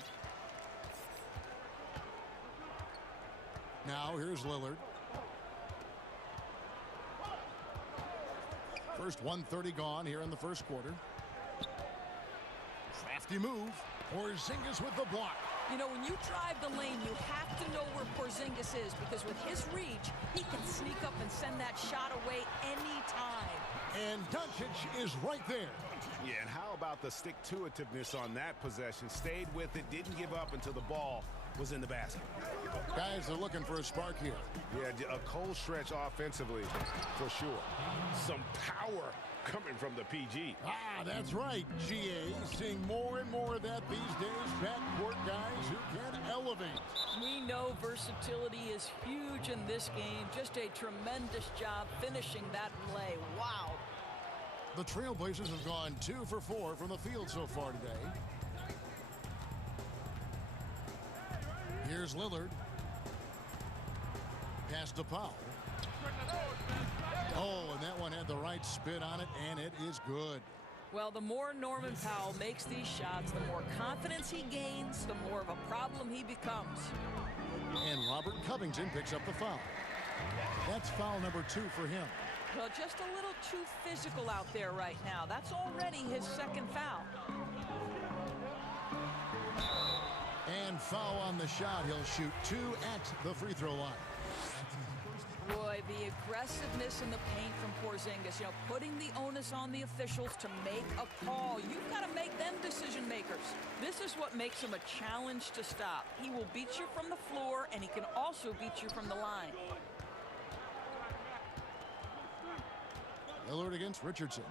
Now here's Lillard. First 1:30 gone here in the first quarter. Crafty move. Porzingis with the block. You know, when you drive the lane, you have to know where Porzingis is, because with his reach, he can sneak up and send that shot away anytime. And Doncic is right there. Yeah, and how about the stick-to-itiveness on that possession? Stayed with it, didn't give up until the ball was in the basket. Guys are looking for a spark here. Yeah, a cold stretch offensively, for sure. Some power coming from the PG. Ah, that's right, GA. Seeing more and more of that these days. Backcourt guys who can elevate. We know versatility is huge in this game. Just a tremendous job finishing that play. Wow. The Trailblazers have gone 2 for 4 from the field so far today. Here's Lillard. Pass to Powell. Oh, and that one had the right spin on it, and it is good. Well, the more Norman Powell makes these shots, the more confidence he gains, the more of a problem he becomes. And Robert Covington picks up the foul. That's foul number 2 for him. Well, just a little too physical out there right now. That's already his second foul. And foul on the shot. He'll shoot 2 at the free throw line. Boy, the aggressiveness in the paint from Porzingis, you know, putting the onus on the officials to make a call. You've got to make them decision makers. This is what makes him a challenge to stop. He will beat you from the floor, and he can also beat you from the line. Lillard against Richardson.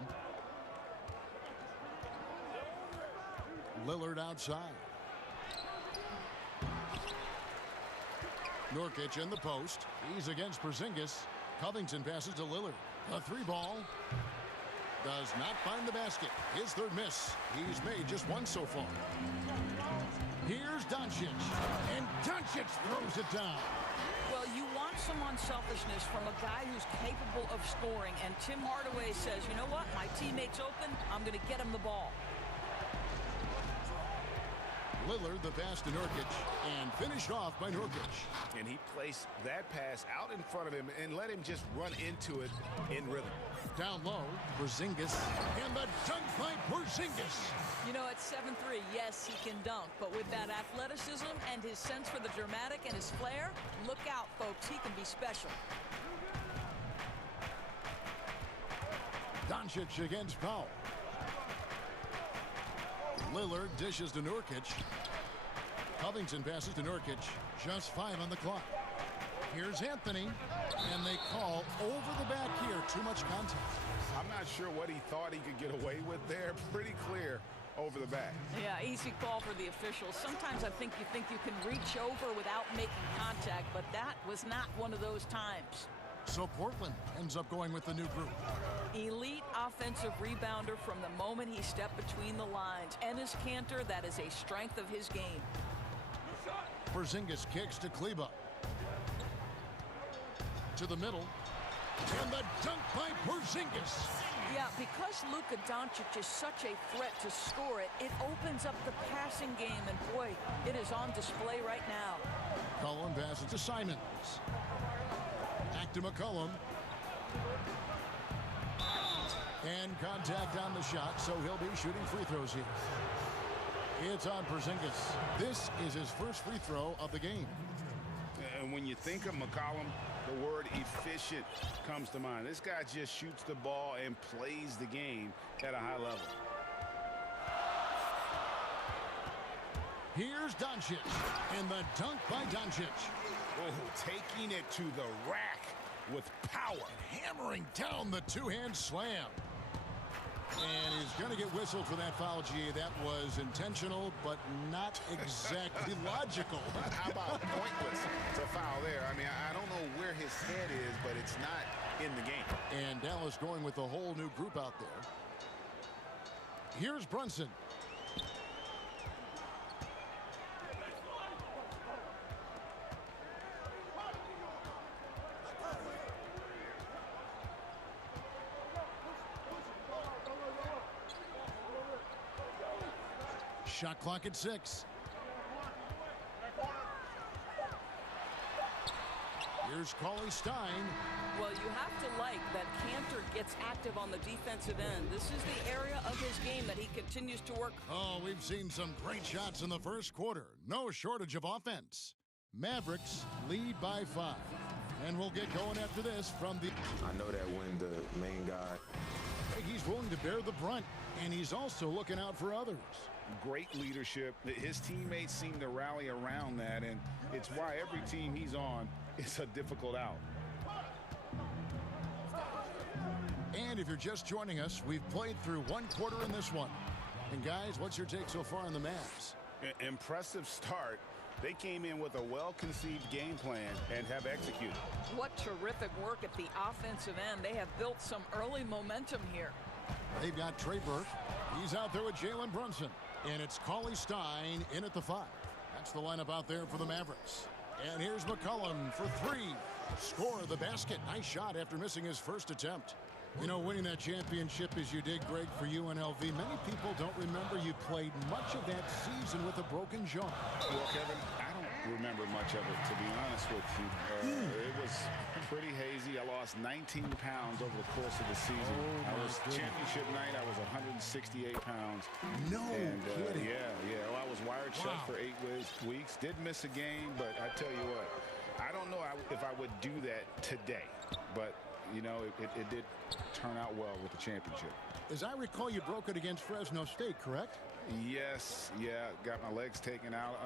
Lillard outside. Nurkic in the post. He's against Porzingis. Covington passes to Lillard. A 3-ball. Does not find the basket. His third miss. He's made just 1 so far. Here's Doncic. And Doncic throws it down. Well, you want some unselfishness from a guy who's capable of scoring. And Tim Hardaway says, you know what? My teammate's open. I'm going to get him the ball. Lillard, the pass to Nurkic, and finished off by Nurkic. And he placed that pass out in front of him and let him just run into it in rhythm. Down low, Porzingis, and the dunk by Porzingis. You know, at 7'3", yes, he can dunk, but with that athleticism and his sense for the dramatic and his flair, look out, folks, he can be special. Doncic against Powell. Lillard dishes to Nurkic. Covington passes to Nurkic. Just 5 on the clock. Here's Anthony. And they call over the back here. Too much contact. I'm not sure what he thought he could get away with there. Pretty clear over the back. Yeah, easy call for the officials. Sometimes I think you can reach over without making contact, but that was not one of those times. So Portland ends up going with the new group. Elite offensive rebounder from the moment he stepped between the lines. Enes Kanter, that is a strength of his game. Porzingis kicks to Kleba. To the middle. And the dunk by Porzingis. Yeah, because Luka Doncic is such a threat to score it, it opens up the passing game, and boy, it is on display right now. Cullen passes to Simons. Back to McCollum. And contact on the shot, so he'll be shooting free throws here. It's on Porzingis. This is his first free throw of the game. And when you think of McCollum, the word efficient comes to mind. This guy just shoots the ball and plays the game at a high level. Here's Doncic. And the dunk by Doncic. Oh, taking it to the rack with power. Hammering down the two-hand slam. And he's going to get whistled for that foul, G. That was intentional, but not exactly logical. How about pointless to foul there? I mean, I don't know where his head is, but it's not in the game. And Dallas going with a whole new group out there. Here's Brunson. Shot clock at 6. Here's Cauley Stein. Well, you have to like that Cantor gets active on the defensive end. This is the area of his game that he continues to work. Oh, we've seen some great shots in the first quarter. No shortage of offense. Mavericks lead by 5. And we'll get going after this from the... I know that when the main guy... He's willing to bear the brunt, and he's also looking out for others. Great leadership. His teammates seem to rally around that, and it's why every team he's on is a difficult out. And if you're just joining us, we've played through 1 quarter in this one. And guys, what's your take so far on the Mavs? Impressive start. They came in with a well-conceived game plan and have executed. What terrific work at the offensive end. They have built some early momentum here. They've got Trey Burke. He's out there with Jalen Brunson. And it's Cauley Stein in at the 5. That's the lineup out there for the Mavericks. And here's McCollum for 3. Score the basket. Nice shot after missing his first attempt. You know, winning that championship as you did, Greg, for UNLV, many people don't remember you played much of that season with a broken jaw. Well, Kevin, I don't remember much of it, to be honest with you. It was pretty hazy. I lost 19 pounds over the course of the season. I was championship night. I was 168 pounds. No kidding. Yeah. Well, I was wired shut for 8 weeks. Did miss a game, but I tell you what, I don't know if I would do that today, but you know, it did turn out well with the championship. As I recall, you broke it against Fresno State, correct? Yes, yeah. Got my legs taken out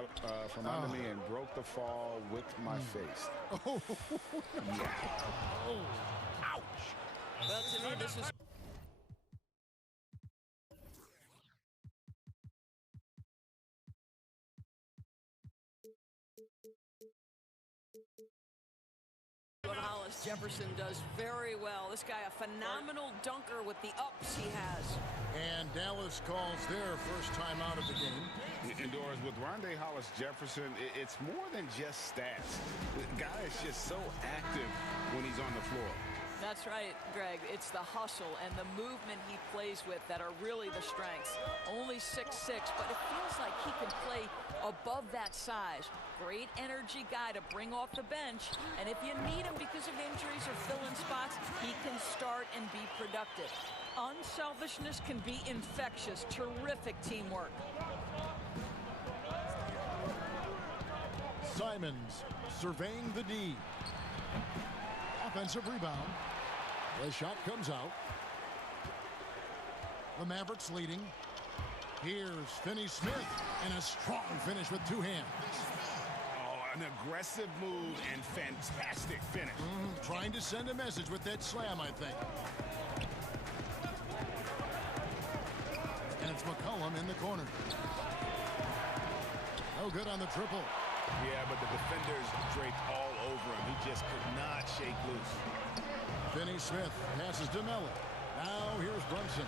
from under me and broke the fall with my face. Oh, yeah. Oh, ouch. Well, to me, this is... Hollis Jefferson does very well. This guy, a phenomenal dunker with the ups he has. And Dallas calls their first time out of the game. Indoors with Rondé Hollis Jefferson, it's more than just stats. The guy is just so active when he's on the floor. That's right, Greg. It's the hustle and the movement he plays with that are really the strengths. Only 6'6", but it feels like he can play above that size. Great energy guy to bring off the bench. And if you need him because of injuries or fill-in spots, he can start and be productive. Unselfishness can be infectious. Terrific teamwork. Simons surveying the D. Offensive rebound. The shot comes out. The Mavericks leading. Here's Finney-Smith, and a strong finish with 2 hands. Oh, an aggressive move and fantastic finish. Trying to send a message with that slam, I think. And it's McCollum in the corner. No good on the triple. Yeah, but the defenders draped all over him. He just could not shake loose. Finney-Smith passes to Melo. Now here's Brunson.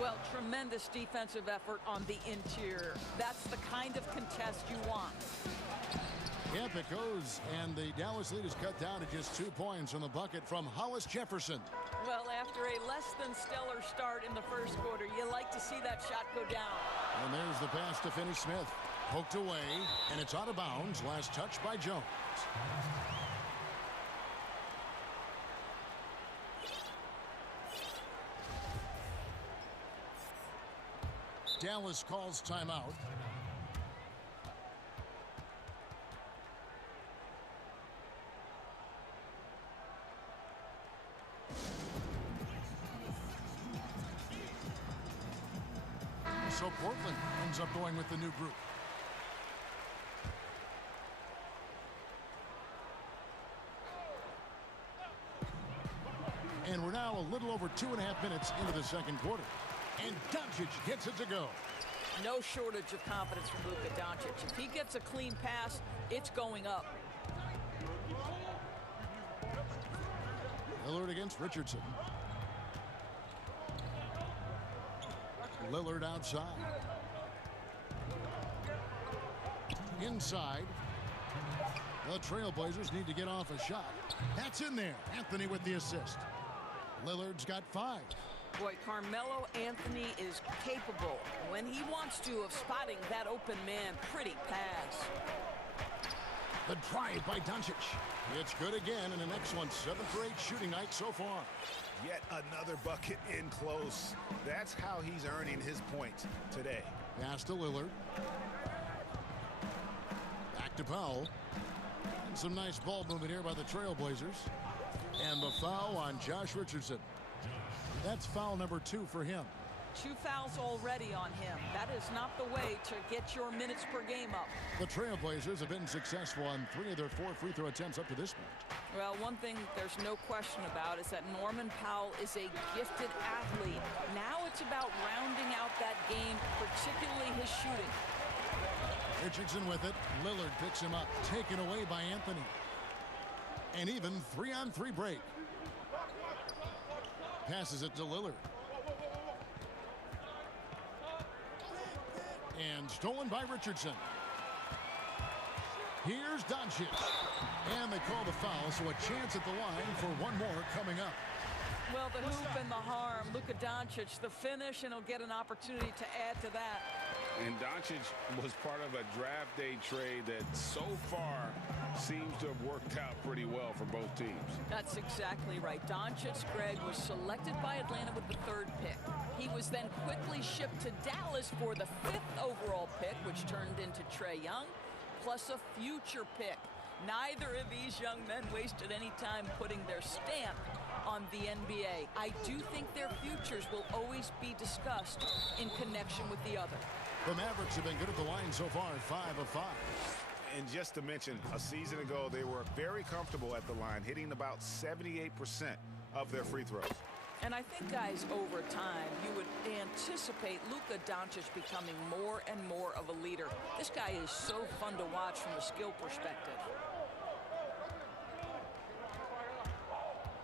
Well, tremendous defensive effort on the interior. That's the kind of contest you want. Yep, it goes, and the Dallas lead is cut down to just 2 points on the bucket from Hollis Jefferson. Well, after a less than stellar start in the first quarter, you like to see that shot go down. And there's the pass to Finney-Smith. Poked away, and it's out of bounds. Last touch by Jones. Dallas calls timeout. So Portland ends up going with the new group. And we're now a little over 2.5 minutes into the second quarter. And Doncic gets it to go. No shortage of confidence from Luka Doncic. If he gets a clean pass, it's going up. Lillard against Richardson. Lillard outside. Inside. The Trailblazers need to get off a shot. That's in there. Anthony with the assist. Lillard's got 5. Boy, Carmelo Anthony is capable, when he wants to, of spotting that open man. Pretty pass. The drive by Doncic. It's good again, and an excellent 7 for 8 shooting night so far. Yet another bucket in close. That's how he's earning his points today. Pass to Lillard. Back to Powell. And some nice ball movement here by the Trailblazers. And the foul on Josh Richardson. That's foul number 2 for him. 2 fouls already on him. That is not the way to get your minutes per game up. The Trailblazers have been successful on 3 of their 4 free throw attempts up to this point. Well, one thing there's no question about is that Norman Powell is a gifted athlete. Now it's about rounding out that game, particularly his shooting. Richardson with it. Lillard picks him up. Taken away by Anthony. And even 3-on-3 break. Passes it to Lillard. And stolen by Richardson. Here's Doncic. And they call the foul, so a chance at the line for one more coming up. Well, the hoop and the harm. Luka Doncic, the finish, and he'll get an opportunity to add to that. And Doncic was part of a draft day trade that so far seems to have worked out pretty well for both teams. That's exactly right. Doncic, Greg, was selected by Atlanta with the 3rd pick. He was then quickly shipped to Dallas for the 5th overall pick, which turned into Trae Young, plus a future pick. Neither of these young men wasted any time putting their stamp on the NBA. I do think their futures will always be discussed in connection with the other. The Mavericks have been good at the line so far, 5 of 5. And just to mention, a season ago, they were very comfortable at the line, hitting about 78% of their free throws. And I think, guys, over time, you would anticipate Luka Doncic becoming more and more of a leader. This guy is so fun to watch from a skill perspective.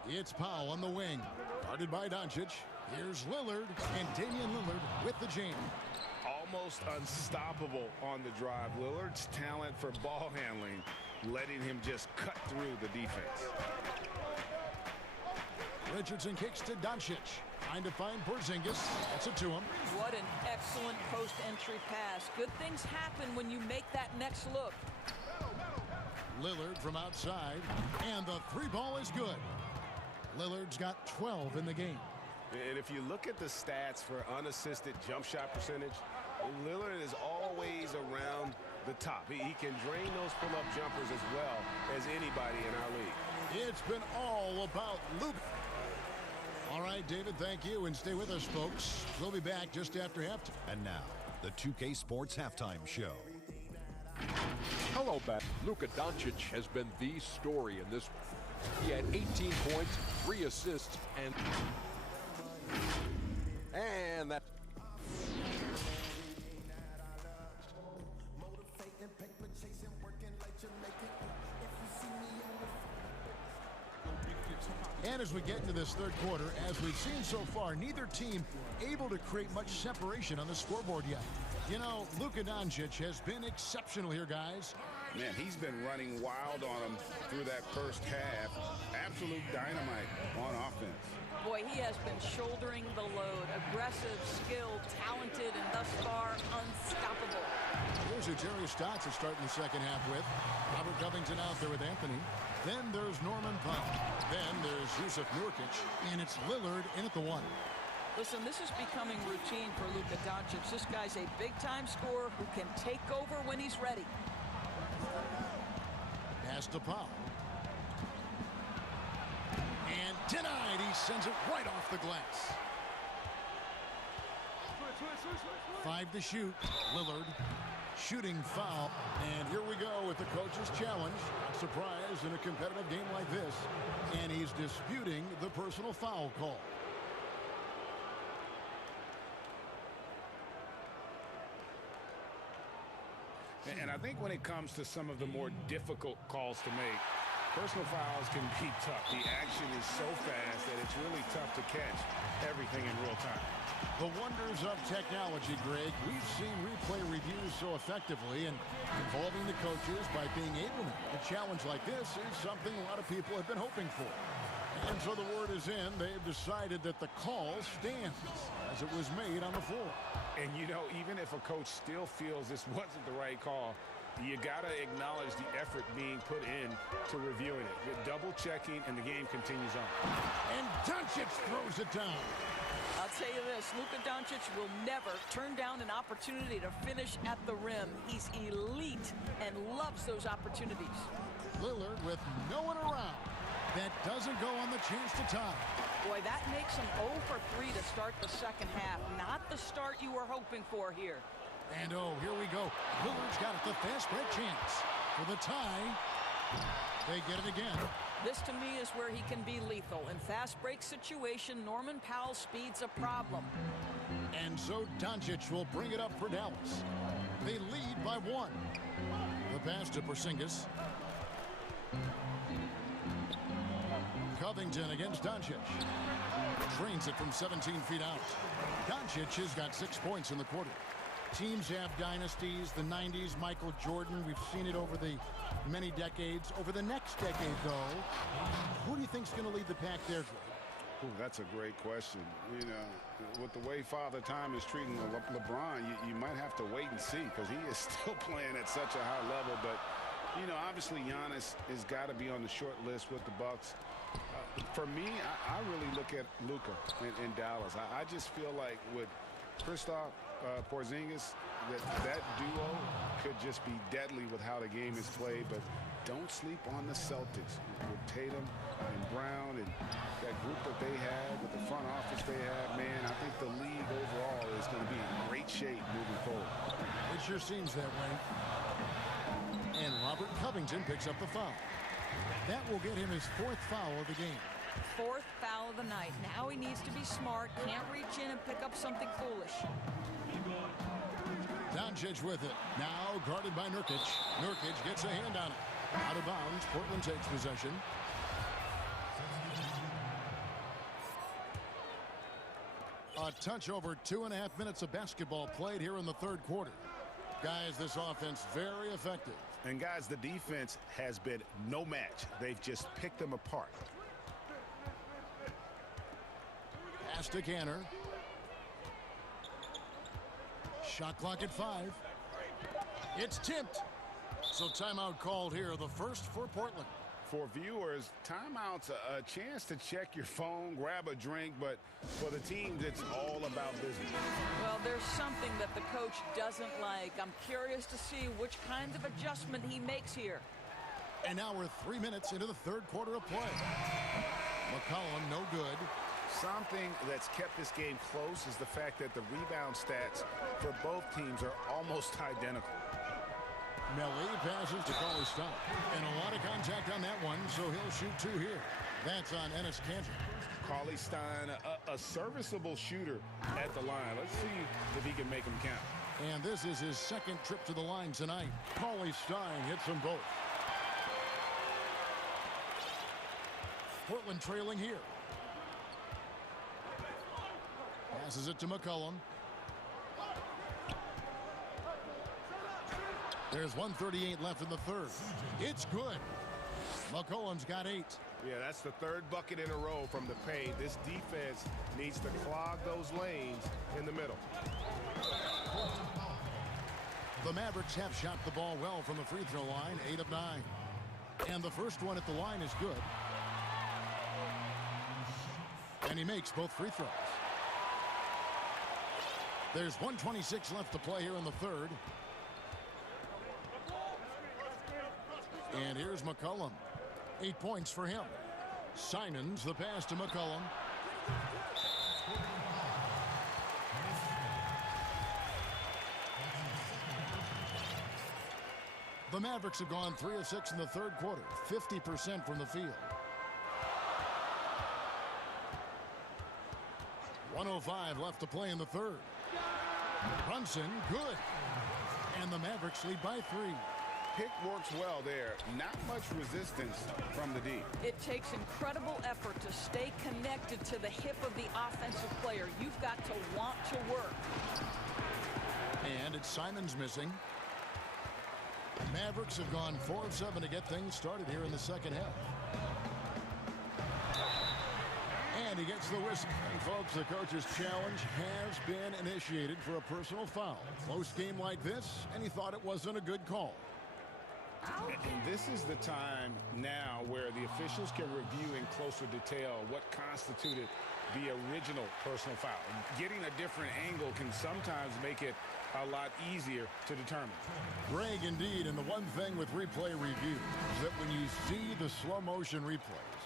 It's Powell on the wing. Guarded by Doncic. Here's Lillard, and Damian Lillard with the jam. Almost unstoppable on the drive. Lillard's talent for ball handling, letting him just cut through the defense. Richardson kicks to Doncic. Trying to find Porzingis. Gets it to him. What an excellent post-entry pass. Good things happen when you make that next look. Lillard from outside, and the 3 ball is good. Lillard's got 12 in the game. And if you look at the stats for unassisted jump shot percentage, Lillard is always around the top. He can drain those pull-up jumpers as well as anybody in our league. It's been all about Luke. All right, David, thank you, and stay with us, folks. We'll be back just after halftime. And now, the 2K Sports Halftime Show. Hello, back. Luka Doncic has been the story in this one. He had 18 points, 3 assists, and that. And as we get into this 3rd quarter, as we've seen so far, neither team able to create much separation on the scoreboard yet. You know, Luka Doncic has been exceptional here, guys. Man, he's been running wild on him through that first half. Absolute dynamite on offense. Boy, he has been shouldering the load. Aggressive, skilled, talented, and thus far unstoppable. Here's who Jerry Stotts is starting the 2nd half with. Robert Covington out there with Anthony. Then there's Norman Powell. Then there's Yusuf Nurkic. And it's Lillard in at the 1. Listen, this is becoming routine for Luka Doncic. This guy's a big-time scorer who can take over when he's ready. Pass to Powell. And denied. He sends it right off the glass. 5 to shoot. Lillard. Shooting foul. And here we go with the coach's challenge. Not surprised in a competitive game like this. And he's disputing the personal foul call. And I think when it comes to some of the more difficult calls to make, personal fouls can be tough. The action is so fast that it's really tough to catch everything in real time. The wonders of technology, Greg. We've seen replay reviews so effectively, and involving the coaches by being able to make a challenge like this is something a lot of people have been hoping for. And so the word is in. They've decided that the call stands as it was made on the floor. And, you know, even if a coach still feels this wasn't the right call, you got to acknowledge the effort being put in to reviewing it. You're double-checking, and the game continues on. And Doncic throws it down. I'll tell you this, Luka Doncic will never turn down an opportunity to finish at the rim. He's elite and loves those opportunities. Lillard with no one around. That doesn't go on the chance to tie. Boy, that makes him 0 for 3 to start the second half. Not the start you were hoping for here. And oh, here we go. Lillard's got it, the fast break chance. For the tie, they get it again. This, to me, is where he can be lethal. In fast break situation, Norman Powell's speed's a problem. And so Doncic will bring it up for Dallas. They lead by 1. The pass to Porzingis. Covington against Doncic. Trains it from 17 feet out. Doncic has got 6 points in the quarter. Teams have dynasties, the 90s, Michael Jordan. We've seen it over the many decades. Over the next decade, though, who do you think is going to lead the pack there, Greg? Ooh, that's a great question. You know, with the way Father Time is treating LeBron, you might have to wait and see because he is still playing at such a high level. But, you know, obviously Giannis has got to be on the short list with the Bucks. For me, I really look at Luka in Dallas. I just feel like with Kristaps Porzingis, that duo could just be deadly with how the game is played. But don't sleep on the Celtics with Tatum and Brown and that group that they have, with the front office they have. Man, I think the league overall is going to be in great shape moving forward. It sure seems that way. And Robert Covington picks up the foul. That will get him his 4th foul of the game. 4th foul of the night. Now he needs to be smart. Can't reach in and pick up something foolish. Doncic with it. Now guarded by Nurkic. Nurkic gets a hand on it. Out of bounds. Portland takes possession. A touch over 2.5 minutes of basketball played here in the 3rd quarter. Guys, this offense very effective. And guys, the defense has been no match. They've just picked them apart. Pass to Canner. Shot clock at 5. It's tipped. So timeout called here, the first for Portland. For viewers, timeout's a chance to check your phone, grab a drink, but for the teams, it's all about business. Well, there's something that the coach doesn't like. I'm curious to see which kind of adjustment he makes here. And now we're 3 minutes into the 3rd quarter of play. McCollum, no good. Something that's kept this game close is the fact that the rebound stats for both teams are almost identical. Melly passes to Cauley-Stein. And a lot of contact on that one, so he'll shoot 2 here. That's on Enes Kanter. Cauley-Stein, a serviceable shooter at the line. Let's see if he can make them count. And this is his 2nd trip to the line tonight. Cauley-Stein hits them both. Portland trailing here. Passes it to McCollum. There's 1:38 left in the 3rd. It's good. McCollum's got 8. Yeah, that's the 3rd bucket in a row from the paint. This defense needs to clog those lanes in the middle. The Mavericks have shot the ball well from the free throw line, 8 of 9. And the first one at the line is good. And he makes both free throws. There's 1:26 left to play here in the 3rd. And here's McCollum. 8 points for him. Simons, the pass to McCollum. The Mavericks have gone 3 of 6 in the 3rd quarter, 50% from the field. 1:05 left to play in the 3rd. Brunson, good. And the Mavericks lead by 3. Pick works well there. Not much resistance from the D. It takes incredible effort to stay connected to the hip of the offensive player. You've got to want to work. And it's Simons missing. Mavericks have gone 4 of 7 to get things started here in the 2nd half. And he gets the whistle. And folks, the coach's challenge has been initiated for a personal foul. Close game like this, and he thought it wasn't a good call. And this is the time now where the officials can review in closer detail what constituted the original personal foul. Getting a different angle can sometimes make it a lot easier to determine. Greg, indeed, and the one thing with replay review is that when you see the slow motion replays,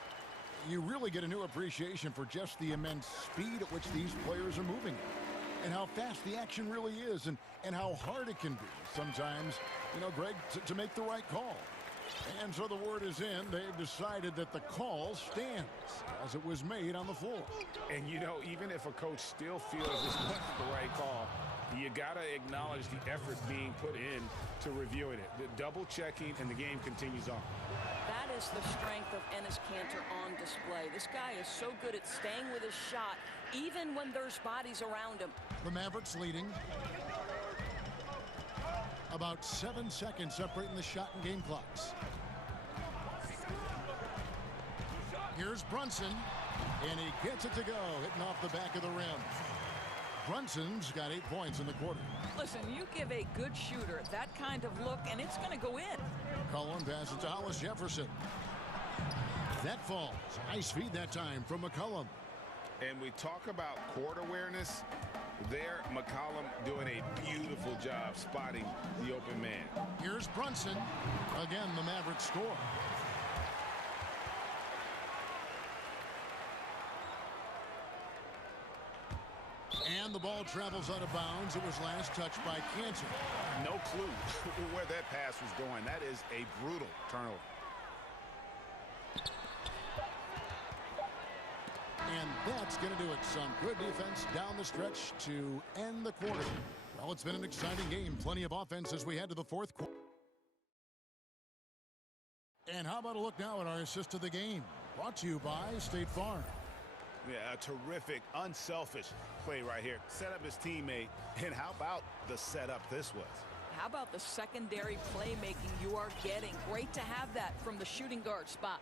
you really get a new appreciation for just the immense speed at which these players are moving and how fast the action really is and how hard it can be sometimes, you know, Greg, to make the right call. And so the word is in. They've decided that the call stands as it was made on the floor. And, you know, even if a coach still feels this wasn't the right call, you got to acknowledge the effort being put in to reviewing it. The double checking, and the game continues on. That is the strength of Enes Kanter on display. This guy is so good at staying with his shot, even when there's bodies around him. The Mavericks leading. About 7 seconds separating the shot and game clocks. Here's Brunson, and he gets it to go, hitting off the back of the rim. Brunson's got 8 points in the quarter. Listen, you give a good shooter that kind of look, and it's going to go in. Cullen passes to Hollis Jefferson. That falls. Nice feed that time from McCollum. And we talk about court awareness. There, McCollum doing a beautiful job spotting the open man. Here's Brunson. Again, the Mavericks score. And the ball travels out of bounds. It was last touched by Kanter. No clue where that pass was going. That is a brutal turnover. And that's going to do it. Some good defense down the stretch to end the quarter. Well, it's been an exciting game. Plenty of offense as we head to the fourth quarter. And how about a look now at our assist of the game? Brought to you by State Farm. Yeah, a terrific, unselfish play right here. Set up his teammate, and how about the setup this was? How about the secondary playmaking you are getting? Great to have that from the shooting guard spot.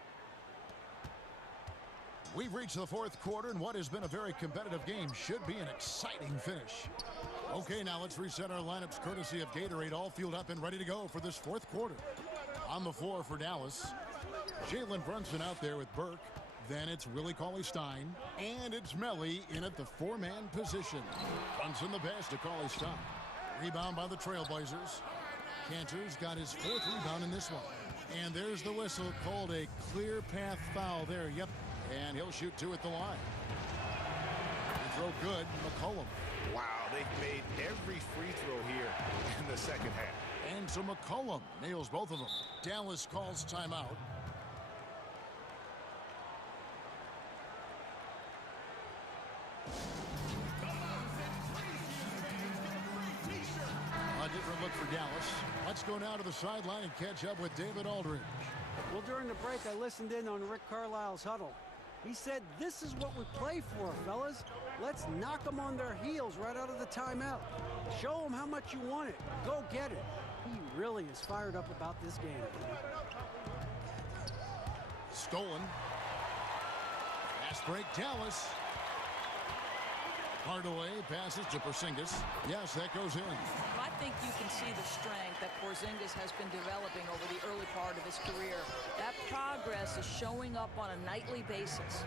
We've reached the fourth quarter, and what has been a very competitive game should be an exciting finish. Okay, now let's reset our lineups courtesy of Gatorade, all fueled up and ready to go for this fourth quarter. On the floor for Dallas, Jalen Brunson out there with Burke. Then it's Willie Cauley-Stein, and it's Melly in at the four-man position. Brunson the pass to Cauley-Stein. Rebound by the Trailblazers. Kanter's got his fourth rebound in this one. And there's the whistle, called a clear path foul there. Yep, and he'll shoot 2 at the line. Free throw good, McCollum. Wow, they've made every free throw here in the second half. And so McCollum nails both of them. Dallas calls timeout. A different look for Dallas. Let's go now to the sideline and catch up with David Aldridge. Well, during the break, I listened in on Rick Carlisle's huddle. He said, this is what we play for, fellas. Let's knock them on their heels right out of the timeout. Show them how much you want it. Go get it. He really is fired up about this game. Stolen. Fast break, Dallas. Hardaway passes to Porzingis. Yes, that goes in. I think you can see the strength that Porzingis has been developing over the early part of his career. That progress is showing up on a nightly basis.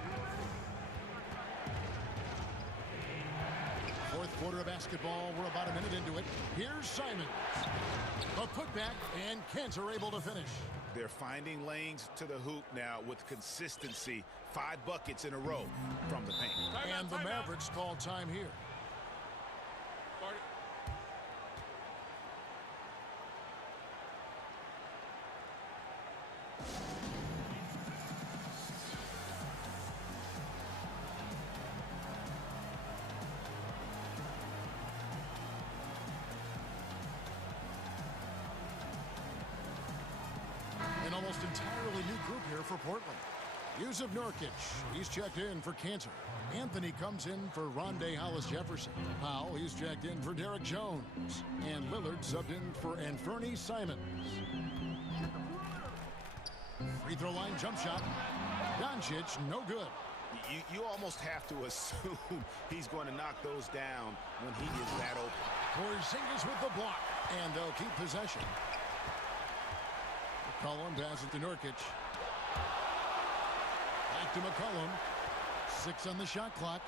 Fourth quarter of basketball. We're about a minute into it. Here's Simons. A putback, and Kanter able to finish. They're finding lanes to the hoop now with consistency. 5 buckets in a row from the paint. And the Mavericks call time here. An almost entirely new group here for Portland. Yusuf Nurkic, he's checked in for Kanter. Anthony comes in for Rondé Hollis-Jefferson. Powell, he's checked in for Derek Jones. And Lillard subbed in for Anthony Simons. Free throw line jump shot. Doncic, no good. You almost have to assume he's going to knock those down when he is that open. Porzingis with the block, and they'll keep possession. McCollum passes to Nurkic. Back to McCollum. 6 on the shot clock.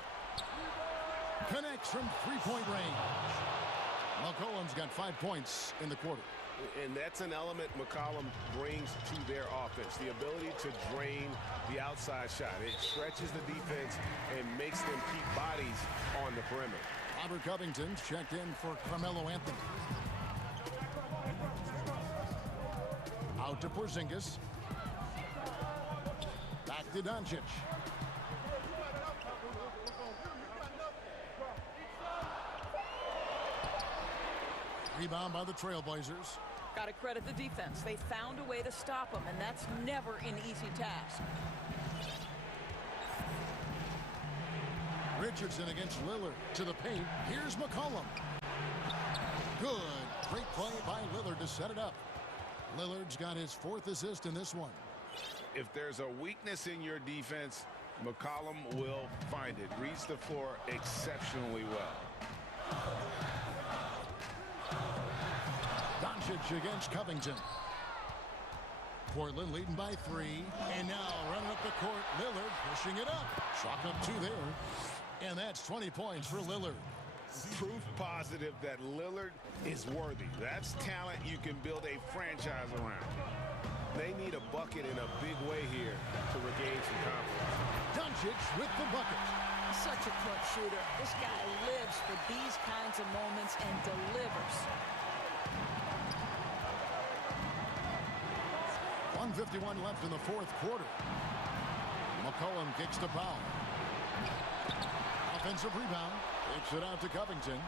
Connects from three-point range. McCollum's got 5 points in the quarter. And that's an element McCollum brings to their offense, the ability to drain the outside shot. It stretches the defense and makes them keep bodies on the perimeter. Robert Covington's checked in for Carmelo Anthony. Out to Porzingis. Back to Doncic. Rebound by the Trailblazers. Got to credit the defense. They found a way to stop him, and that's never an easy task. Richardson against Lillard to the paint. Here's McCollum. Good. Great play by Lillard to set it up. Lillard's got his 4th assist in this one. If there's a weakness in your defense, McCollum will find it. Reads the floor exceptionally well. Doncic against Covington. Portland leading by 3. And now running up the court, Lillard pushing it up. Chalk up 2 there. And that's 20 points for Lillard. Proof positive that Lillard is worthy. That's talent you can build a franchise around. They need a bucket in a big way here to regain some confidence. Doncic with the bucket. Such a clutch shooter. This guy lives for these kinds of moments and delivers. 1:51 left in the 4th quarter. McCollum kicks to Powell. Offensive rebound. Takes it out to Covington.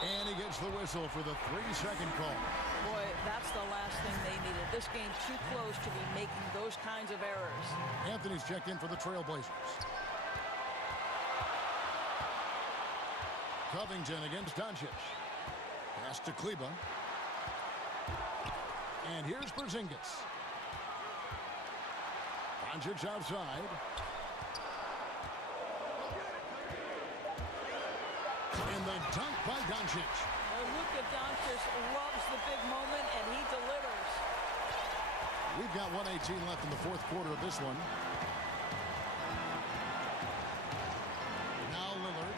And he gets the whistle for the 3-second call. Boy, that's the last thing they needed. This game too close to be making those kinds of errors. Anthony's checked in for the Trailblazers. Covington against Doncic. Pass to Kleba. And here's Porzingis. Doncic outside. And the dunk by Doncic. Luka Doncic loves the big moment, and he delivers. We've got 1:18 left in the 4th quarter of this one. Now Lillard.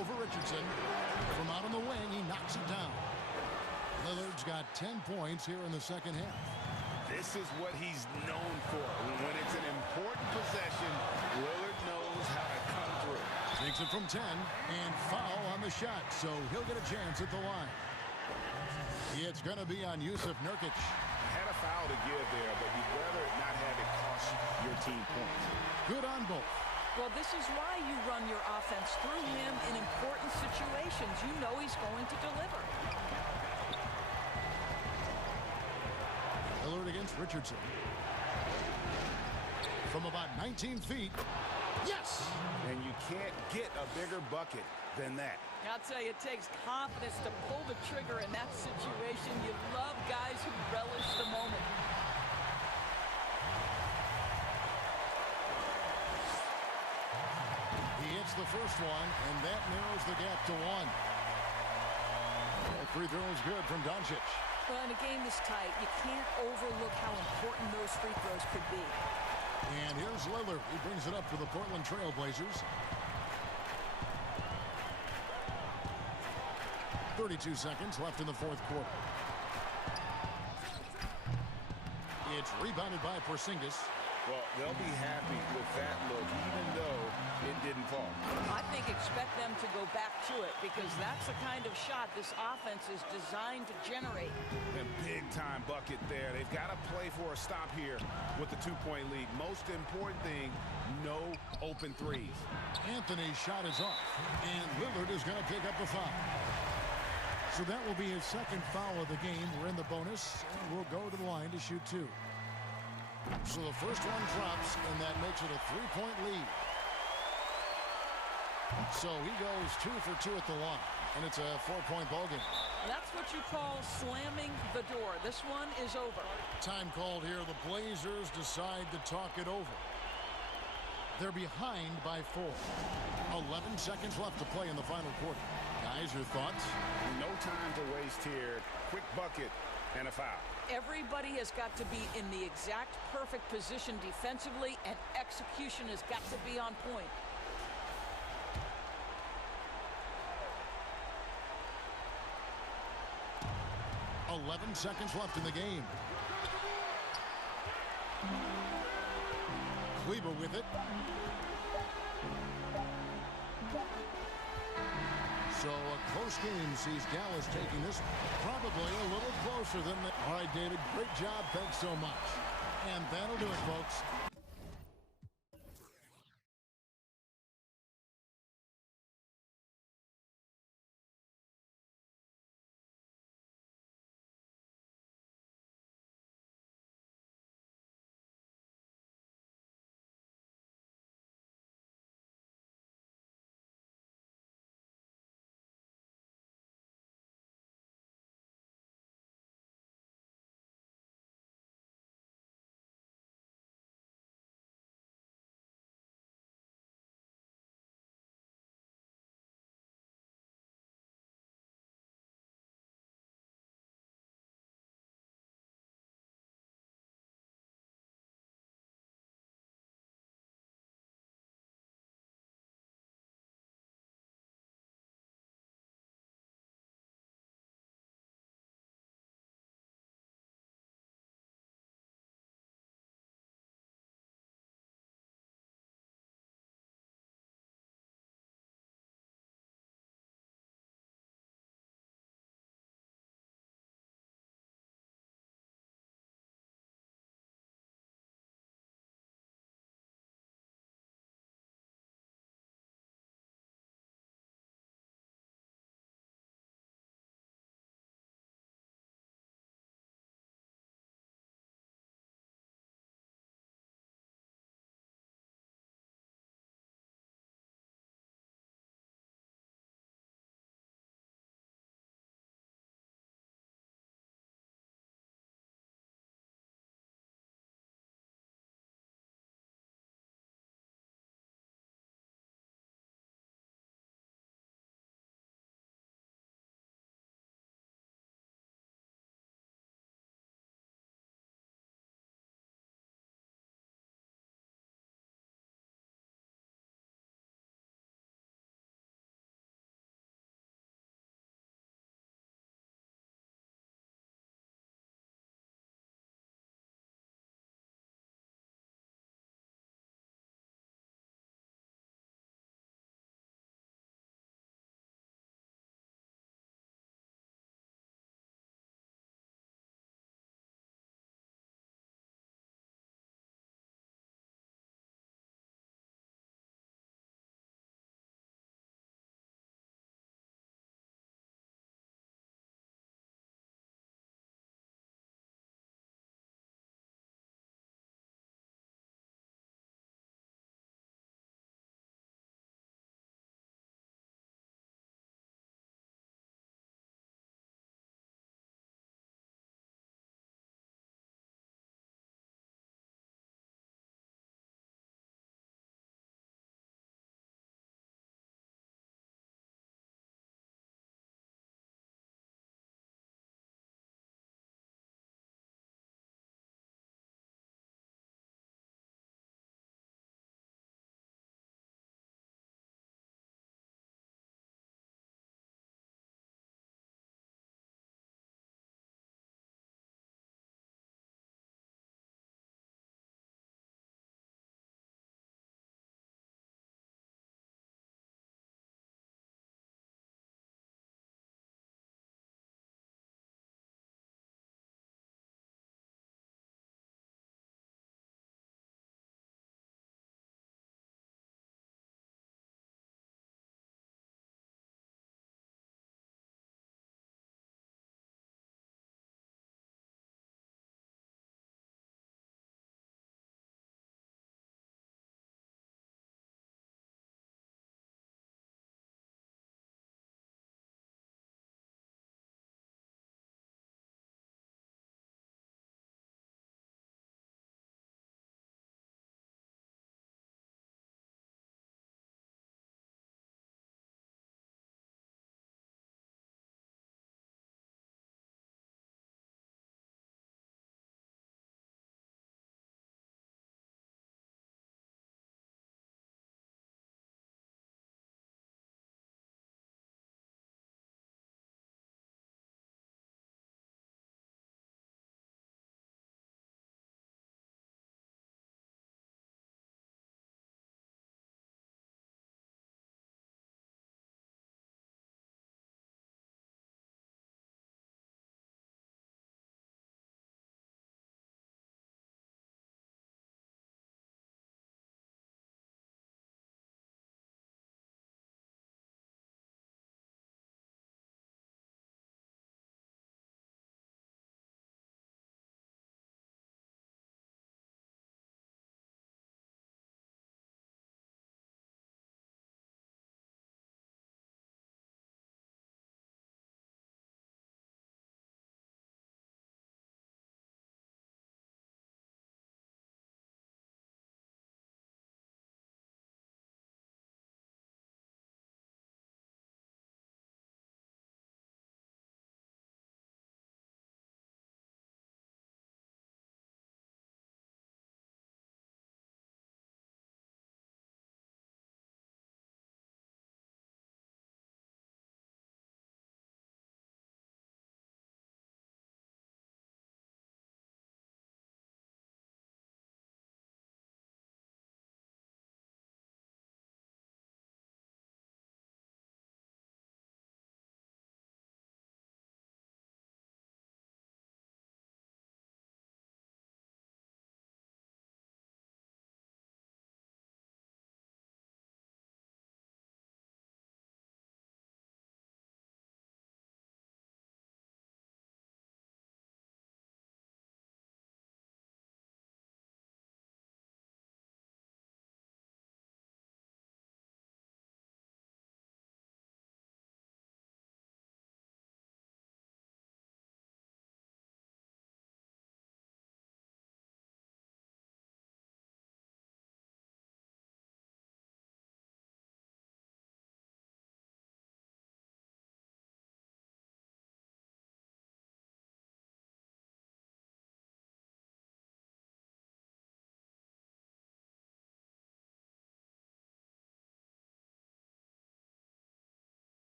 Over Richardson. From out on the wing, he knocks it down. Lillard's got 10 points here in the second half. This is what he's known for. When it's an important possession, Lillard knows how to come through. Takes it from 10, and foul on the shot, so he'll get a chance at the line. It's going to be on Yusuf Nurkic. Had a foul to give there, but you'd rather it not have it cost your team points. Good on both. Well, this is why you run your offense through him in important situations. You know he's going to deliver. Lillard against Richardson. From about 19 feet. Yes! And you can't get a bigger bucket than that. I'll tell you, it takes confidence to pull the trigger in that situation. You love guys who relish the moment. He hits the first one, and that narrows the gap to 1. That free throw is good from Doncic. Well, in a game this tight, you can't overlook how important those free throws could be. And here's Lillard. He brings it up for the Portland Trailblazers. 32 seconds left in the 4th quarter. It's rebounded by Porzingis. Well, they'll be happy with that look, even though it didn't fall. I think expect them to go back to it because that's the kind of shot this offense is designed to generate. A big-time bucket there. They've got to play for a stop here with the 2-point lead. Most important thing, no open threes. Anthony's shot is off, and Lillard is going to pick up the foul. So that will be his 2nd foul of the game. We're in the bonus, and we'll go to the line to shoot 2. So the first one drops, and that makes it a 3-point lead. So he goes 2 for 2 at the line, and it's a 4-point ball game. That's what you call slamming the door. This one is over. Time called here. The Blazers decide to talk it over. They're behind by 4. 11 seconds left to play in the final quarter. Guys, your thoughts? No time to waste here. Quick bucket and a foul. Everybody has got to be in the exact perfect position defensively, and execution has got to be on point. .11 seconds left in the game. Kleber with it. So a close game sees Dallas taking this probably a little closer than the... All right, David, great job. Thanks so much. And that'll do it, folks.